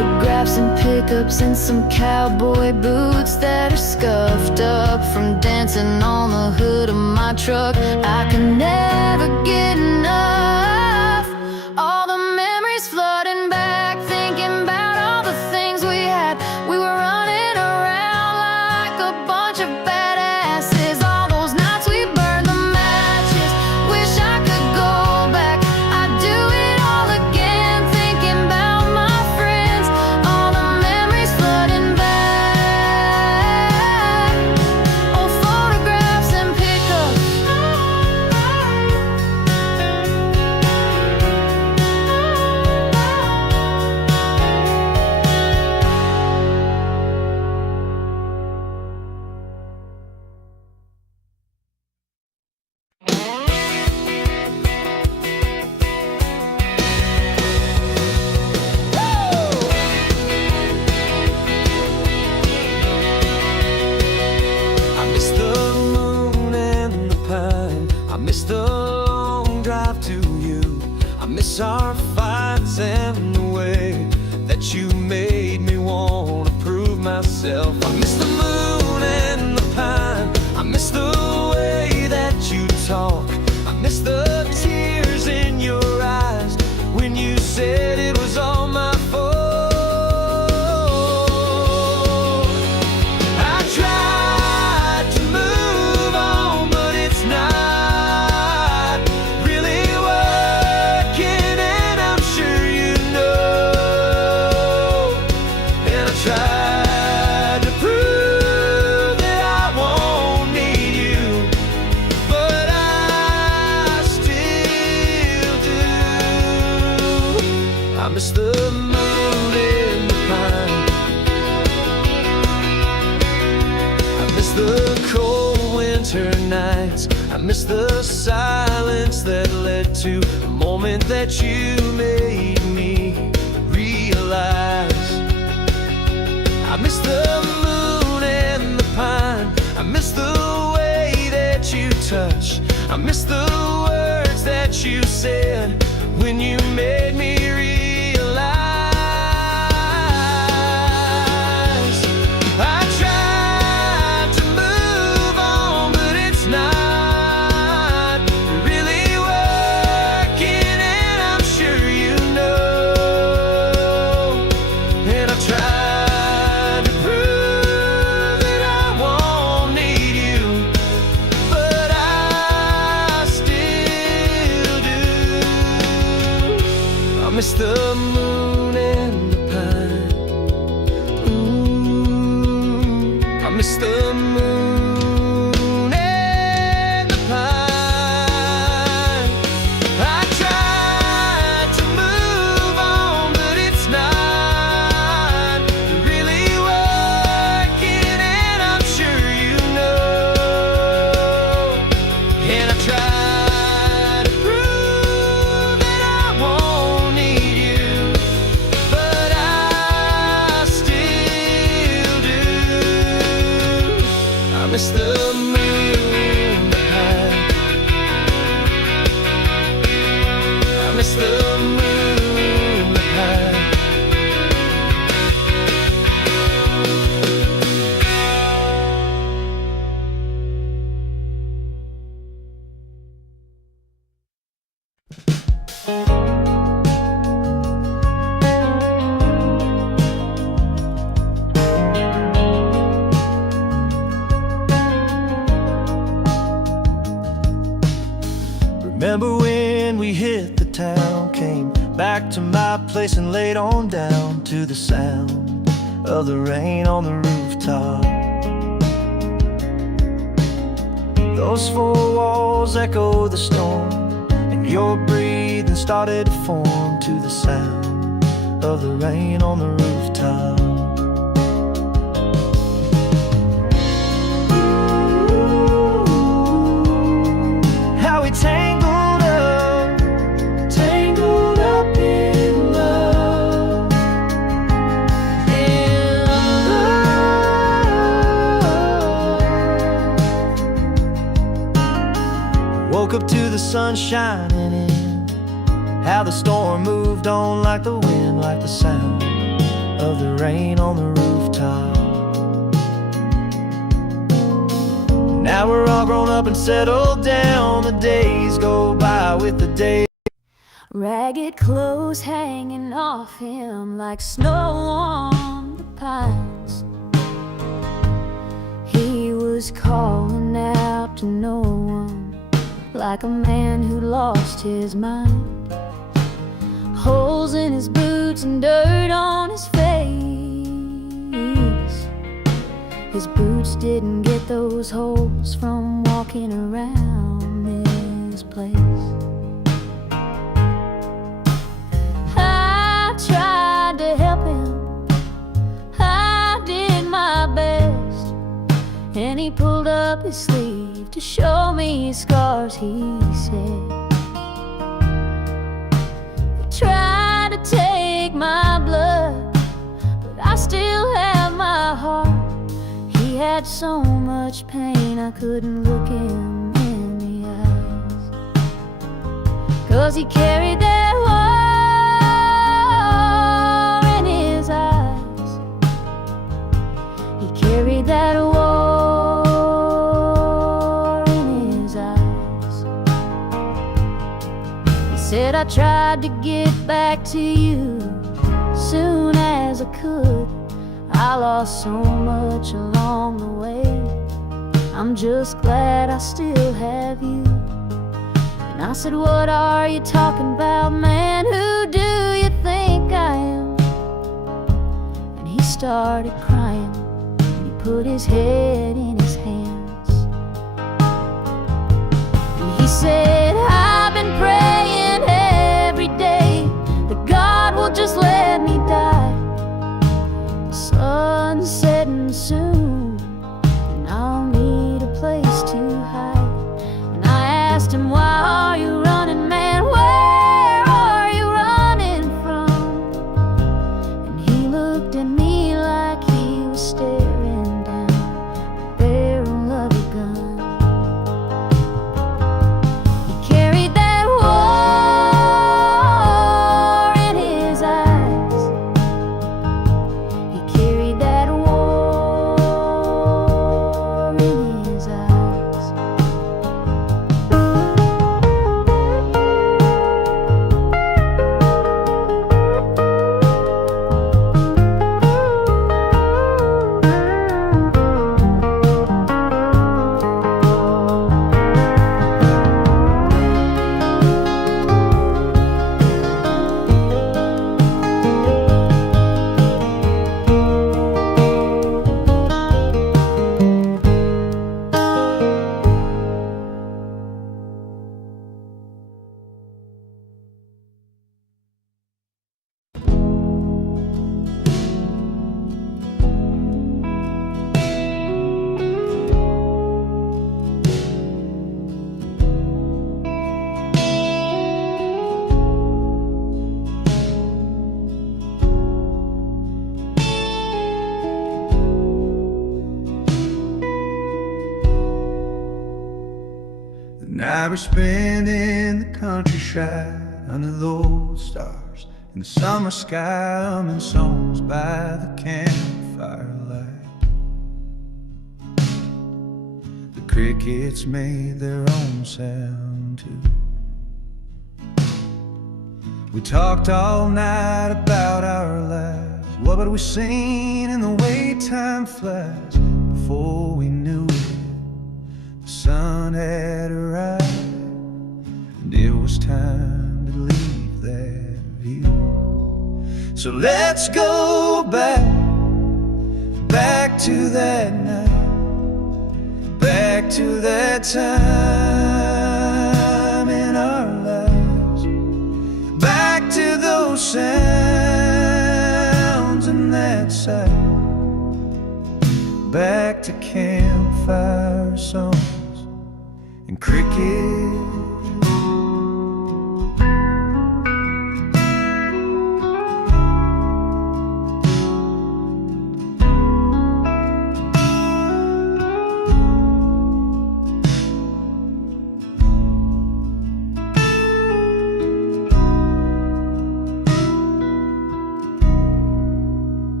lips and some cowboy boots that are scuffed up from dancing on the hood of my truck. I can never get enough. All the memories flooding back, thinking about all the things we had. We were running around like a bunch of badasses. All those nights we burned the matches. Wish I could go back. I'd do it all again, thinking about my friends. All the memories flooding back. Old photographs and pickups. I miss the moon and the pine. I miss the long drive to you. I miss our fights and the way that you made me want to prove myself. I miss the moon and the pine. I miss the way that you talk. I miss the tears in your eyes when you said it was all my fault. I tried to move on, but it's not really working, and I'm sure you know. And I tried to prove that I won't need you, but I still do. I miss the moon and the pine. I miss the cold winter nights. I miss the silence that led to the moment that you made me realize. I miss the moon and the pine. I miss the way that you touch. I miss the words that you said when you made me realize. I tried to move on, but it's not really working, and I'm sure you know. And I tried to prove that I won't need you, but I still do. I miss the moon and the pine. I miss the moon and the pine. I tried to move on, but it's not really working, and I'm sure you know. And I tried to prove that I won't need you, but I still do. I miss the moon, the pine. I miss the moon, the pine. Remember when we hit the town, came back to my place and laid on down to the sound of the rain on the rooftop. Those four walls echo the storm, and your breathing started to form to the sound of the rain on the rooftop. How we tangled up in love, in love. Woke up to the sun shining in, how the storm moved on like the wind, like the sound of the rain on the rooftop. Now we're all grown up and settled down. The days go by with the day. Ragged clothes hanging off him like snow on the pines. He was calling out to no one, like a man who lost his mind. Holes in his boots and dirt on his face. His boots didn't get those holes from walking around this place. I tried to help him, I did my best, and he pulled up his sleeve to show me his scars, he said. They tried to take my blood, but I still have my heart. He had so much pain I couldn't look him in the eyes, 'cause he carried that war in his eyes. He carried that war in his eyes. He said, I tried to get back to you soon as I could. I lost so much along the way. I'm just glad I still have you. And I said, what are you talking about, man? Who do you think I am? And he started crying, and he put his head in his hands. And he said, I've been praying every day that God will just let me die. Sun's setting soon, and I'll need a place to hide. And I asked him, why are you running, man? Where are you running from? And he looked at me like he was staring down the barrel of a gun. He carried that war in his eyes. He carried that war in his eyes. The night we're spending the countryside under those stars, in the summer sky, humming songs by the campfire light. The crickets made their own sound too. We talked all night about our lives. What had we seen in the way time flies? Before we knew it, the sun had arrived, and it was time to leave that view. So let's go back to that night, back to that time in our lives, back to those sounds and that sight, back to campfire songs and cricket.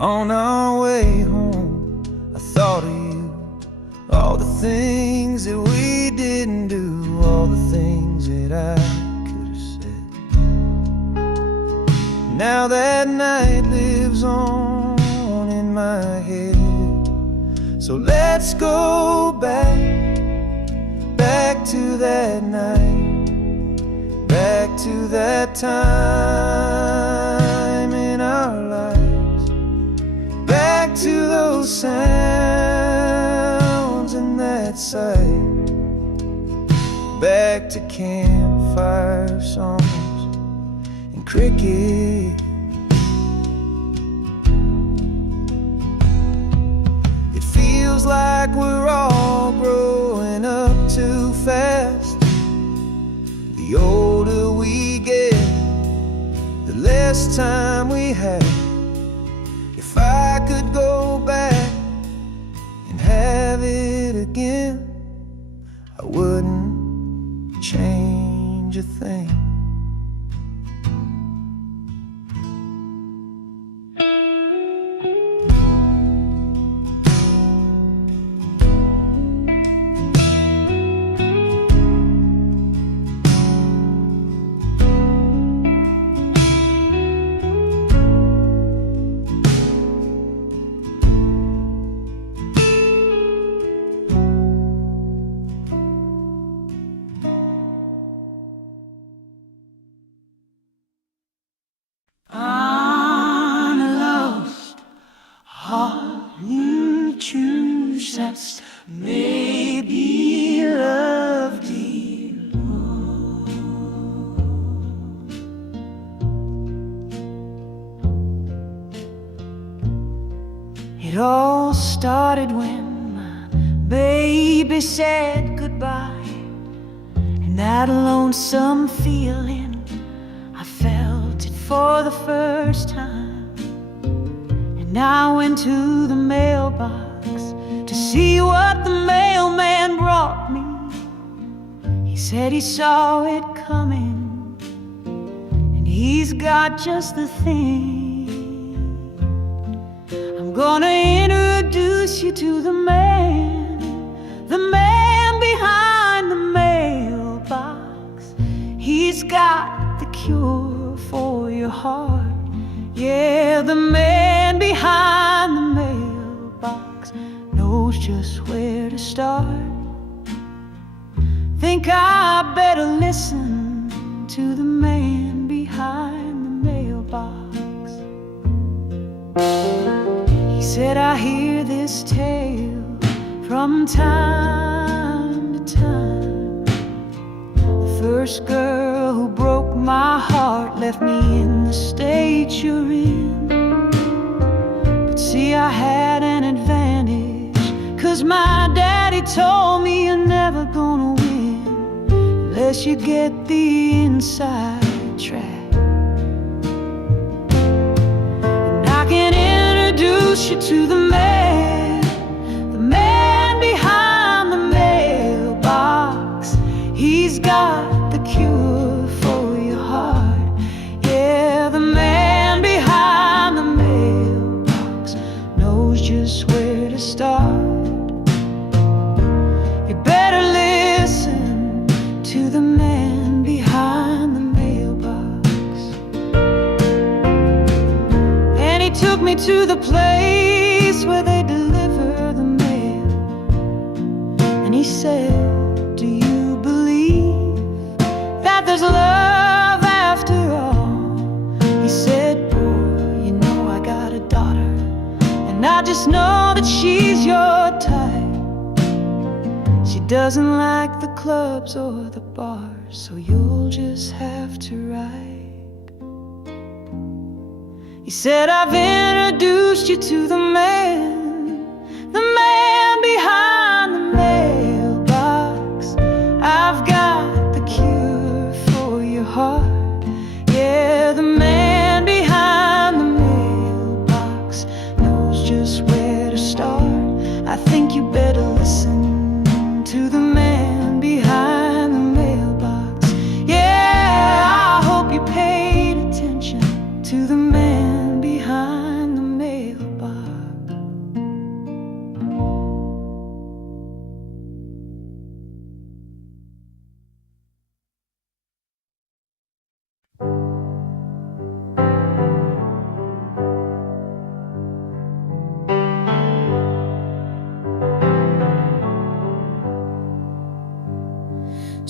On our way home, I thought of you, all the things that we didn't do, all the things that I could have said. Now that night lives on in my head. So let's go back to that night, back to that time in our lives, back to those sounds and that sight, back to campfire songs and cricket. It feels like we're all growing up too fast. The older we get, the less time we have. If I could go back and have it again, I wouldn't change a thing. Maybe loved you. It all started when my baby said goodbye, and that lonesome feeling, I felt it for the first time. And I went to the mailbox to see what the mailman brought me. He said he saw it coming, and he's got just the thing. I'm gonna introduce you to the man behind the mailbox. He's got the cure for your heart. Yeah, the man behind the mailbox knows just where to start. Think I better listen to the man behind the mailbox. He said, I hear this tale from time to time. The first girl who broke my heart left me in the state you're in. But see, I had an advantage, 'cause my daddy told me you're never gonna win unless you get the inside track. And I can introduce you to the man behind the mailbox. He's got the cure for your heart. Yeah, the man behind the mailbox knows just where to start. You better listen to the man behind the mailbox. And he took me to the place where they deliver the mail. And he said, do you believe that there's love after all? He said, boy, you know I got a daughter, and I just know that she's your type. She doesn't like the clubs or the bars, so you'll just have to write. He said, I've introduced you to the man behind the mailbox. I've got the cure for your heart. Yeah, the man behind the mailbox knows just where to start. I think you better listen to the man behind the mailbox. Yeah, I hope you paid attention to the man behind the mailbox.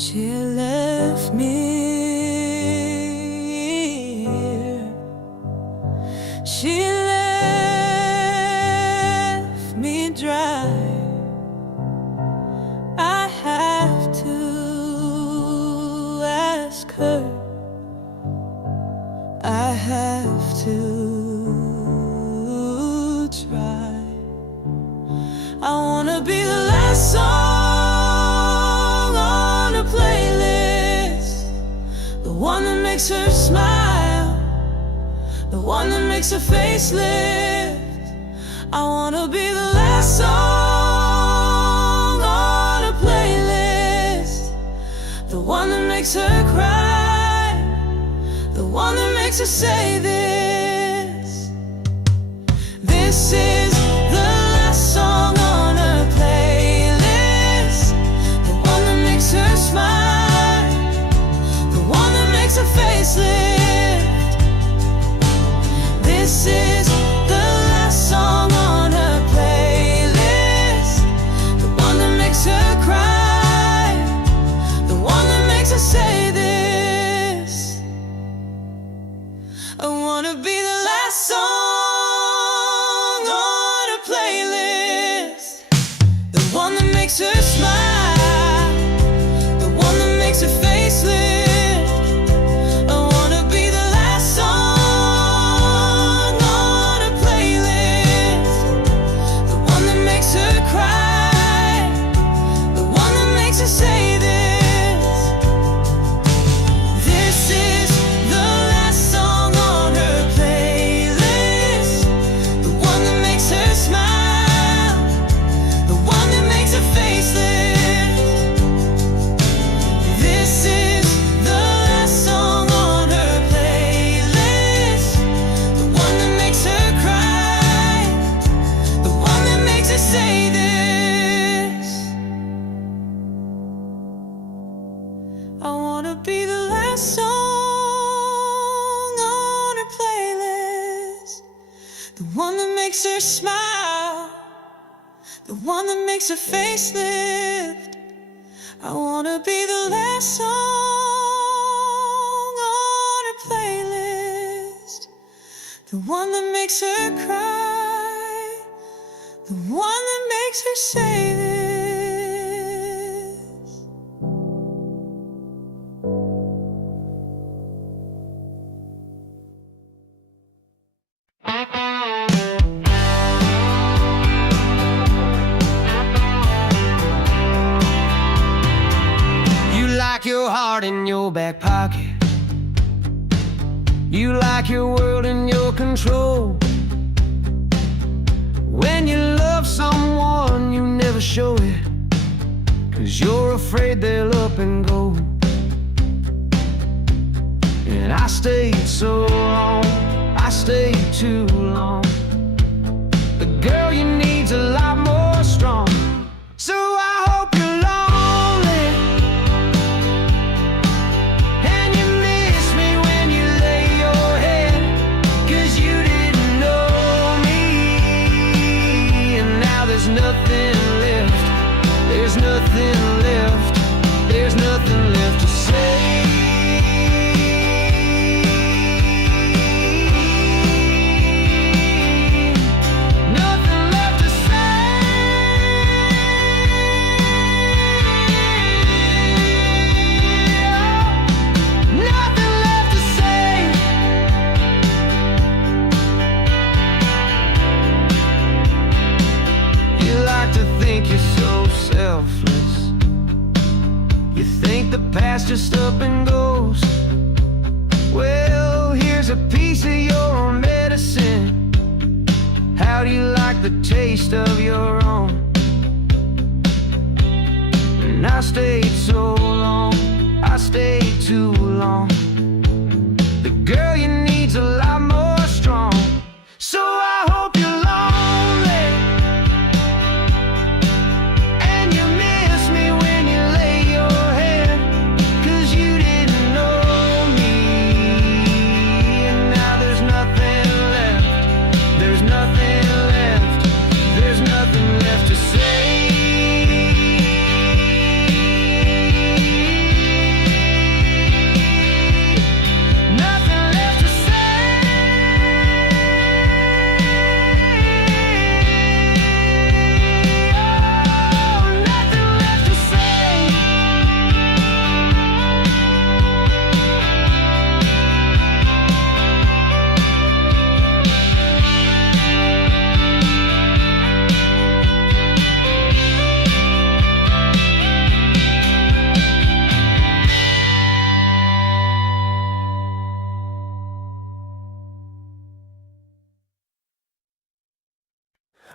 She left me here. She left me dry. I have to ask her. I have to try. I wanna be the last song on her playlist, the one that makes her smile, the one that makes her face lift. I wanna be the last song on her playlist, the one that makes her cry, the one that makes her say this. This is the last song on her playlist, the one that makes her smile, the one that makes her face lift. This is the last song on her playlist, the one that makes her cry, the one that makes her say this. I wanna be the last song on her playlist, the one that makes her smile, the one that makes her face lift. I wanna be the last song on her playlist, the one that makes her cry, the one that makes her say this. This is the last song on her playlist, the one that makes her smile, the one that makes her face lift. This is the last song on her playlist, the one that makes her cry, the one that makes her say this. I wanna be the last song on her playlist, the one that makes her smile, the one that makes her face lift. I wanna be the last song on her playlist, the one that makes her cry, the one that makes her say this. You like your heart in your back pocket. You like your world in your control. When you love someone, you never show it, 'cause you're afraid they'll up and go. And I stayed so long, I stayed too long. The girl you need's a lot more strong. So I hope you're lonely, and you miss me when you lay your head, 'cause you didn't know me. And now there's nothing left, there's nothing left, there's nothing left to say. Nothing left to say. Nothing left to say. You like to think you're so selfless. You think the past just up and goes. Well, here's a piece of your medicine. How do you like the taste of your own? And I stayed so long, I stayed too long. The girl you need's a lot more strong. So I hope you're lonely, and you miss me when you lay your head, 'cause you didn't know me. And now there's nothing left, there's nothing left, there's nothing left to say.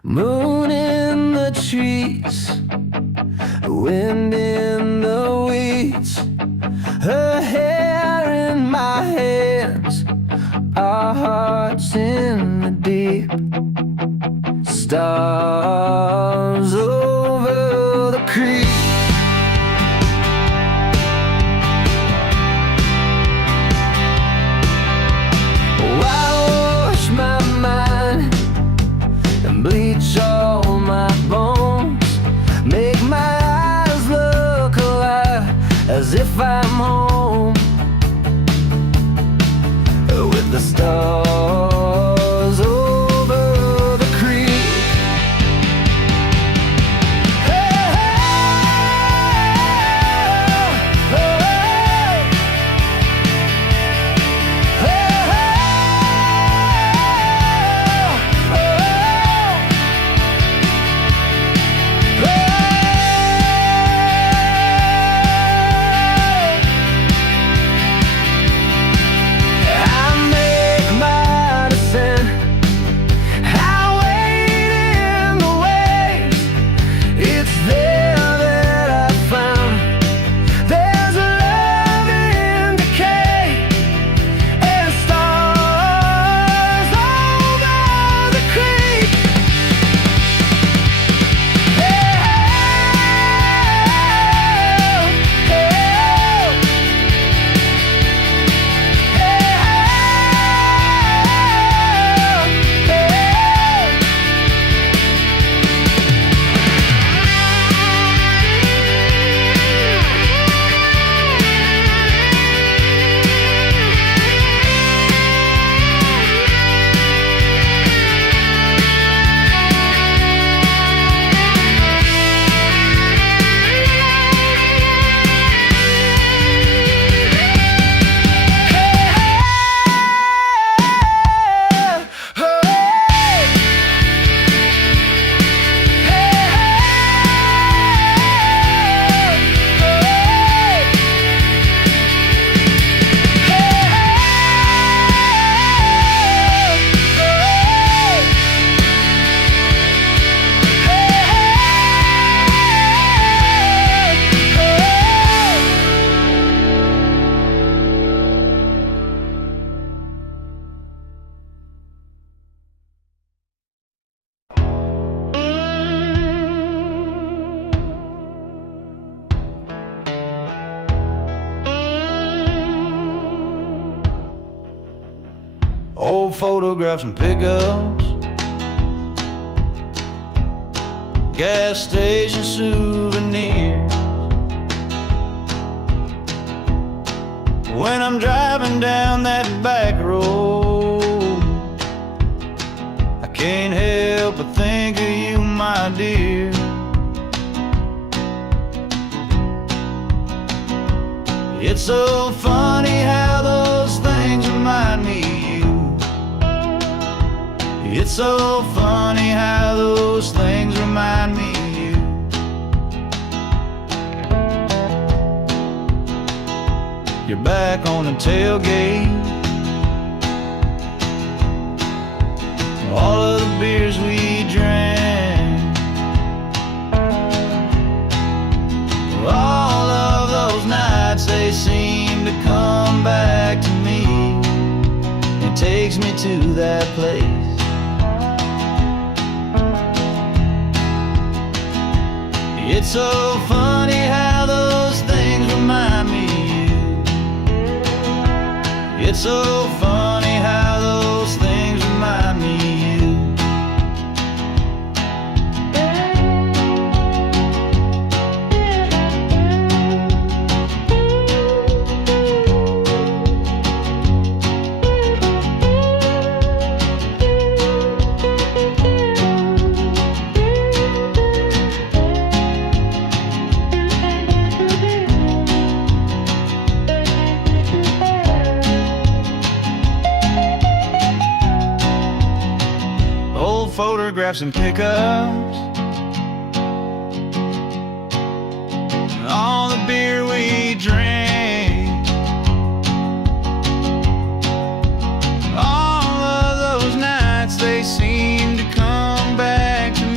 Moon in the trees, wind in the weeds, her hair in my hands, our hearts in the deep. Stars over the creek. Wash my mind and bleach all my bones, make my eyes look alive as if I'm home with the stars over the creek. Hey, hey, hey, Old photographs and pickups, gas station souvenirs. When I'm driving down that back road, I can't help but think of you, my dear. It's so funny how those things remind me of you. It's so funny how those things remind me of you. You're back on the tailgate, all of the beers we drank, all of those nights, they seem to come back to me. It takes me to that place. It's so funny how those things remind me of you. It's so funny how those things remind me of you. Photographs and pickups, all the beer we drank, all of those nights, they seem to come back to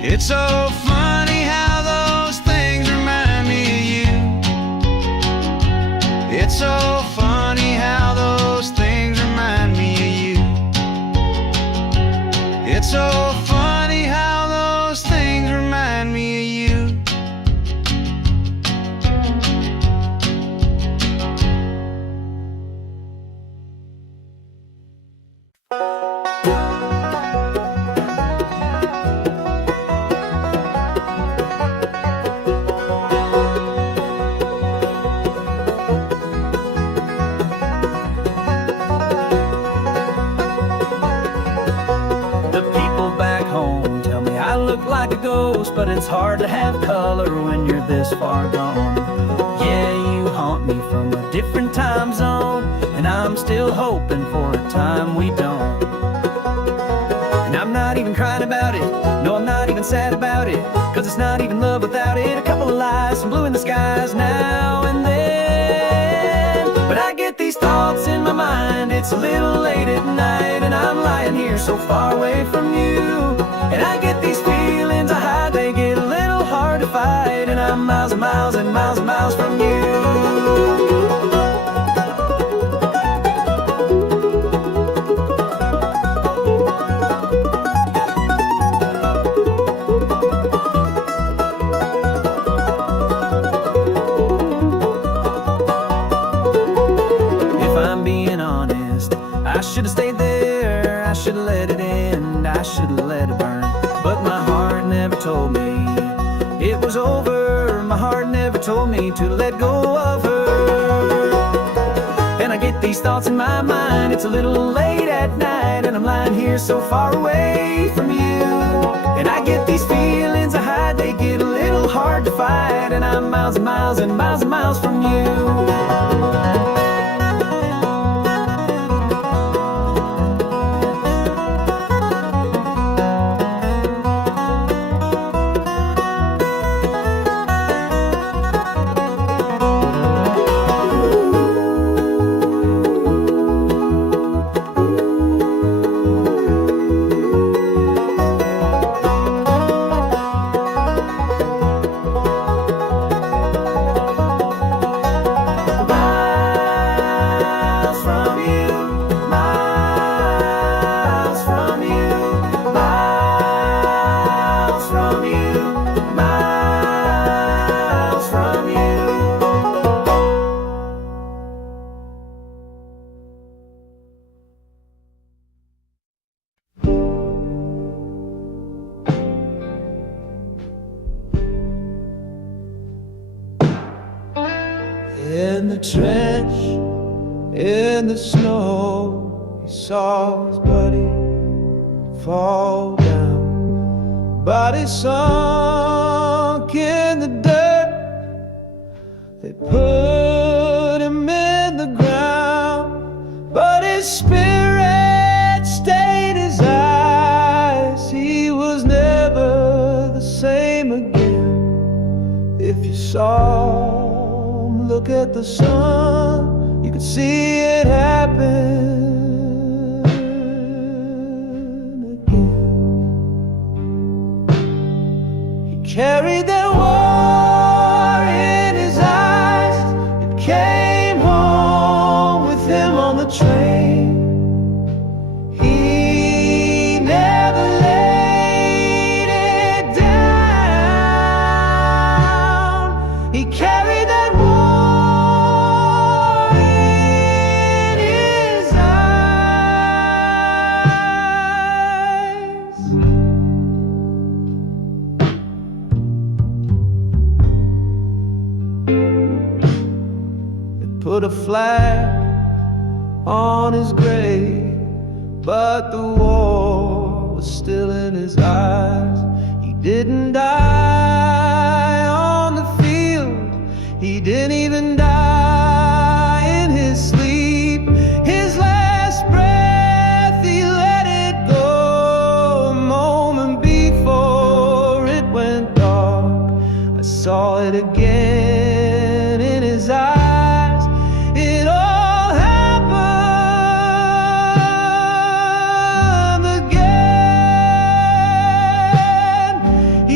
It's so funny how those things remind me of you. It's so funny how those things remind me of you. It's so funny how those things remind me of you. The people back home tell me I look like a ghost, but it's hard to have color when you're this far gone. Yeah, you haunt me from a different time zone, and I'm still hoping for a time we don't. And I'm not even crying about it, no, I'm not even sad about it, 'cause it's not even love without it. A couple of lies, some blue in the skies now and then. But I get these thoughts in my mind, it's a little late at night, and I'm lying here so far away from you. And I get these feelings I hide, they get a little hard to fight, and I'm miles and miles and miles and miles from you. I should've stayed there, I should've let it end, I should've let it burn. But my heart never told me it was over. My heart never told me to let go of her. And I get these thoughts in my mind, it's a little late at night, and I'm lying here so far away from you. And I get these feelings I hide, they get a little hard to fight, and I'm miles and miles and miles and miles from you. In the trench, in the snow, he saw his buddy fall down. Body sunk in the dirt, they put him in the ground, but his spirit stayed his eyes. He was never the same again. If you saw him look at the sun, you could see it happen again. He carried that war in his eyes. It came home with him on the train. He never laid it down. He carried that war in his eyes. It put a flag on his grave, but the war was still in his eyes. He didn't die on the field, he didn't even die in his sleep. His last breath, he let it go a moment before it went dark. I saw it again in his eyes. It all happened again.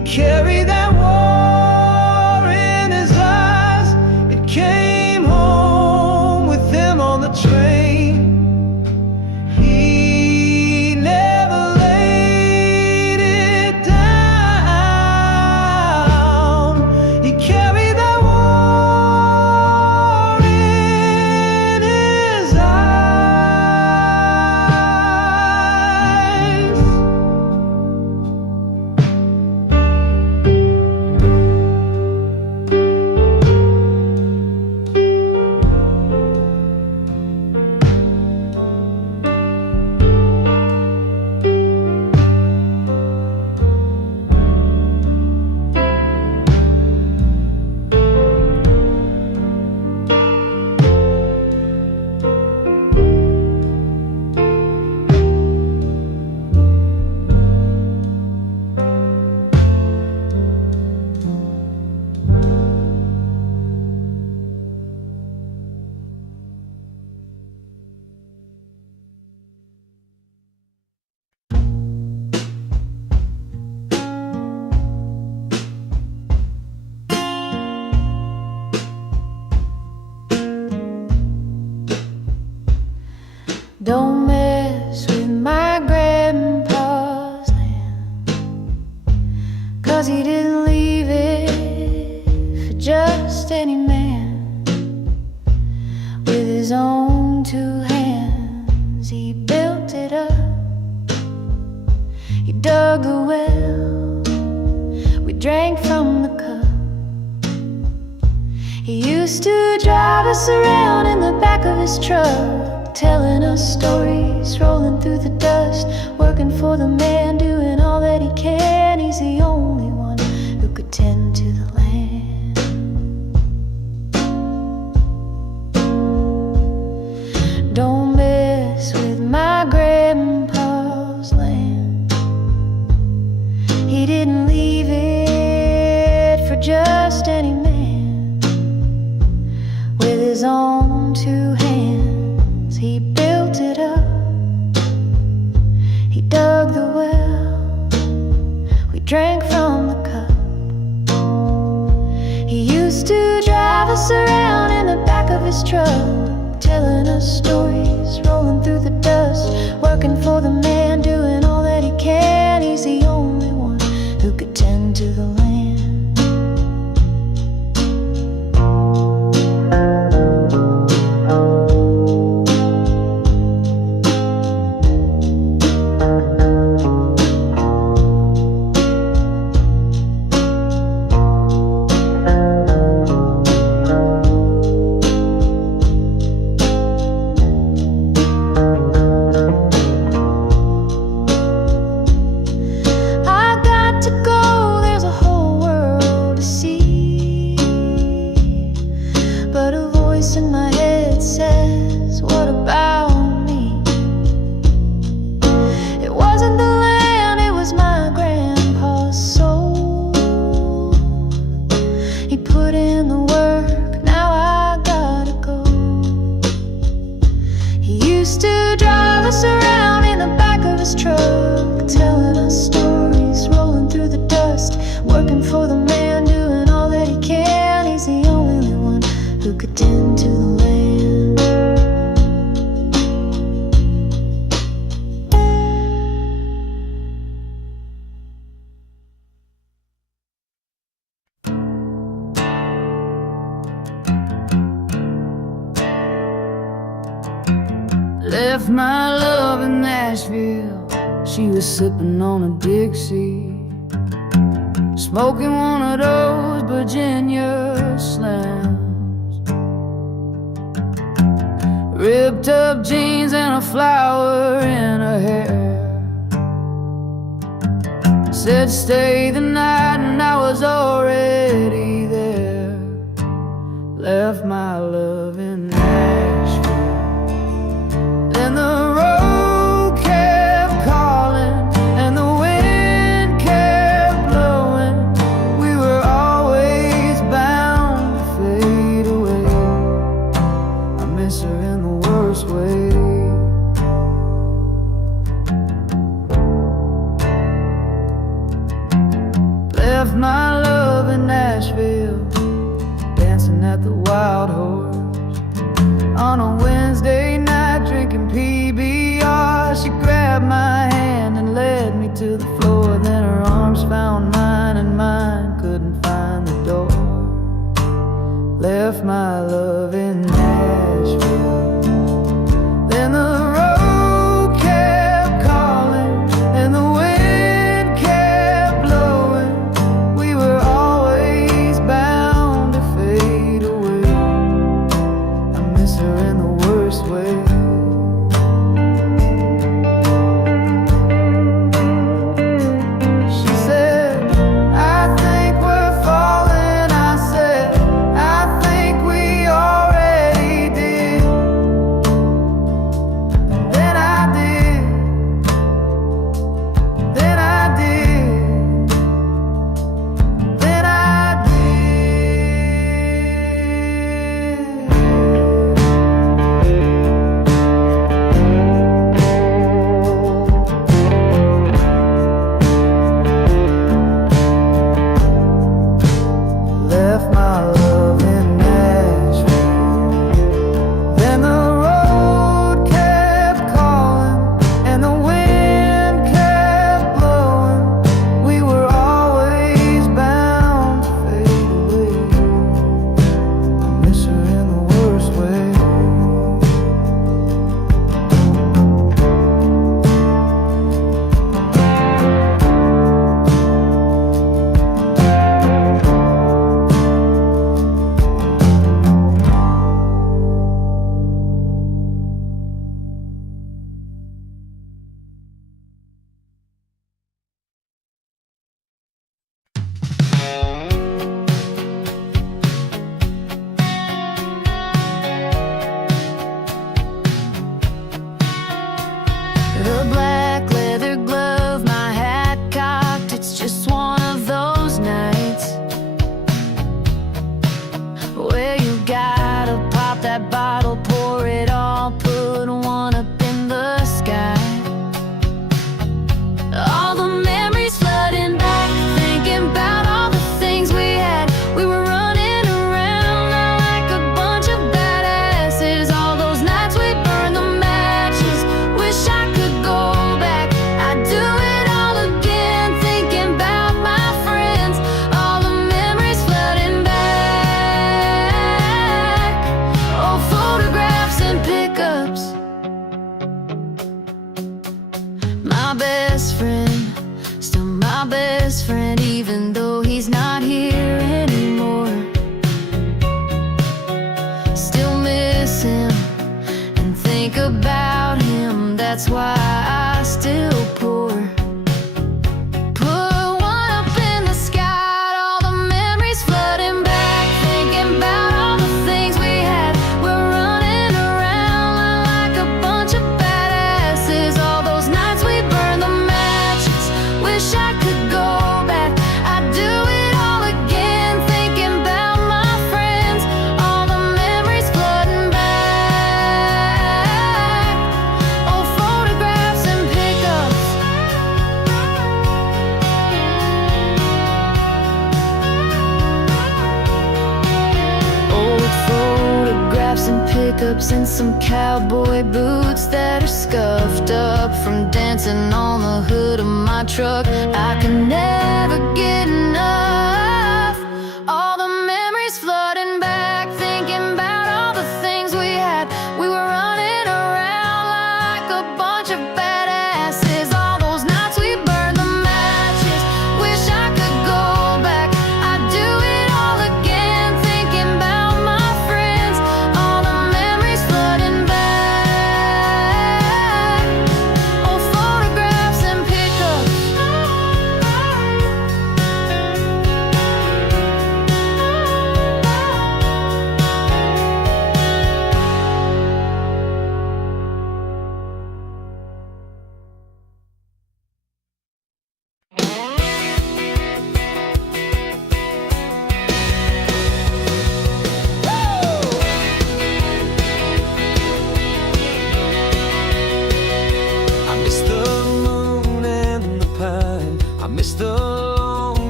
carried that war in his eyes. It came home with him on the train. He never laid it down. He carried that war in his eyes. Don't mess with my grandpa's land, 'cause he didn't leave it for just any man. With his own two hands he built it up. He dug the well, we drank from the cup. He used to drive us around in the back of his truck, telling us stories, rolling through the dust, working for the man, doing all that he can. He's the only one who could tend to the land. Don't mess with my grandpa's land. He didn't leave it for just any man. With his own two hands he built it up. He dug the well, we drank from the cup. He used to drive us around in the back of his truck, telling us stories, rolling through the dust, working for the man, doing all that he can. He's the only one who could tend to the land. Left my love in Nashville, she was sipping on a Dixie, smoking one of those Virginia slams, ripped up jeans and a flower in her hair. Said stay the night and I was already there. Left my love in Nashville. And the road kept calling and the wind kept blowing. We were always bound to fade away. I miss her in the worst way. left my love in Nashville, dancing at the Wild Horse. On a Wednesday night drinking PBR, she grabbed my hand and led me to the floor. Then her arms found mine and mine couldn't find the door. Left my love in Nashville. Then the road kept calling and the wind kept blowing. We were always bound to fade away. I miss her in the worst way. She said, I think we're falling. I said, I think we already did. Then I did. Then I did. Then I left my love in Nashville. Then the road kept calling and the wind kept blowing. We were always bound to fade away. I miss her in the worst way. Her black leather glove, my hat cocked. It's just one of those nights where you gotta pop that bottle, pour it all, put one up in the sky. All the memories flooding back, thinking about all the things we had. We were running around like a bunch of badasses. All those nights we burned the matches. Wish I could go back. I'd do it all again, thinking about my friends. All the memories flooding back. Old photographs and pickups. My best friend, still my best friend, even though he's not here anymore. Still miss him and think about him. That's why I still pour. Put one up in the sky. All the memories flooding back, thinking about all the things we had. We're running around like a bunch of badasses. All those nights we burned the matches. Wish I could go back. I'd do it all again, thinking about my friends. All the memories flooding back. Old photographs and pickups. Old photographs and pickups and some cowboy boots that are scuffed up from dancing on the hood of my truck. I can never get enough. All the memories flooding back, thinking about all the things we had. We were running around like a bunch of badasses. All those nights we burned the matches. Wish I could go back. I'd do it all again, thinking about my friends. All the memories flooding back. Old photographs and pickups. I miss the moon and the pine. I miss the long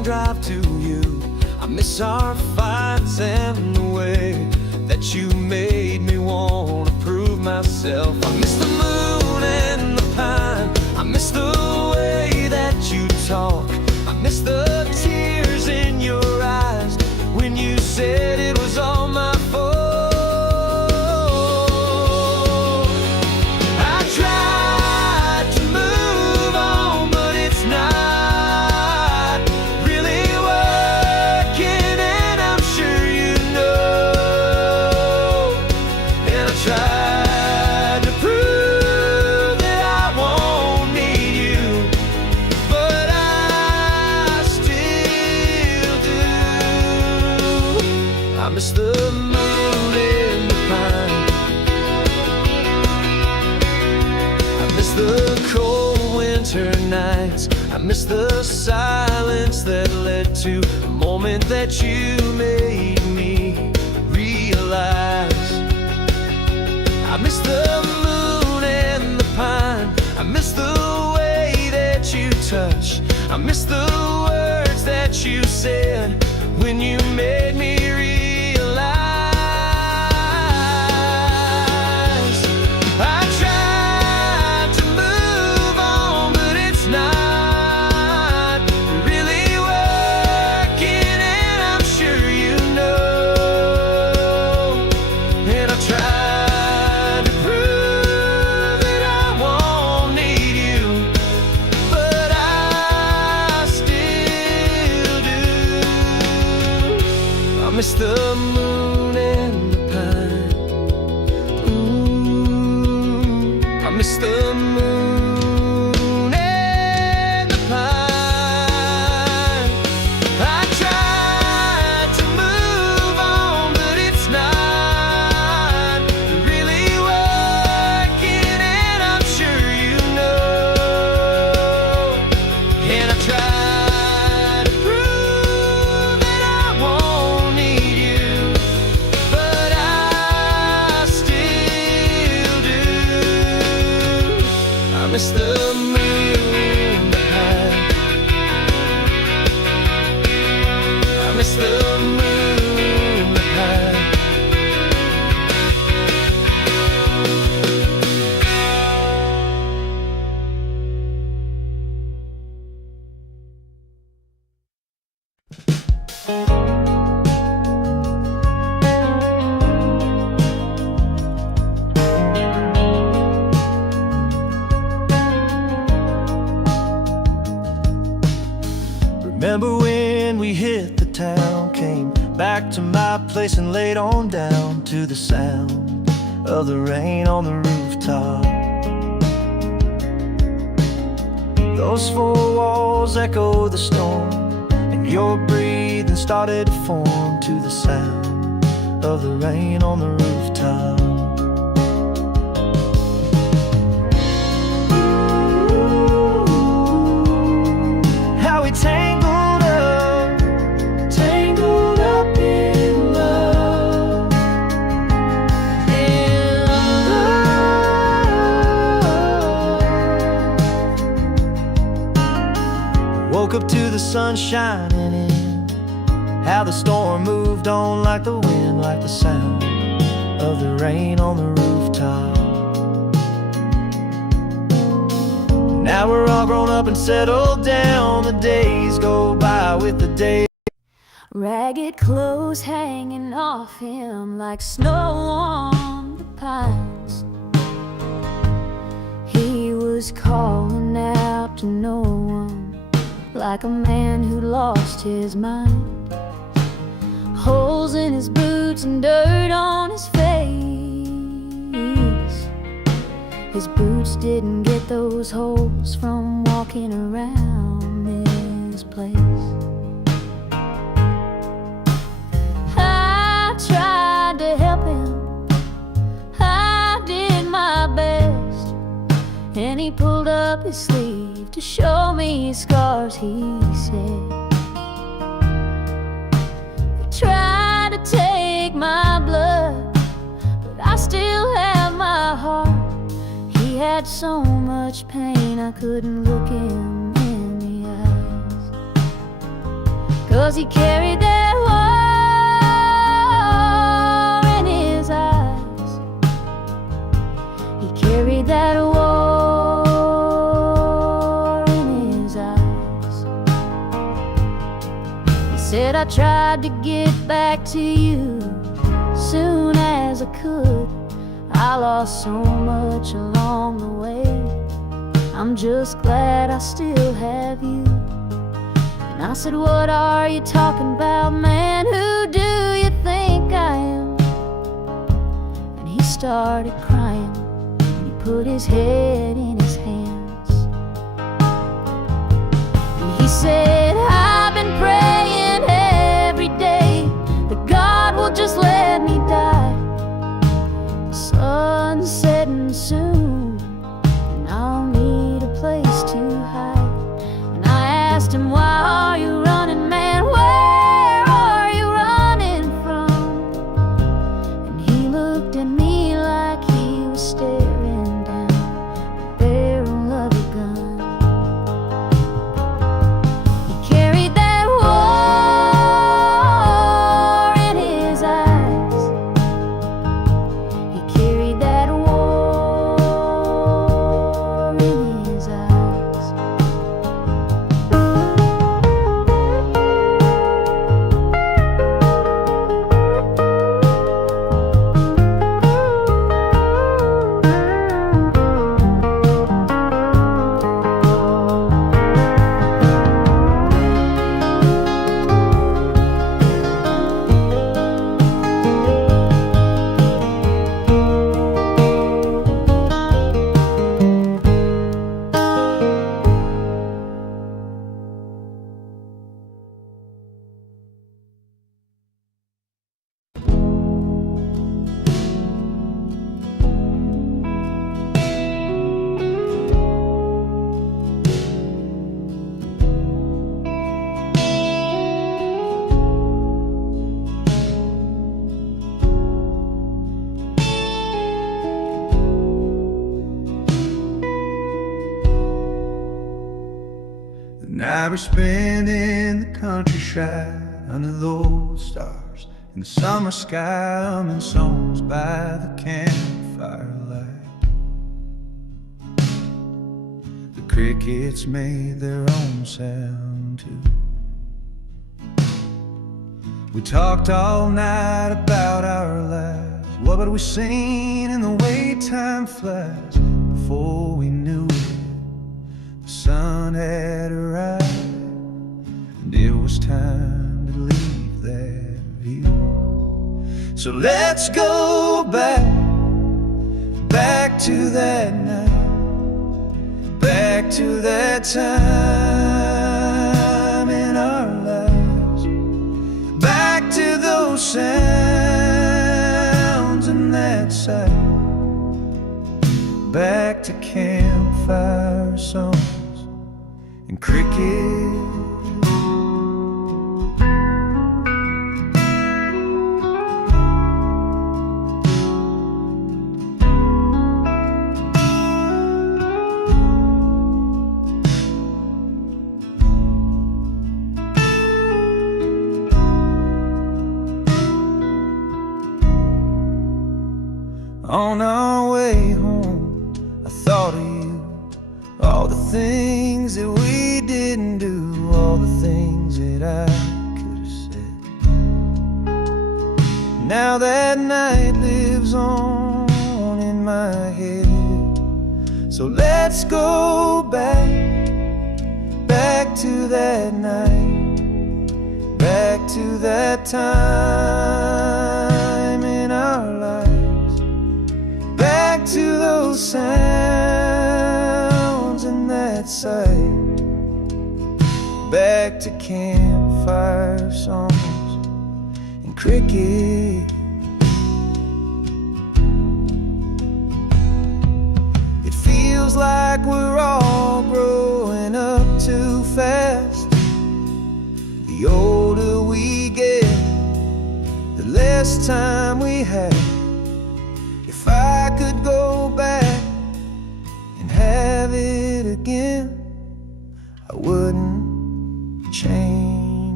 long drive to you. I miss our fights and the way that you made me want to prove myself. I miss the moon and the pine. I miss the way that you talk. I miss the tears in your eyes when you said it was all my fault. I tried to move on, but it's not really working, and I'm sure you know. And I tried to prove that I won't need you, but I still do. I miss the moon and the pine. I miss the cold winter nights. I miss the silence that led to the moment that you made me realize. I miss the moon and the pine. I miss the way that you touch. I miss the words that you said when you made me realize. I tried to move on, but it's not really working, and I'm sure you know. And I tried to prove that I won't need you, but I still do. I miss the moon and the pine. I miss the moon and the pine. I tried to move on, but it's not really working, and I'm sure you know. And I tried to prove that I won't need you, but I still do. I miss the moon, the pine. I miss the moon, the pine. Remember when we hit the town, came back to my place and laid on down to the sound of the rain on the rooftop. Those four walls echo the storm, and your breathing started to form to the sound of the rain on the rooftop. How we tangled up in love, in love. Woke up to the sun shining in, how the storm moved on like the wind, like the sound of the rain on the rooftop. Now we're all grown up and settled down. The days go by with the day. Ragged clothes hanging off him like snow on the pines. He was calling out to no one, like a man who lost his mind. Holes in his boots and dirt on his face. His boots didn't get those holes from walking around this place. I tried to help him, I did my best, and he pulled up his sleeve to show me his scars, he said. They tried to take my blood, but I still have my heart. He had so much pain I couldn't look him in the eyes. 'cause he carried that war in his eyes. He carried that war in his eyes. He said, I tried to get back to you soon as I could. I lost so much along the way. I'm just glad I still have you. And I said, what are you talking about, man? Who do you think I am? And he started crying, and he put his head in his hands. And he said, I've been praying every day that God will just let me die. The sun's setting soon, and I'll need a place to hide. And I asked him, why are you running, man? Where are you running from? And he looked at me like he was staring down the barrel of a gun. He carried that war in his eyes. He carried that war in his eyes. The night we spent in the countryside under those stars, in the summer sky, humming songs by the campfire light. The crickets made their own sound too. We talked all night about our lives. What had we seen in the way time flies? Before we knew it, the sun had arrived, and it was time to leave that view. So let's go back to that night, back to that time in our lives, back to those sounds and that sight, back to campfire songs and cricket. On our way home, I thought of you, all the things that we didn't do, all the things that I could have said. Now that night lives on in my head. So let's go back to that night, back to that time in our lives, back to those sounds and that sight, back to campfire songs and cricket. It feels like we're all growing up too fast. The older we get, the less time we have. If I could go back and have it again, I wouldn't change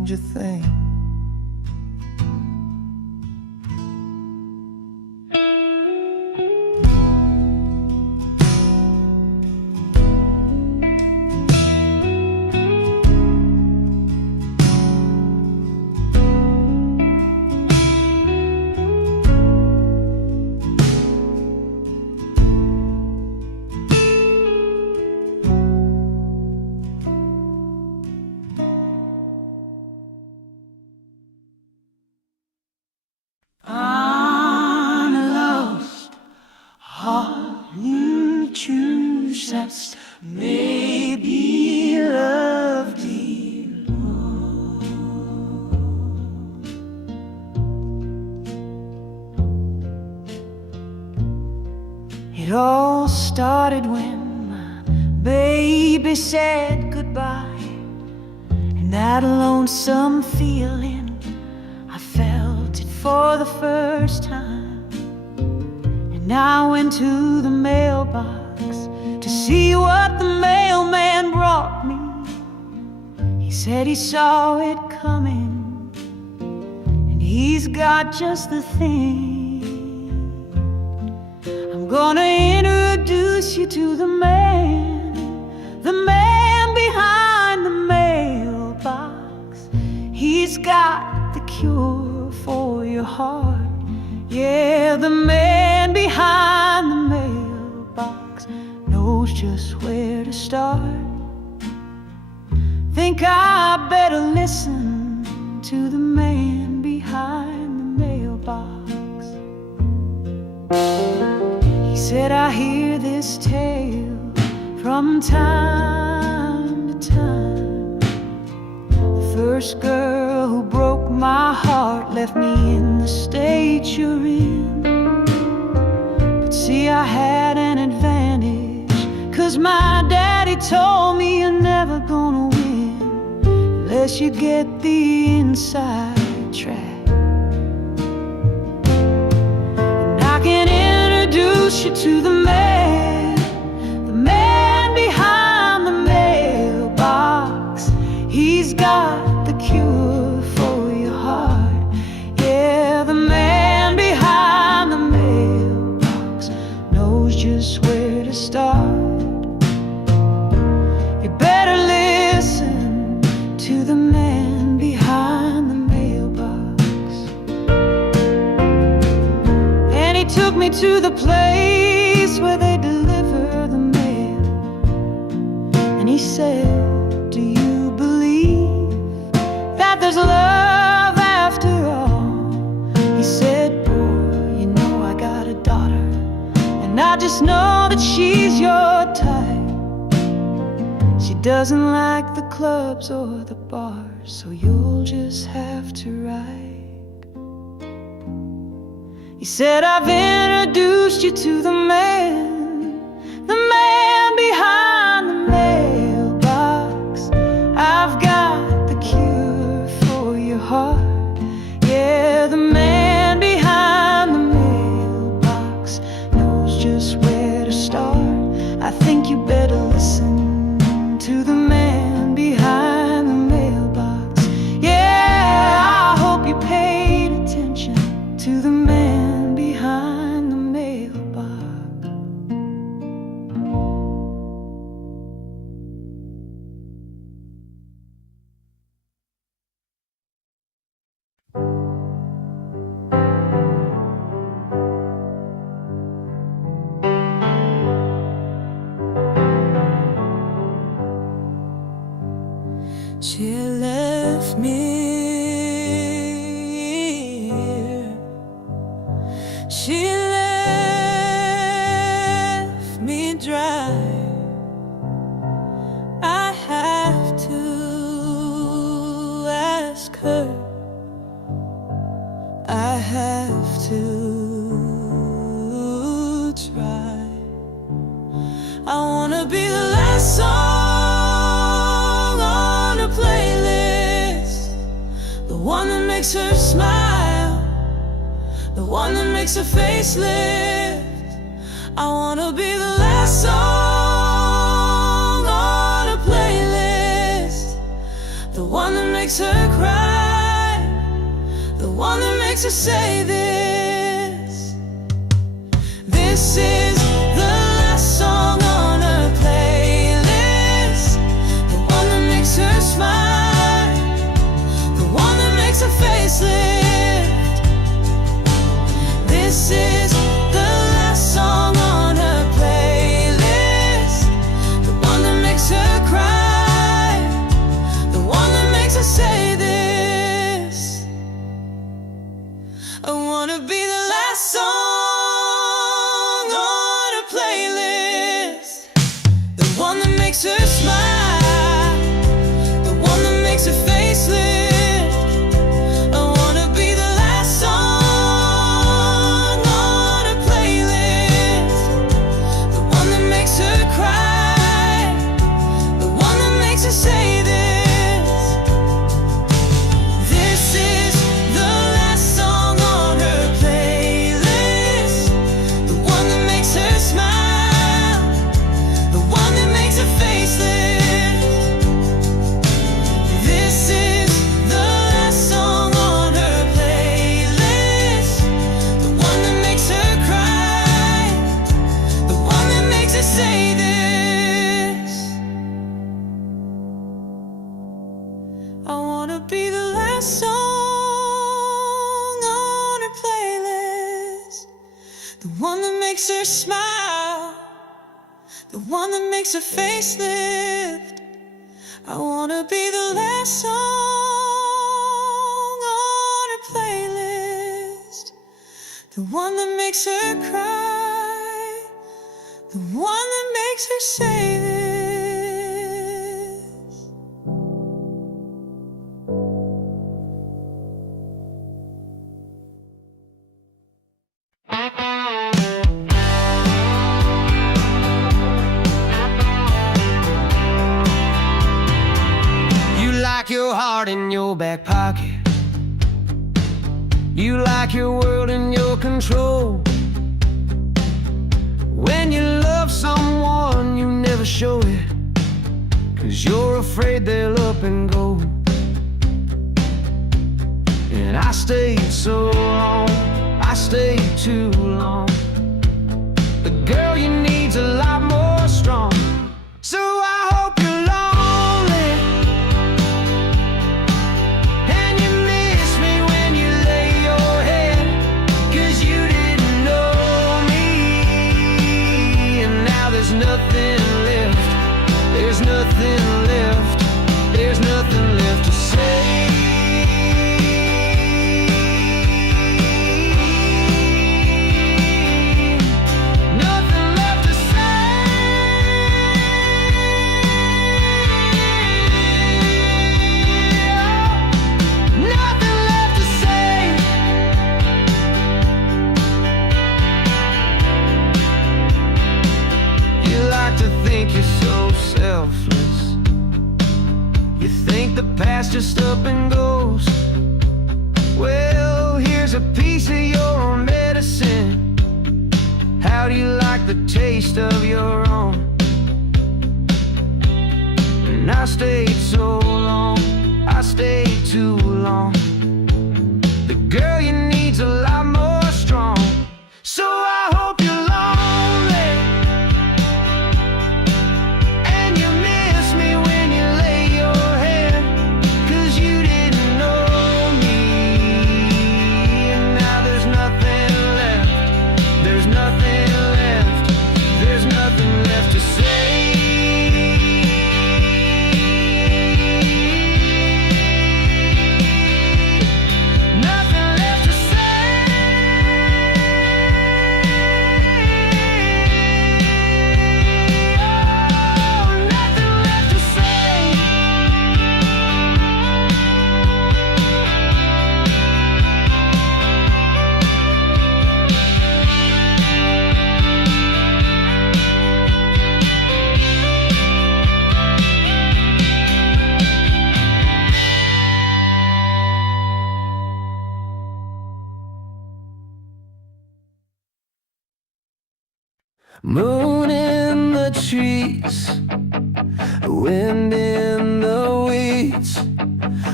change a thing. Maybe love thee. It all started when my baby said goodbye, and that lonesome feeling, I felt it for the first time. And I went to the mailbox to see what the mailman brought me. He said he saw it coming, and he's got just the thing. I'm gonna introduce you to the man behind the mailbox. He's got the cure for your heart. Yeah, the man behind the mailbox knows just where to start. Think I better listen to the man behind the mailbox. He said, I hear this tale from time to time. The first girl who broke my heart left me in the state you're in. But see, I had an advantage, 'cause my daddy told me you're never gonna win unless you get the inside track. And I can introduce you to the man behind the mailbox. He's got the cure for your heart. Yeah, the man behind the mailbox knows just where to start. You better listen to the man behind the mailbox. And he took me to the place where they deliver the mail. And he said, do you believe that there's love after all? He said, boy, you know I got a daughter, and I just know that she's your type. She doesn't like the clubs or the bars, so you'll just have to write. He said, I've introduced you to the man behind the mailbox. I've got the cure for your heart. Yeah, the man behind the mailbox knows just where to start. I think you better listen to the man behind the mailbox. Yeah, I hope you paid attention to the man behind the mailbox. She left me here. She left me dry. I have to ask her. I have to try. I wanna be the last song on her playlist, the one that makes her smile, the one that makes her face lift. I wanna be the last song on her playlist, the one one that makes her cry, the one that makes her say this. This is the last song on her playlist, the one that makes her smile, the one that makes her face lift. This is the last song on her playlist, the one that makes her cry, the one that makes her say this. I wanna be the last song on her playlist, the one that makes her smile, the one that makes her face lift. I wanna be the last song on her playlist, the one that makes her cry, the one that makes her say this. This is the last song on her playlist, the one that makes her smile, the one that makes her face lift. This is the last song on her playlist, the one that makes her cry, the one that makes her say this. I wanna be the last song on her playlist, the one that makes her smile, the one that makes her face lift. I wanna be the last song on her playlist, the one that makes her cry, the one that makes her say this. You like your heart in your back pocket. You like your world in your control. When you love someone, you never show it, 'cause you're afraid they'll up and go. And I stayed so long, I stayed too long. The girl you need's a lot more strong. So I hope you're lonely, and you miss me when you lay your head, 'cause you didn't know me. And now there's nothing left, there's nothing left, there's nothing left to say. Nothing left to say. Nothing left to say. You like to think you're so selfless. You think the past just up and goes. Well, here's a piece of your medicine. How do you like the taste of your own? And I stayed so long, I stayed too long. The girl you need's a lot more strong. So I hope you're lonely, and you miss me when you lay your head, 'cause you didn't know me. And now there's nothing left, there's nothing left, there's nothing left to say. Nothing left to say. Oh, nothing left to say. Moon in the trees, wind in the weeds.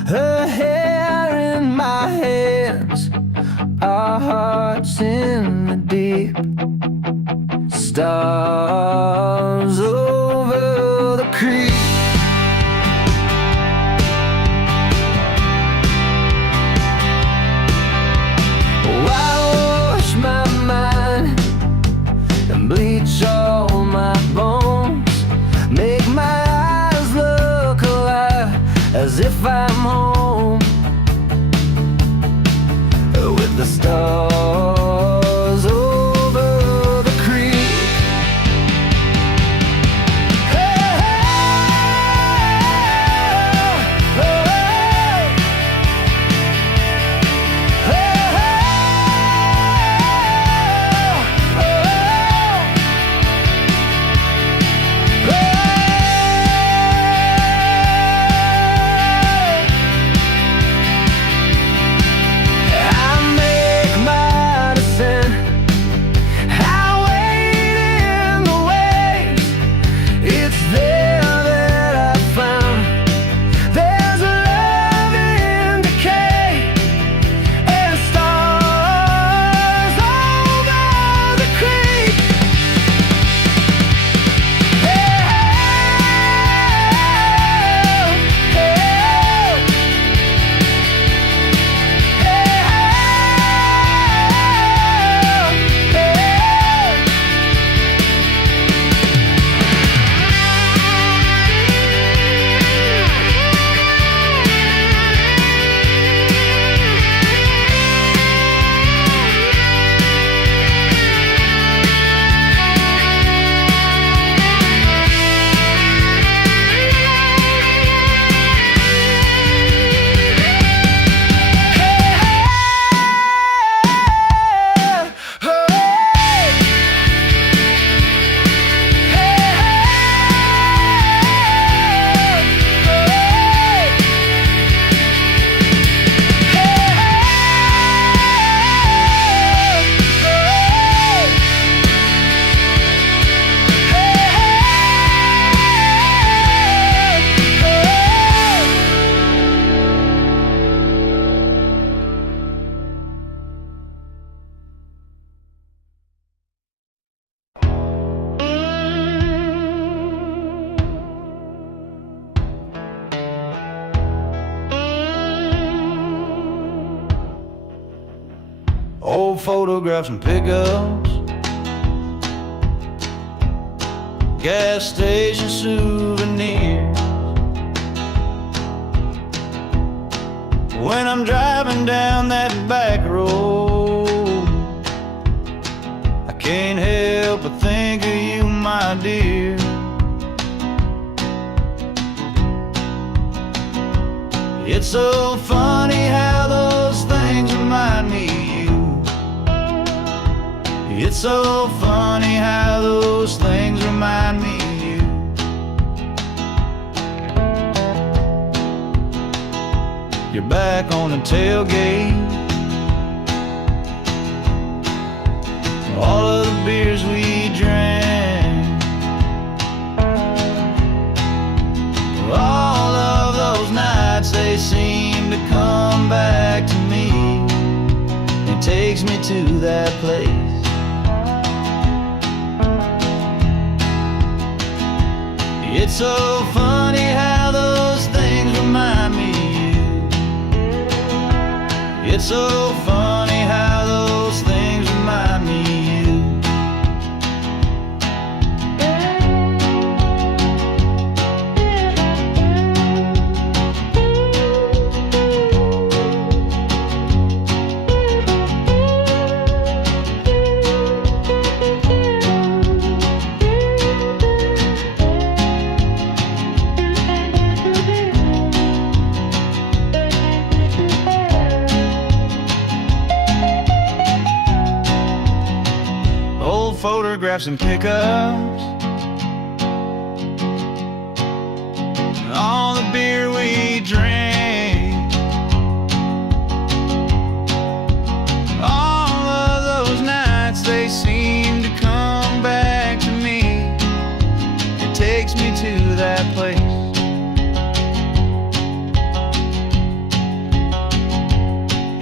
her hair in my hands, our hearts in the deep. Stars over the creek. Oh, I wash my mind and bleach all my bones, make my eyes look alive as if I'm home with the stars over the creek. Hey, hey, oh, hey, Old photographs and pickups, gas station souvenirs. When I'm driving down that back road, I can't help but think of you, my dear. It's so funny how those things remind me of you. It's so funny how those things remind me of you. You're back on the tailgate, all of the beers we drank, all of those nights they seem to come back to me. It takes me to that place. It's so funny how those things remind me of you. It's so funny how those things remind me of you. Photographs and pickups, all the beer we drank, all of those nights they seem to come back to me. It takes me to that place.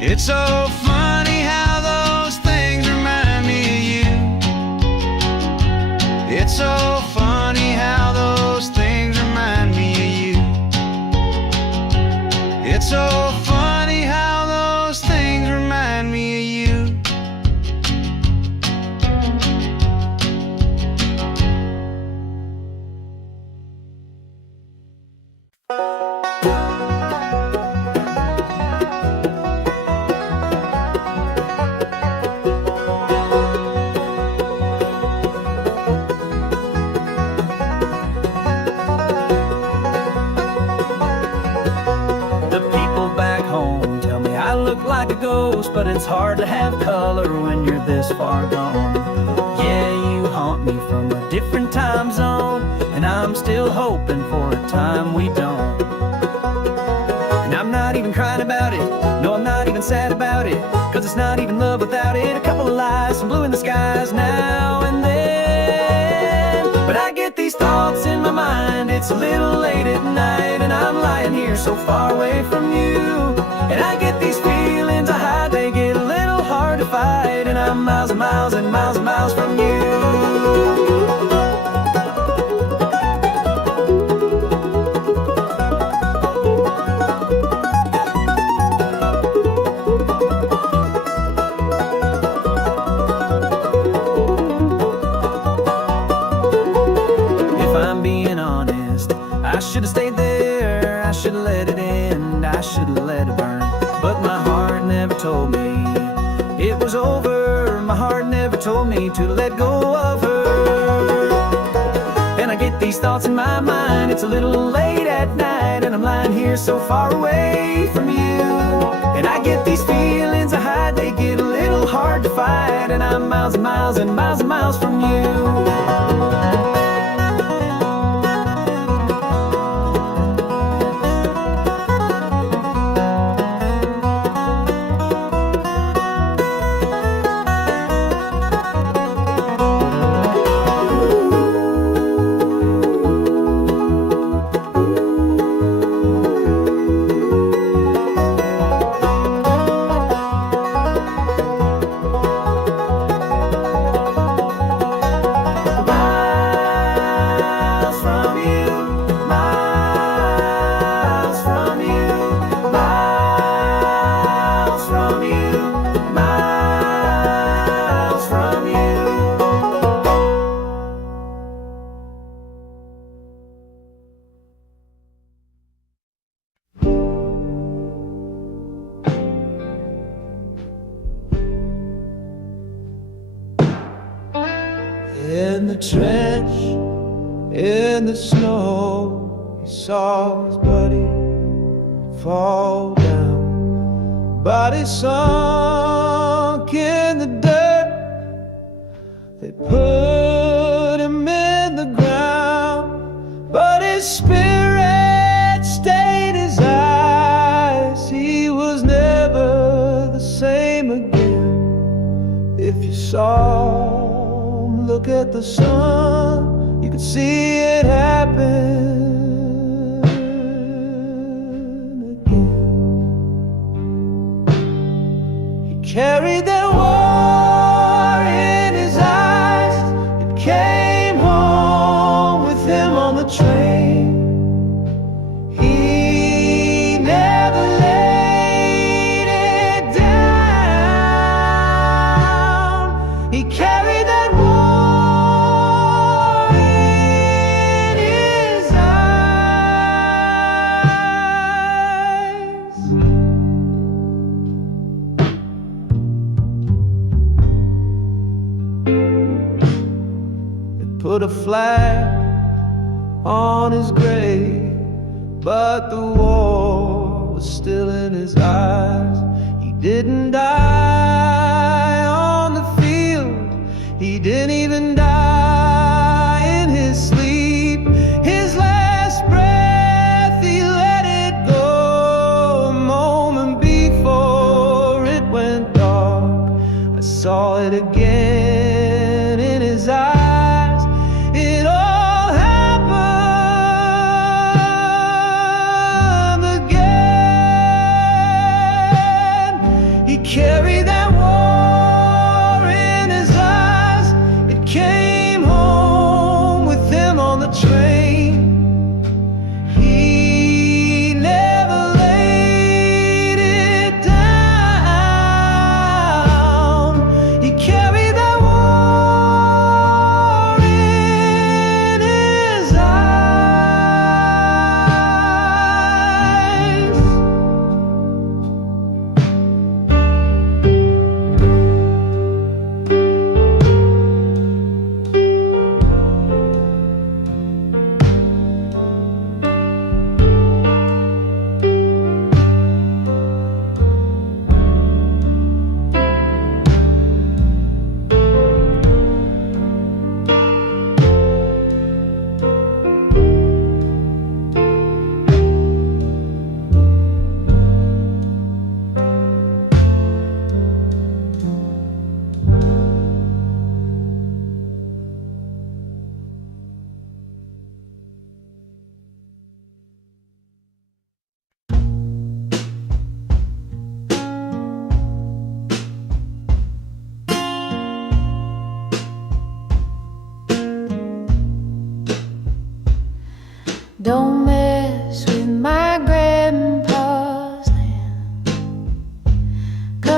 It's so funny how those things remind me of you. It's so funny how those things remind me of you. It's so funny how those things remind me of you. Like a ghost, but it's hard to have color when you're this far gone. Yeah, you haunt me from a different time zone, and I'm still hoping for a time we don't. And I'm not even crying about it, no, I'm not even sad about it, 'cause it's not even love without it. A couple of lies, some blue in the skies now and then. But I get these thoughts in my mind, it's a little late at night, and I'm lying here so far away from you. And I get these feelings I hide, they get a little hard to fight, and I'm miles and miles and miles and miles from you. If I'm being honest, I should have stayed there, I should have let it end, I should have let it burn. But my heart never told me it was over. My heart never told me to let go of her. And I get these thoughts in my mind, it's a little late at night, and I'm lying here so far away from you. And I get these feelings I hide, they get a little hard to fight, and I'm miles and miles and miles and miles from you. In the trench, in the snow, he saw his buddy fall down. Body sunk in the dirt, they put him in the ground, but his spirit stayed his eyes. He was never the same again. If you saw him look at the sun, you could see it happen again. He carried that war in his eyes. It came home with him on the train. He never laid it down. He carried that war in his eyes. It put a flag on his grave, but the war was still in his eyes. He didn't die on the field, he didn't even die in his sleep. His last breath, he let it go a moment before it went dark. I saw it again in his eyes. It all happened again.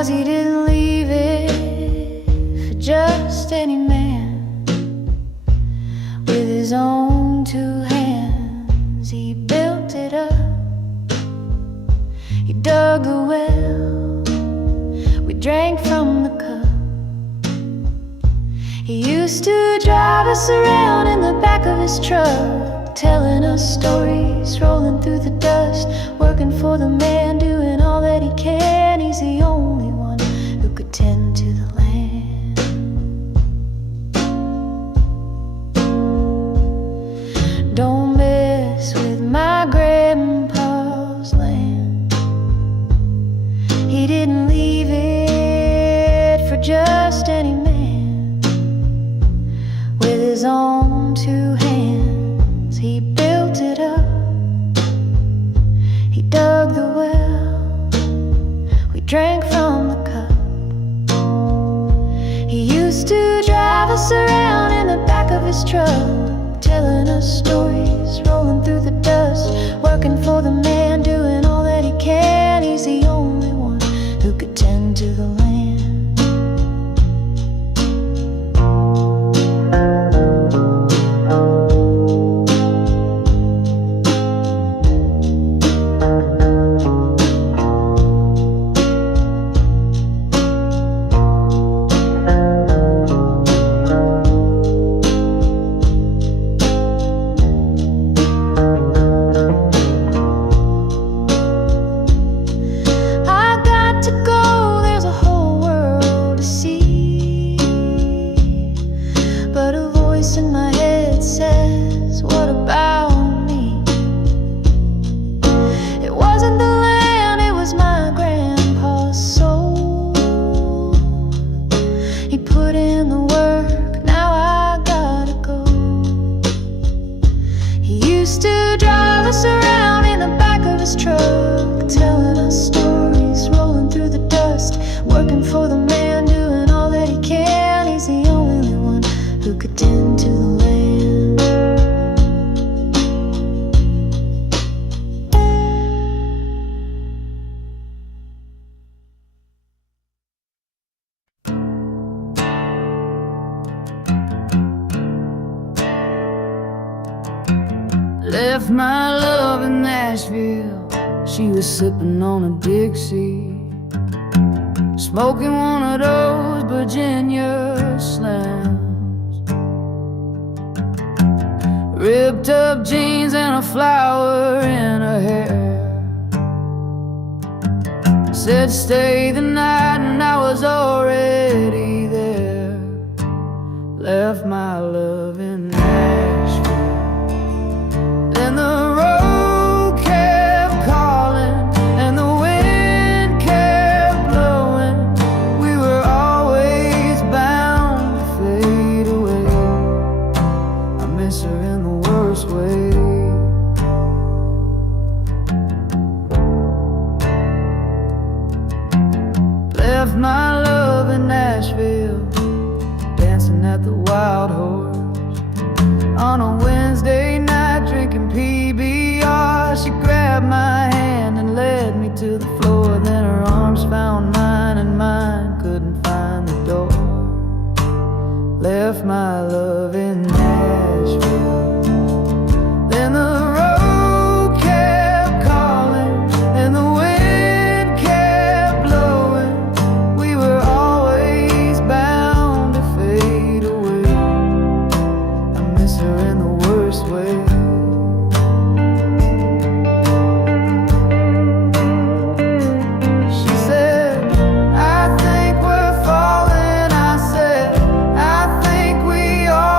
'cause he didn't leave it for just any man. With his own two hands he built it up. He dug the well, we drank from the cup. He used to drive us around in the back of his truck, telling us stories, rolling through the dust, working for the man, doing all that he can. He's the only one who could tend to the land. Don't mess with my grandpa's land. He didn't leave it for just any man. With his own two hands he built it up. He dug the well, we drank from the cup. He used to drive us around in the back of his truck, telling us stories, rolling through the dust, working for the man, doing all that he can. He's the only one who could tend to the land. Left my love in Nashville, she was sipping on a Dixie, smoking one of those Virginia slams, ripped up jeans and a flower in her hair. Said stay the night and I was already there. Left my love in Nashville. And the road kept calling and the wind kept blowing. We were always bound to fade away. I miss her in the worst way. Left my love in Nashville, dancing at the Wild Horse on a Wednesday night, drinking PBR. She grabbed my hand and led me to the floor. Then her arms found mine and mine couldn't find the door. Left my love in Nashville. Then the road kept calling and the wind kept blowing. We were always bound to fade away. I miss her in the worst way. She said, I think we're falling. I said, I think we are.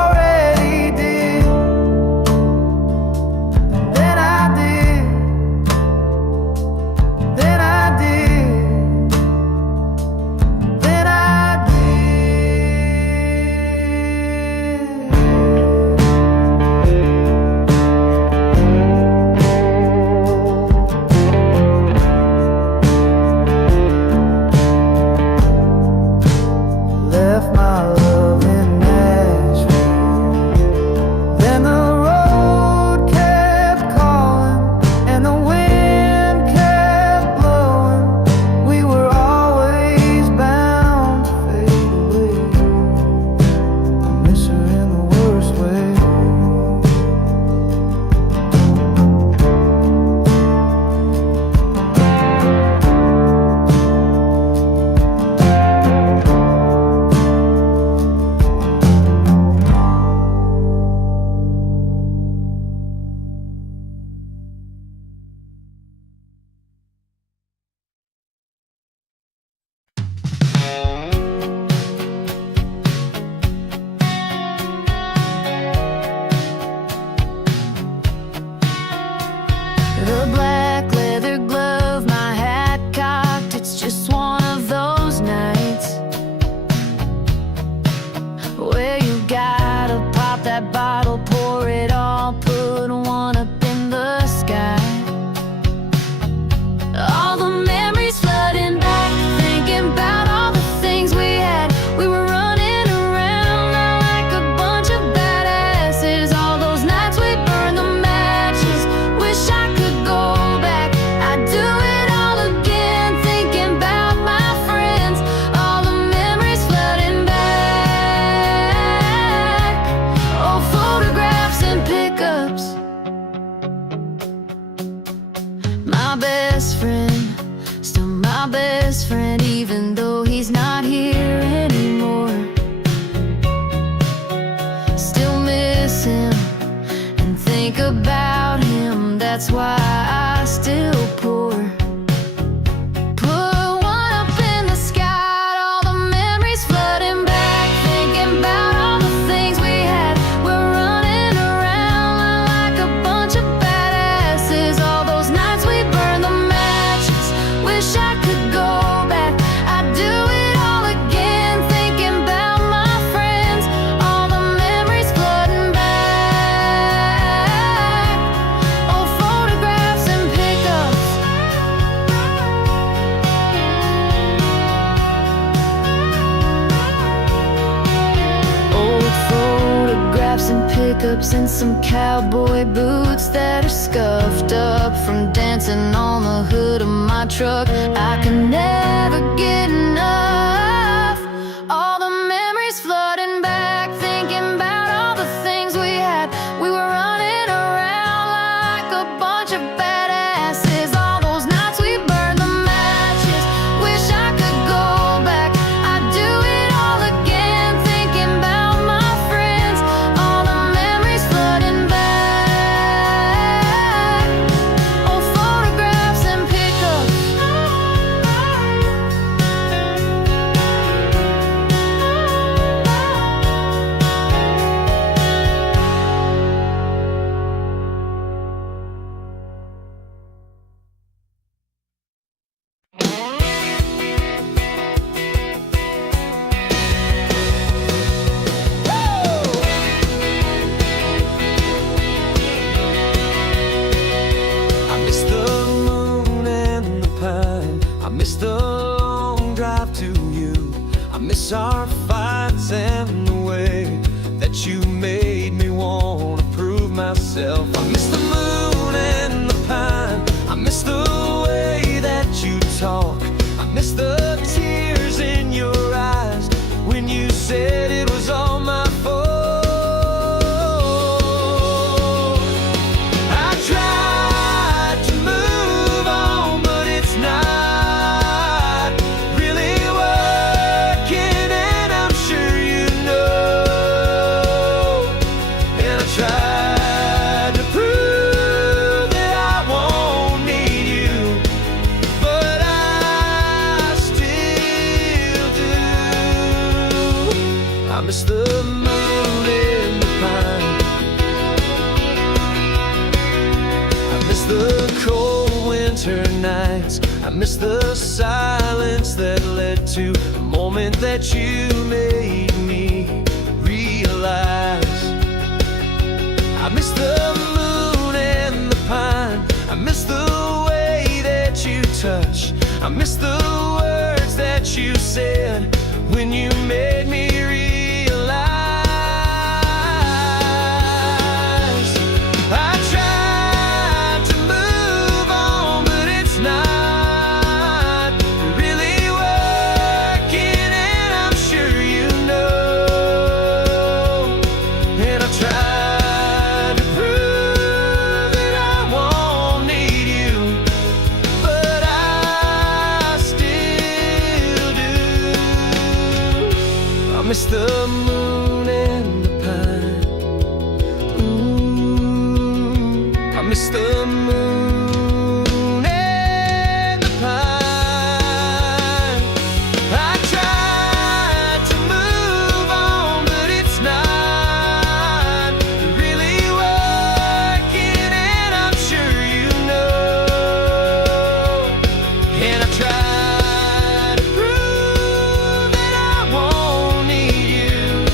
best friend, even though he's not here anymore. Still miss him and think about him, that's why I still pour. Put one up in the sky, all the memories flooding back, thinking about all the things we had. We're running around like a bunch of badasses. All those nights we burned the matches, wish I could go back. I'd do it all again, thinking about my friends. All the memories flooding back, old photographs and pickups. Old photographs and pickups and some cowboy boots that are scuffed up from dancing on the hood of my truck. I can never get enough. All the memories flooding back, thinking about all the things we had. We were running around like a bunch of badasses. All those nights we burned the matches, wish I could go back. I'd do it all again, thinking about my friends. All the memories flooding back, old photographs and pickups. I miss the moon and the pine. I miss the long drive to you. I miss our fights and the way that you made me want to prove myself. I miss the moon and the pine. I miss the way that you talk. I miss the tears in your eyes when you said it was all my fault. I tried to move on, but it's not really working, and I'm sure you know. And I tried to prove that I won't need you, but I still do. I miss the moon and the pine. I miss the cold winter nights. I miss the silence that led to the moment that you made me realize. I miss the moon and the pine. I miss the way that you touch. I miss the words that you said when you made me realize. I tried to move on, but it's not really working, and I'm sure you know. And I tried to prove that I won't need you, but I still do. I miss the moon and the pine. I miss the moon and the pine. I tried to move on, but it's not really working, and I'm sure you know. And I tried to prove that I won't need you,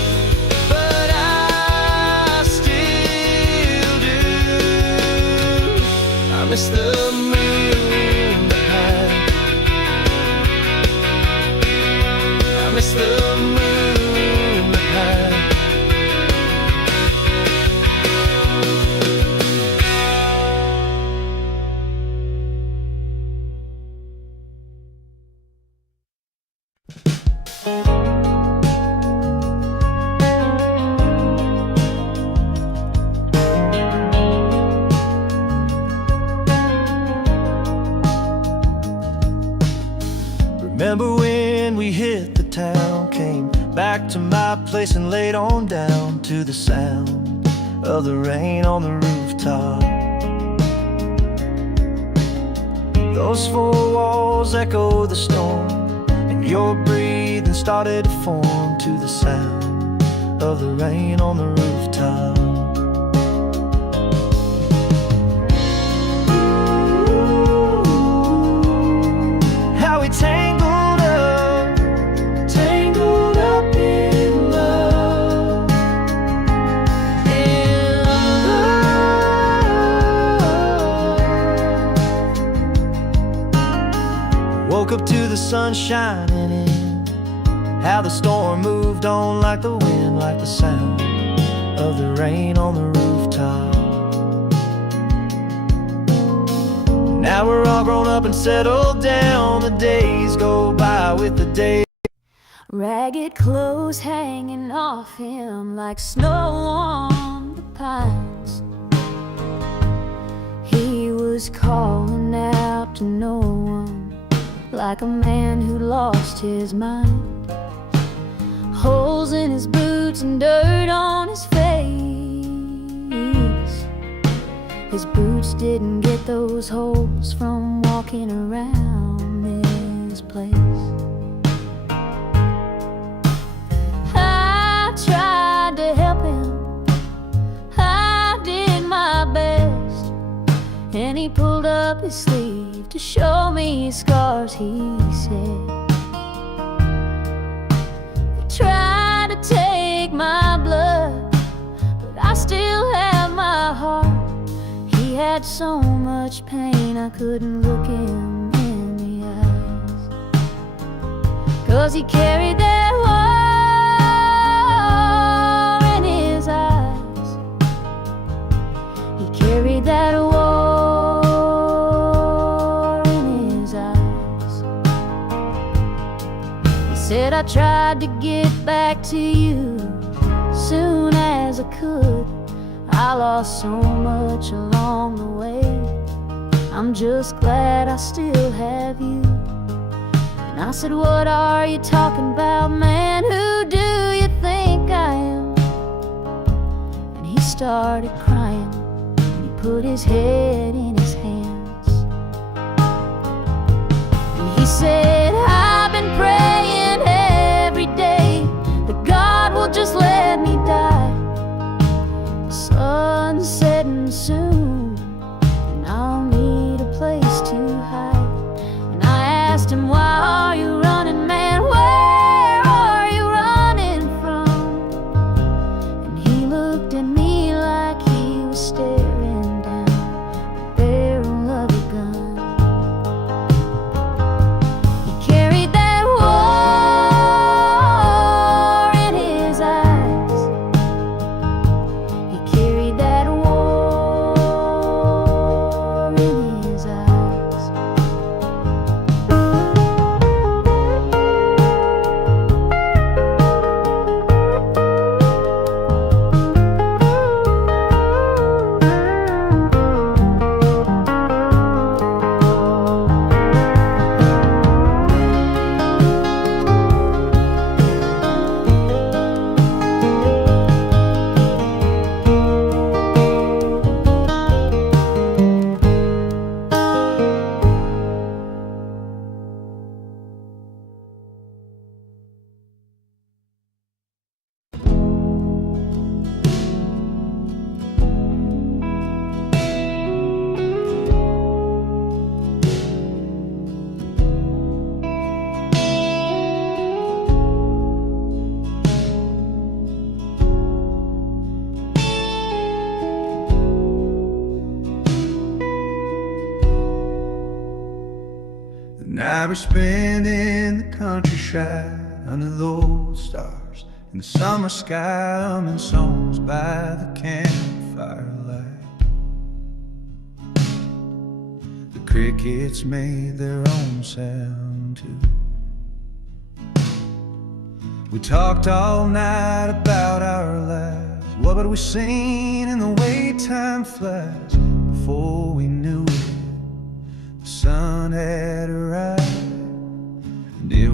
Remember when we hit the town, came back to my place and laid on down to the sound of the rain on the rooftop. Those four walls echo the storm, and your breathing started to form to the sound of the rain on the rooftop. How we tangled up in love, in love. Woke up to the sun shining in, how the storm moved on like the wind, like the sound of the rain on the rooftop. Now we're all grown up and settled down. The days go by with the day. Ragged clothes hanging off him like snow on the pines. He was calling out to no one, like a man who lost his mind. Holes in his boots and dirt on his face. His boots didn't get those holes from walking around this place. I tried to help him, I did my best, and he pulled up his sleeve to show me his scars. He said, "They tried to take my blood, but I still have my heart." He had so much pain I couldn't look him in the eyes, 'cause he carried that war in his eyes. He carried that war in his eyes. He said, "I tried to get back to you soon as I could. I lost so much along the way. I'm just glad I still have you." And I said, "What are you talking about, man? Who do you think I am?" And he started crying, and he put his head in his hands. And he said, "I've been praying every day that God will just let me die. Sun's setting soon, and I'll need a place to hide." And I asked him, "Why are you running, man? Where are you running from?" And he looked at me like he was staring down the barrel of a gun. He carried that war in his eyes. He carried that war in his eyes. Night we're spending the countryside under those stars, in the summer sky, humming songs by the campfire light. The crickets made their own sound too. We talked all night about our lives. What had we seen in the way time flies? Before we knew it, the sun had arrived, and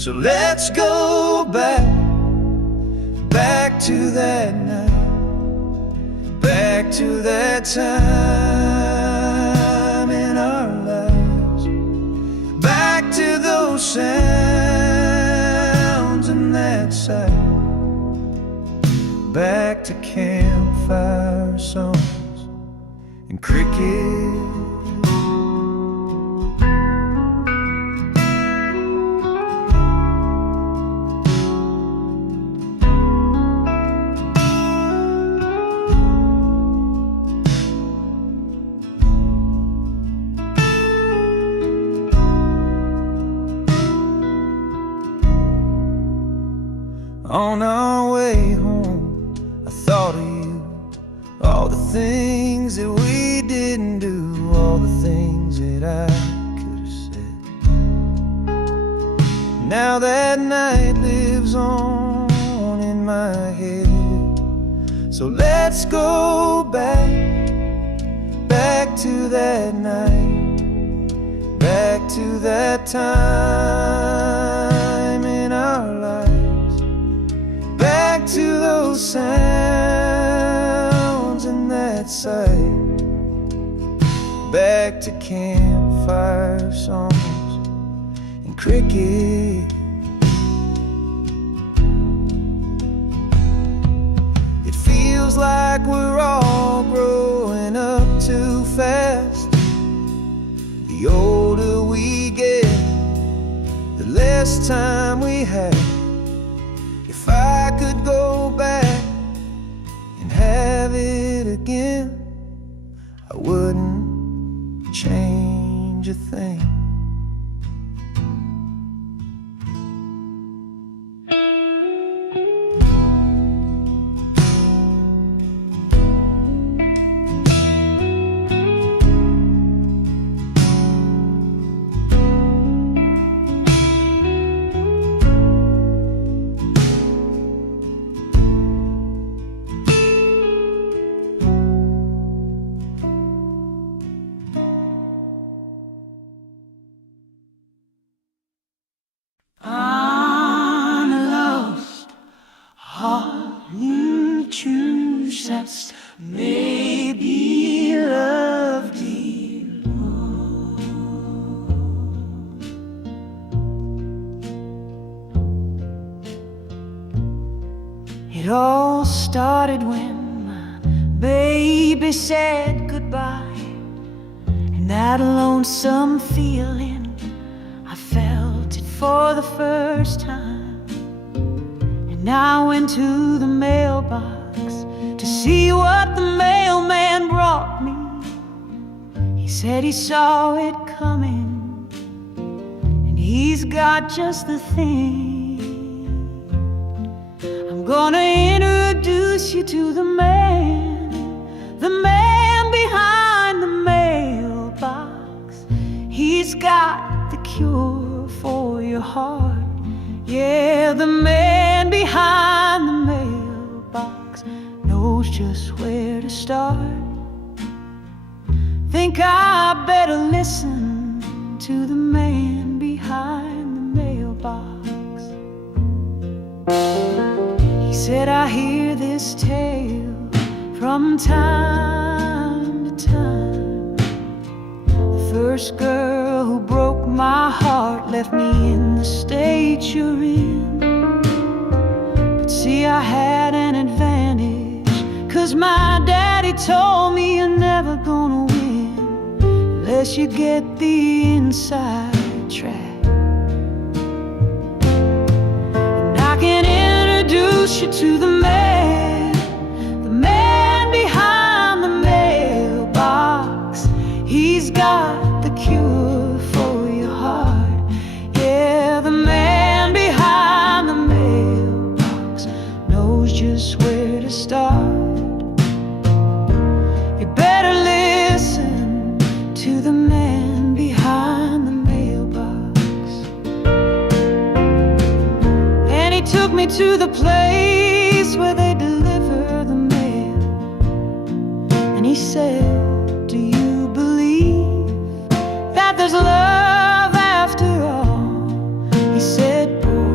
So let's go back to that night, back to that time in our lives, back to those sounds and that sight, back to campfire songs and cricket. On our way home, I thought of you, all the things that we didn't do, all the things that I could have said. Now that night lives on in my head. So let's go back to that night, back to that time in our lives, back to those sounds and that sight, back to campfire songs and cricket. It feels like we're all growing up too fast. The older we get, the less time we have. If I could go back and have it again, I wouldn't change a thing. That's maybe loved you. It all started when my baby said goodbye, and that lonesome feeling, I felt it for the first time. And I went to the mailbox to see what the mailman brought me. He said he saw it coming, and he's got just the thing. I'm gonna introduce you to the man behind the mailbox. He's got the cure for your heart. Yeah, the man behind the mailbox knows just where to start. Think I better listen to the man behind the mailbox. He said, I hear this tale from time to time. The first girl who broke my heart left me in the state you're in. But see, I had an advantage, 'cause my daddy told me you're never gonna win unless you get the inside track. And I can introduce you to the man behind the mailbox. He's got the cure for your heart. Yeah, the man behind the mailbox knows just where to start. You better listen to the man behind the mailbox. And he took me to the place where they deliver the mail. And he said, do you believe that there's love after all? He said, boy,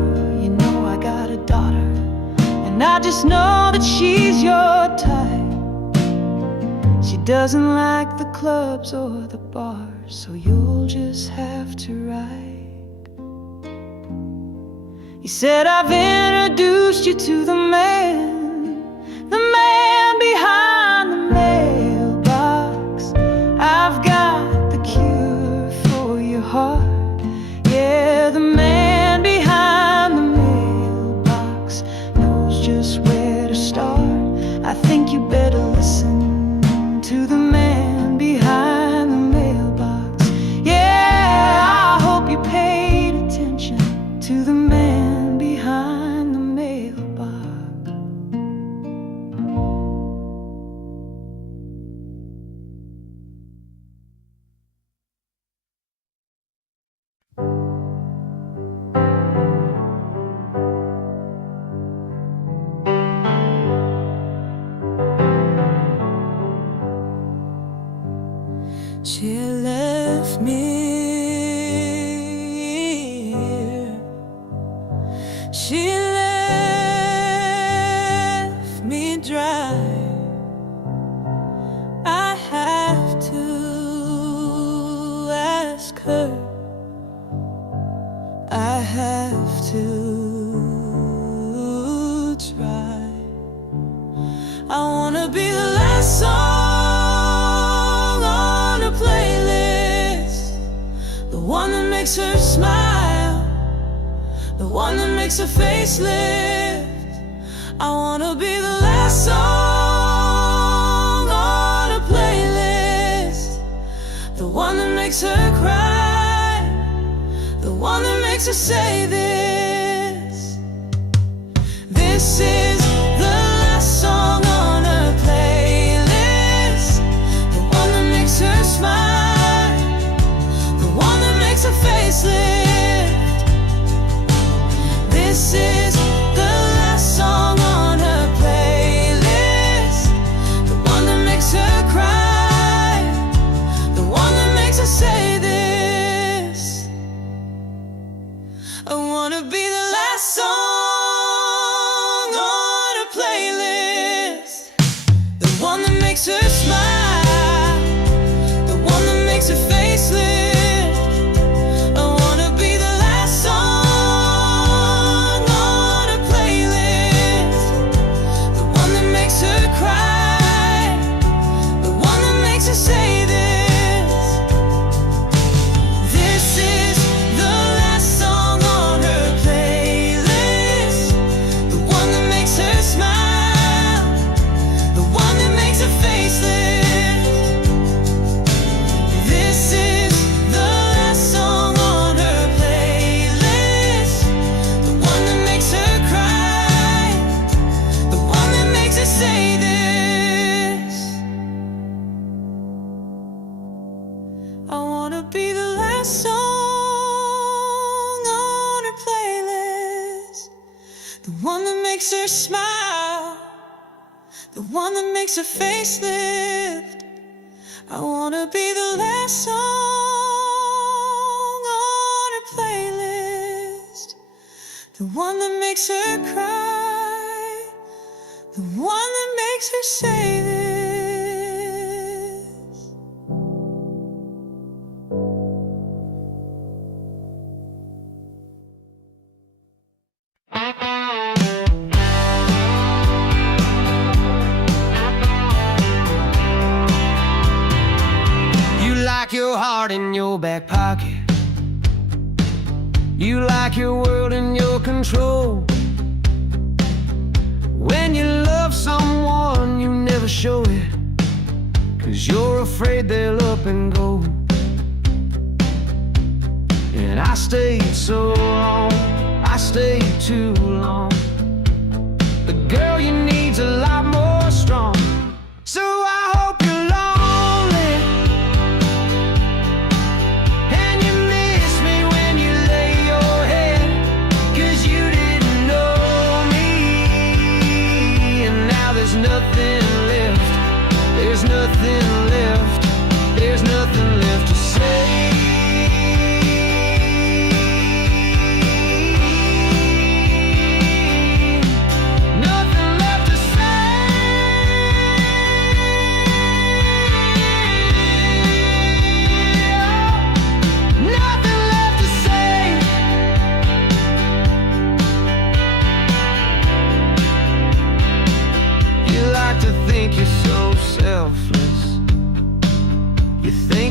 doesn't like the clubs or the bars, so you'll just have to write. He said, I've introduced you to the man behind the mailbox. I've got the cure for your heart. Yeah, the man behind the mailbox knows just where to start. I think you better listen to the man behind the mailbox. Yeah, I hope you paid attention to the man behind the mailbox. She left me here. She left me dry. I have to ask her. I have to try. I wanna be the last song on her playlist, the one that makes her smile, the one that makes her face lift. I wanna be the last song on her playlist, the one that makes her cry, the one that makes her say this. This is the last song on her playlist, the one that makes her smile, the one that makes her face lift. This is the last song on her playlist, the one that makes her cry, the one that makes her say this. I wanna be the last song on her playlist, the one that makes her smile, the one that makes her face lift. I wanna be the last song on her playlist, the one that makes her cry, the one that makes her say this. This is the last song on her playlist, the one that makes her smile, the one that makes her face lift. This is the last song on her playlist, the one that makes her cry, the one that makes her say this. I wanna be the last song on her playlist, the one that makes her smile, the one that makes her face lift. I wanna be the last song on her playlist, the one that makes her cry, the one that makes her say this. You like your heart in your back pocket. You like your world in your control. When you love someone, you never show it, 'cause you're afraid they'll up and go. And I stayed so long, I stayed too long. The girl you need's a lot more strong. So I hope you're lonely, and you miss me when you lay your head, 'cause you didn't know me. And now there's nothing left, there's nothing left, there's nothing left to say. Nothing left to say.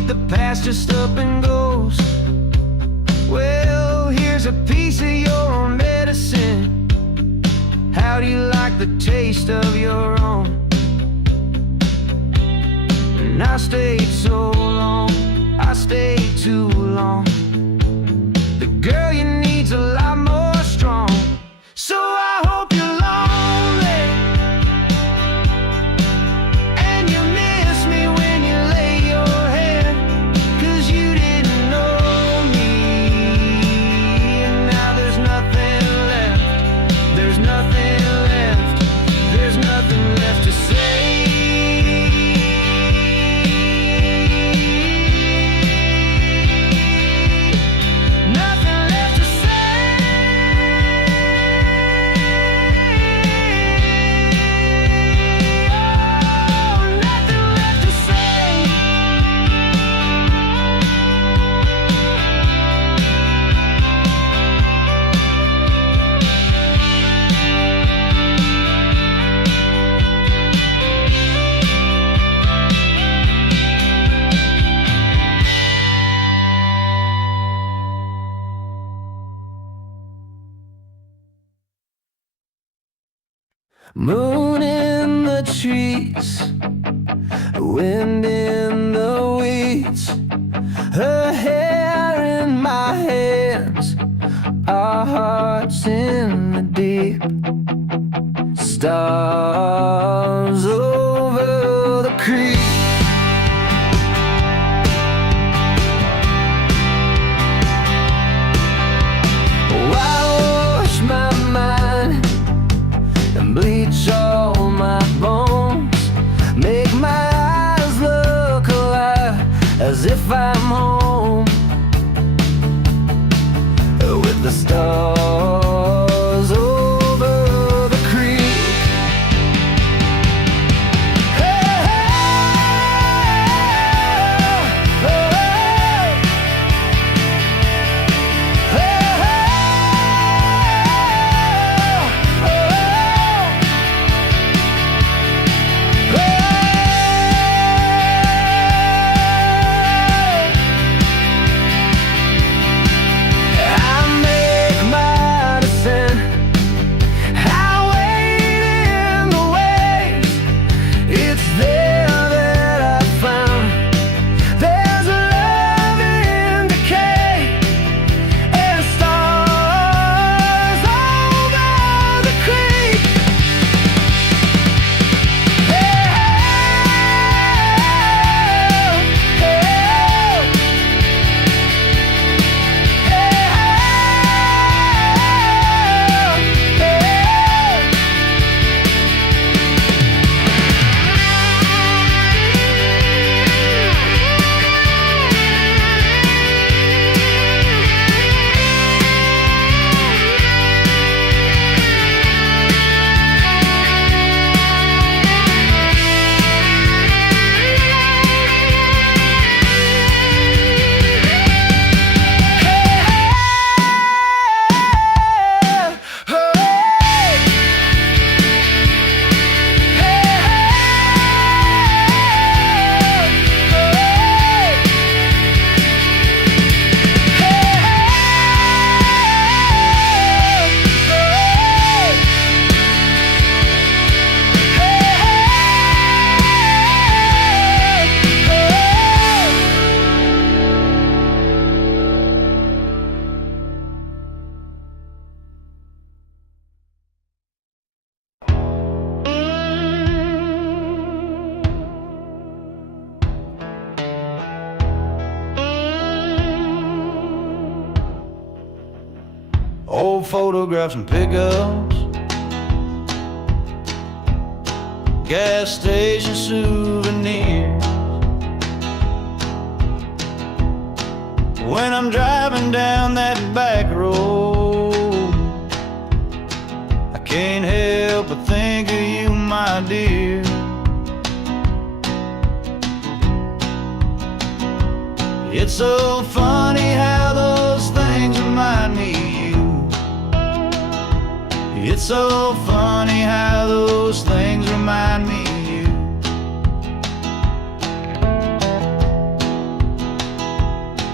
think the past just up and goes. Well, here's a piece of your medicine. How do you like the taste of your own? And I stayed so long, I stayed too long. The girl you need's a lot more strong. So I hope you're lonely and you miss me when you lay your head, 'cause you didn't know me. And now there's nothing left, there's nothing left, there's nothing left to say. Moon in the trees, wind in the weeds, her hair in my hands, our hearts in the deep, stars over the creek. Wash my mind and bleach all my bones, make my eyes look alive as if I'm home with the stars over the creek. Hey, hey, oh, hey, Old photographs and pickups, gas station souvenirs. When I'm driving down that back road, I can't help but think of you, my dear. It's so funny how those things remind me of you. It's so funny how those things remind me of you.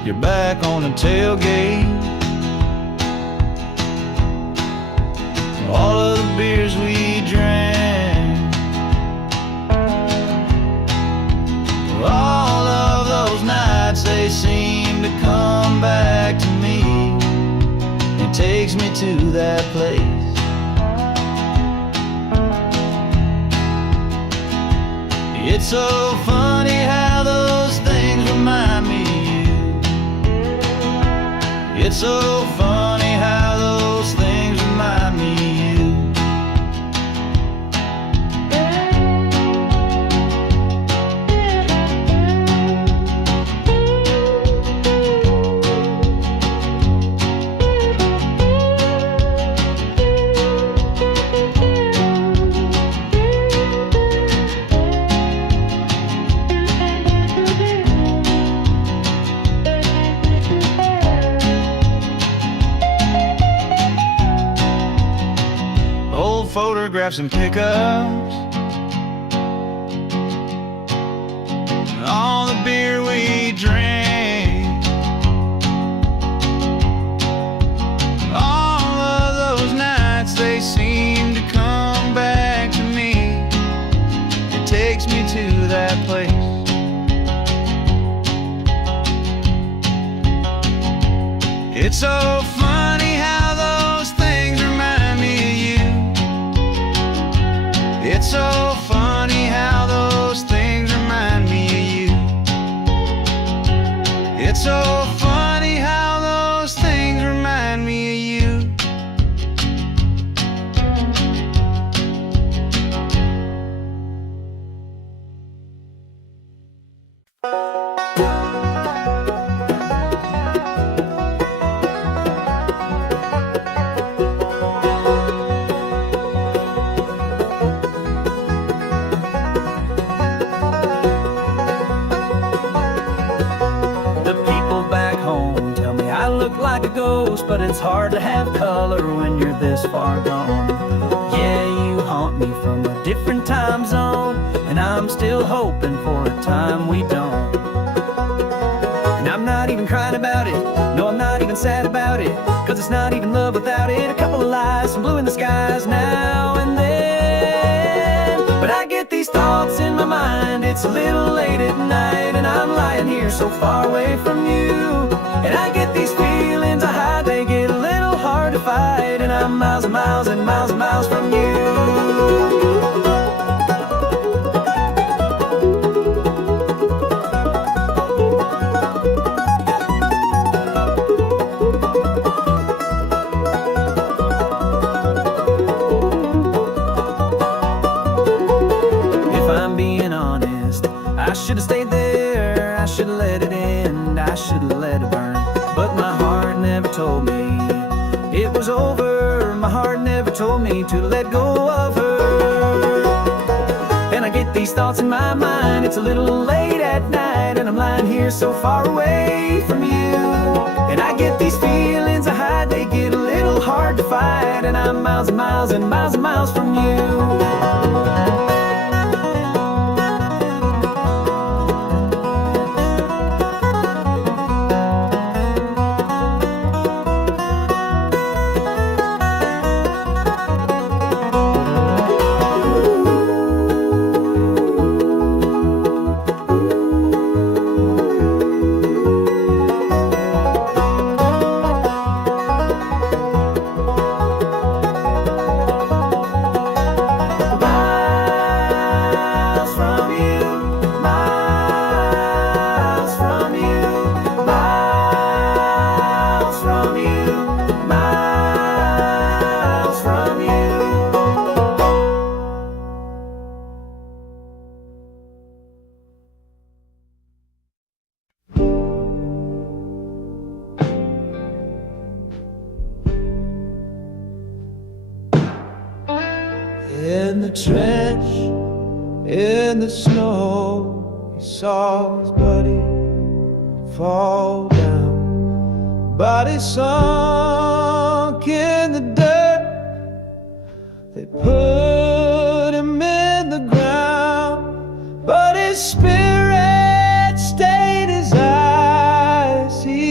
you're back on the tailgate. All of the beers we drank, all of those nights, they seem to come back to me. It takes me to that place. It's so funny how those things remind me of you. It's so funny how those things remind me of you. Photographs and pickups, all the beer we drank, all of those nights, they seem to come back to me. It takes me to that place. It's so funny how those things remind me of you. It's so funny how those things remind me of you. It's so funny how those things remind me of you. Like a ghost, but it's hard to have color when you're this far gone. Yeah, you haunt me from a different time zone, and I'm still hoping for a time we don't. And I'm not even crying about it, no, I'm not even sad about it, 'cause it's not even love without it. A couple of lies, some blue in the skies now and then. But I get these thoughts in my mind, it's a little late at night, and I'm lying here so far away from you. And I get these feelings I hide, they get a little hard to fight, and I'm miles and miles and miles and miles from you. If I'm being honest, I should have stayed there, I should have let it end, I should have let it burn. But my heart never told me it was over. My heart never told me to let go of her. And I get these thoughts in my mind, it's a little late at night, and I'm lying here so far away from you. And I get these feelings I hide, they get a little hard to fight, and I'm miles and miles and miles and miles from you. In the trench, in the snow, he saw his buddy fall down. Body sunk in the dirt, they put him in the ground, but his spirit stayed his eyes. He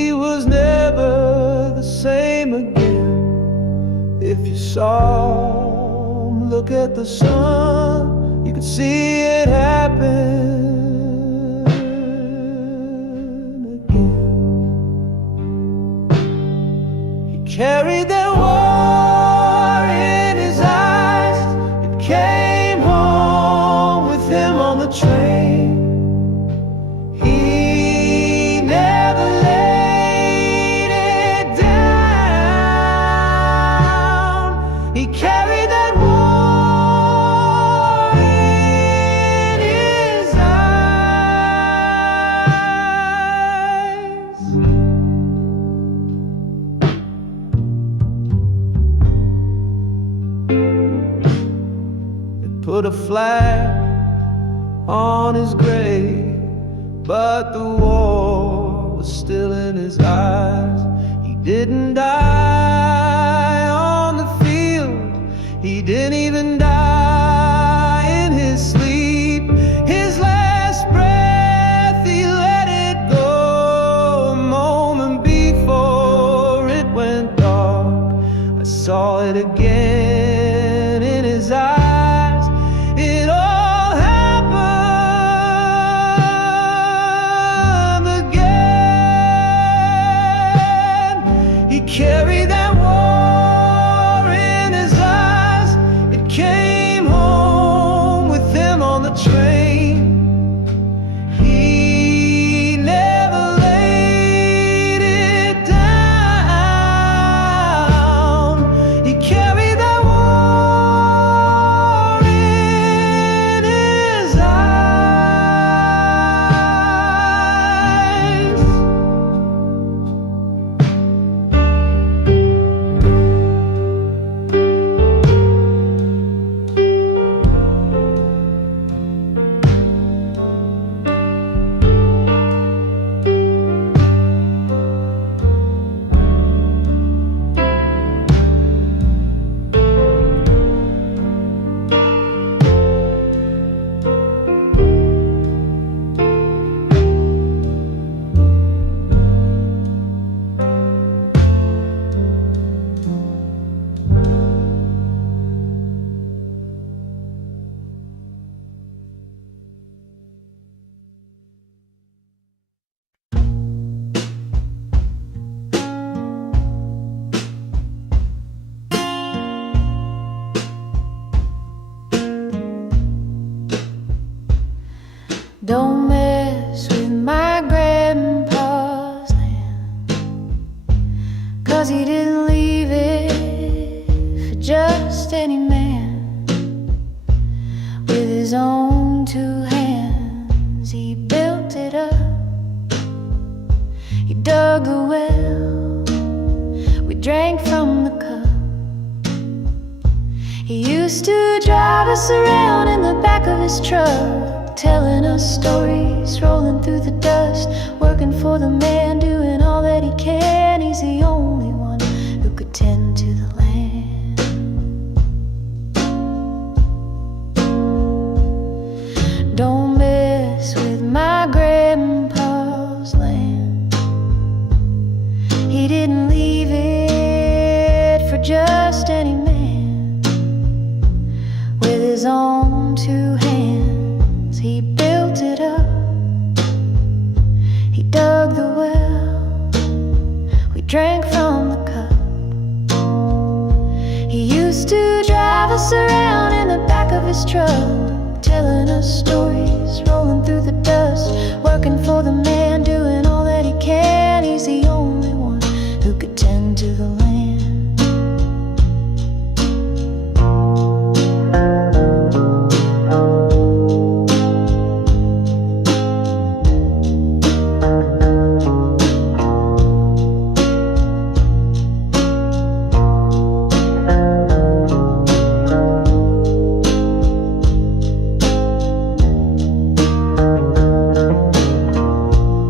look at the sun, you can see it happen again. He carried that war in his eyes. It came home with him on the train. He never laid it down. He carried that war in his eyes. It put a flag on his grave, but the war was still in his eyes. He didn't die on the field. He didn't even die in his sleep. His last breath, he let it go a moment before it went dark. I saw it again in his eyes. It all happened again. He carried that war in his eyes. It came home with him on the train. He never laid it down. He carried that war in his eyes. Don't mess with my grandpa's land, 'cause he didn't leave it for just any man. With his own two hands he built it up. He dug the well, we drank from the cup. He used to drive us around in the back of his truck, telling us stories, rolling through the dust, working for the man, doing all that he can. He's the only one who could tend to the land. Don't mess with my grandpa's land. He didn't leave it for just any man. With his own two hands he built it up. He dug the well, we drank from the cup. He used to drive us around in the back of his truck, telling us stories, rolling through the dust, working for the man, doing all that he can. He's the only one who could tend to the land.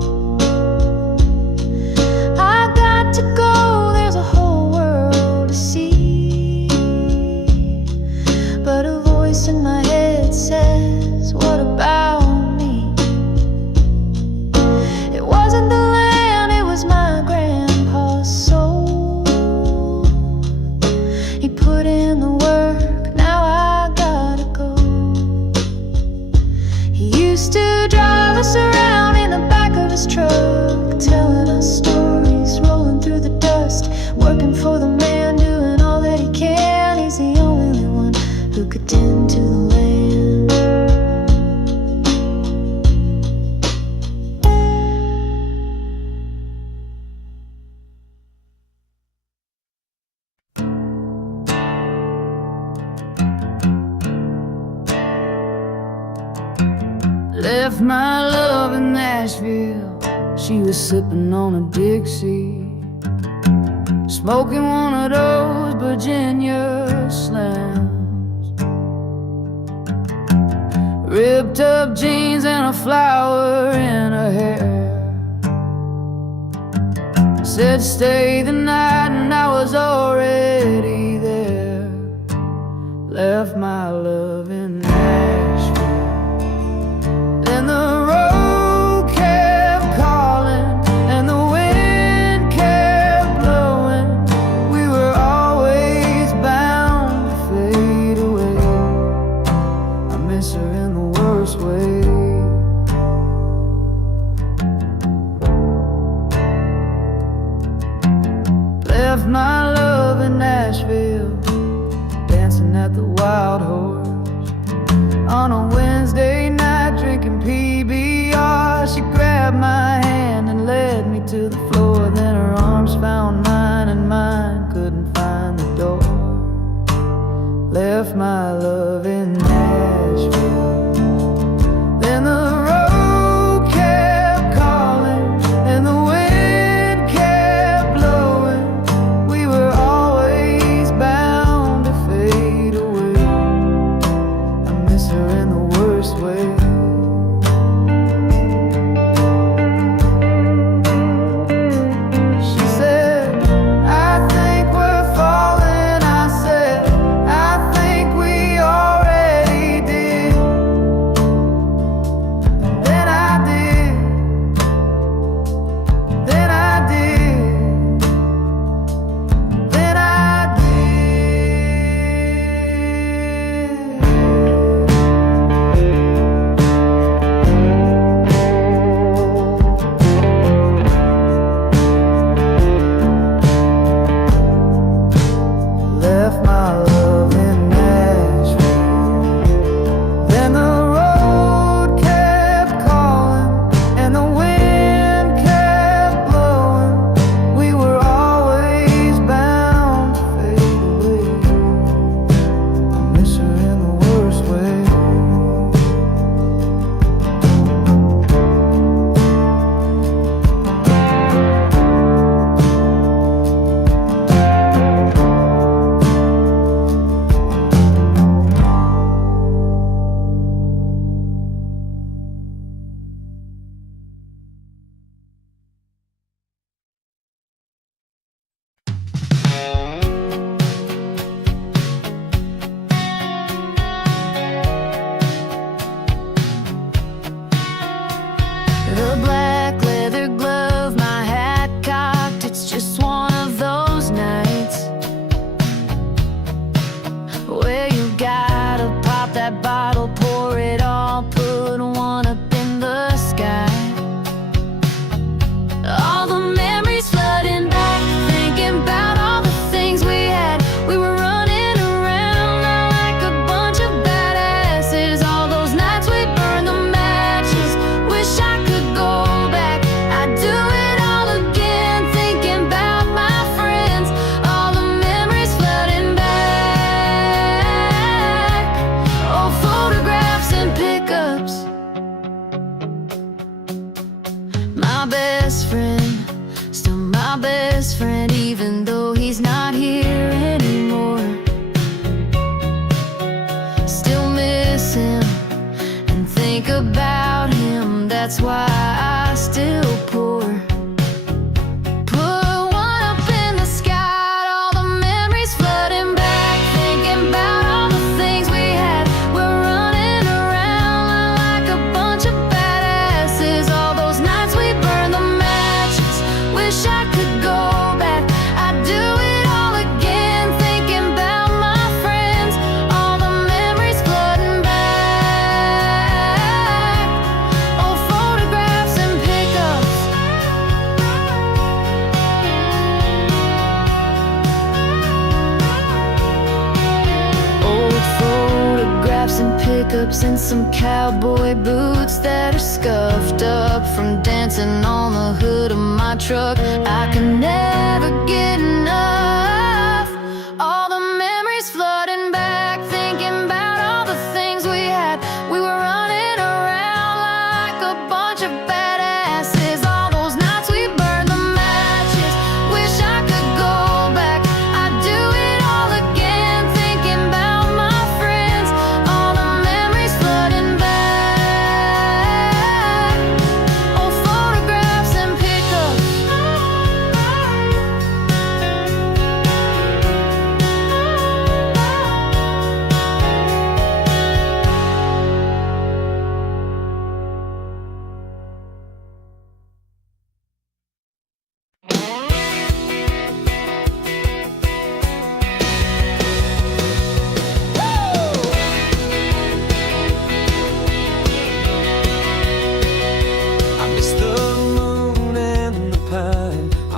Left my love in Nashville. She was sipping on a Dixie, smoking one of those Virginia Slams, ripped up jeans and a flower in her hair. Said stay the night and I was already there. Left my love in Nashville. Then the road kept calling and the wind kept blowing. We were always bound to fade away. I miss her in the worst way. Left my love in Nashville, dancing at the Wild Horse on a Wednesday night, drinking PBR. She grabbed my hand and led me to the floor. Then her arms found mine and mine couldn't find the door. Left my love in Nashville. Then the road kept calling and the wind kept blowing. We were always bound to fade away. I miss her in the worst way. She said, I think we're falling. I said, I think we already did. Then I did. Then I did. Then I left my love in Nashville. Then the road kept calling and the wind kept blowing. We were always bound to fade away. I miss her in the worst way. The black leather glove, my hat cocked. It's just one of those nights where you gotta pop that bottle, pour it all, put one up in the sky. All the memories flooding back, thinking about all the things we had. We were running around like a bunch of badasses. All those nights we burned the matches. Wish I could go back. I'd do it all again, thinking about my friends. All the memories flooding back. Old photographs and pickups. My best friend, still my best friend, even though he's not here anymore. Still miss him and think about him. That's why I still pour. Put one up in the sky. All the memories flooding back, thinking about all the things we had. We're running around like a bunch of badasses. All those nights we burned the matches. Wish I could go back. I'd do it all again, thinking about my friends. All the memories flooding back. Old photographs and pickups. Old photographs and pickups and some cowboy boots that are scuffed up from dancing on the hood of my truck. I can never get enough. All the memories flooding back, thinking about all the things we had. We were running around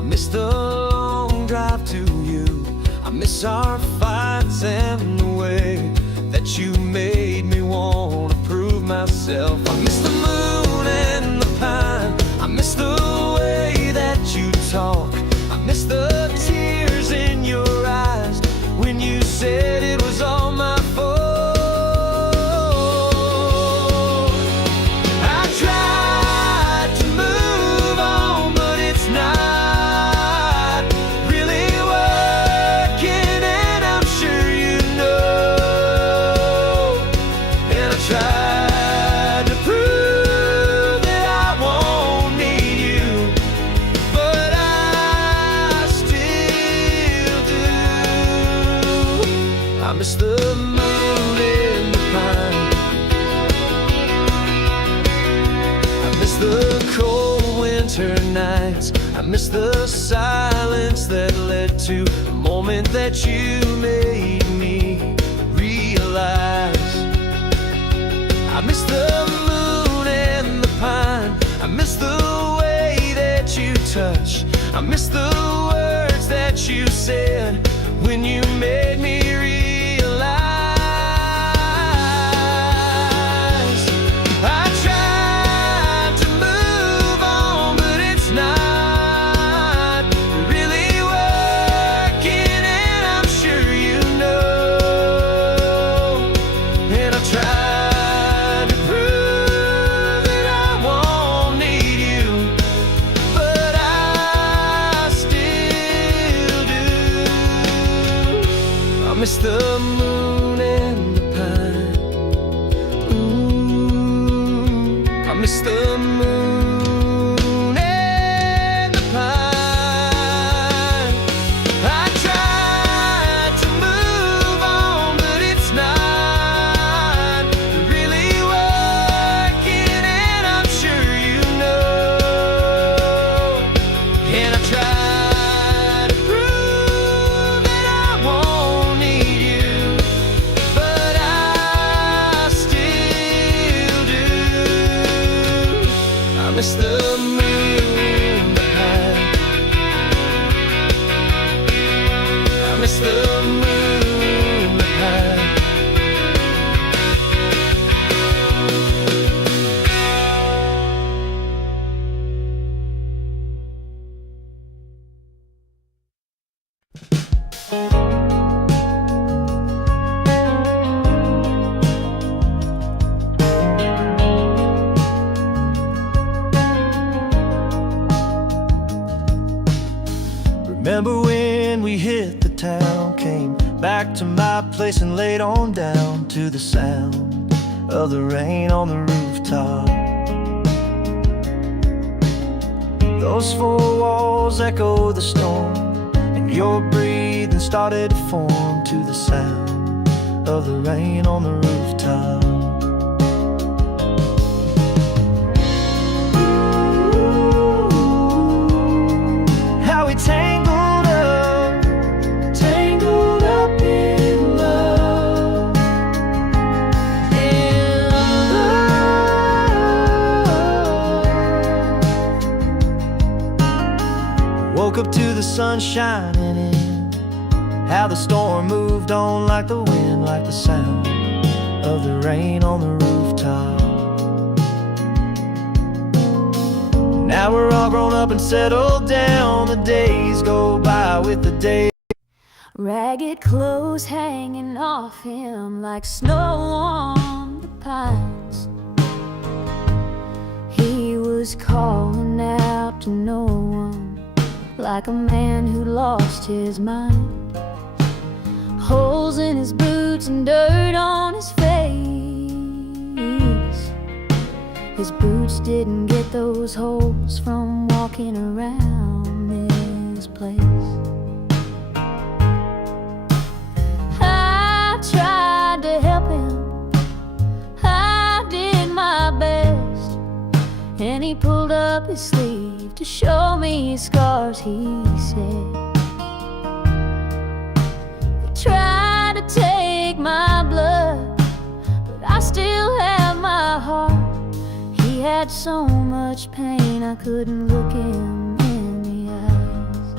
miss the long drive to you. I miss our fights and the way that you made me want to prove myself. I miss the moon and the pine. I miss the way that you talk. I miss the tears in your eyes when you said it was all my fault. I tried to move on, but it's not really working, and I'm sure you know. And I tried to prove that I won't need you, but I still do. I miss the moon in the pine. I miss the cold winter nights. I miss the silence that led to the moment that you made me realize. I miss the moon and the pine. I miss the way that you touch. I miss the words that you said when you made me realize. I tried to move on, but it's not really working, and I'm sure you know. And I tried to prove that I won't need you, but I still do. I miss the moon and the pine. Ooh, I miss the moon and the pine. I tried to move on, but it's not really working, and I'm sure you know. And I tried to prove that I won't need you, but I still do. I miss the moon, the pine. I miss the moon, the pine. Remember when we hit the town, came back to my place and laid on down to the sound of the rain on the rooftop. Those four walls echo the storm, and your breathing started to form to the sound of the rain on the rooftop. How we tangled up in love, in love. Woke up to the sun shining in, how the storm moved on like the wind, like the sound of the rain on the rooftop. Now we're all grown up and settled down. The days go by with the day. Ragged clothes hanging off him like snow on the pines. He was calling out to no one, like a man who lost his mind. Holes in his boots and dirt on his face. His boots didn't get those holes from walking around this place. I tried to help him, I did my best, and he pulled up his sleeve to show me his scars, he said. They tried to take my blood, but I still have my heart. He had so much pain I couldn't look him in the eye.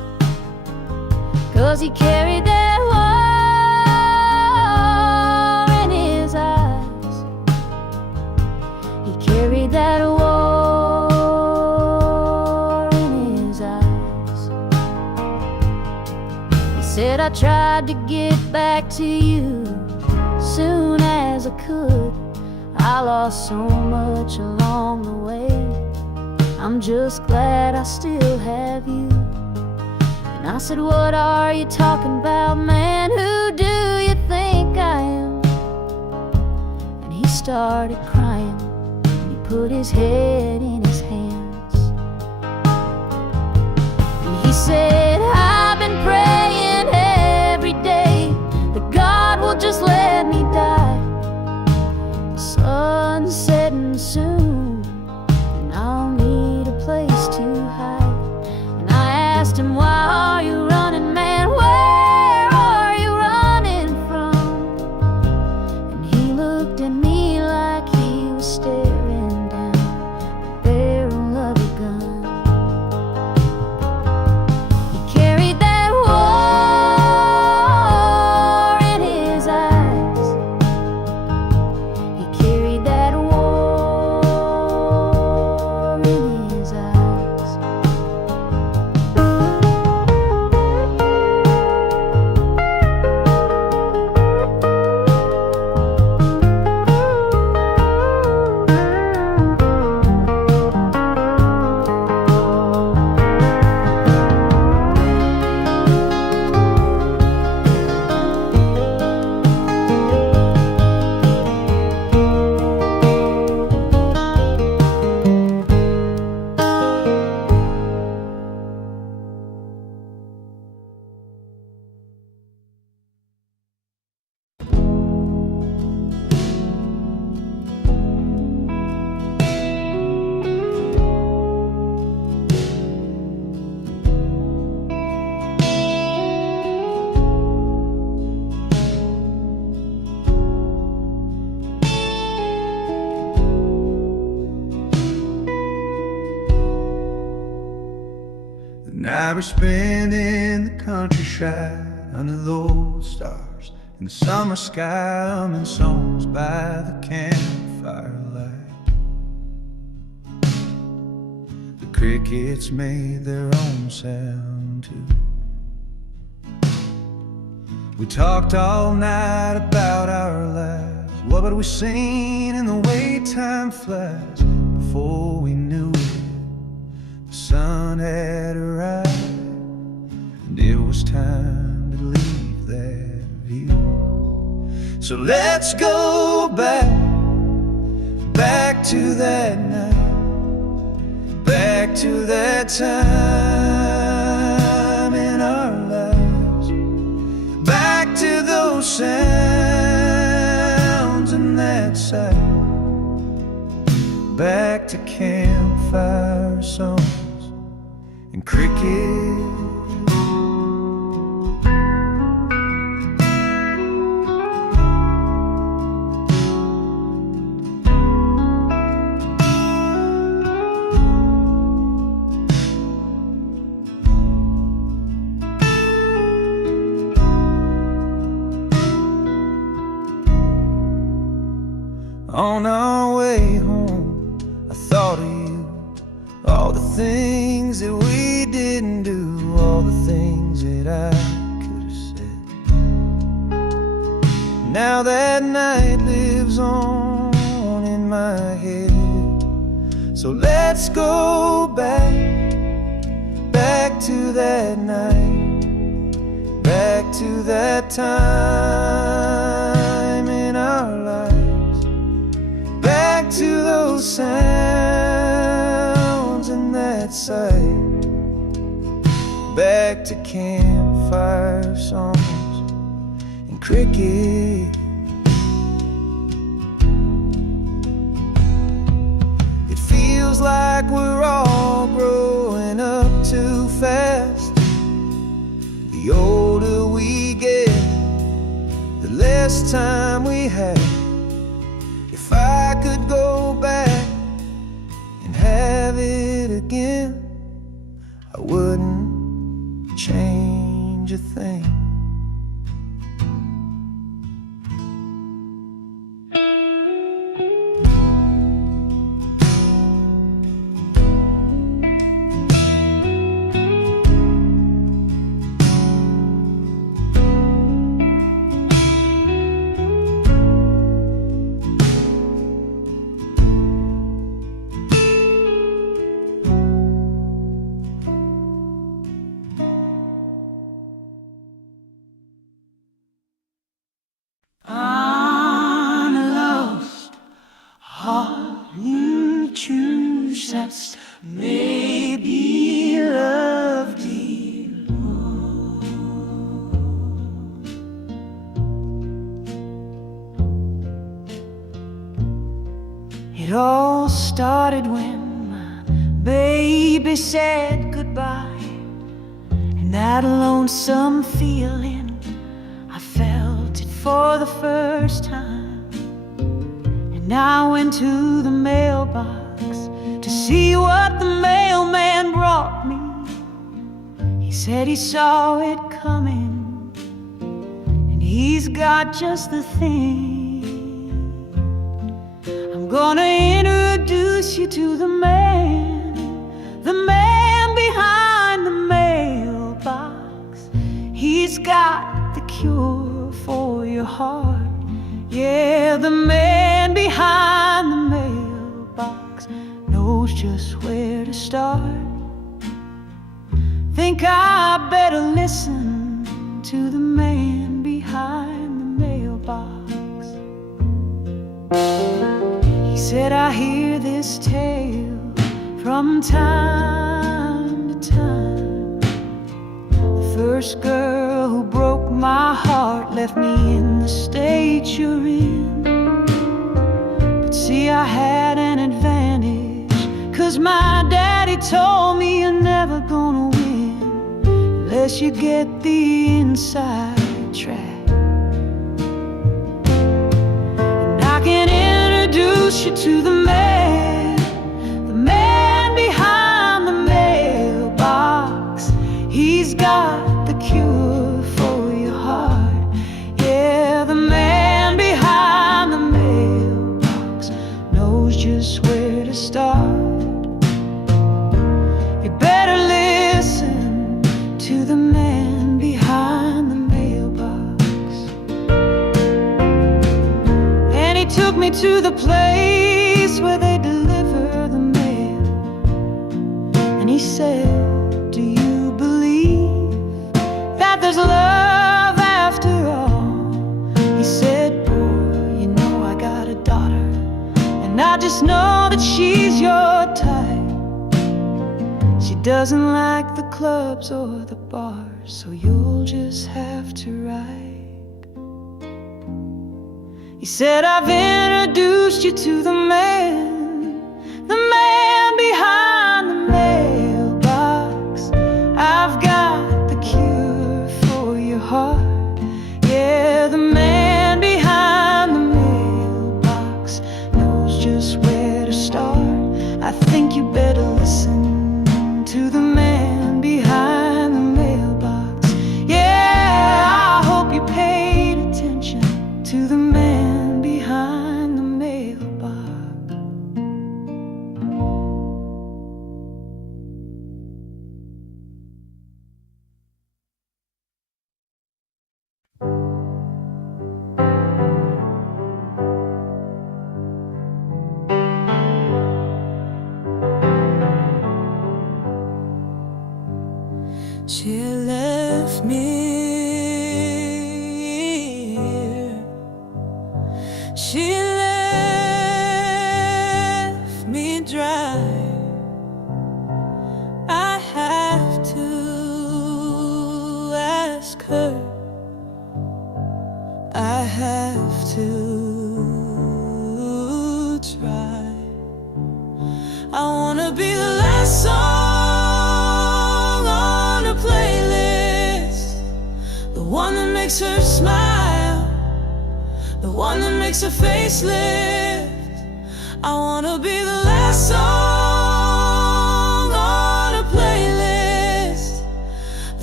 'cause he carried that war in his eyes. He carried that war in his eyes. He said, I tried to get back to you soon as I could. I lost so much along the way. I'm just glad I still have you. And I said, what are you talking about, man? Who do you think I am? And he started crying, and he put his head in his hands. And he said, I've been praying every day that God will just let me die. The sun's setting soon, and I'll need a place to hide. And I asked him, why are you running, man? Where are you running from? And he looked at me like he was staring down the barrel of a gun. He carried that war in his eyes. He carried that war in his eyes. The night we're spending the countryside under those stars, in the summer sky, humming songs by the campfire light. The crickets made their own sound too. We talked all night about our lives. What had we seen in the way time flies? Before we knew it, the sun had arrived, and it was time to leave that view. So let's go back to that night, back to that time in our lives, back to those sounds and that sight, back to campfire songs and cricket. On our way home, I thought of you, all the things that we didn't do, all the things that I could have said. Now that night lives on in my head. So let's go back to that night, back to that time in our lives, back to those sounds and that sight, back to campfire songs and cricket. It feels like we're all growing up too fast. The older we get, the less time we have. If I could go back and have it again, I wouldn't change stranger thing. Maybe love thee. It all started when my baby said goodbye, and that lonesome feeling, I felt it for the first time. And I went to the mailbox to see what the mailman brought me. He said he saw it coming, and he's got just the thing. I'm gonna introduce you to the man behind the mailbox. He's got the cure for your heart. Yeah, the man behind the mailbox knows just where to start. Think I better listen to the man behind the mailbox. He said, I hear this tale from time to time. The first girl who broke my heart left me in the state you're in. But see, I had an advantage, 'cause my daddy told me you're never gonna win unless you get the inside track. And I can introduce you to the man behind the mailbox. He's got the cure for your heart. Yeah, the man behind the mailbox knows just where to start. You better listen to the man behind the mailbox. And he took me to the place where they deliver the mail. And he said, do you believe that there's love after all? He said, boy, you know I got a daughter, and I just know that she's your type. She doesn't like the clubs or the bars, so you'll just have to write. He said, I've introduced you to the man behind the mailbox. I've got the cure for your heart. Yeah, the man behind the mailbox knows just where to start. I think you better listen to the man behind the mailbox. Yeah, I hope you paid attention to the man behind the mailbox. She left me here. She left me dry. I have to ask her. I have to try. I wanna be the last song on her playlist, the one that makes her smile, the one that makes her face lift. I wanna be the last song on her playlist,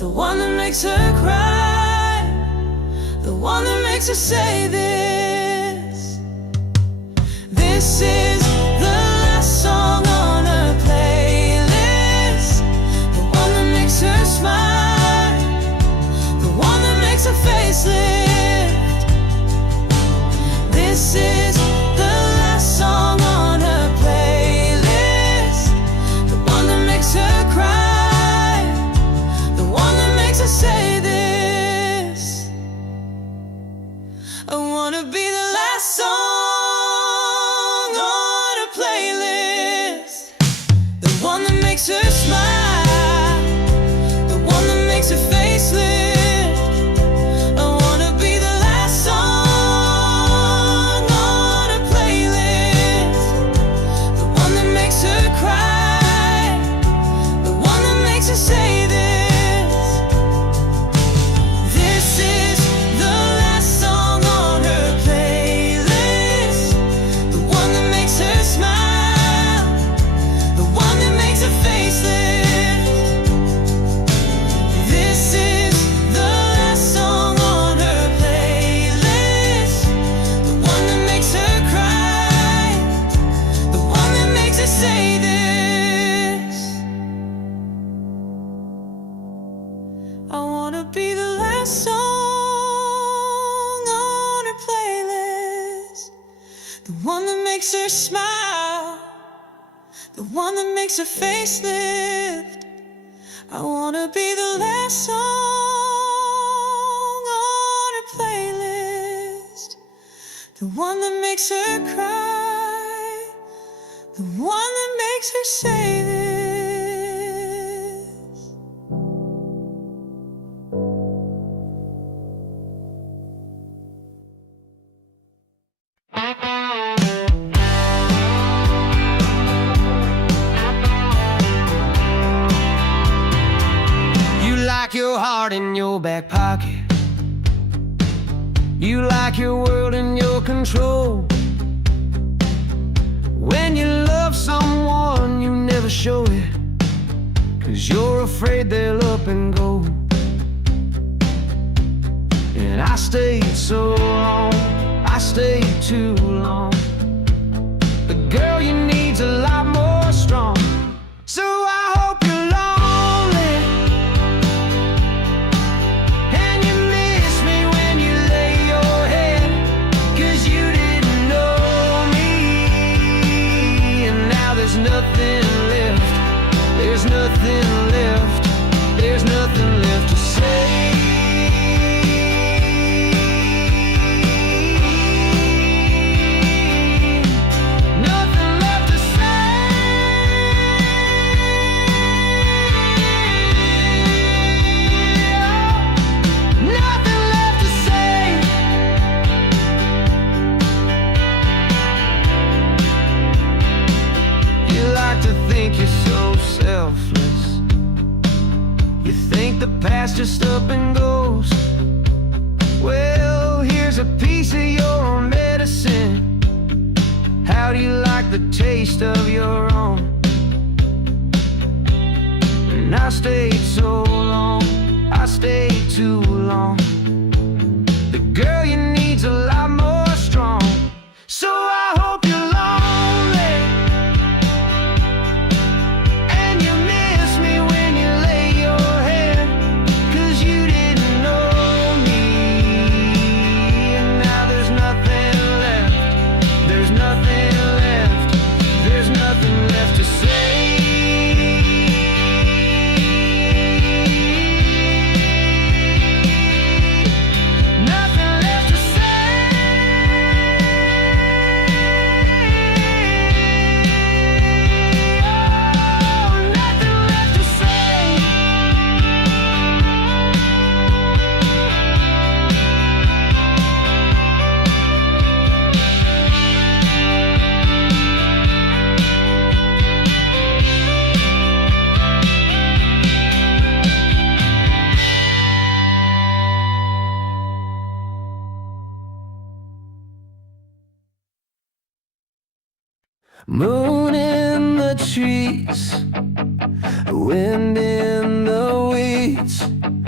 the one that makes her cry, the one that makes her say this. This is the last song on her playlist, the one that makes her smile, the one that makes her face lift. This is the last song on her playlist, the one that makes her cry, the one that makes her say this. I wanna be the last song on her playlist, the one that makes her smile, the one that makes her face lift. I wanna be the last song on her playlist, the one that makes her smile, the one that makes her face lift. I wanna be the last song on her playlist, the one that makes her cry, the one that makes her say this. Your heart in your back pocket, you like your world in your control. When you love someone, you never show it, 'cause you're afraid they'll up and go. And I stayed so long, I stayed too long. The girl you need's a lot more strong. So I hope you're lonely, and you miss me when you lay your head, 'cause you didn't know me. And now there's nothing left, there's nothing left, there's nothing left to say. The past just up and goes. Well, here's a piece of your medicine. How do you like the taste of your own? And I stayed so long, I stayed too long. The girl you need's a lot more strong. So I hope you're lonely, and you miss me when you lay your head, 'cause you didn't know me. And now there's nothing left, there's nothing left, there's nothing left to say. Nothing left to say. Oh, nothing left to say. Moon in the trees, wind in the weeds.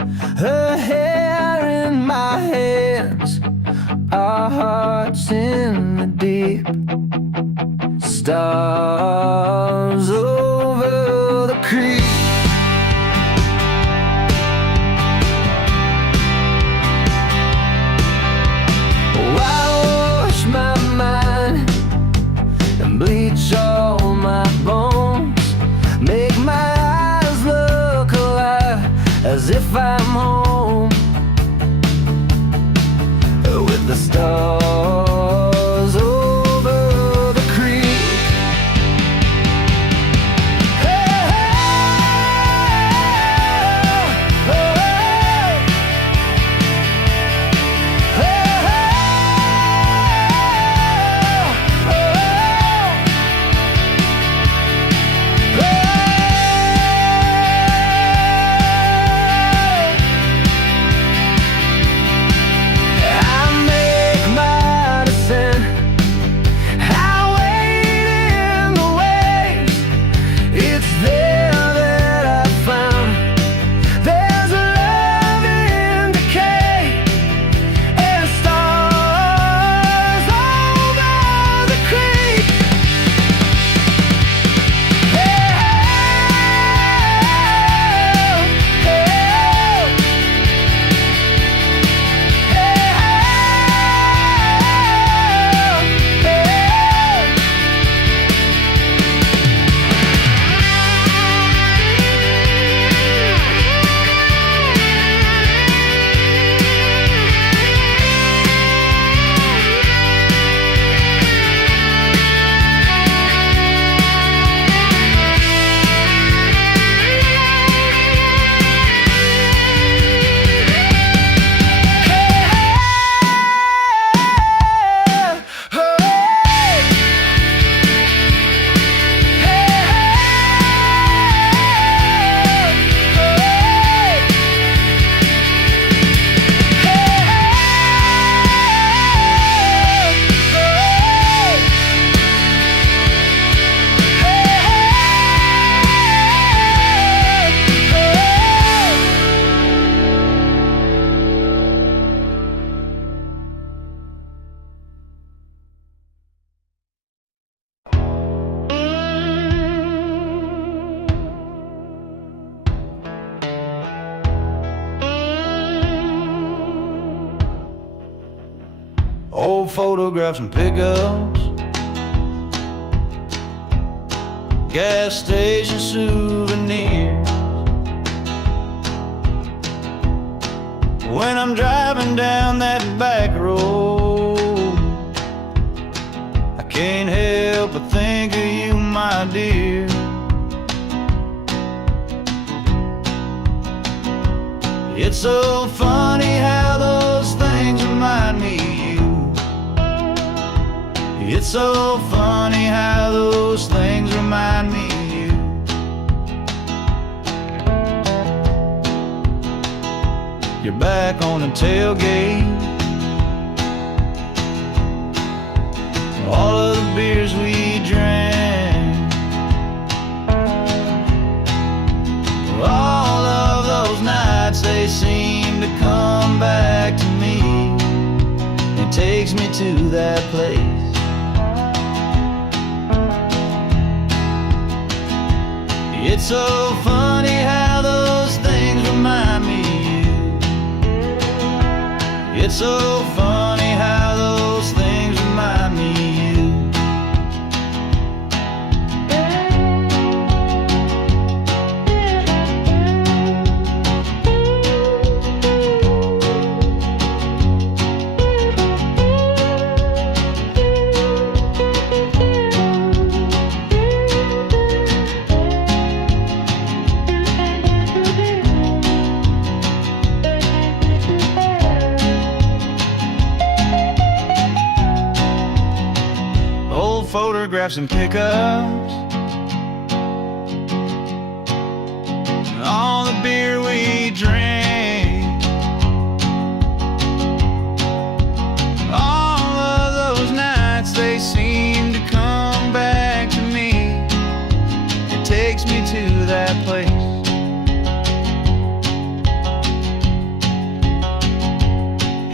her hair in my hands, our hearts in the deep, stars over the creek. Oh, I wash my mind and bleach all my bones, make my eyes look alive as if I'm home with the stars over the creek. Hey, hey, hey, Old photographs and pickups, gas station souvenirs. When I'm driving down that back road, I can't help but think of you, my dear. It's so funny how those things remind me of you. It's so funny how those things remind me of you. You're back on the tailgate, all of the beers we drank, all of those nights they seem to come back to me. It takes me to that place. It's so funny how those things remind me of you. It's so funny how those things remind me of you. Photographs and pickups, all the beer we drank, all of those nights they seem to come back to me. It takes me to that place.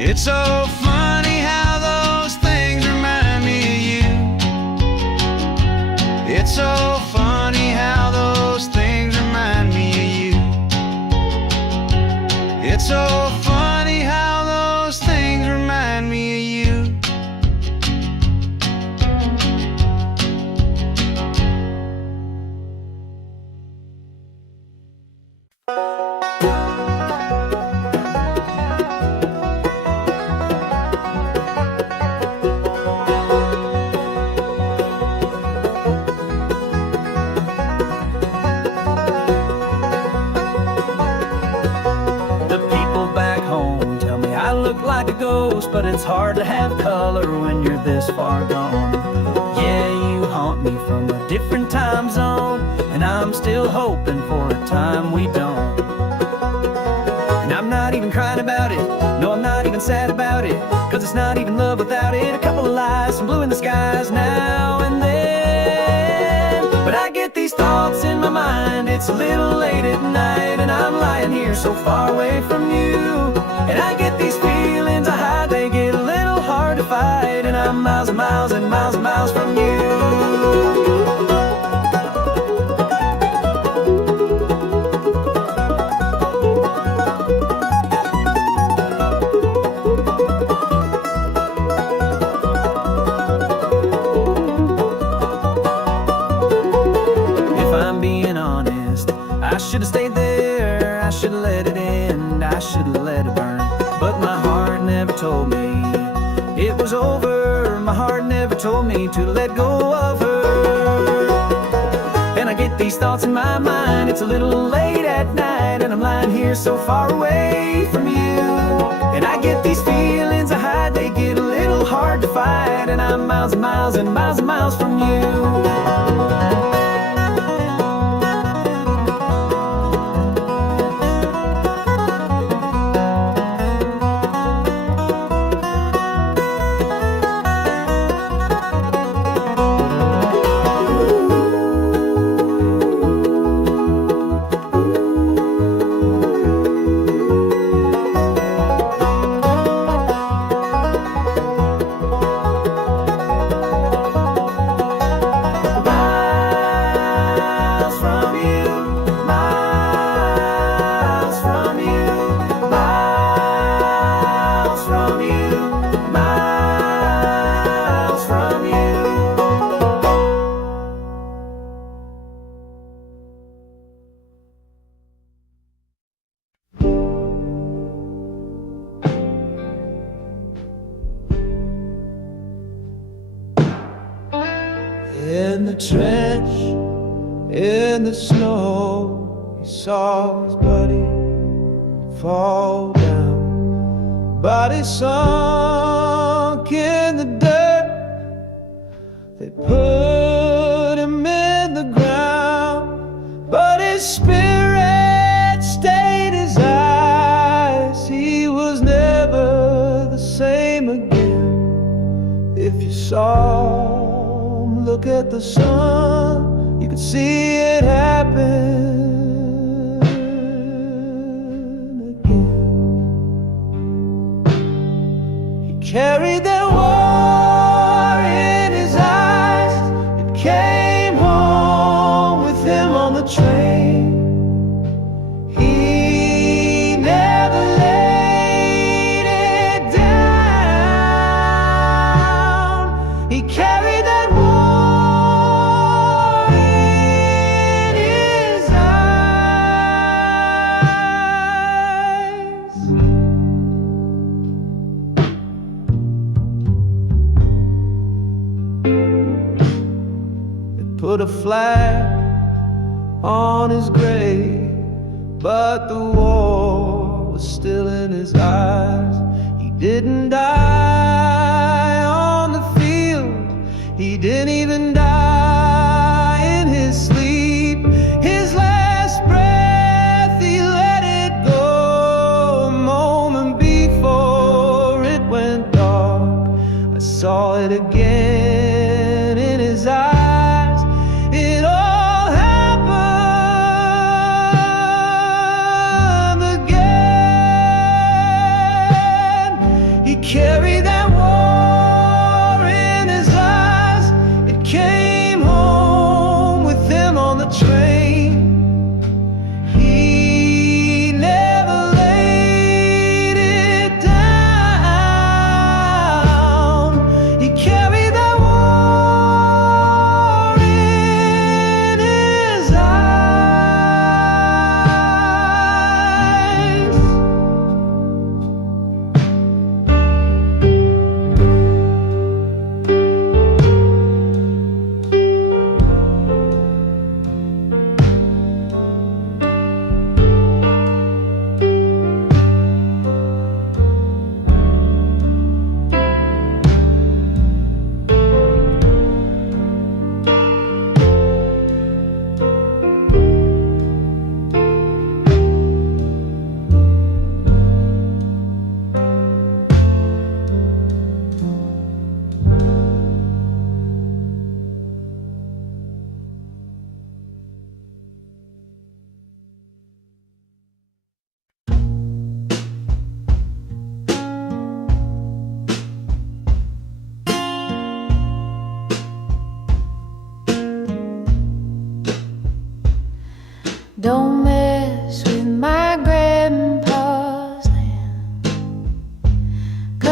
It's so funny how those things remind me of you. It's so funny how those things remind me of you. It's so funny how those things remind me of you. Like a ghost, but it's hard to have color when you're this far gone. Yeah, you haunt me from a different time zone, and I'm still hoping for a time we don't. And I'm not even crying about it, no, I'm not even sad about it, 'cause it's not even love without it. A couple of lies, some blue in the skies now and then. But I get these thoughts in my mind, it's a little late at night, and I'm lying here so far away from you. And I get these feelings I hide, they get a little hard to fight, and I'm miles and miles and miles and miles from you. If I'm being honest, I should have stayed there, I should have let it end, I should have let it burn. But my heart never told me it was over. My heart never told me to let go of her. And I get these thoughts in my mind, it's a little late at night, and I'm lying here so far away from you. And I get these feelings I hide, they get a little hard to fight, and I'm miles and miles and miles and miles from you. In the trench, in the snow, he saw his buddy fall down. Body sunk in the dirt, they put him in the ground, but his spirit stayed his eyes. He was never the same again. If you saw him look at the sun, you could see it happen again. He carried that war in his eyes. It came home with him on the train. He never laid it down. He carried that war in his eyes. They put a flag on his grave, but the war was still in his eyes. He didn't die on the field, he didn't even die in his sleep. His last breath, he let it go a moment before it went dark. I saw it again in his eyes. It all happened again.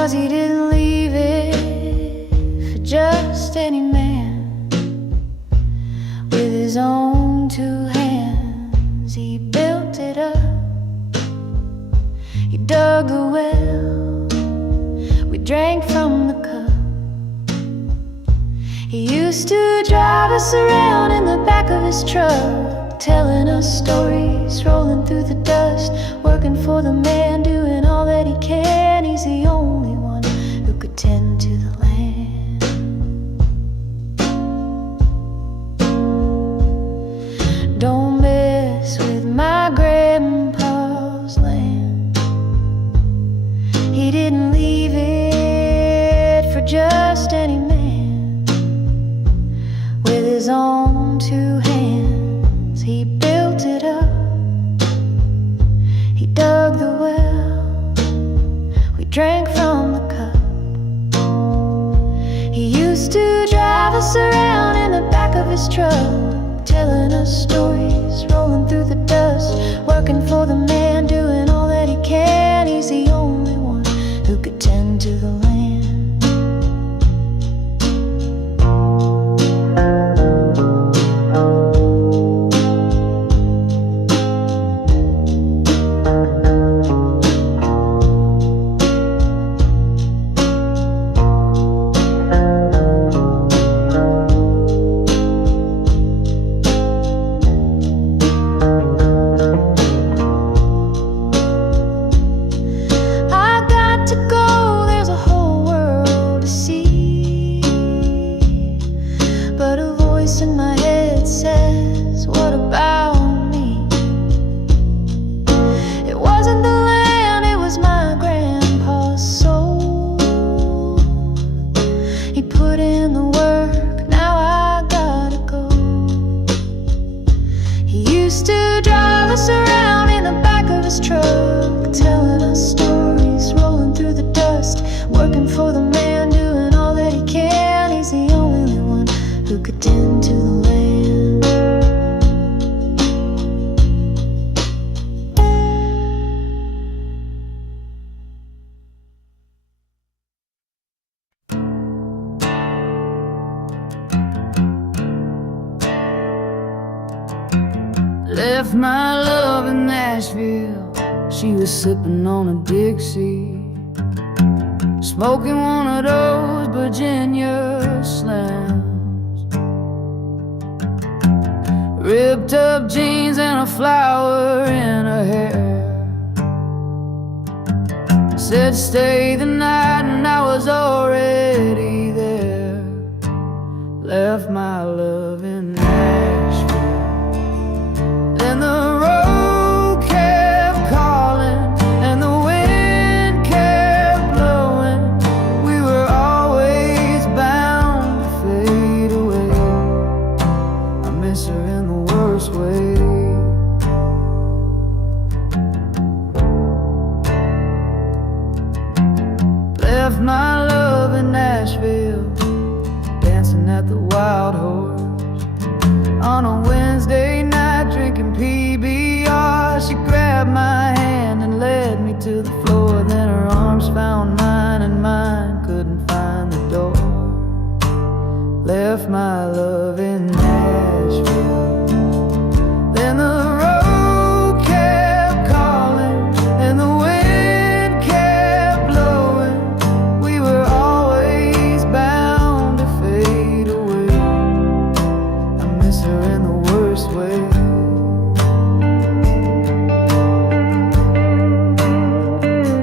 'cause he didn't leave it for just any man. With his own two hands he built it up. He dug the well, we drank from the cup. He used to drive us around in the back of his truck, telling us stories, rolling through the dust, working for the man, doing all that he can. He's the only one who could tend to the land. Don't mess with my grandpa's land. He didn't leave it for just any man. With his own two hands he built it up. He dug the well, we drank from the cup. He used to drive us around in the back of his truck, telling us stories, rolling through the dust, working for the man, doing all that he can. He's the only one who could tend to the land. Left my love in Nashville, she was sipping on a Dixie, smoking one of those Virginia slams, ripped up jeans and a flower in her hair. Said stay the night and I was already there. Left my love in Nashville. And the road kept calling and the wind kept blowing. We were always bound to fade away. I miss her in the worst way. Left my love in Nashville, dancing at the Wild Horse on a Wednesday night, drinking PBR. She grabbed my hand and led me to the floor. Then her arms found mine and mine couldn't find the door. Left my love in Nashville. Then the road kept calling and the wind kept blowing. We were always bound to fade away. I miss her in the worst way.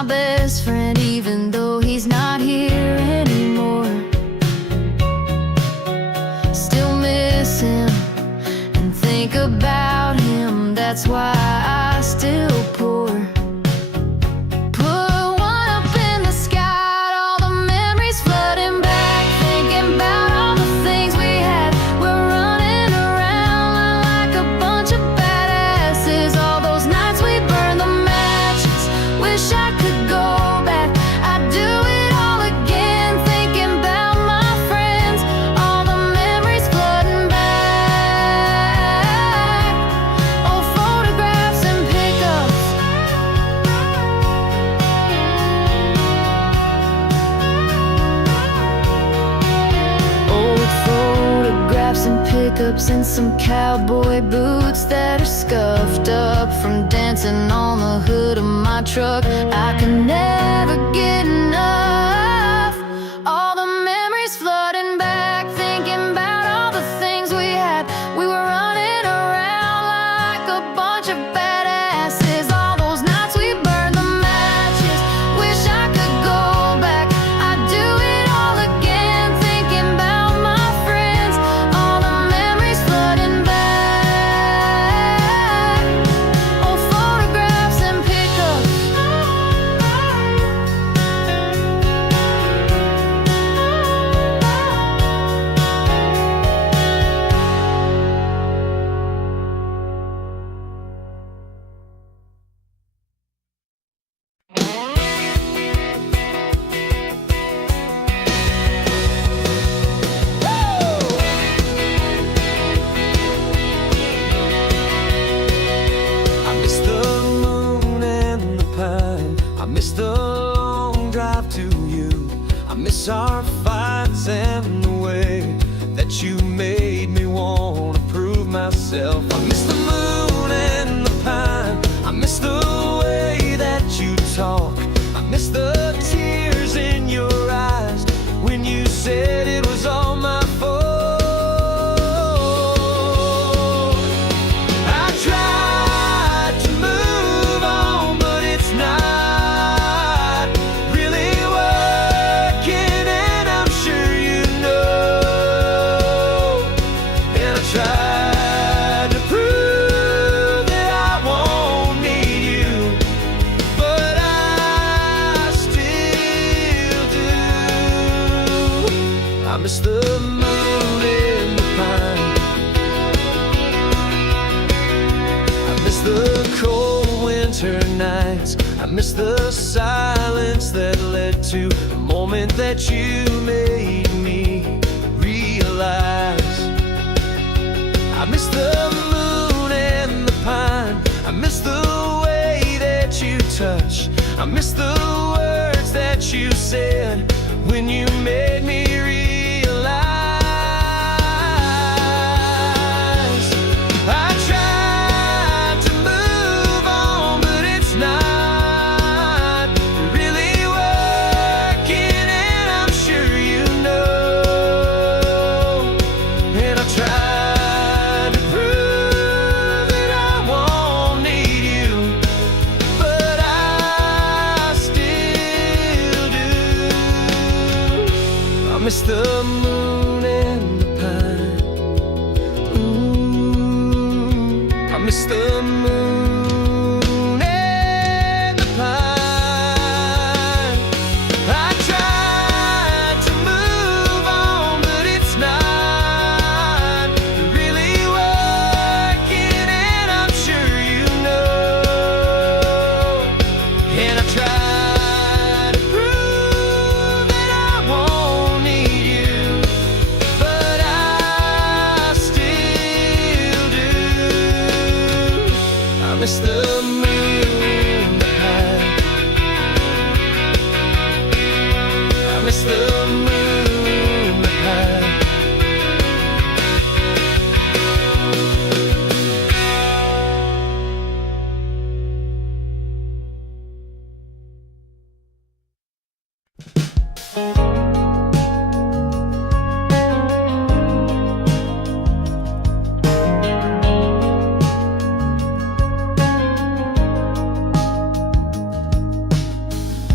my best friend, even though he's not here anymore. Still miss him and think about him, that's why I still pour. Put one up in the sky, all the memories flooding back, thinking about all the things we had. We're running around like a bunch of badasses. All those nights we burned the matches, wish I could go back. I'd do it all again, thinking about my friends, all the memories flooding back. Old photographs and pickups, old photographs and pickups, and some cowboy boots that are scuffed up from dancing on the hood of my truck. I can never get enough. All the memories flooding back, thinking about all the things we had. We were running around like a bunch of badasses. All those nights we burned the matches, wish I could go back. I'd do it all again, thinking about my friends, all the memories flooding back. Old photographs and pickups, I miss the moon and the pine. I miss the long drive to you. I miss our fights and the way that you made me want to prove myself. I miss the moon and the pine. I miss the way that you talk. I miss the tears in your eyes when you said it was all my fault. I tried to move on, but it's not really working, and I'm sure you know. And I tried to prove that I won't need you, but I still do. I miss the moon and the pine. I miss the cold winter nights. I miss the silence that led to the moment that you made me realize. I miss the moon and the pine. I miss the way that you touch. I miss the words that you said when you made me realize. I tried to move on, but it's not really working, and I'm sure you know. And I tried to prove that I won't need you, but I still do. I miss the moon and the pine. I miss the moon and the pine. I tried to move on, but it's not really working, and I'm sure you know. And I tried to prove that I won't need you, but I still do. I miss the moon, the pine. I miss the moon, the pine.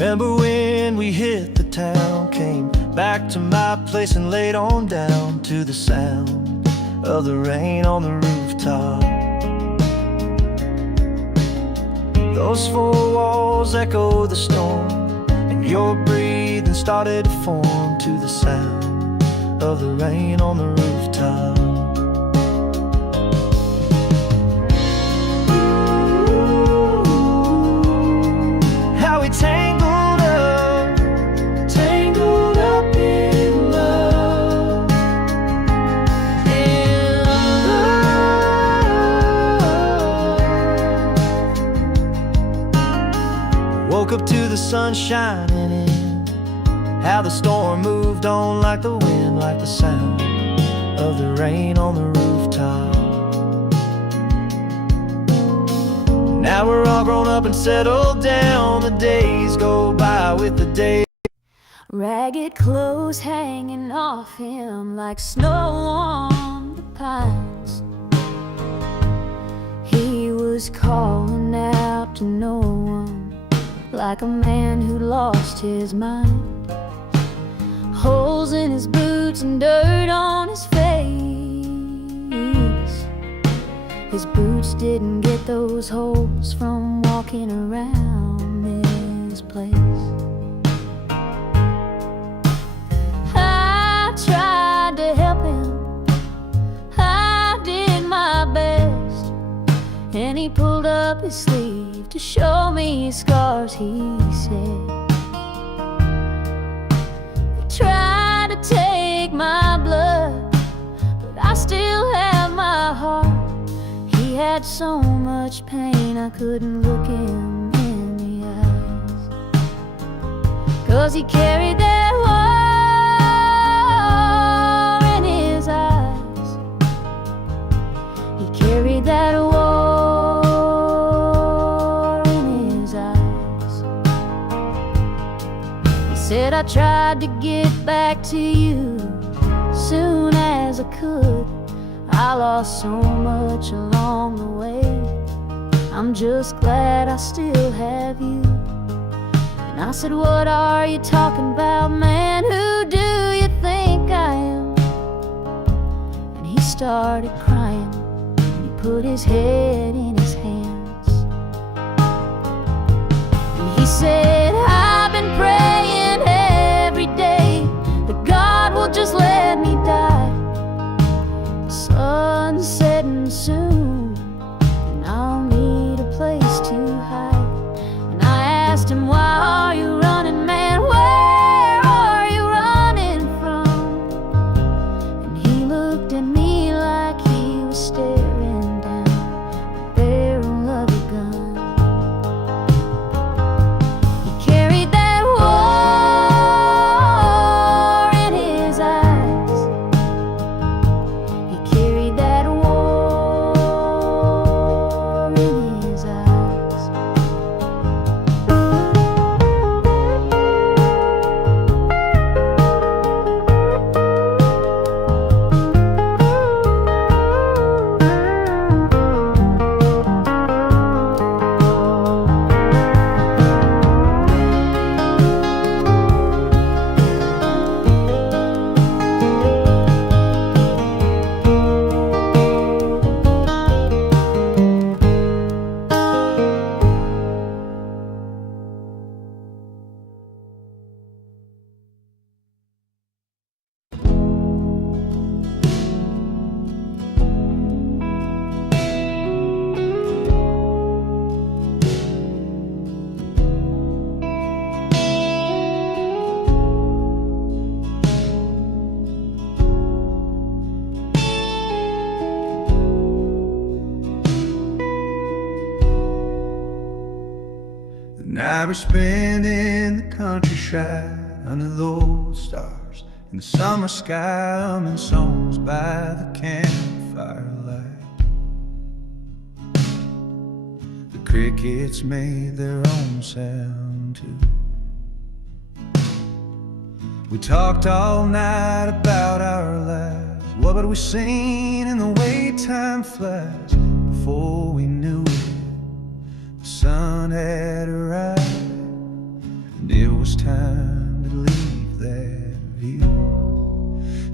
Remember when we hit the town, came back to my place and laid on down to the sound of the rain on the rooftop. Those four walls echo the storm, and your breathing started to form to the sound of the rain on the rooftop. How we tangled up in love, in love. Woke up to the sun shining in, how the storm moved on like the wind, like the sound of the rain on the rooftop. Now we're all grown up and settled down. The days go by with the day. Ragged clothes hanging off him like snow on the pines. He was calling out to no one, like a man who lost his mind. Holes in his boots and dirt on his face. His boots didn't get those holes from walking around this place. I tried to help him, I did my best, and he pulled up his sleeve to show me his scars, he said. They tried to take my blood, but I still have my heart. He had so much pain I couldn't look him in the eyes, 'cause he carried that war in his eyes. He carried that war in his eyes. He said, I tried to get back to you soon as I could. I lost so much along the way. I'm just glad I still have you. And I said, what are you talking about, man? Who do you think I am? And he started crying, and he put his head in his hands. And he said, I've been praying every day that God will just let me die. Sun's setting soon, and I'll need a place to hide. And I asked him, why are you running, man? Where are you running from? And he looked at me like he was staring down the barrel of a gun. He carried that war in his eyes. He carried that war in his eyes. The night we spent in the countryside under those stars, in the summer sky, humming songs by the campfire light. The crickets made their own sound too. We talked all night about our lives. What had we seen in the way time flies? Before we knew it, the sun had arrived. And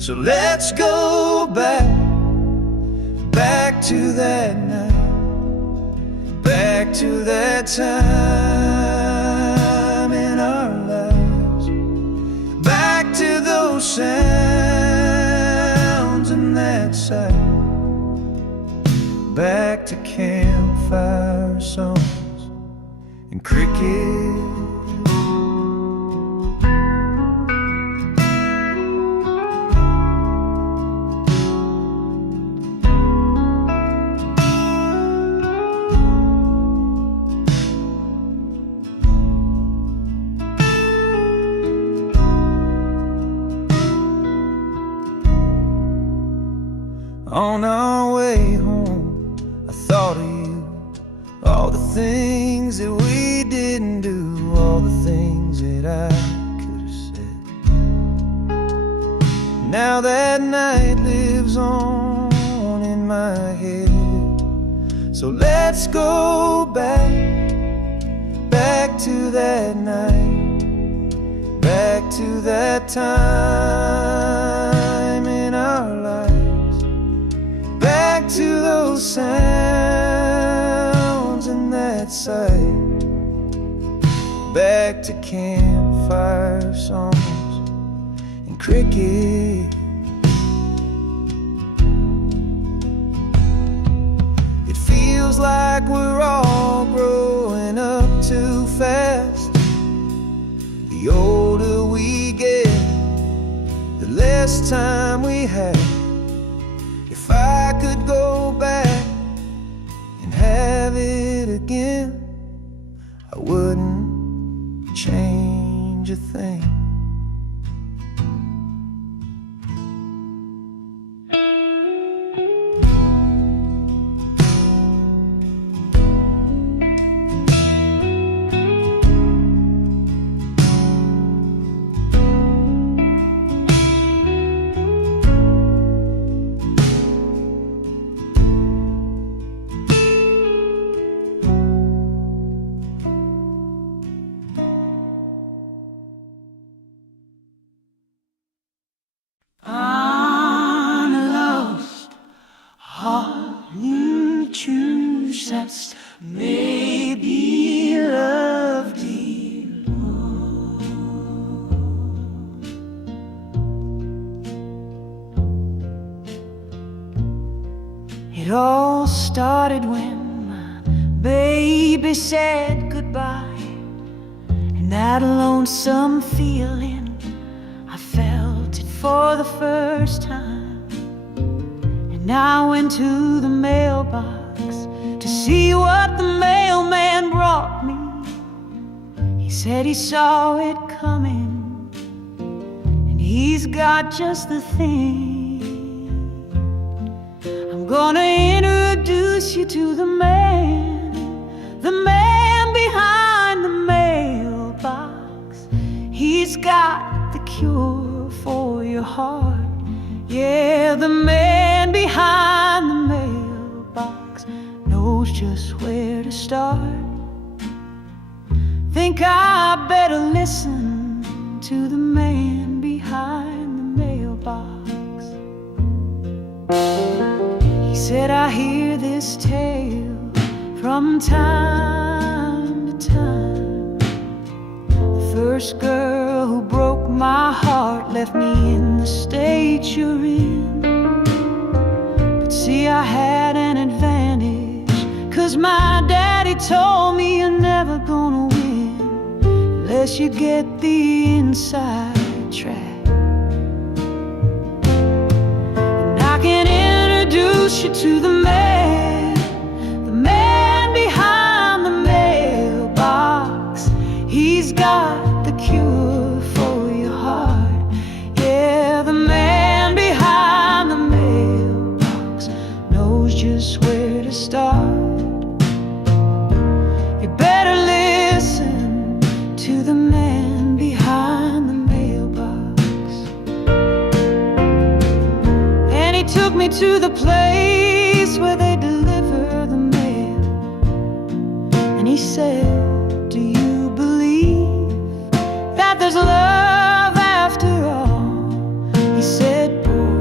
So let's go back to that night, back to that time in our lives, back to those sounds and that sight, back to campfire songs and cricket. On our way home, I thought of you, all the things that we didn't do, all the things that I could have said. Now that night lives on in my head. So let's go back to that night, back to that time in our lives, back to those sounds and that sight, back to campfire songs and cricket. It feels like we're all growing up too fast. The older we get, the less time we have. If I could go back and have it again, I wouldn't change a thing. That's maybe love deep. It all started when my baby said goodbye, and that lonesome feeling, I felt it for the first time. And I went to the mailbox to see what the mailman brought me. He said he saw it coming, and he's got just the thing. I'm gonna introduce you to the man behind the mailbox. He's got the cure for your heart. Yeah, the man behind the mailbox knows just where to start. Think I better listen to the man behind the mailbox. He said, I hear this tale from time to time. The first girl who broke my heart left me in the state you're in. But see, I had an advantage, 'cause my daddy told me you're never gonna win unless you get the inside track. And I can introduce you to the man behind the mailbox. He's got the cure for your heart. Yeah, the man behind the mailbox knows just where to start. You better listen to the man behind the mailbox. And he took me to the place where they deliver the mail. And he said, do you believe that there's love after all? He said, boy,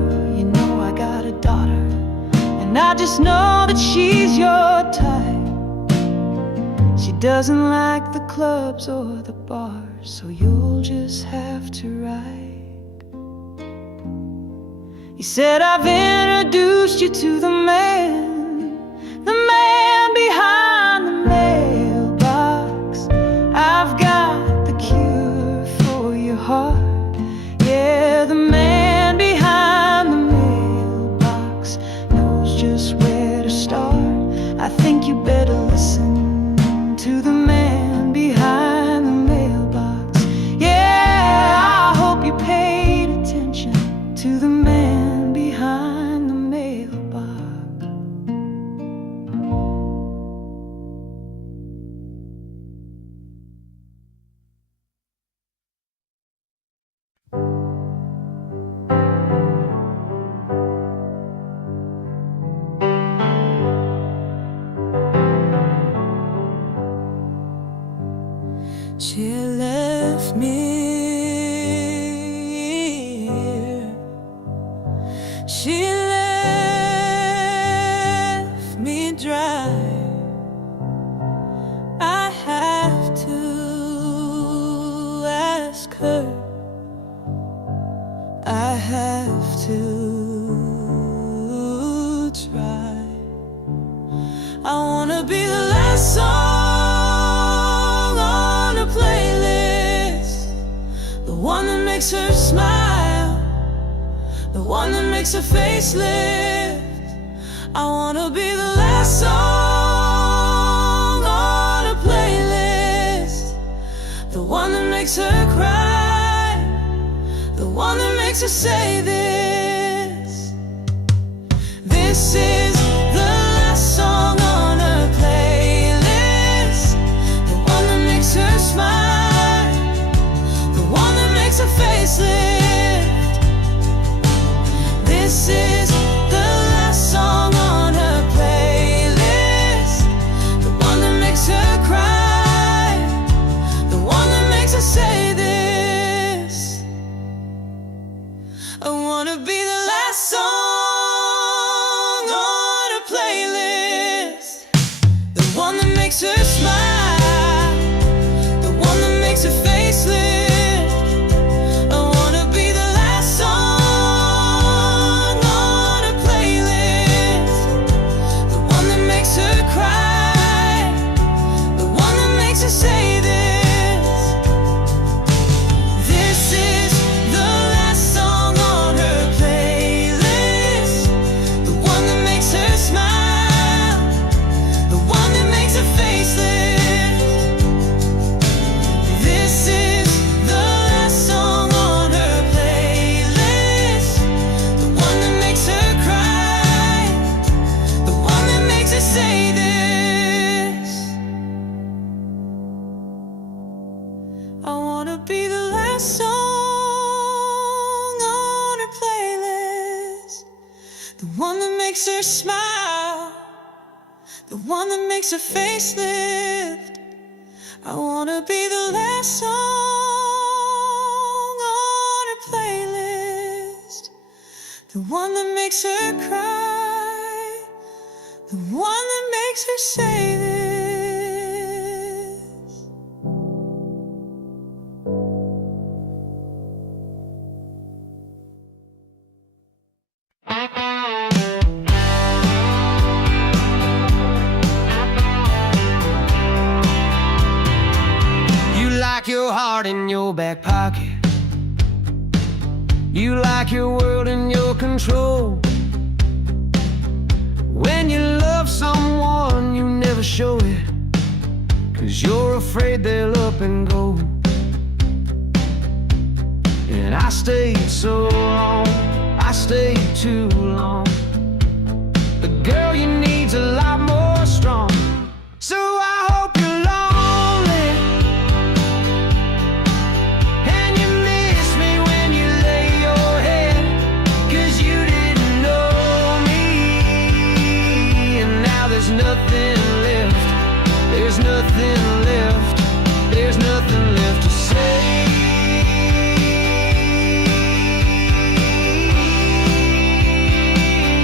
just know that she's your type. She doesn't like the clubs or the bars, so you'll just have to write. He said, I've introduced you to the man behind the mailbox. I've got the cure for your heart. Yeah, the man behind the mailbox knows just where to start. I think you better listen to the man behind the mailbox. Yeah, I hope you paid attention to the man behind the mailbox. She left me here. She left me dry. I have to ask her. I have to try. I wanna be the last song makes her smile, the one that makes her face lift. I wanna be the last song on a playlist, the one that makes her cry, the one that makes her say this. This is the last song on her playlist, the one that makes her smile, the one that makes her face lift. This is the last song on her playlist, the one that makes her cry, the one that makes her say this. I wanna be the last song on her playlist, the one that makes her smile, the one that makes her face lift. Her smile, the one that makes her face lift. I wanna be the last song on her playlist, the one that makes her cry, the one that makes her say this. Your heart in your back pocket, you like your world in your control. When you love someone, you never show it, 'cause you're afraid they'll up and go. And I stayed so long, I stayed too long. The girl you need's a lot more strong. So I hope you're lonely, and you miss me when you lay your head, 'cause you didn't know me. And now there's nothing left, there's nothing left, there's nothing left to say.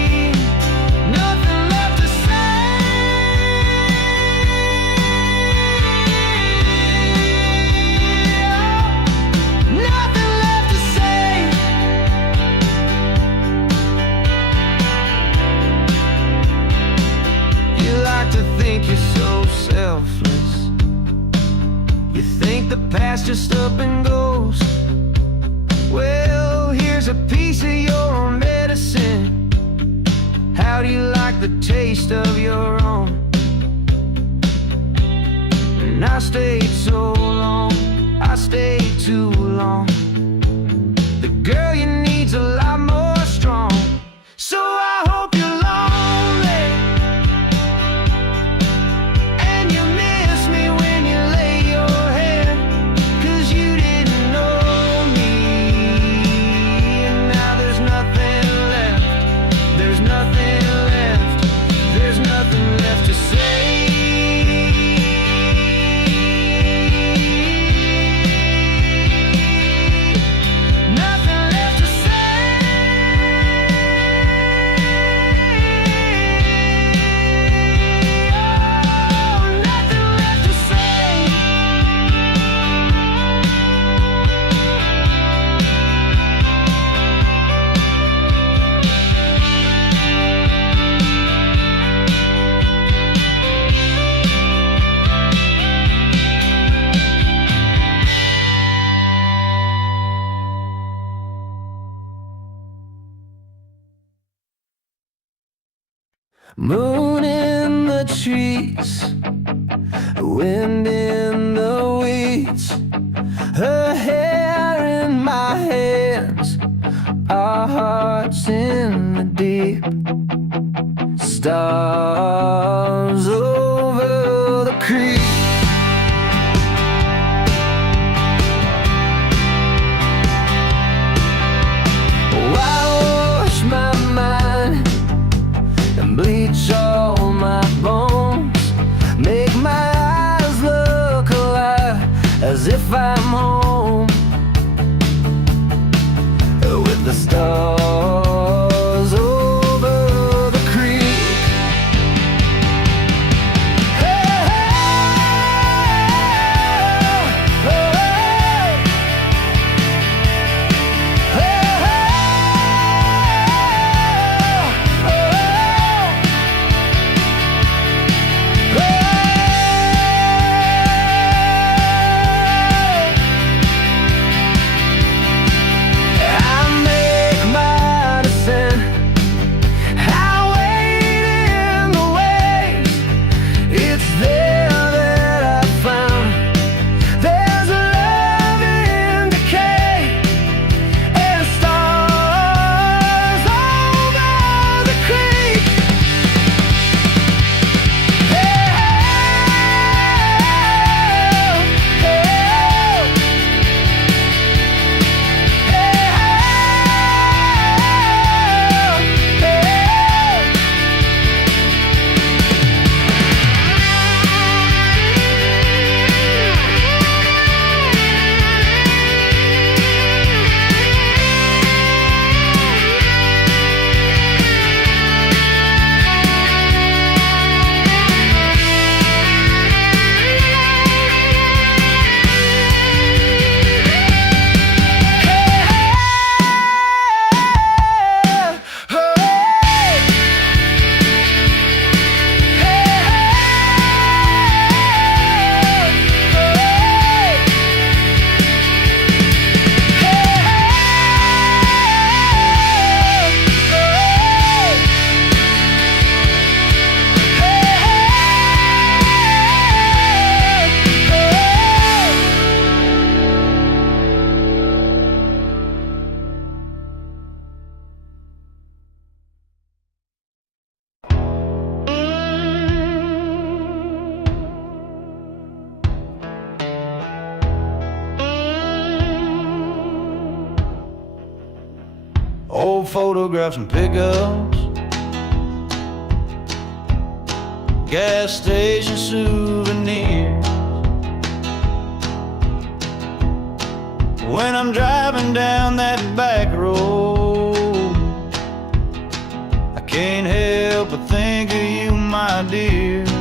You think the past just up and goes. Well, here's a piece of your medicine. How do you like the taste of your own? And I stayed so long, I stayed too long. The girl you need's a lot more strong. So I hope you're lonely and you miss me when you lay your head, 'cause you didn't know me. And now there's nothing left, there's nothing left, there's nothing left to say. Moon in the trees, wind in the weeds, her hair in my hands, our hearts in the deep, stars over the creek. Bleach all my bones, make my eyes look alive, as if I'm home with the stars over the creek. Hey, hey, hey, Old photographs and pickups, gas station souvenirs. When I'm driving down that back road, I can't help but think of you, my dear.